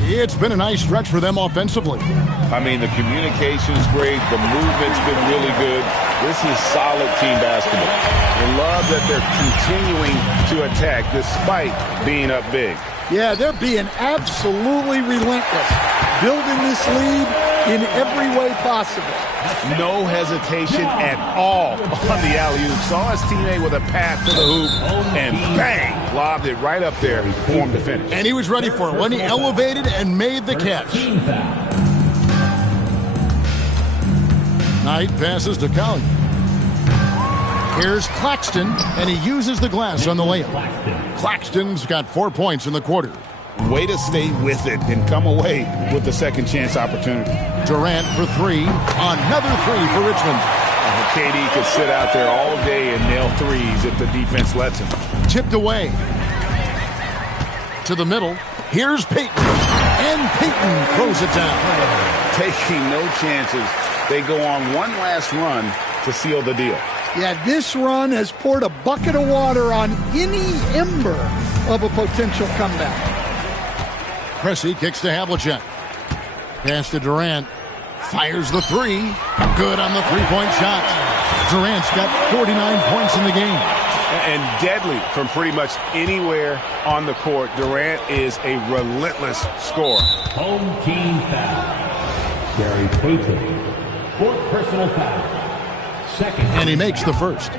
It's been a nice stretch for them offensively. I mean, the communication's great. The movement's been really good. This is solid team basketball. I love that they're continuing to attack despite being up big. Yeah, they're being absolutely relentless, building this lead in every way possible. No hesitation at all on the alley-oop. Saw his teammate with a path to the hoop, and bang, lobbed it right up there for him to finish. And he was ready for it when he elevated and made the catch. Knight passes to Collier. Here's Claxton, and he uses the glass on the layup. Claxton's got 4 points in the quarter. Way to stay with it and come away with the second chance opportunity. Durant for 3. Another 3 for Richmond. KD could sit out there all day and nail threes if the defense lets him. Tipped away. To the middle. Here's Payton. And Payton throws it down. Taking no chances. They go on one last run to seal the deal. Yeah, this run has poured a bucket of water on any ember of a potential comeback. Pressey kicks to Havlicek. Pass to Durant. Fires the 3. Good on the three-point shot. Durant's got 49 points in the game. And deadly from pretty much anywhere on the court. Durant is a relentless scorer. Home team foul. Gary Payton. Fourth personal foul. Second. And he makes the first.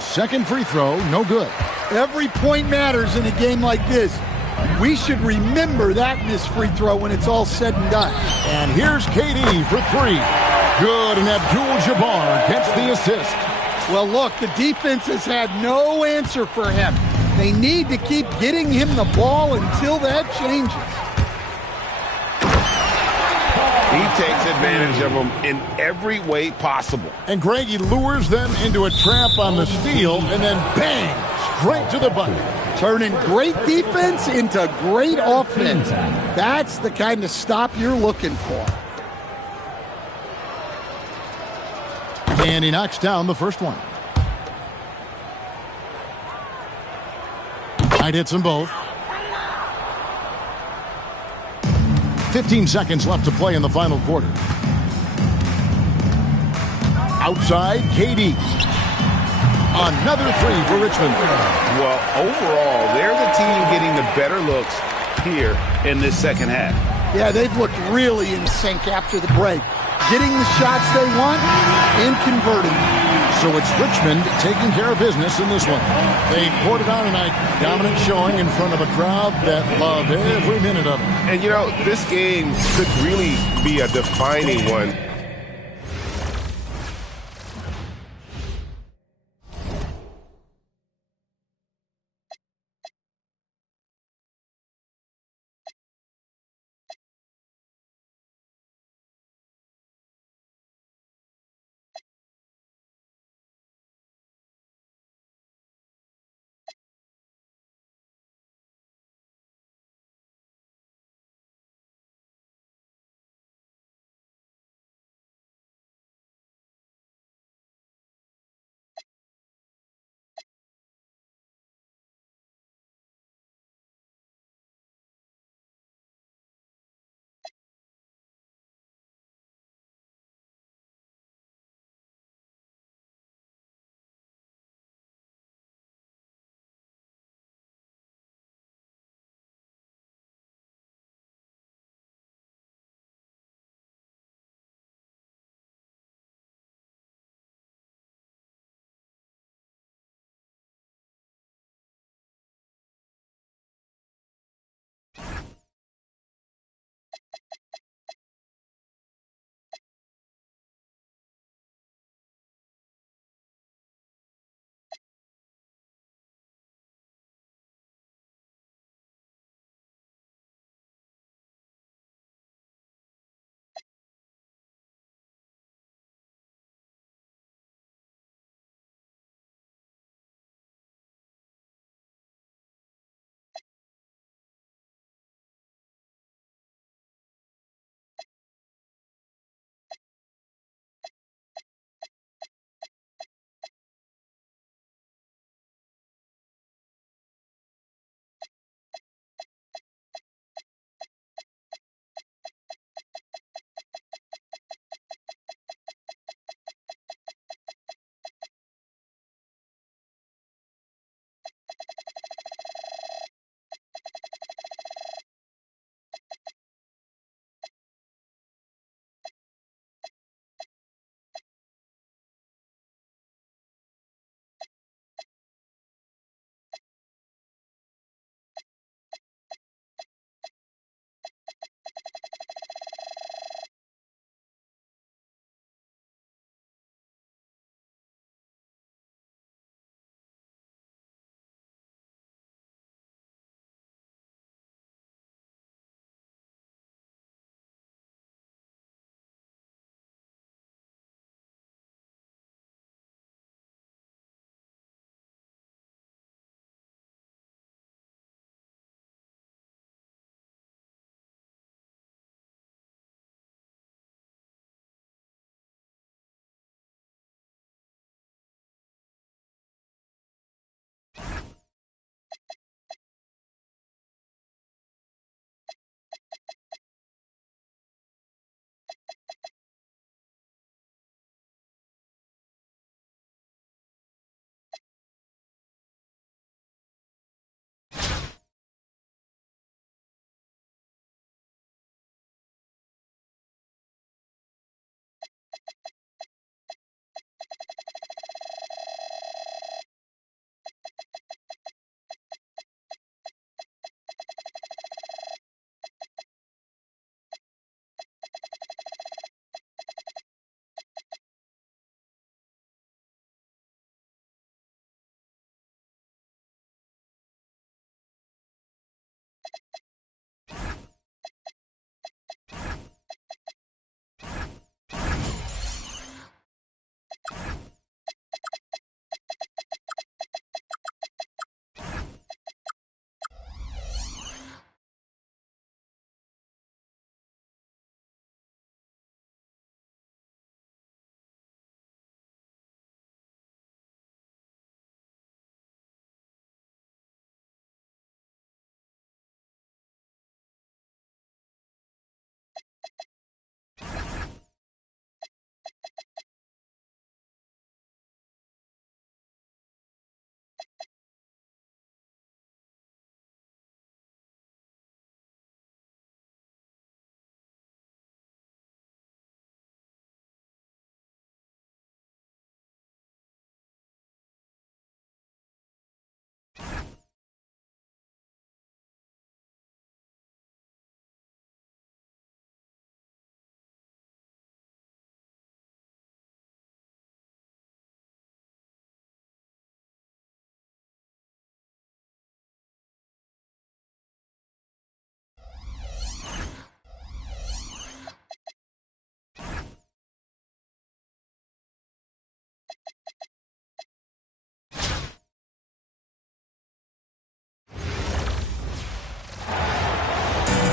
Second free throw, no good. Every point matters in a game like this. We should remember that in this free throw when it's all said and done. And here's KD for 3. Good, and Abdul-Jabbar gets the assist. Well, look, the defense has had no answer for him. They need to keep getting him the ball until that changes. He takes advantage of them in every way possible. And Greg, he lures them into a trap on the steal, and then bang, straight to the bucket. Turning great defense into great offense. That's the kind of stop you're looking for. And he knocks down the first one. Knight hits them both. 15 seconds left to play in the final quarter. Outside, KD. Another 3 for Richmond. Well, overall, they're the team getting the better looks here in this second half. Yeah, they've looked really in sync after the break. Getting the shots they want and converting. So it's Richmond taking care of business in this one. They poured it on tonight. Dominant showing in front of a crowd that loved every minute of it. And, you know, this game could really be a defining one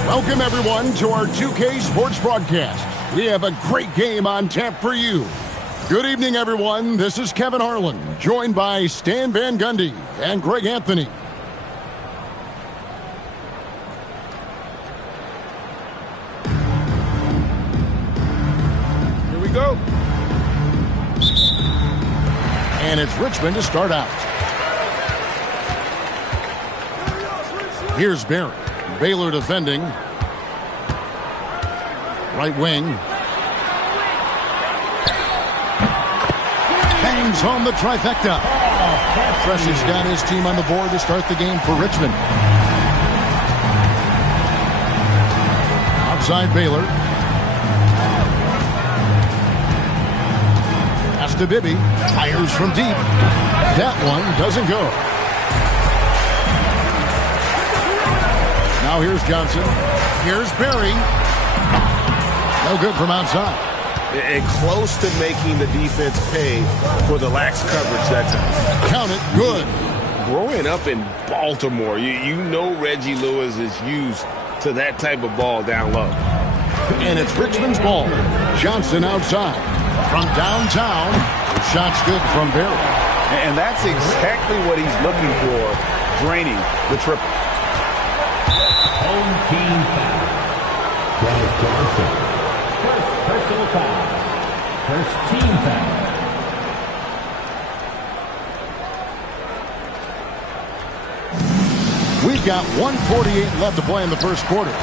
Welcome, everyone, to our 2K Sports broadcast. We have a great game on tap for you. Good evening, everyone. This is Kevin Harlan, joined by Stan Van Gundy and Greg Anthony. Here we go. And it's Richmond to start out. Here's Barry. Baylor defending. Right wing. Bangs home the trifecta. Fresh has got his team on the board to start the game for Richmond. Outside Baylor. Pass to Bibby. Fires from deep. That one doesn't go. Now here's Johnson. Here's Barry. No good from outside. And close to making the defense pay for the lax coverage that time. Count it. Good. Growing up in Baltimore, you know Reggie Lewis is used to that type of ball down low. And it's Richmond's ball. Johnson outside. From downtown. Shot's good from Barry. And that's exactly what he's looking for, draining the triple. Home team foul. Dennis Johnson. First personal foul. First team foul. We've got 1:48 left to play in the first quarter.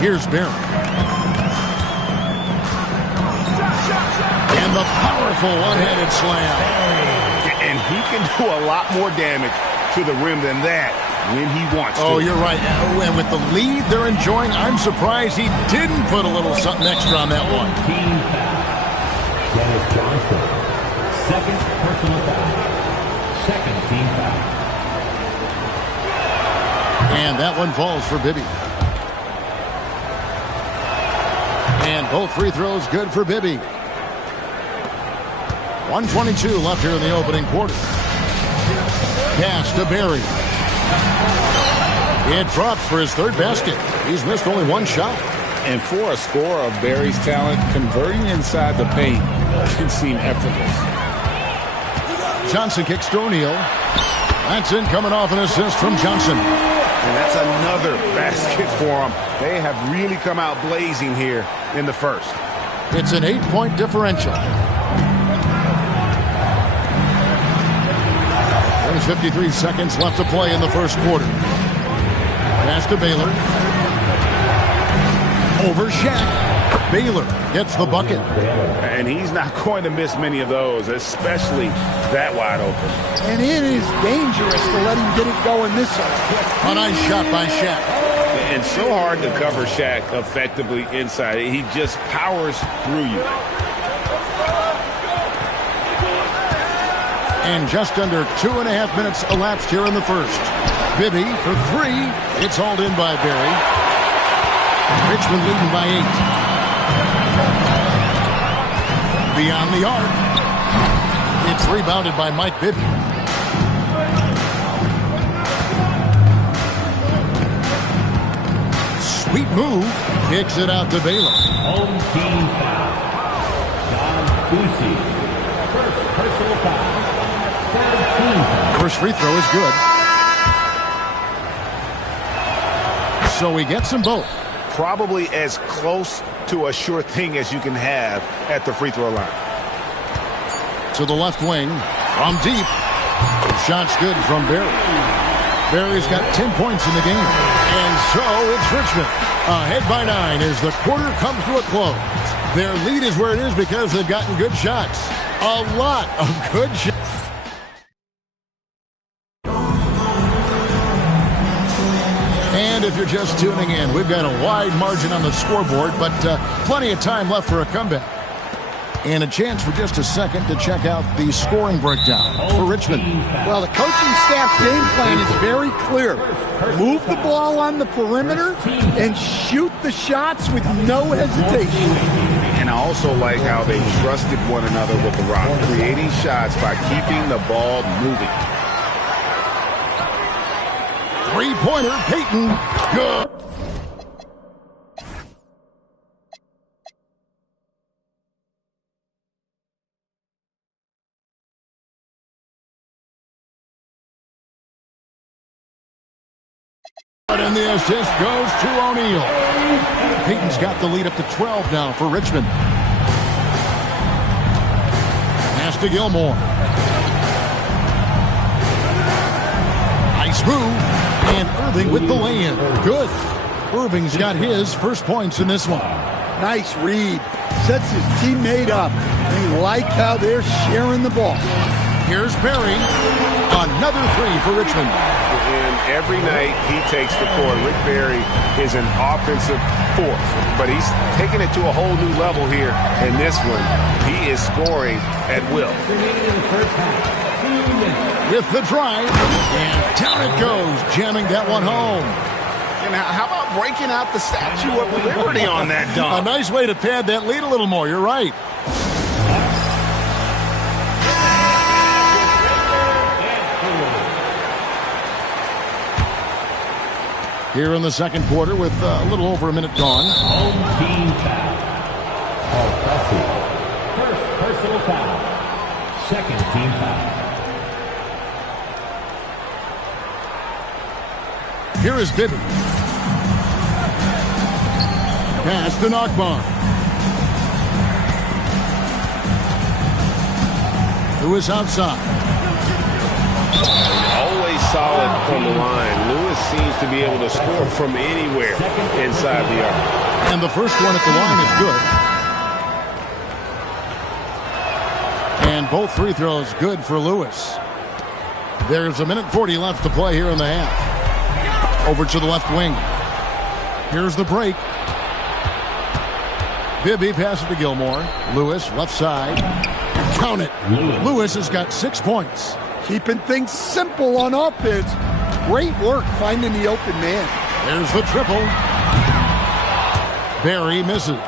Here's Barry. And the powerful one-handed slam. And he can do a lot more damage to the rim than that when he wants to. Oh, you're right. And with the lead they're enjoying, I'm surprised he didn't put a little something extra on that one. Team foul. Dennis Johnson. Second personal foul. Second team foul. And that one falls for Bibby. And both free throws good for Bibby. 1:22 left here in the opening quarter. Pass to Barry. It drops for his third basket. He's missed only one shot. And for a scorer of Barry's talent, converting inside the paint can seem effortless. Johnson kicks to O'Neal. That's in, coming off an assist from Johnson. And that's another basket for him. They have really come out blazing here in the first. It's an 8-point differential. There's 53 seconds left to play in the first quarter. Pass to Baylor. Over Shaq. Baylor gets the bucket. And he's not going to miss many of those, especially that wide open. And it is dangerous to let him get it going this way. A nice shot by Shaq. And so hard to cover Shaq effectively inside. He just powers through you. And just under 2.5 minutes elapsed here in the first. Bibby for three. It's hauled in by Barry. Richmond leading by 8. Beyond the arc. It's rebounded by Mike Bibby. Sweet move. Kicks it out to Baylor. Home team foul. John Busey. First personal foul. Third team foul. First free throw is good. So he gets them both. Probably as close to a sure thing as you can have at the free throw line. To the left wing. From deep. Shot's good from Barry. Barry's got 10 points in the game. And so it's Richmond. Ahead by 9 as the quarter comes to a close. Their lead is where it is because they've gotten good shots. A lot of good shots. And if you're just tuning in, we've got a wide margin on the scoreboard, but plenty of time left for a comeback. And a chance for just a second to check out the scoring breakdown for Richmond. Well, the coaching staff's game plan is very clear. Move the ball on the perimeter and shoot the shots with no hesitation. And I also like how they trusted one another with the rock, creating shots by keeping the ball moving. Three-pointer, Payton. Good. And the assist goes to O'Neal. Payton's got the lead up to 12 now for Richmond. Pass to Gilmore. Nice move. And Irving with the lay-in. Good. Irving's got his first points in this one. Nice read. Sets his teammate up. You like how they're sharing the ball. Here's Barry. Another three for Richmond. And every night he takes the court. Rick Barry is an offensive force, but he's taking it to a whole new level here in this one. He is scoring at will. With the drive, and down it goes, jamming that one home. And how about breaking out the Statue of Liberty on that dunk? A nice way to pad that lead a little more. You're right. Here in the second quarter with a little over a minute gone. Home team foul. First personal foul. Second team foul. Here is Bibby. Pass to Knockbaum. Lewis outside. Always solid from the line. Lewis seems to be able to score from anywhere inside the arc. And the first one at the line is good. And both free throws good for Lewis. There's a minute 40 left to play here in the half. Over to the left wing. Here's the break. Bibby passes to Gilmore. Lewis, left side. Count it. Lewis has got 6 points. Keeping things simple on offense. Great work finding the open man. There's the triple. Barry misses.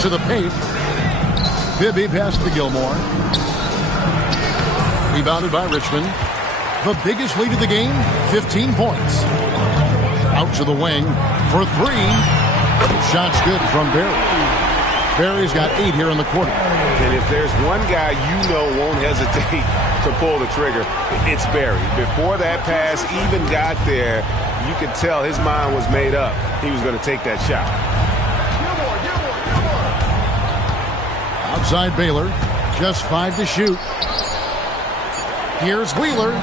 To the paint. Bibby passes to Gilmore. Rebounded by Richmond. The biggest lead of the game, 15 points. Out to the wing for three. Shot's good from Barry. Barry's got 8 here in the quarter. And if there's one guy you know won't hesitate to pull the trigger, it's Barry. Before that pass even got there, you could tell his mind was made up. He was going to take that shot. Outside Baylor, just 5 to shoot. Here's Wheeler.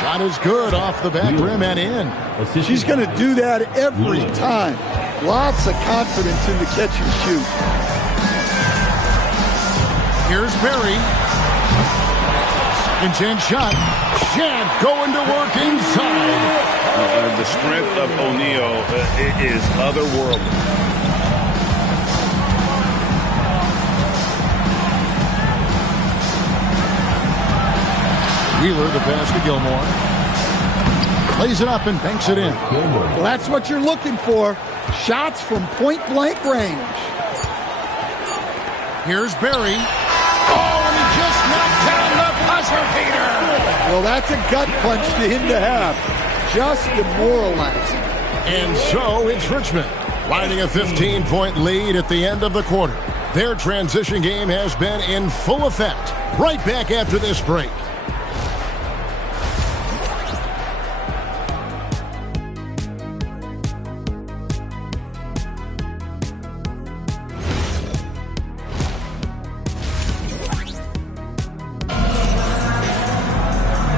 Shot is good off the back rim and in. She's going to do that every time. Lots of confidence in the catch and shoot. Here's Barry. Second chance shot. Shad going to work inside. The strength of O'Neal is otherworldly. Wheeler, the pass to Gilmore. Plays it up and banks it in. Well, that's what you're looking for. Shots from point-blank range. Here's Barry. Oh, and he just knocked down the buzzer beater. Well, that's a gut punch to him to have. Just demoralizing. And so it's Richmond, riding a 15-point lead at the end of the quarter. Their transition game has been in full effect. Right back after this break.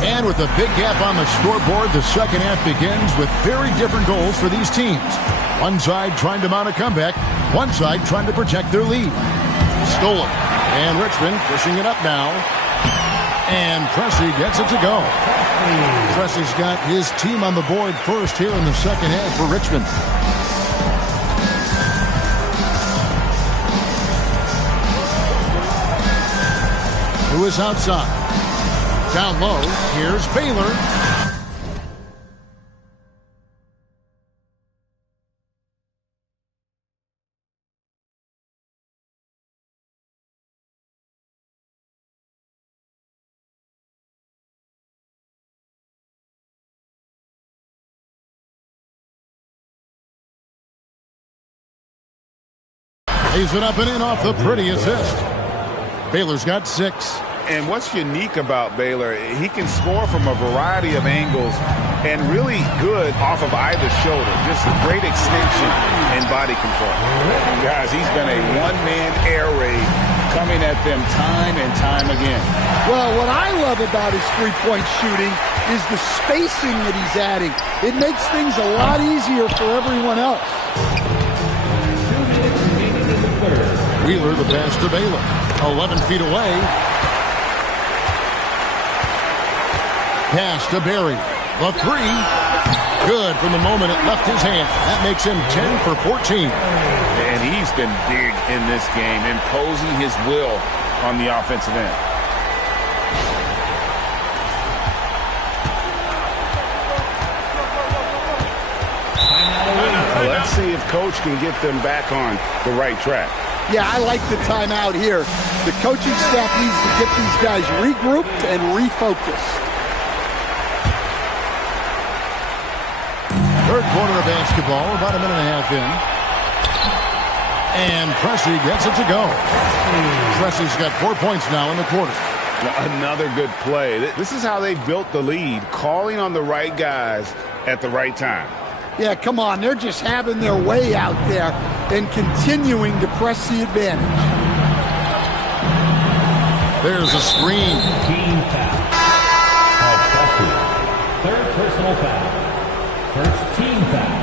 And with a big gap on the scoreboard, the second half begins with very different goals for these teams. One side trying to mount a comeback, one side trying to protect their lead. Stolen. And Richmond pushing it up now. And Pressey gets it to go. Pressey's got his team on the board first here in the second half for Richmond. Lewis outside. Down low, here's Baylor. Lays it up and in off the pretty assist. Baylor's got 6. And what's unique about Baylor, he can score from a variety of angles and really good off of either shoulder. Just great extension and body control. Guys, he's been a one-man air raid coming at them time and time again. Well, what I love about his three-point shooting is the spacing that he's adding. It makes things a lot easier for everyone else. Wheeler, the pass to Baylor. 11 feet away. Pass to Berry. The 3. Good from the moment it left his hand. That makes him 10 for 14. And he's been big in this game, imposing his will on the offensive end. Let's see if Coach can get them back on the right track. Yeah, I like the timeout here. The coaching staff needs to get these guys regrouped and refocused. Third quarter of basketball, about a minute and a half in. And Pressey gets it to go. Pressey's got 4 points now in the quarter. Another good play. This is how they built the lead, calling on the right guys at the right time. Yeah, come on. They're just having their way out there and continuing to press the advantage. There's a screen. Team foul. Third personal foul. First team foul.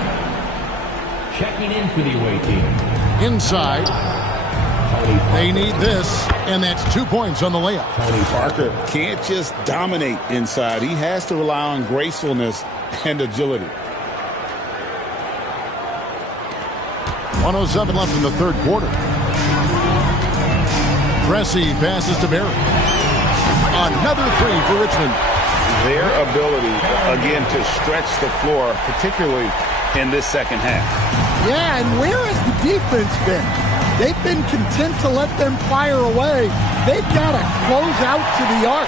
Checking in for the away team. Inside. They need this, and that's 2 points on the layup. Tony Parker can't just dominate inside. He has to rely on gracefulness and agility. 1:07 left in the third quarter. Pressey passes to Berry. Another 3 for Richmond. Their ability, again, to stretch the floor, particularly in this second half. Yeah, and where has the defense been? They've been content to let them fire away. They've got to close out to the arc.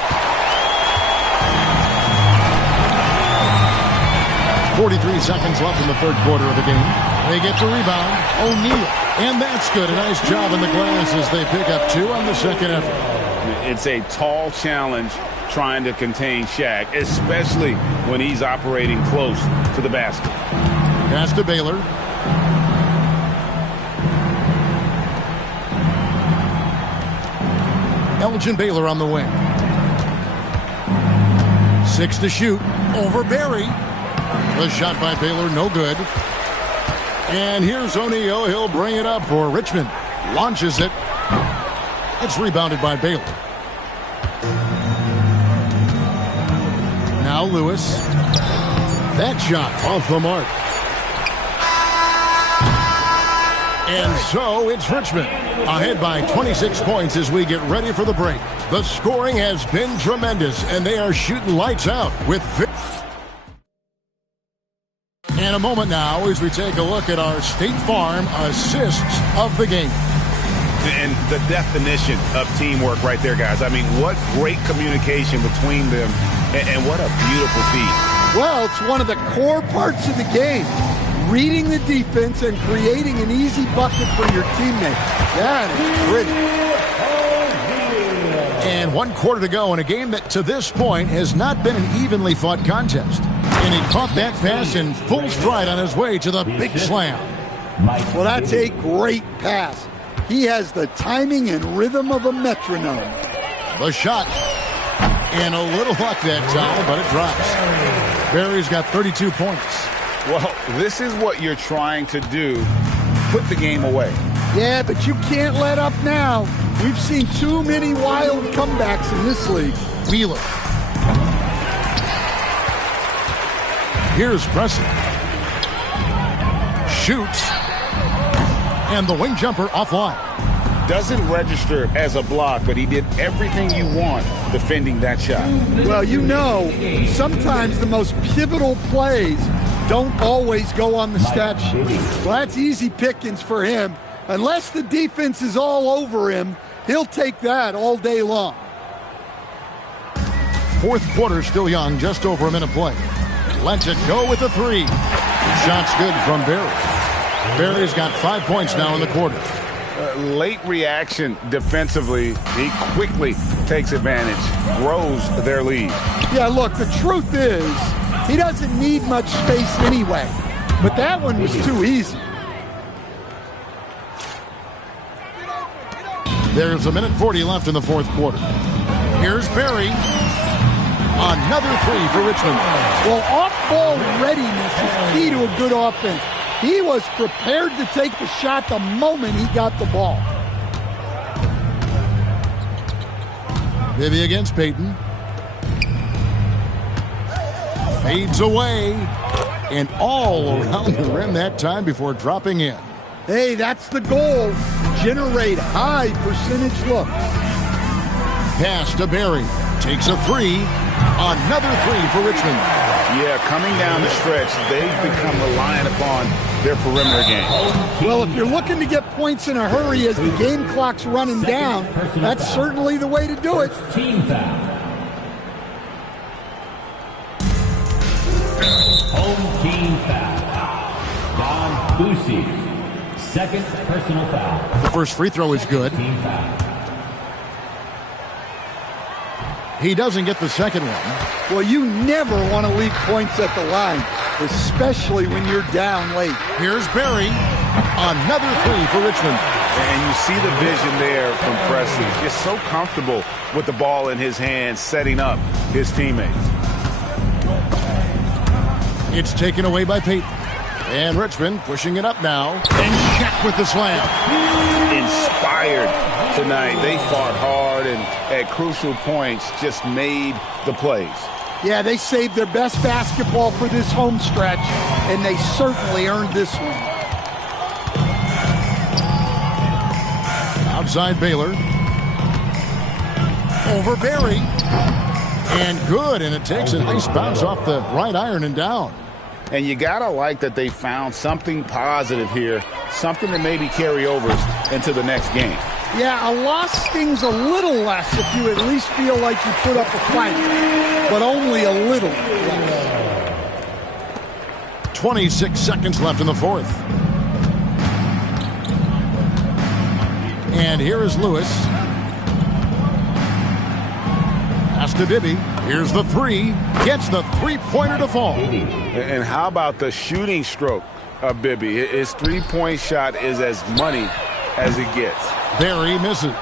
43 seconds left in the third quarter of the game. They get the rebound. O'Neal. And that's good. A nice job in the glass as they pick up 2 on the second effort. It's a tall challenge trying to contain Shaq, especially when he's operating close to the basket. Pass to Baylor. Elgin Baylor on the wing. 6 to shoot. Over Berry. The shot by Baylor, no good. And here's O'Neal. He'll bring it up for Richmond. Launches it. It's rebounded by Baylor. Now Lewis. That shot off the mark. And so it's Richmond ahead by 26 points as we get ready for the break. The scoring has been tremendous, and they are shooting lights out with... In a moment now as we take a look at our State Farm assists of the game. And the definition of teamwork right there, guys. I mean, what great communication between them, and what a beautiful feat. Well, it's one of the core parts of the game. Reading the defense and creating an easy bucket for your teammate. That is pretty. And 1 quarter to go in a game that to this point has not been an evenly fought contest. And he caught that pass in full stride on his way to the big slam. Well, that's a great pass. He has the timing and rhythm of a metronome. The shot. And a little luck that time, but it drops. Berry's got 32 points. Well, this is what you're trying to do. Put the game away. Yeah, but you can't let up now. We've seen too many wild comebacks in this league. Wheeler. Here's Pressey. Shoots. And the wing jumper offline. Doesn't register as a block, but he did everything you want defending that shot. Well, you know, sometimes the most pivotal plays don't always go on the stat sheet. Well, that's easy pickings for him. Unless the defense is all over him, he'll take that all day long. Fourth quarter still young, just over a minute play. Lets it go with the 3. Shot's good from Berry. Berry's got 5 points now in the quarter. late reaction defensively. He quickly takes advantage, grows their lead. Yeah, look, the truth is, he doesn't need much space anyway. But that one was too easy. There's 1:40 left in the fourth quarter. Here's Berry. Another three for Richmond. Well, off-ball readiness is key to a good offense. He was prepared to take the shot the moment he got the ball. Bibby against Payton. Fades away. And all around the rim that time before dropping in. Hey, that's the goal. Generate high percentage looks. Pass to Berry. Takes a three. Another three for Richmond. Yeah, coming down the stretch, they've become reliant upon their perimeter game. Well, if you're looking to get points in a hurry as the game clock's running down, that's certainly the way to do it. Team foul. Home team foul. Don Boucy. Second personal foul. The first free throw is good. Team foul. He doesn't get the second one. Well, you never want to leave points at the line, especially when you're down late. Here's Berry. Another three for Richmond. And you see the vision there from Presti. Just so comfortable with the ball in his hands, setting up his teammates. It's taken away by Payton. And Richmond pushing it up now. And Shaq with the slam. Inspired tonight. They fought hard and at crucial points just made the plays. Yeah, they saved their best basketball for this home stretch, and they certainly earned this one. Outside Baylor. Over Berry. And good, and it takes a nice bounce off the right iron and down. And you got to like that they found something positive here, something that maybe carry overs into the next game. Yeah, a loss stings a little less if you at least feel like you put up a fight, but only a little less. 26 seconds left in the fourth. And here is Lewis. Pass to Bibby. Here's the three. Gets the three-pointer to fall. And how about the shooting stroke of Bibby? His three-point shot is as money as it gets. Berry misses.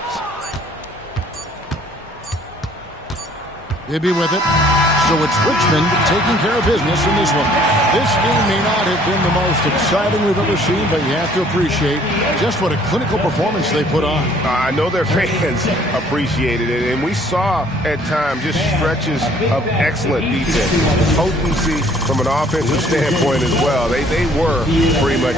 Bibby with it. So it's Richmond taking care of business in this one. This game may not have been the most exciting we've ever seen, but you have to appreciate just what a clinical performance they put on. I know their fans appreciated it, and we saw at times just stretches of excellent defense. Potency from an offensive standpoint as well. They were pretty much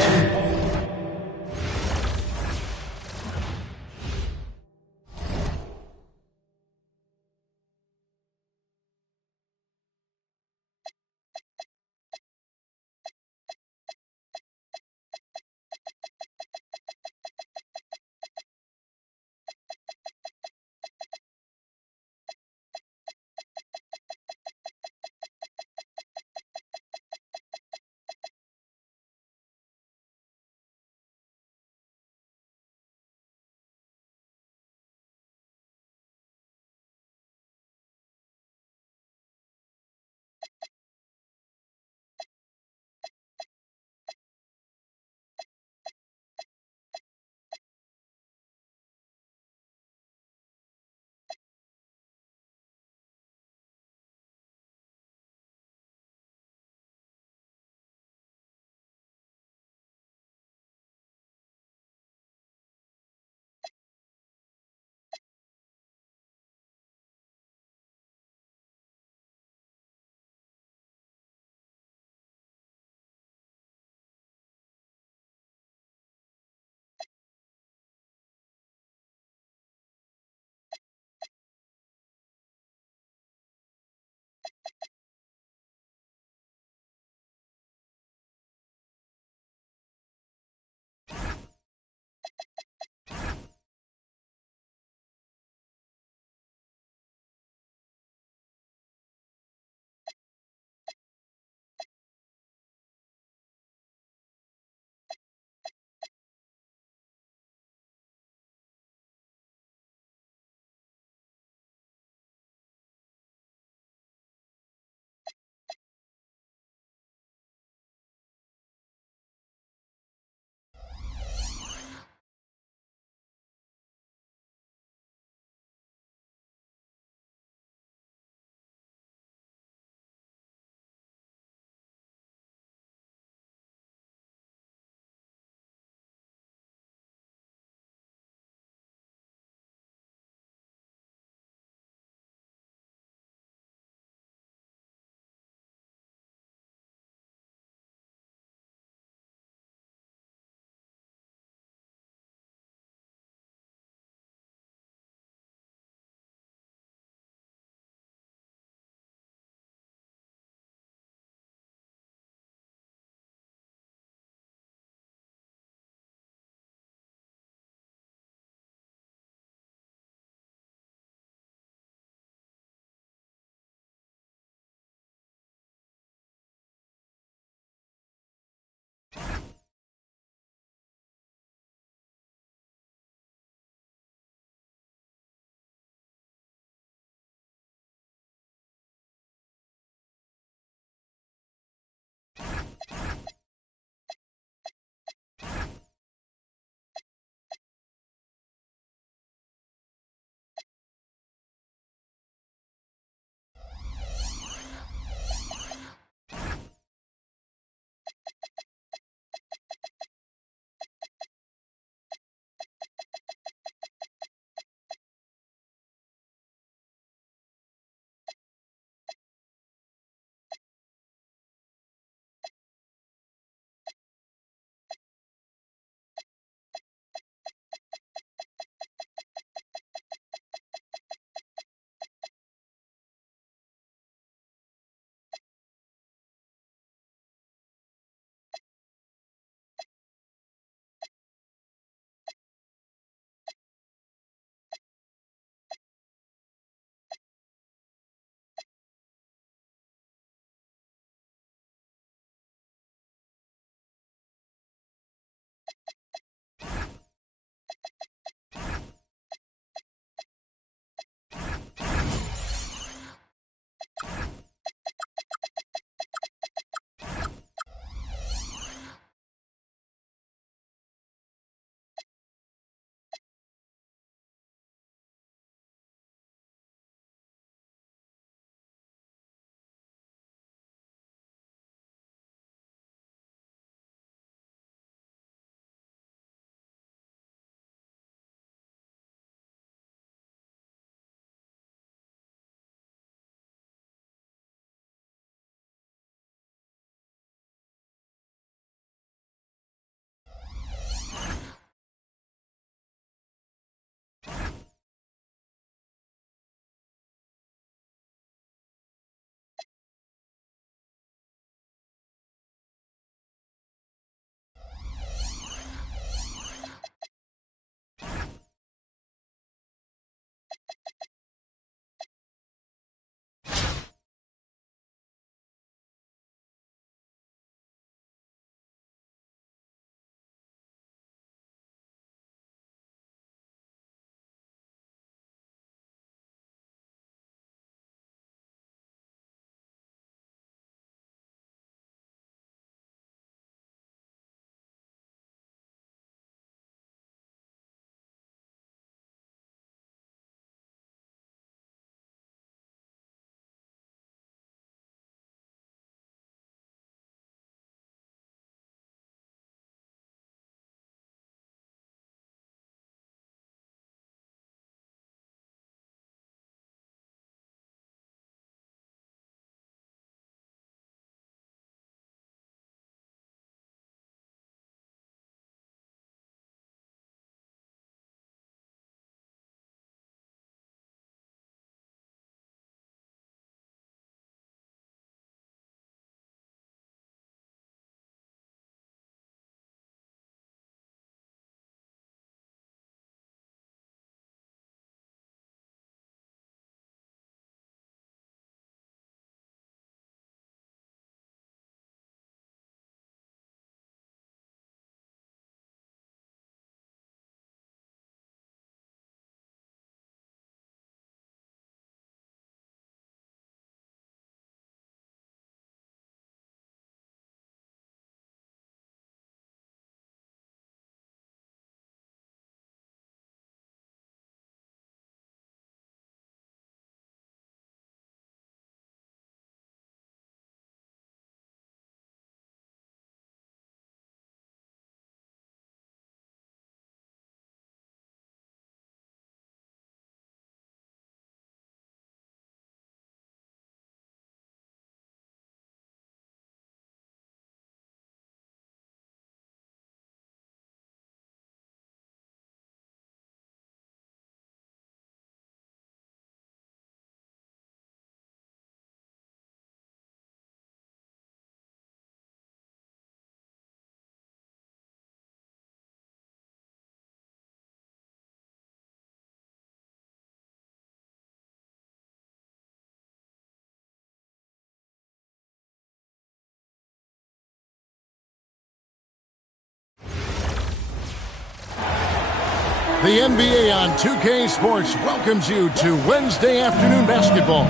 The NBA on 2K Sports welcomes you to Wednesday afternoon basketball.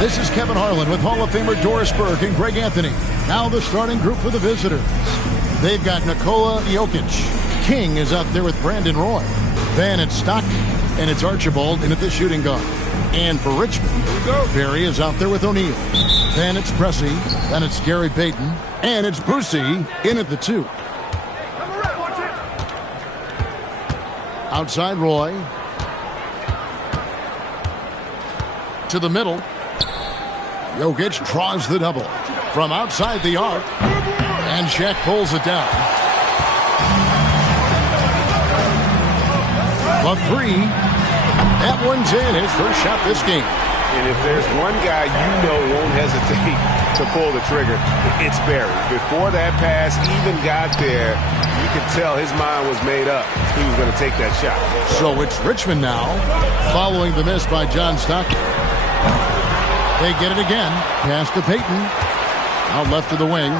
This is Kevin Harlan with Hall of Famer Doris Burke and Greg Anthony. Now the starting group for the visitors. They've got Nikola Jokic. King is out there with Brandon Roy. Then it's Stockton, and it's Archibald in at the shooting guard. And for Richmond, Barry is out there with O'Neal. Then it's Pressey. Then it's Gary Payton. And it's Brucey in at the 2. Outside Roy. To the middle. Jokic draws the double. From outside the arc. And Shaq pulls it down. The 3. That one's in. His first shot this game. And if there's one guy you know won't hesitate to pull the trigger, it's Barry. Before that pass even got there, you could tell his mind was made up. He was going to take that shot. So it's Richmond now, following the miss by John Stockton. They get it again. Pass to Payton. Out left to the wing.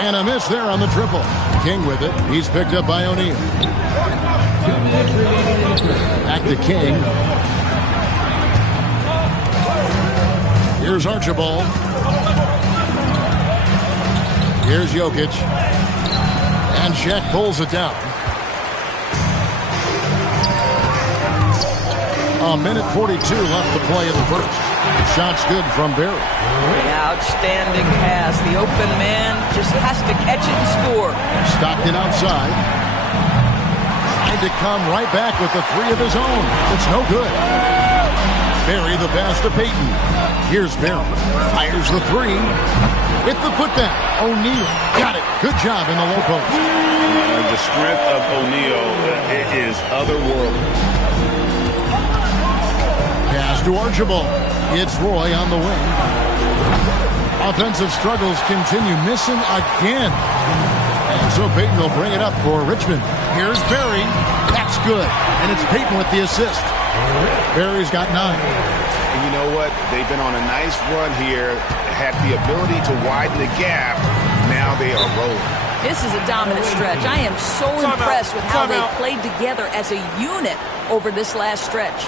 And a miss there on the triple. King with it. He's picked up by O'Neal. Back to King. Here's Archibald. Here's Jokic. And Shaq pulls it down. A minute 42 left to play in the first. Shot's good from Barry. Outstanding pass. The open man just has to catch it and score. Stockton outside. Trying to come right back with the 3 of his own. It's no good. Barry the pass to Payton. Here's Barry. Fires the 3. With the putback. O'Neal got it. Good job in the low post. The strength of O'Neal is otherworldly. Pass to Archibald. It's Roy on the wing. Offensive struggles continue, missing again. And so Payton will bring it up for Richmond. Here's Barry. That's good. And it's Payton with the assist. Barry's got 9. And you know what? They've been on a nice run here, had the ability to widen the gap. Now they are rolling. This is a dominant stretch. I am so impressed with how they played together as a unit over this last stretch.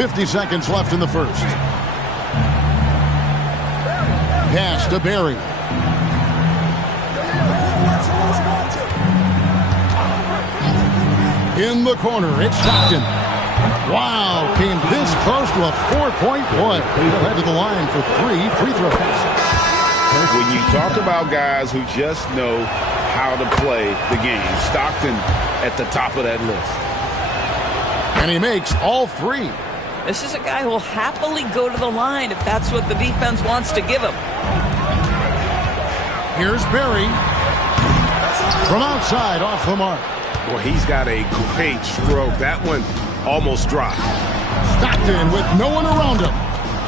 .50 seconds left in the first. Pass to Barry. In the corner, it's Stockton. Wow, came this close to a 4-point play. He'll head to the line for 3 free throws. When you talk about guys who just know how to play the game, Stockton at the top of that list. And he makes all 3. This is a guy who will happily go to the line if that's what the defense wants to give him. Here's Barry. From outside, off the mark. Boy, he's got a great stroke. That one almost dropped. Stockton with no one around him.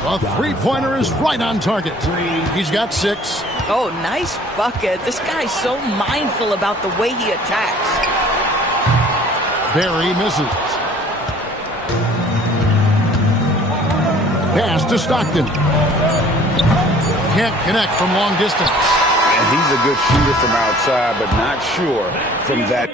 A 3-pointer is right on target. He's got 6. Oh, nice bucket. This guy's so mindful about the way he attacks. Barry misses. Pass to Stockton. Can't connect from long distance. And he's a good shooter from outside, but not sure from that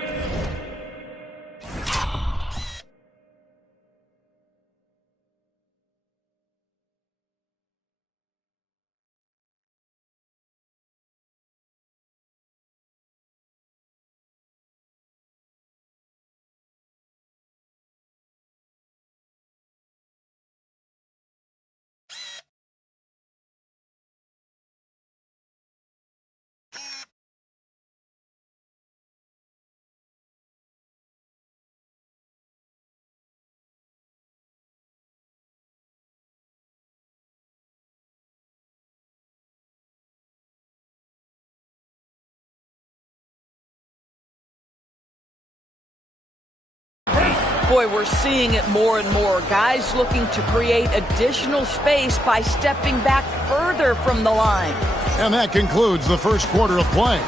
Boy, we're seeing it more and more. Guys looking to create additional space by stepping back further from the line. And that concludes the first quarter of play.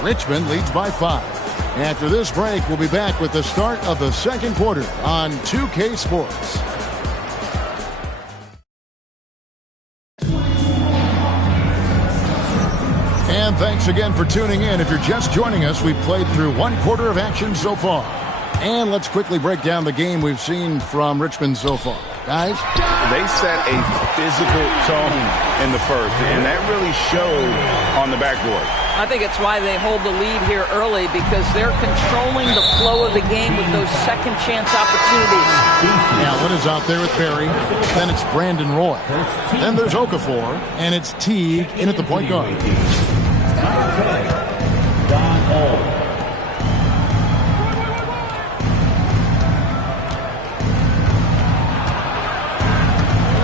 Richmond leads by 5. After this break, we'll be back with the start of the second quarter on 2K Sports. And thanks again for tuning in. If you're just joining us, we've played through one quarter of action so far. And let's quickly break down the game we've seen from Richmond so far. Guys? They set a physical tone in the first, and that really showed on the backboard. I think it's why they hold the lead here early, because they're controlling the flow of the game with those second chance opportunities. Allen is out there with Barry. Then it's Brandon Roy. Then there's Okafor, and it's Teague in at the point guard. Don Hall.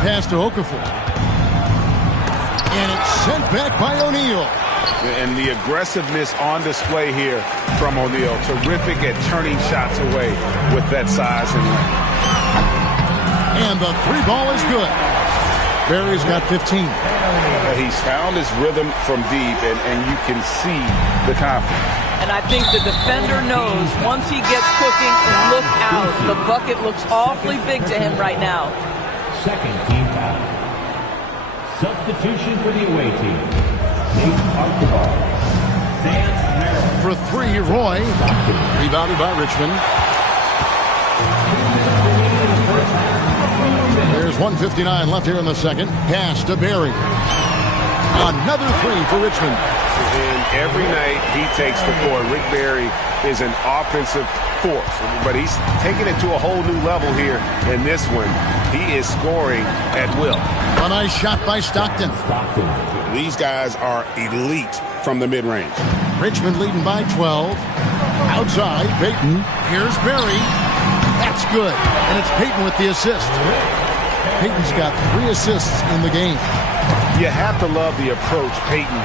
Pass to Okafor. And it's sent back by O'Neal. And the aggressiveness on display here from O'Neal. Terrific at turning shots away with that size and length. And the three ball is good. Barry's got 15. He's found his rhythm from deep, and you can see the confidence. And I think the defender knows once he gets cooking, look out. The bucket looks awfully big to him right now. Second team foul. Substitution for the away team. Nate Archibald. Sam Merrill. For 3, Roy. Rebounded by Richmond. There's 1:59 left here in the second. Pass to Barry. Another 3 for Richmond. And every night he takes the court. Rick Barry is an offensive force, but he's taking it to a whole new level here in this one. He is scoring at will. A nice shot by Stockton. These guys are elite from the mid-range. Richmond leading by 12. Outside, Payton. Here's Barry. That's good. And it's Payton with the assist. Payton's got 3 assists in the game. You have to love the approach Payton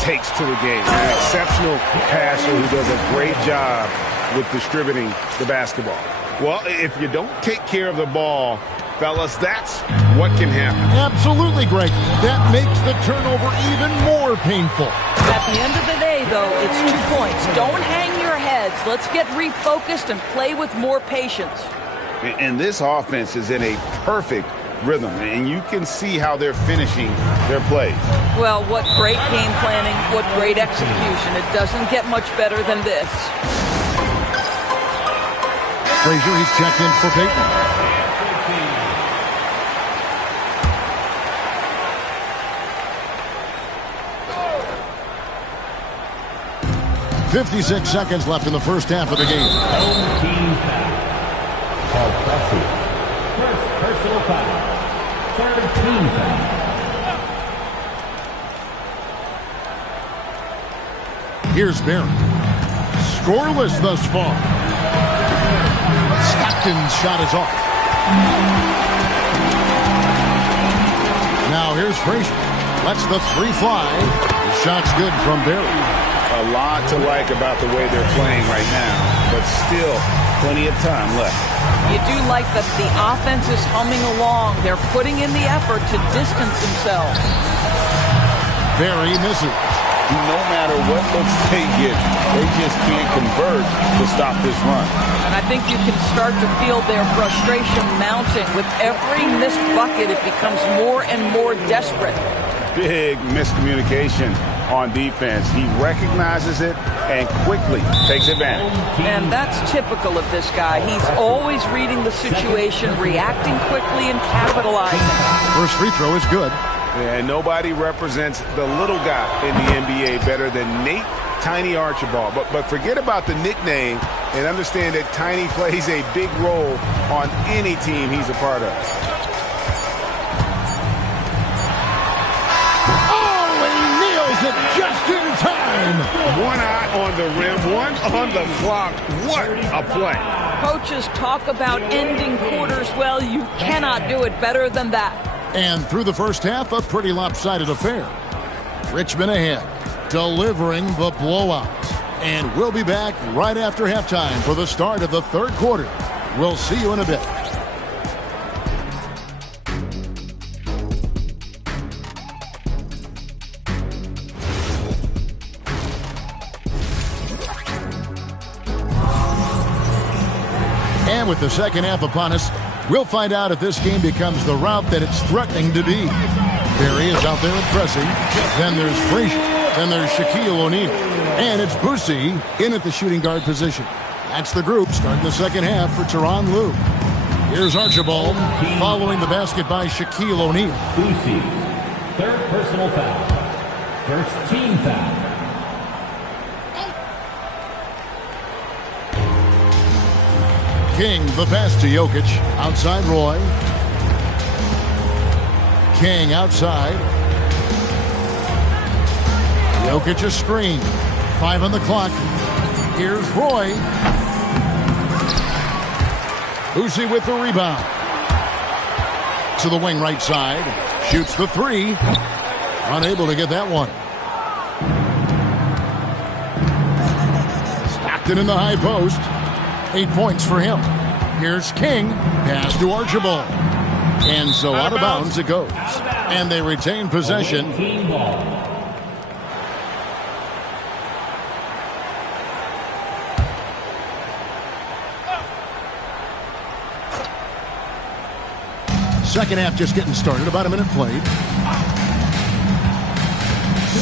takes to the game. An exceptional passer who does a great job with distributing the basketball. Well, if you don't take care of the ball, fellas, that's what can happen. Absolutely, Greg. That makes the turnover even more painful. At the end of the day, though, it's 2 points. Don't hang your heads. Let's get refocused and play with more patience. And this offense is in a perfect rhythm, and you can see how they're finishing their plays. Well, what great game planning, what great execution. It doesn't get much better than this. Frazier, he's checked in for Payton. .56 seconds left in the first half of the game. Team foul. Paul Pressey. First personal foul. Third team foul. Here's Barry. Scoreless thus far. Stockton's shot is off. Now here's Frazier. Lets the 3 fly. The shot's good from Barry. A lot to like about the way they're playing right now, but still plenty of time left. You do like that the offense is humming along. They're putting in the effort to distance themselves. Barry misses. No matter what looks they get, they just can't convert to stop this run. And I think you can start to feel their frustration mounting. With every missed bucket, it becomes more and more desperate. Big miscommunication on defense. He recognizes it and quickly takes advantage. And that's typical of this guy. He's always reading the situation, reacting quickly, and capitalizing. First free throw is good. And nobody represents the little guy in the NBA better than Nate Tiny Archibald. But forget about the nickname and understand that Tiny plays a big role on any team he's a part of. Just in time. One eye on the rim, one on the clock. What a play. Coaches talk about ending quarters. Well, you cannot do it better than that. And through the first half, a pretty lopsided affair. Richmond ahead, delivering the blowout. And we'll be back right after halftime for the start of the third quarter. We'll see you in a bit. And with the second half upon us, we'll find out if this game becomes the route that it's threatening to be. Barry is out there with pressing. Then there's Frazier. Then there's Shaquille O'Neal. And it's Boosie in at the shooting guard position. That's the group starting the second half for Tyronn Lue. Here's Archibald following the basket by Shaquille O'Neal. Boosie, third personal foul. First team foul. King, the pass to Jokic. Outside Roy. King outside. Jokic a screen. 5 on the clock. Here's Roy. Boosie with the rebound. To the wing right side. Shoots the 3. Unable to get that one. Stockton in the high post. 8 points for him. Here's King. Pass to Archibald. And so out of bounds it goes. And they retain possession. Second half just getting started. About a minute played.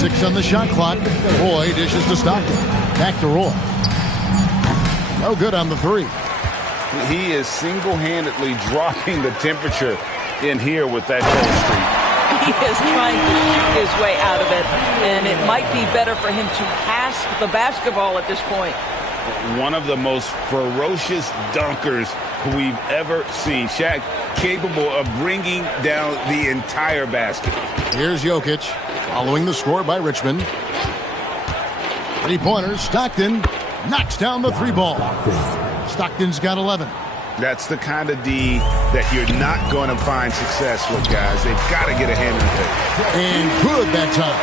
6 on the shot clock. Roy dishes to Stockton. Back to Roy. No good on the 3. He is single-handedly dropping the temperature in here with that cold streak. He is trying to shoot his way out of it, and it might be better for him to pass the basketball at this point. One of the most ferocious dunkers we've ever seen. Shaq capable of bringing down the entire basket. Here's Jokic following the score by Richmond. 3-pointers. Stockton knocks down the 3 ball. Stockton's got 11. That's the kind of D that you're not going to find success with, guys. They've got to get a hand in the face. And good that time.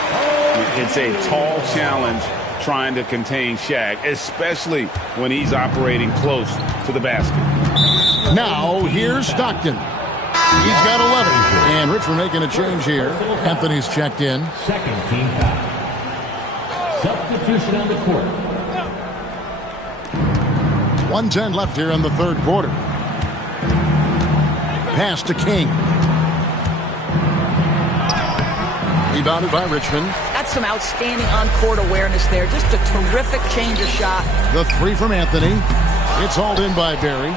It's a tall challenge trying to contain Shaq, especially when he's operating close to the basket. Now, here's Stockton. He's got 11. And Richmond making a change here. Anthony's checked in. Second team foul. Substitution on the court. 1:10 left here in the third quarter. Pass to King. Rebounded by Richmond. That's some outstanding on-court awareness there. Just a terrific change of shot. The 3 from Anthony. It's hauled in by Barry.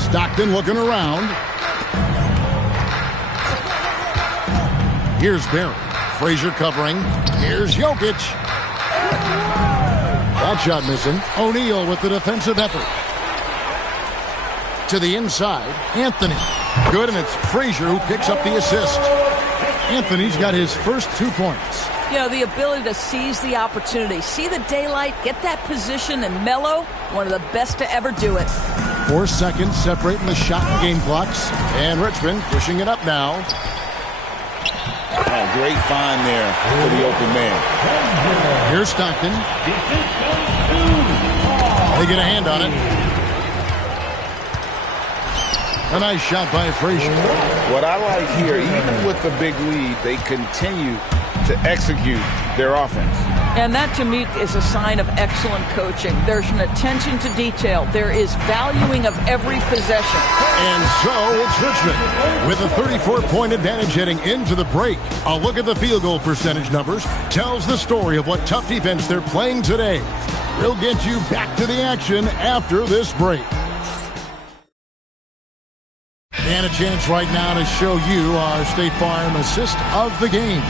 Stockton looking around. Here's Barry. Frazier covering. Here's Jokic. That shot missing. O'Neal with the defensive effort. To the inside. Anthony. Good, and it's Frazier who picks up the assist. Anthony's got his first 2 points. You know, the ability to seize the opportunity, see the daylight, get that position, and mellow, one of the best to ever do it. 4 seconds separating the shot and game clocks. And Richmond pushing it up now. Oh, great find there for the open man. Here's Stockton. They get a hand on it. A nice shot by Frazier. What I like here, even with the big lead, they continue to execute their offense. And that, to me, is a sign of excellent coaching. There's an attention to detail. There is valuing of every possession. And so it's Richmond with a 34-point advantage heading into the break. A look at the field goal percentage numbers tells the story of what tough defense they're playing today. We'll get you back to the action after this break. And a chance right now to show you our State Farm assist of the game.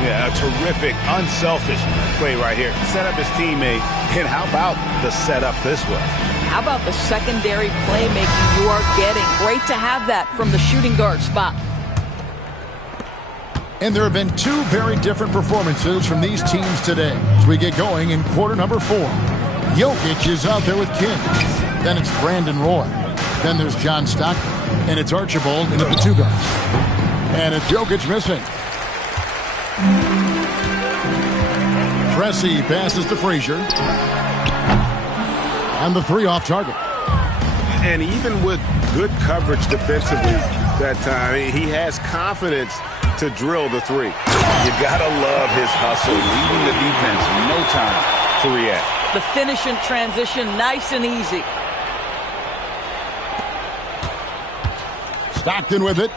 Yeah, a terrific, unselfish play right here. Set up his teammate, and how about the setup this way? How about the secondary playmaking you are getting? Great to have that from the shooting guard spot. And there have been 2 very different performances from these teams today as we get going in quarter number 4. Jokic is out there with King. Then it's Brandon Roy. Then there's John Stockton. And it's Archibald into the 2 guards. And it's Jokic missing. Pressey passes to Frazier. And the 3 off target. And even with good coverage defensively that time, he has confidence to drill the 3. You gotta love his hustle, leaving the defense no time to react. The finish in transition, nice and easy. Stockton with it.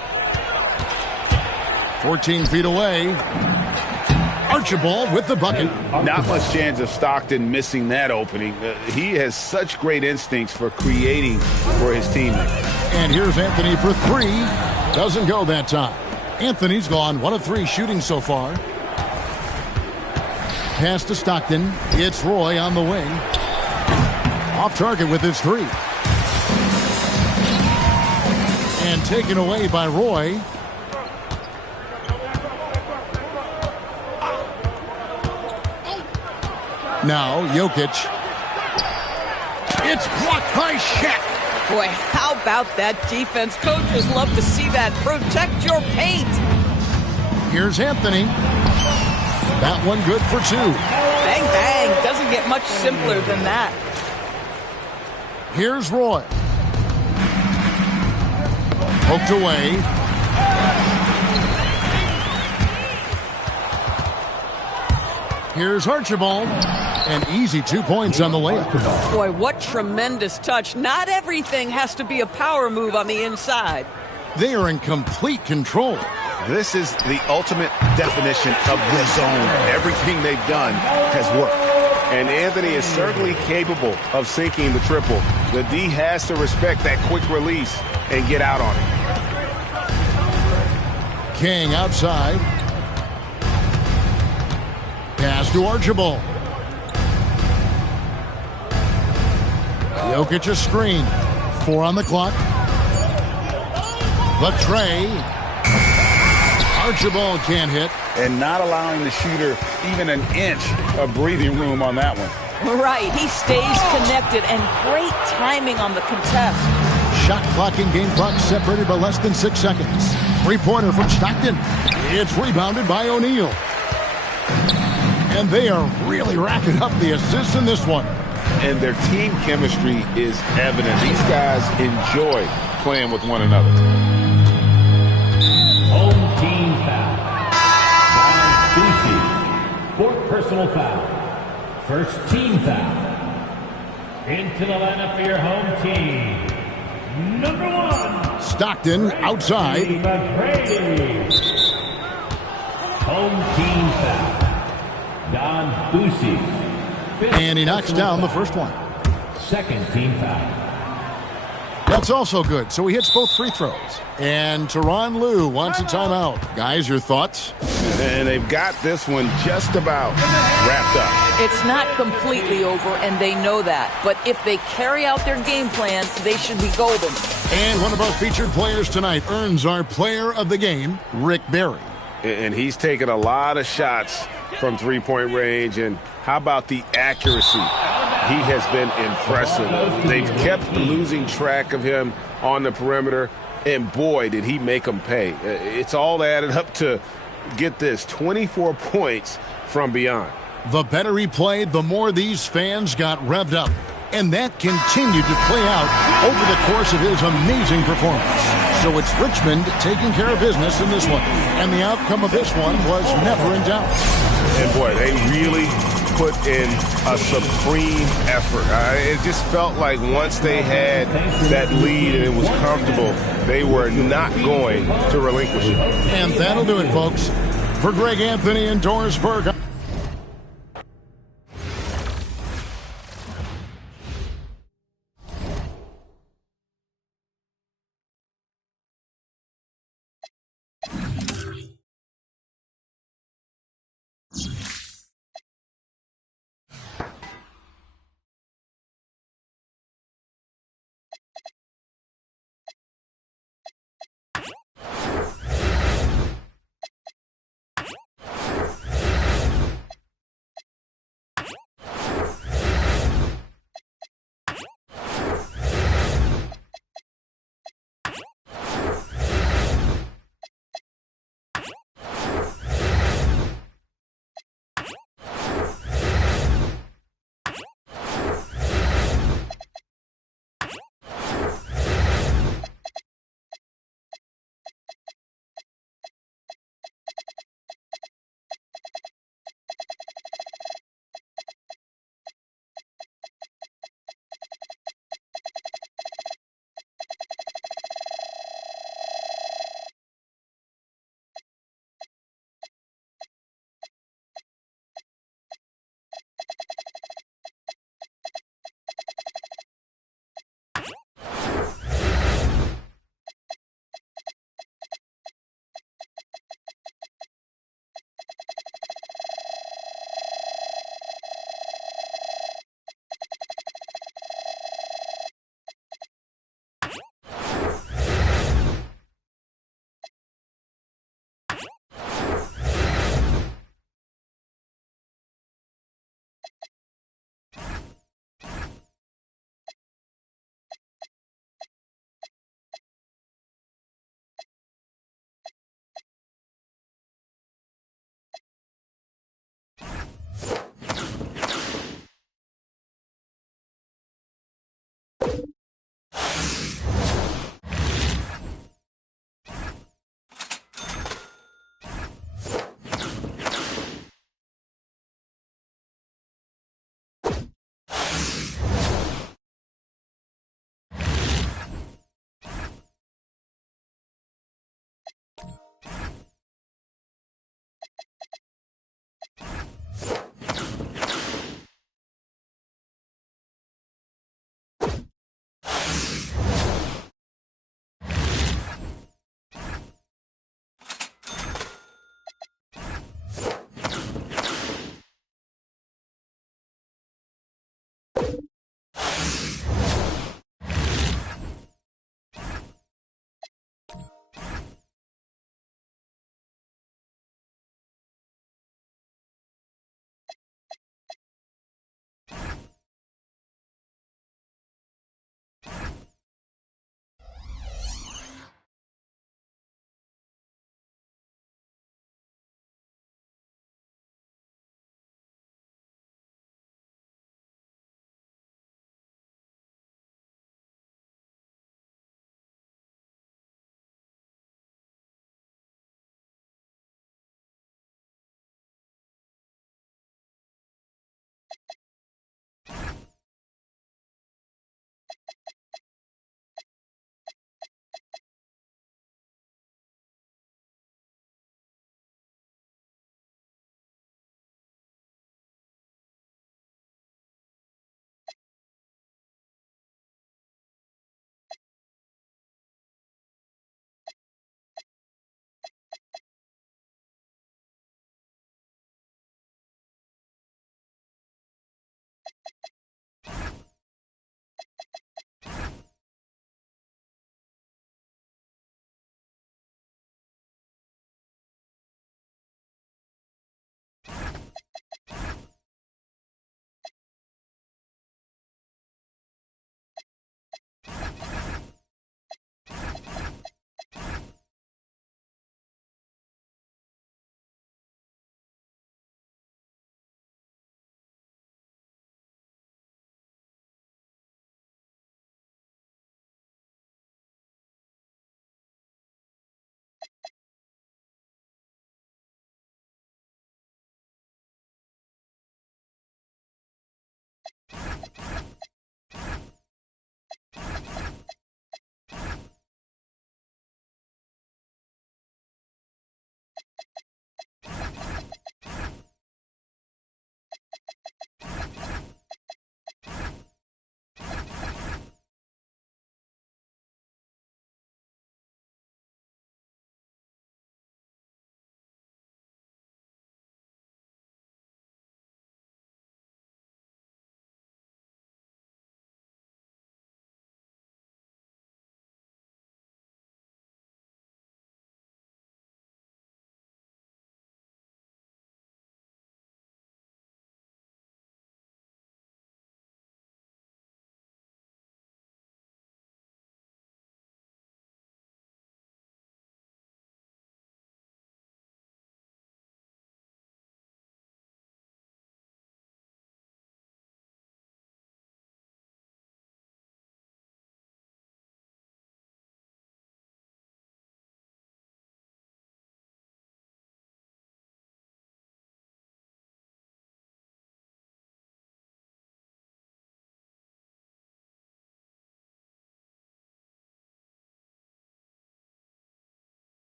14 feet away. Archibald with the bucket. Not much chance of Stockton missing that opening. He has such great instincts for creating for his teammates. And here's Anthony for 3. Doesn't go that time. Anthony's gone 1 of 3 shooting so far. Pass to Stockton. It's Roy on the wing. Off target with his 3. And taken away by Roy. Now, Jokic. It's blocked by Shaq. Boy, how about that defense? Coaches love to see that. Protect your paint. Here's Anthony. That one good for 2. Bang, bang. Doesn't get much simpler than that. Here's Roy. Poked away. Here's Archibald. An easy 2 points on the layup. Boy, what tremendous touch. Not everything has to be a power move on the inside. They are in complete control. This is the ultimate definition of the zone. Everything they've done has worked. And Anthony is certainly capable of sinking the triple. The D has to respect that quick release and get out on it. King outside. Pass to Archibald. Jokic a screen. 4 on the clock. The tray. Archibald can't hit. And not allowing the shooter even an inch of breathing room on that one. Right, he stays connected and great timing on the contest. Shot clock and game clock separated by less than 6 seconds. 3-pointer from Stockton. It's rebounded by O'Neal. And they are really racking up the assists in this one. And their team chemistry is evident. These guys enjoy playing with one another. Home team foul. Don Boucy, 4th personal foul. 1st team foul. Into the lineup for your home team. Number 1. Stockton outside. McGrady. Home team foul. Don Boucy. And he knocks down the first one. 2nd team foul. That's also good. So he hits both free throws. And Tyronn Lue wants a timeout. Guys, your thoughts? And they've got this one just about wrapped up. It's not completely over, and they know that. But if they carry out their game plan, they should be golden. And one of our featured players tonight earns our player of the game, Rick Barry. And he's taken a lot of shots from three-point range. And how about the accuracy? He has been impressive. They've kept losing track of him on the perimeter. And boy, did he make them pay. It's all added up to, get this, 24 points from beyond. The better he played, the more these fans got revved up. And that continued to play out over the course of his amazing performance. So it's Richmond taking care of business in this one. And the outcome of this one was never in doubt. And boy, they really put in a supreme effort. It just felt like once they had that lead and it was comfortable, they were not going to relinquish it. And that'll do it, folks. For Greg Anthony and Doris Burke.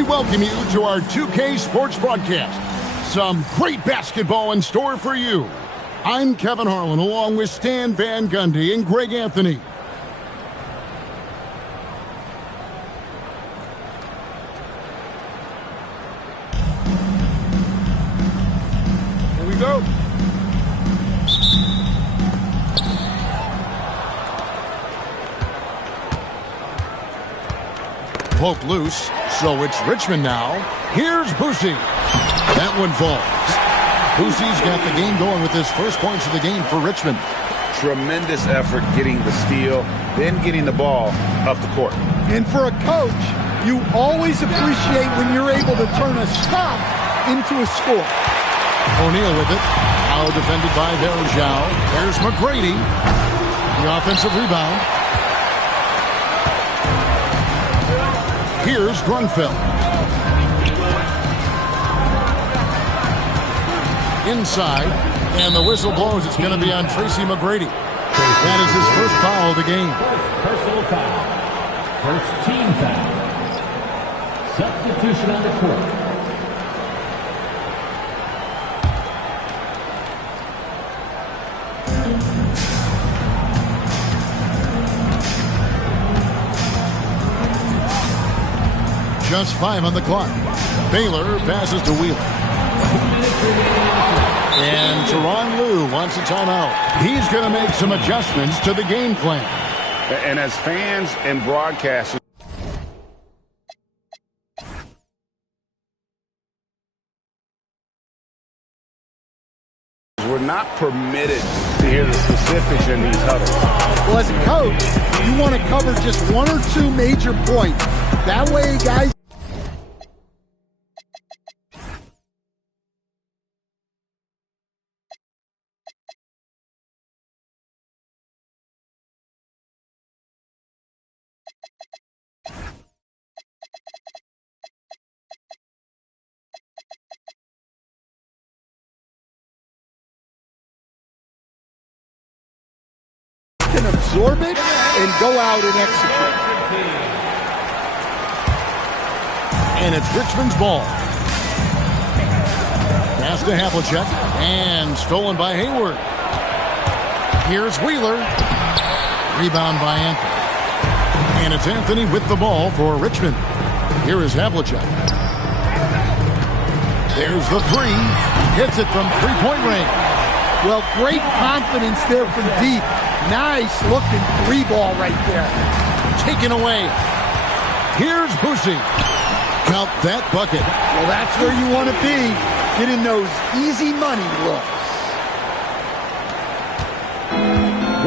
We welcome you to our 2K Sports broadcast. Some great basketball in store for you. I'm Kevin Harlan along with Stan Van Gundy and Greg Anthony. Here we go. Poke loose, so it's Richmond now. Here's Boosie. That one falls. Boosie's got the game going with his first points of the game for Richmond. Tremendous effort getting the steal, then getting the ball up the court. And for a coach, you always appreciate when you're able to turn a stop into a score. O'Neal with it. Now defended by Varejao. There's McGrady. The offensive rebound. Here's Grunfeld. Inside, and the whistle blows. It's going to be on Tracy McGrady. That is his first foul of the game. Personal foul. First team foul. Substitution on the court. Just 5 on the clock. Baylor passes to Wheeler. And Tyronn Lue wants a timeout. He's going to make some adjustments to the game plan. And as fans and broadcasters, we're not permitted to hear the specifics in these huddles. Well, as a coach, you want to cover just 1 or 2 major points. That way, guys. Can absorb it and go out and execute. And it's Richmond's ball. Pass to Havlicek. And stolen by Hayward. Here's Wheeler. Rebound by Anthony. And it's Anthony with the ball for Richmond. Here is Havlicek. There's the three. Hits it from three-point range. Well, great confidence there from deep. Nice looking 3-ball right there. Taken away. Here's Boosie. Count that bucket. Well, that's where you want to be. Getting those easy money looks.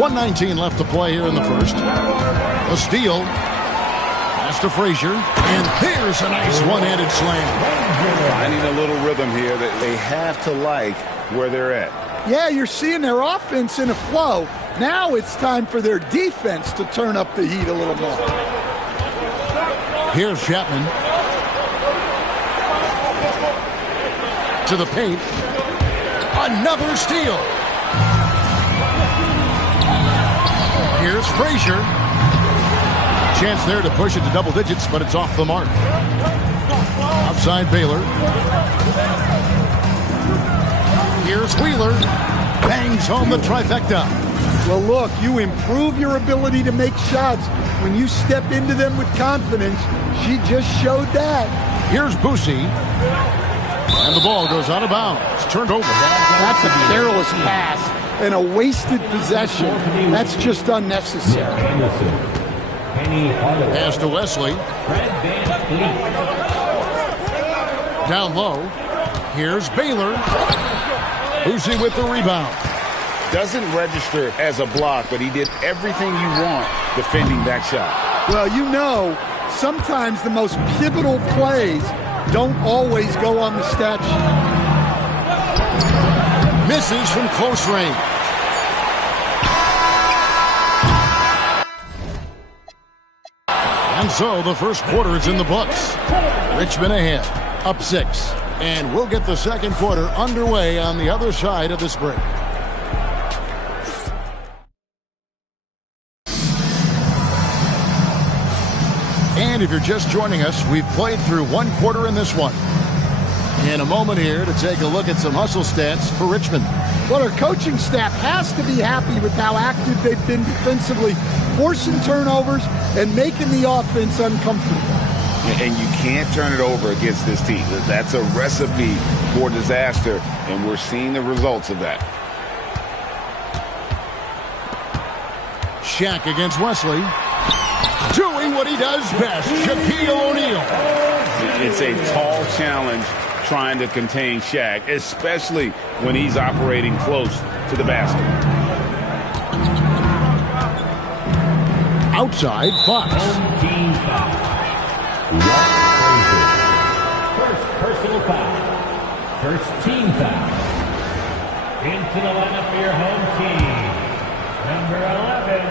1:19 left to play here in the first. A steal. Pass to Frazier. And there's a nice one-handed slam. Finding a little rhythm here that they have to like where they're at. Yeah, you're seeing their offense in a flow. Now it's time for their defense to turn up the heat a little more. Here's Chapman. To the paint. Another steal. Here's Frazier. Chance there to push it to double digits, but it's off the mark. Outside Baylor. Here's Wheeler. Bangs home the trifecta. Well, look, you improve your ability to make shots when you step into them with confidence. She just showed that. Here's Boosie. And the ball goes out of bounds. It's turned over. That's a careless pass and a wasted possession. That's just unnecessary. Pass to Wesley. Down low. Here's Baylor. Boosie with the rebound. Doesn't register as a block, but he did everything you want defending that shot. Well, you know, sometimes the most pivotal plays don't always go on the stat sheet. Misses from close range. And so the first quarter is in the books. Richmond ahead, up 6. And we'll get the second quarter underway on the other side of this break. And if you're just joining us, we've played through one quarter in this one. In a moment here to take a look at some hustle stats for Richmond. Well, our coaching staff has to be happy with how active they've been defensively, forcing turnovers and making the offense uncomfortable. And you can't turn it over against this team. That's a recipe for disaster, and we're seeing the results of that. Shaq against Wesley. Doing what he does best, Shaquille O'Neal. It's a tall challenge trying to contain Shaq, especially when he's operating close to the basket. Outside, Fox. Team foul. First personal foul. First team foul. Into the lineup for your home team. Number 11,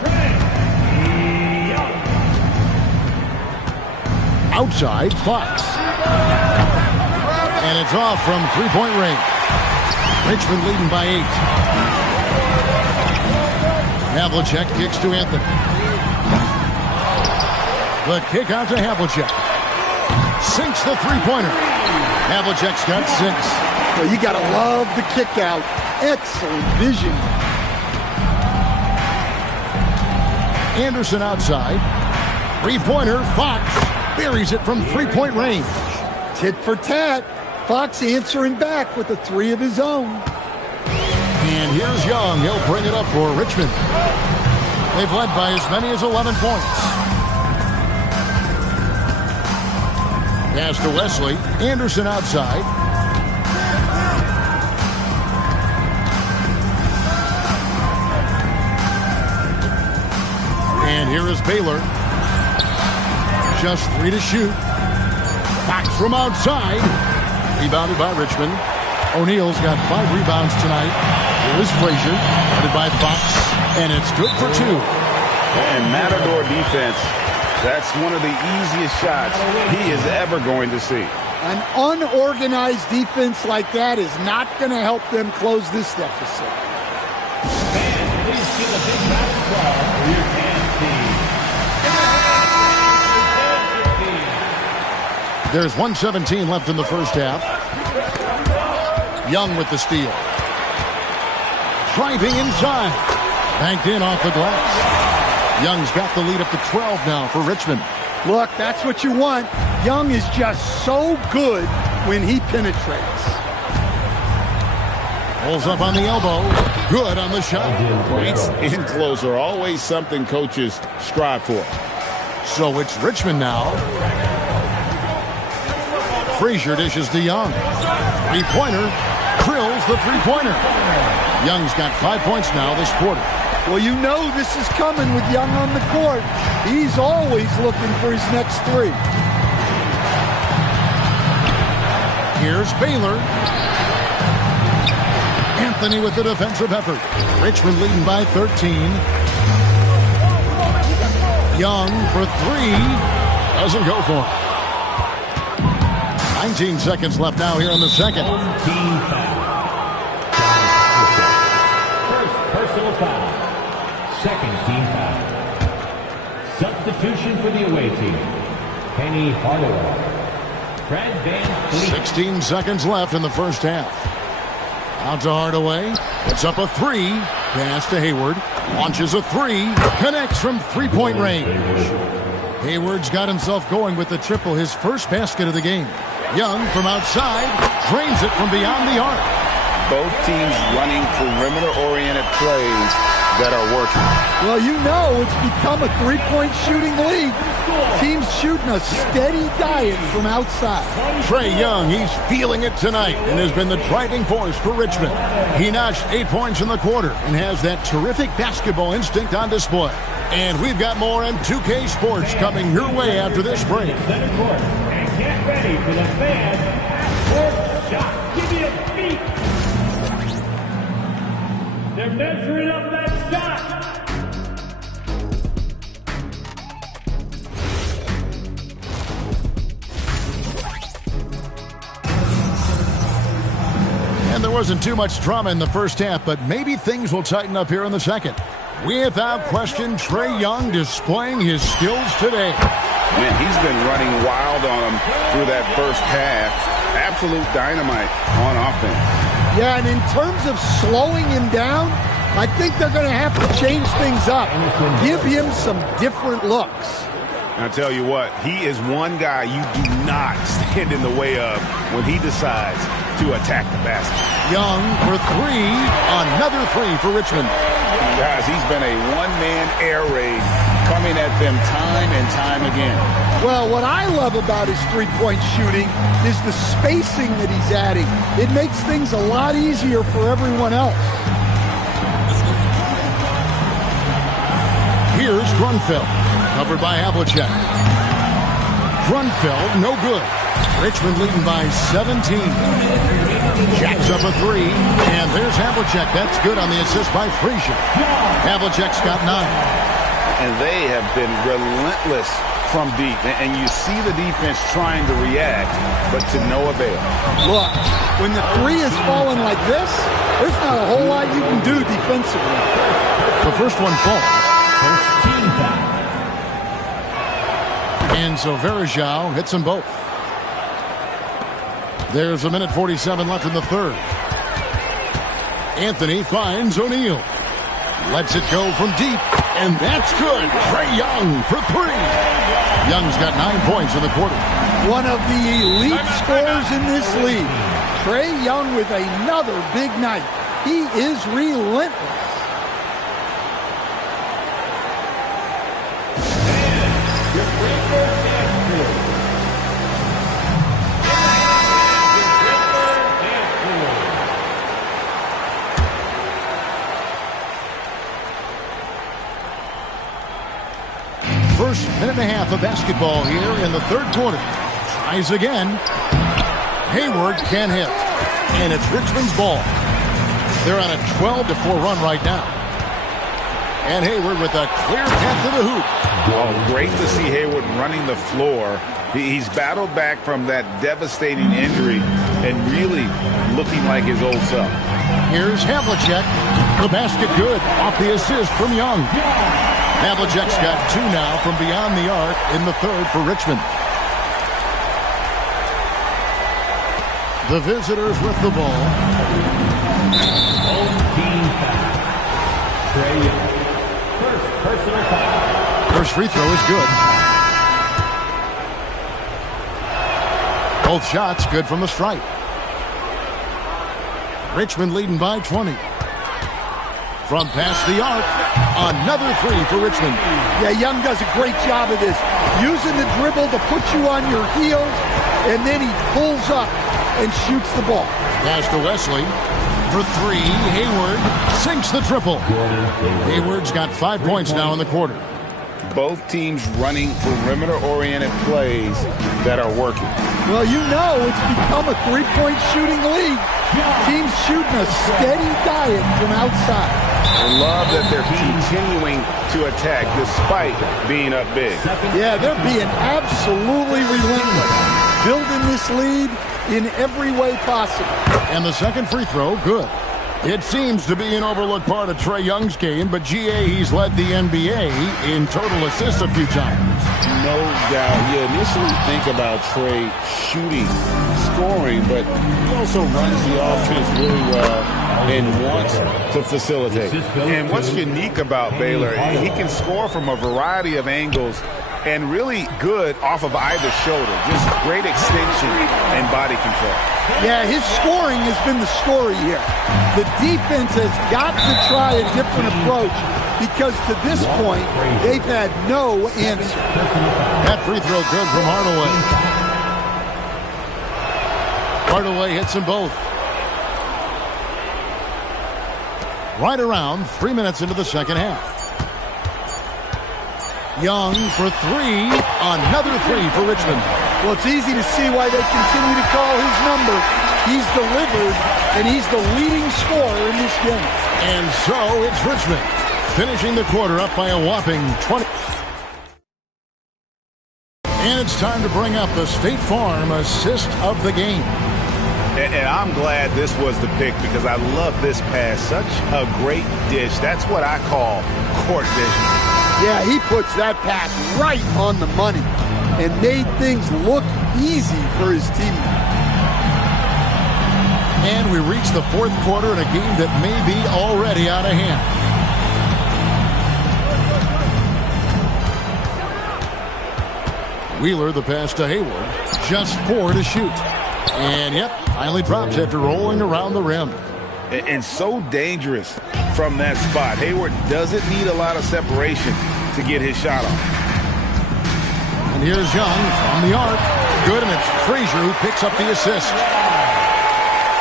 Trae Young. Outside, Fox. And it's off from three-point range. Richmond leading by 8. Havlicek kicks to Anthony. The kick out to Havlicek. Sinks the three-pointer. Havlicek's got 6. Well, you got to love the kick out. Excellent vision. Anderson outside. Three-pointer, Fox buries it from three-point range. Tit for tat. Fox answering back with a 3 of his own. And here's Young. He'll bring it up for Richmond. They've led by as many as 11 points. Pass to Wesley. Anderson outside. And here is Baylor. Just 3 to shoot. Fox from outside. Rebounded by Richmond. O'Neal's got 5 rebounds tonight. Here is Frazier. Guarded by Fox. And it's good for 2. And Matador defense, that's one of the easiest shots he is ever going to see. An unorganized defense like that is not going to help them close this deficit. And please give a big round of applause for your team. There's 1:17 left in the first half. Young with the steal. Driving inside. Banked in off the glass. Young's got the lead up to 12 now for Richmond. Look, that's what you want. Young is just so good when he penetrates. Pulls up on the elbow. Good on the shot. Weights in close are always something coaches strive for. So it's Richmond now. Frazier dishes to Young. Three-pointer. Drills the three-pointer. Young's got 5 points now this quarter. Well, you know this is coming with Young on the court. He's always looking for his next 3. Here's Baylor. Anthony with the defensive effort. Richmond leading by 13. Young for 3. Doesn't go for it. 19 seconds left now here in the second. Team foul. First personal foul. Second team foul. Substitution for the away team. Penny Hardaway. Fred VanVleet. 16 seconds left in the first half. Out to Hardaway. Puts up a 3. Pass to Hayward. Launches a 3. Connects from three-point range. Hayward's got himself going with the triple, his first basket of the game. Young from outside. Drains it from beyond the arc. Both teams running perimeter-oriented plays that are working. Well, you know it's become a three-point shooting league. Teams shooting a steady diet from outside. Trae Young, he's feeling it tonight and has been the driving force for Richmond. He notched 8 points in the quarter and has that terrific basketball instinct on display. And we've got more M2K Sports coming your way after this break. Center court. And get ready for the fan half-court shot. Give me a beat. They're measuring up that shot. And there wasn't too much drama in the first half, but maybe things will tighten up here in the second. Without question, Trae Young displaying his skills today. Man, he's been running wild on him through that first half. Absolute dynamite on offense. Yeah, and in terms of slowing him down, I think they're going to have to change things up. Give him some different looks. I tell you what, he is one guy you do not stand in the way of when he decides to attack the basket. Young for three. Another three for Richmond. Guys, he's been a one-man air raid coming at them time and time again. Well, what I love about his three-point shooting is the spacing that he's adding. It makes things a lot easier for everyone else. Here's Grunfeld, covered by Havlicek. Grunfeld, no good. Richmond leading by 17. Jacks up a three, and there's Havlicek. That's good on the assist by Frazier. Havlicek's got 9. And they have been relentless from deep. And you see the defense trying to react, but to no avail. Look, when the three is falling like this, there's not a whole lot you can do defensively. The first one falls. First team foul. And so Varejao hits them both. There's a minute 47 left in the third. Anthony finds O'Neal. Lets it go from deep. And that's good. Trae Young for three. Young's got 9 points in the quarter. One of the elite scorers in this league. Trae Young with another big night. He is relentless. First minute and a half of basketball here in the third quarter. Tries again. Hayward can't hit. And it's Richmond's ball. They're on a 12-4 run right now. And Hayward with a clear path to the hoop. Oh, great to see Hayward running the floor. He's battled back from that devastating injury and really looking like his old self. Here's Havlicek. The basket good off the assist from Young. Havlicek's got 2 now from beyond the arc in the third for Richmond. The visitors with the ball. Home team foul. Trae Young. First personal foul. First free throw is good. Both shots good from the stripe. Richmond leading by 20. From past the arc, another three for Richmond. Yeah, Young does a great job of this. Using the dribble to put you on your heels, and then he pulls up and shoots the ball. Pass to Wesley. For three, Hayward sinks the triple. Hayward's got 5 points now in the quarter. Both teams running perimeter-oriented plays that are working. Well, you know it's become a three-point shooting league. Teams shooting a steady diet from outside. I love that they're continuing to attack despite being up big. Yeah, they're being absolutely relentless. Building this lead in every way possible. And the second free throw, good. It seems to be an overlooked part of Trae Young's game, but GA, he's led the NBA in total assists a few times. No doubt. You initially think about Trae shooting, scoring, but he also runs the offense really well and wants to facilitate. And what's unique about Baylor, he can score from a variety of angles and really good off of either shoulder. Just great extension and body control. Yeah, his scoring has been the story here. The defense has got to try a different approach because to this point, they've had no answer. That free throw good from Hardaway. Hardaway hits them both. Right around 3 minutes into the second half. Young for three. Another three for Richmond. Well, it's easy to see why they continue to call his number. He's delivered, and he's the leading scorer in this game. And so it's Richmond finishing the quarter up by a whopping 20. And it's time to bring up the State Farm assist of the game. And I'm glad this was the pick because I love this pass. Such a great dish. That's what I call court vision. Yeah, he puts that pass right on the money and made things look easy for his teammate. And we reach the fourth quarter in a game that may be already out of hand. Wheeler, the pass to Hayward. Just 4 to shoot. And, yep, finally drops after rolling around the rim. And so dangerous from that spot. Hayward doesn't need a lot of separation to get his shot off. And here's Young from the arc. Good, and it's Frazier who picks up the assist.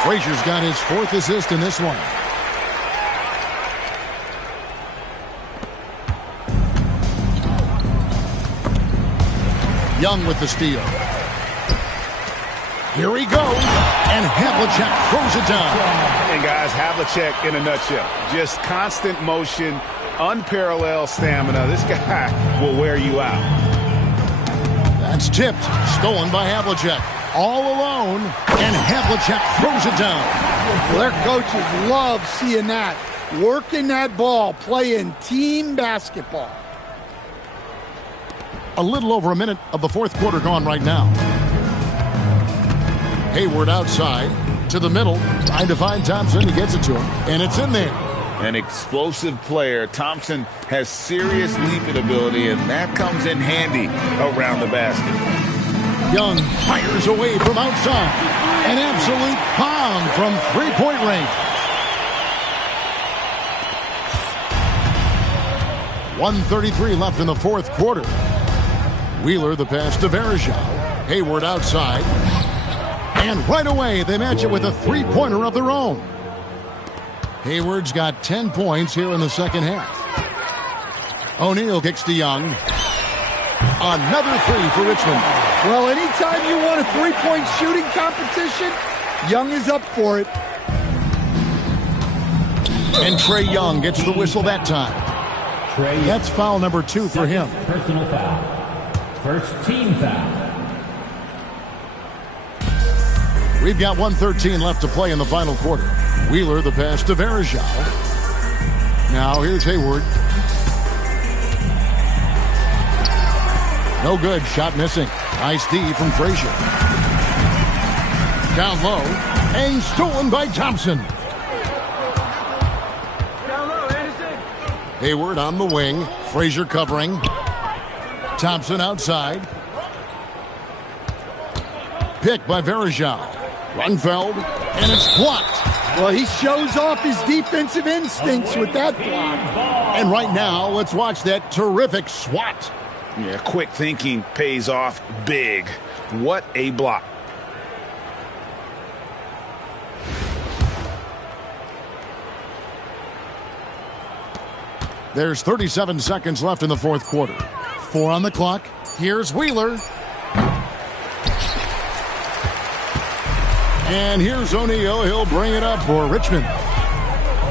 Frazier's got his 4th assist in this one. Young with the steal. Here he goes, and Havlicek throws it down. And guys, Havlicek in a nutshell. Just constant motion, unparalleled stamina. This guy will wear you out. That's tipped, stolen by Havlicek. All alone, and Havlicek throws it down. Well, their coaches love seeing that. Working that ball, playing team basketball. A little over a minute of the fourth quarter gone right now. Hayward outside to the middle, trying to find Thompson. He gets it to him, and it's in there. An explosive player. Thompson has serious leaping ability, and that comes in handy around the basket. Young fires away from outside. An absolute bomb from three-point range. 1:33 left in the fourth quarter. Wheeler, the pass to Varejao. Hayward outside. And right away, they match it with a three-pointer of their own. Hayward's got 10 points here in the second half. O'Neal kicks to Young. Another three for Richmond. Well, anytime you want a three-point shooting competition, Young is up for it. And Trae Young gets the whistle that time. That's foul number 2 for him. Personal foul. First team foul. We've got 1:13 left to play in the final quarter. Wheeler, the pass to Varejao. Now here's Hayward. No good. Shot missing. Nice D from Frazier. Down low. And stolen by Thompson. Hayward on the wing. Frazier covering. Thompson outside. Picked by Varejao. Grunfeld. And it's blocked. Well, he shows off his defensive instincts with that block. And right now, let's watch that terrific swat. Yeah, quick thinking pays off big. What a block. There's 37 seconds left in the fourth quarter. 4 on the clock. Here's Wheeler. And here's O'Neal. He'll bring it up for Richmond.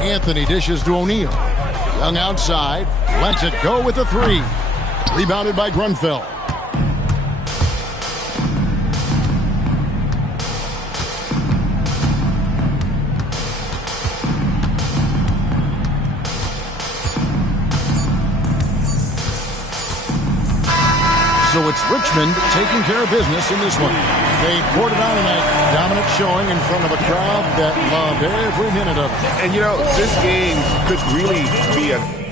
Anthony dishes to O'Neal. Young outside. Lets it go with a 3. Rebounded by Grunfeld. So it's Richmond taking care of business in this one. They poured it on in a dominant showing in front of a crowd that loved every minute of it. And, you know, this game could really be a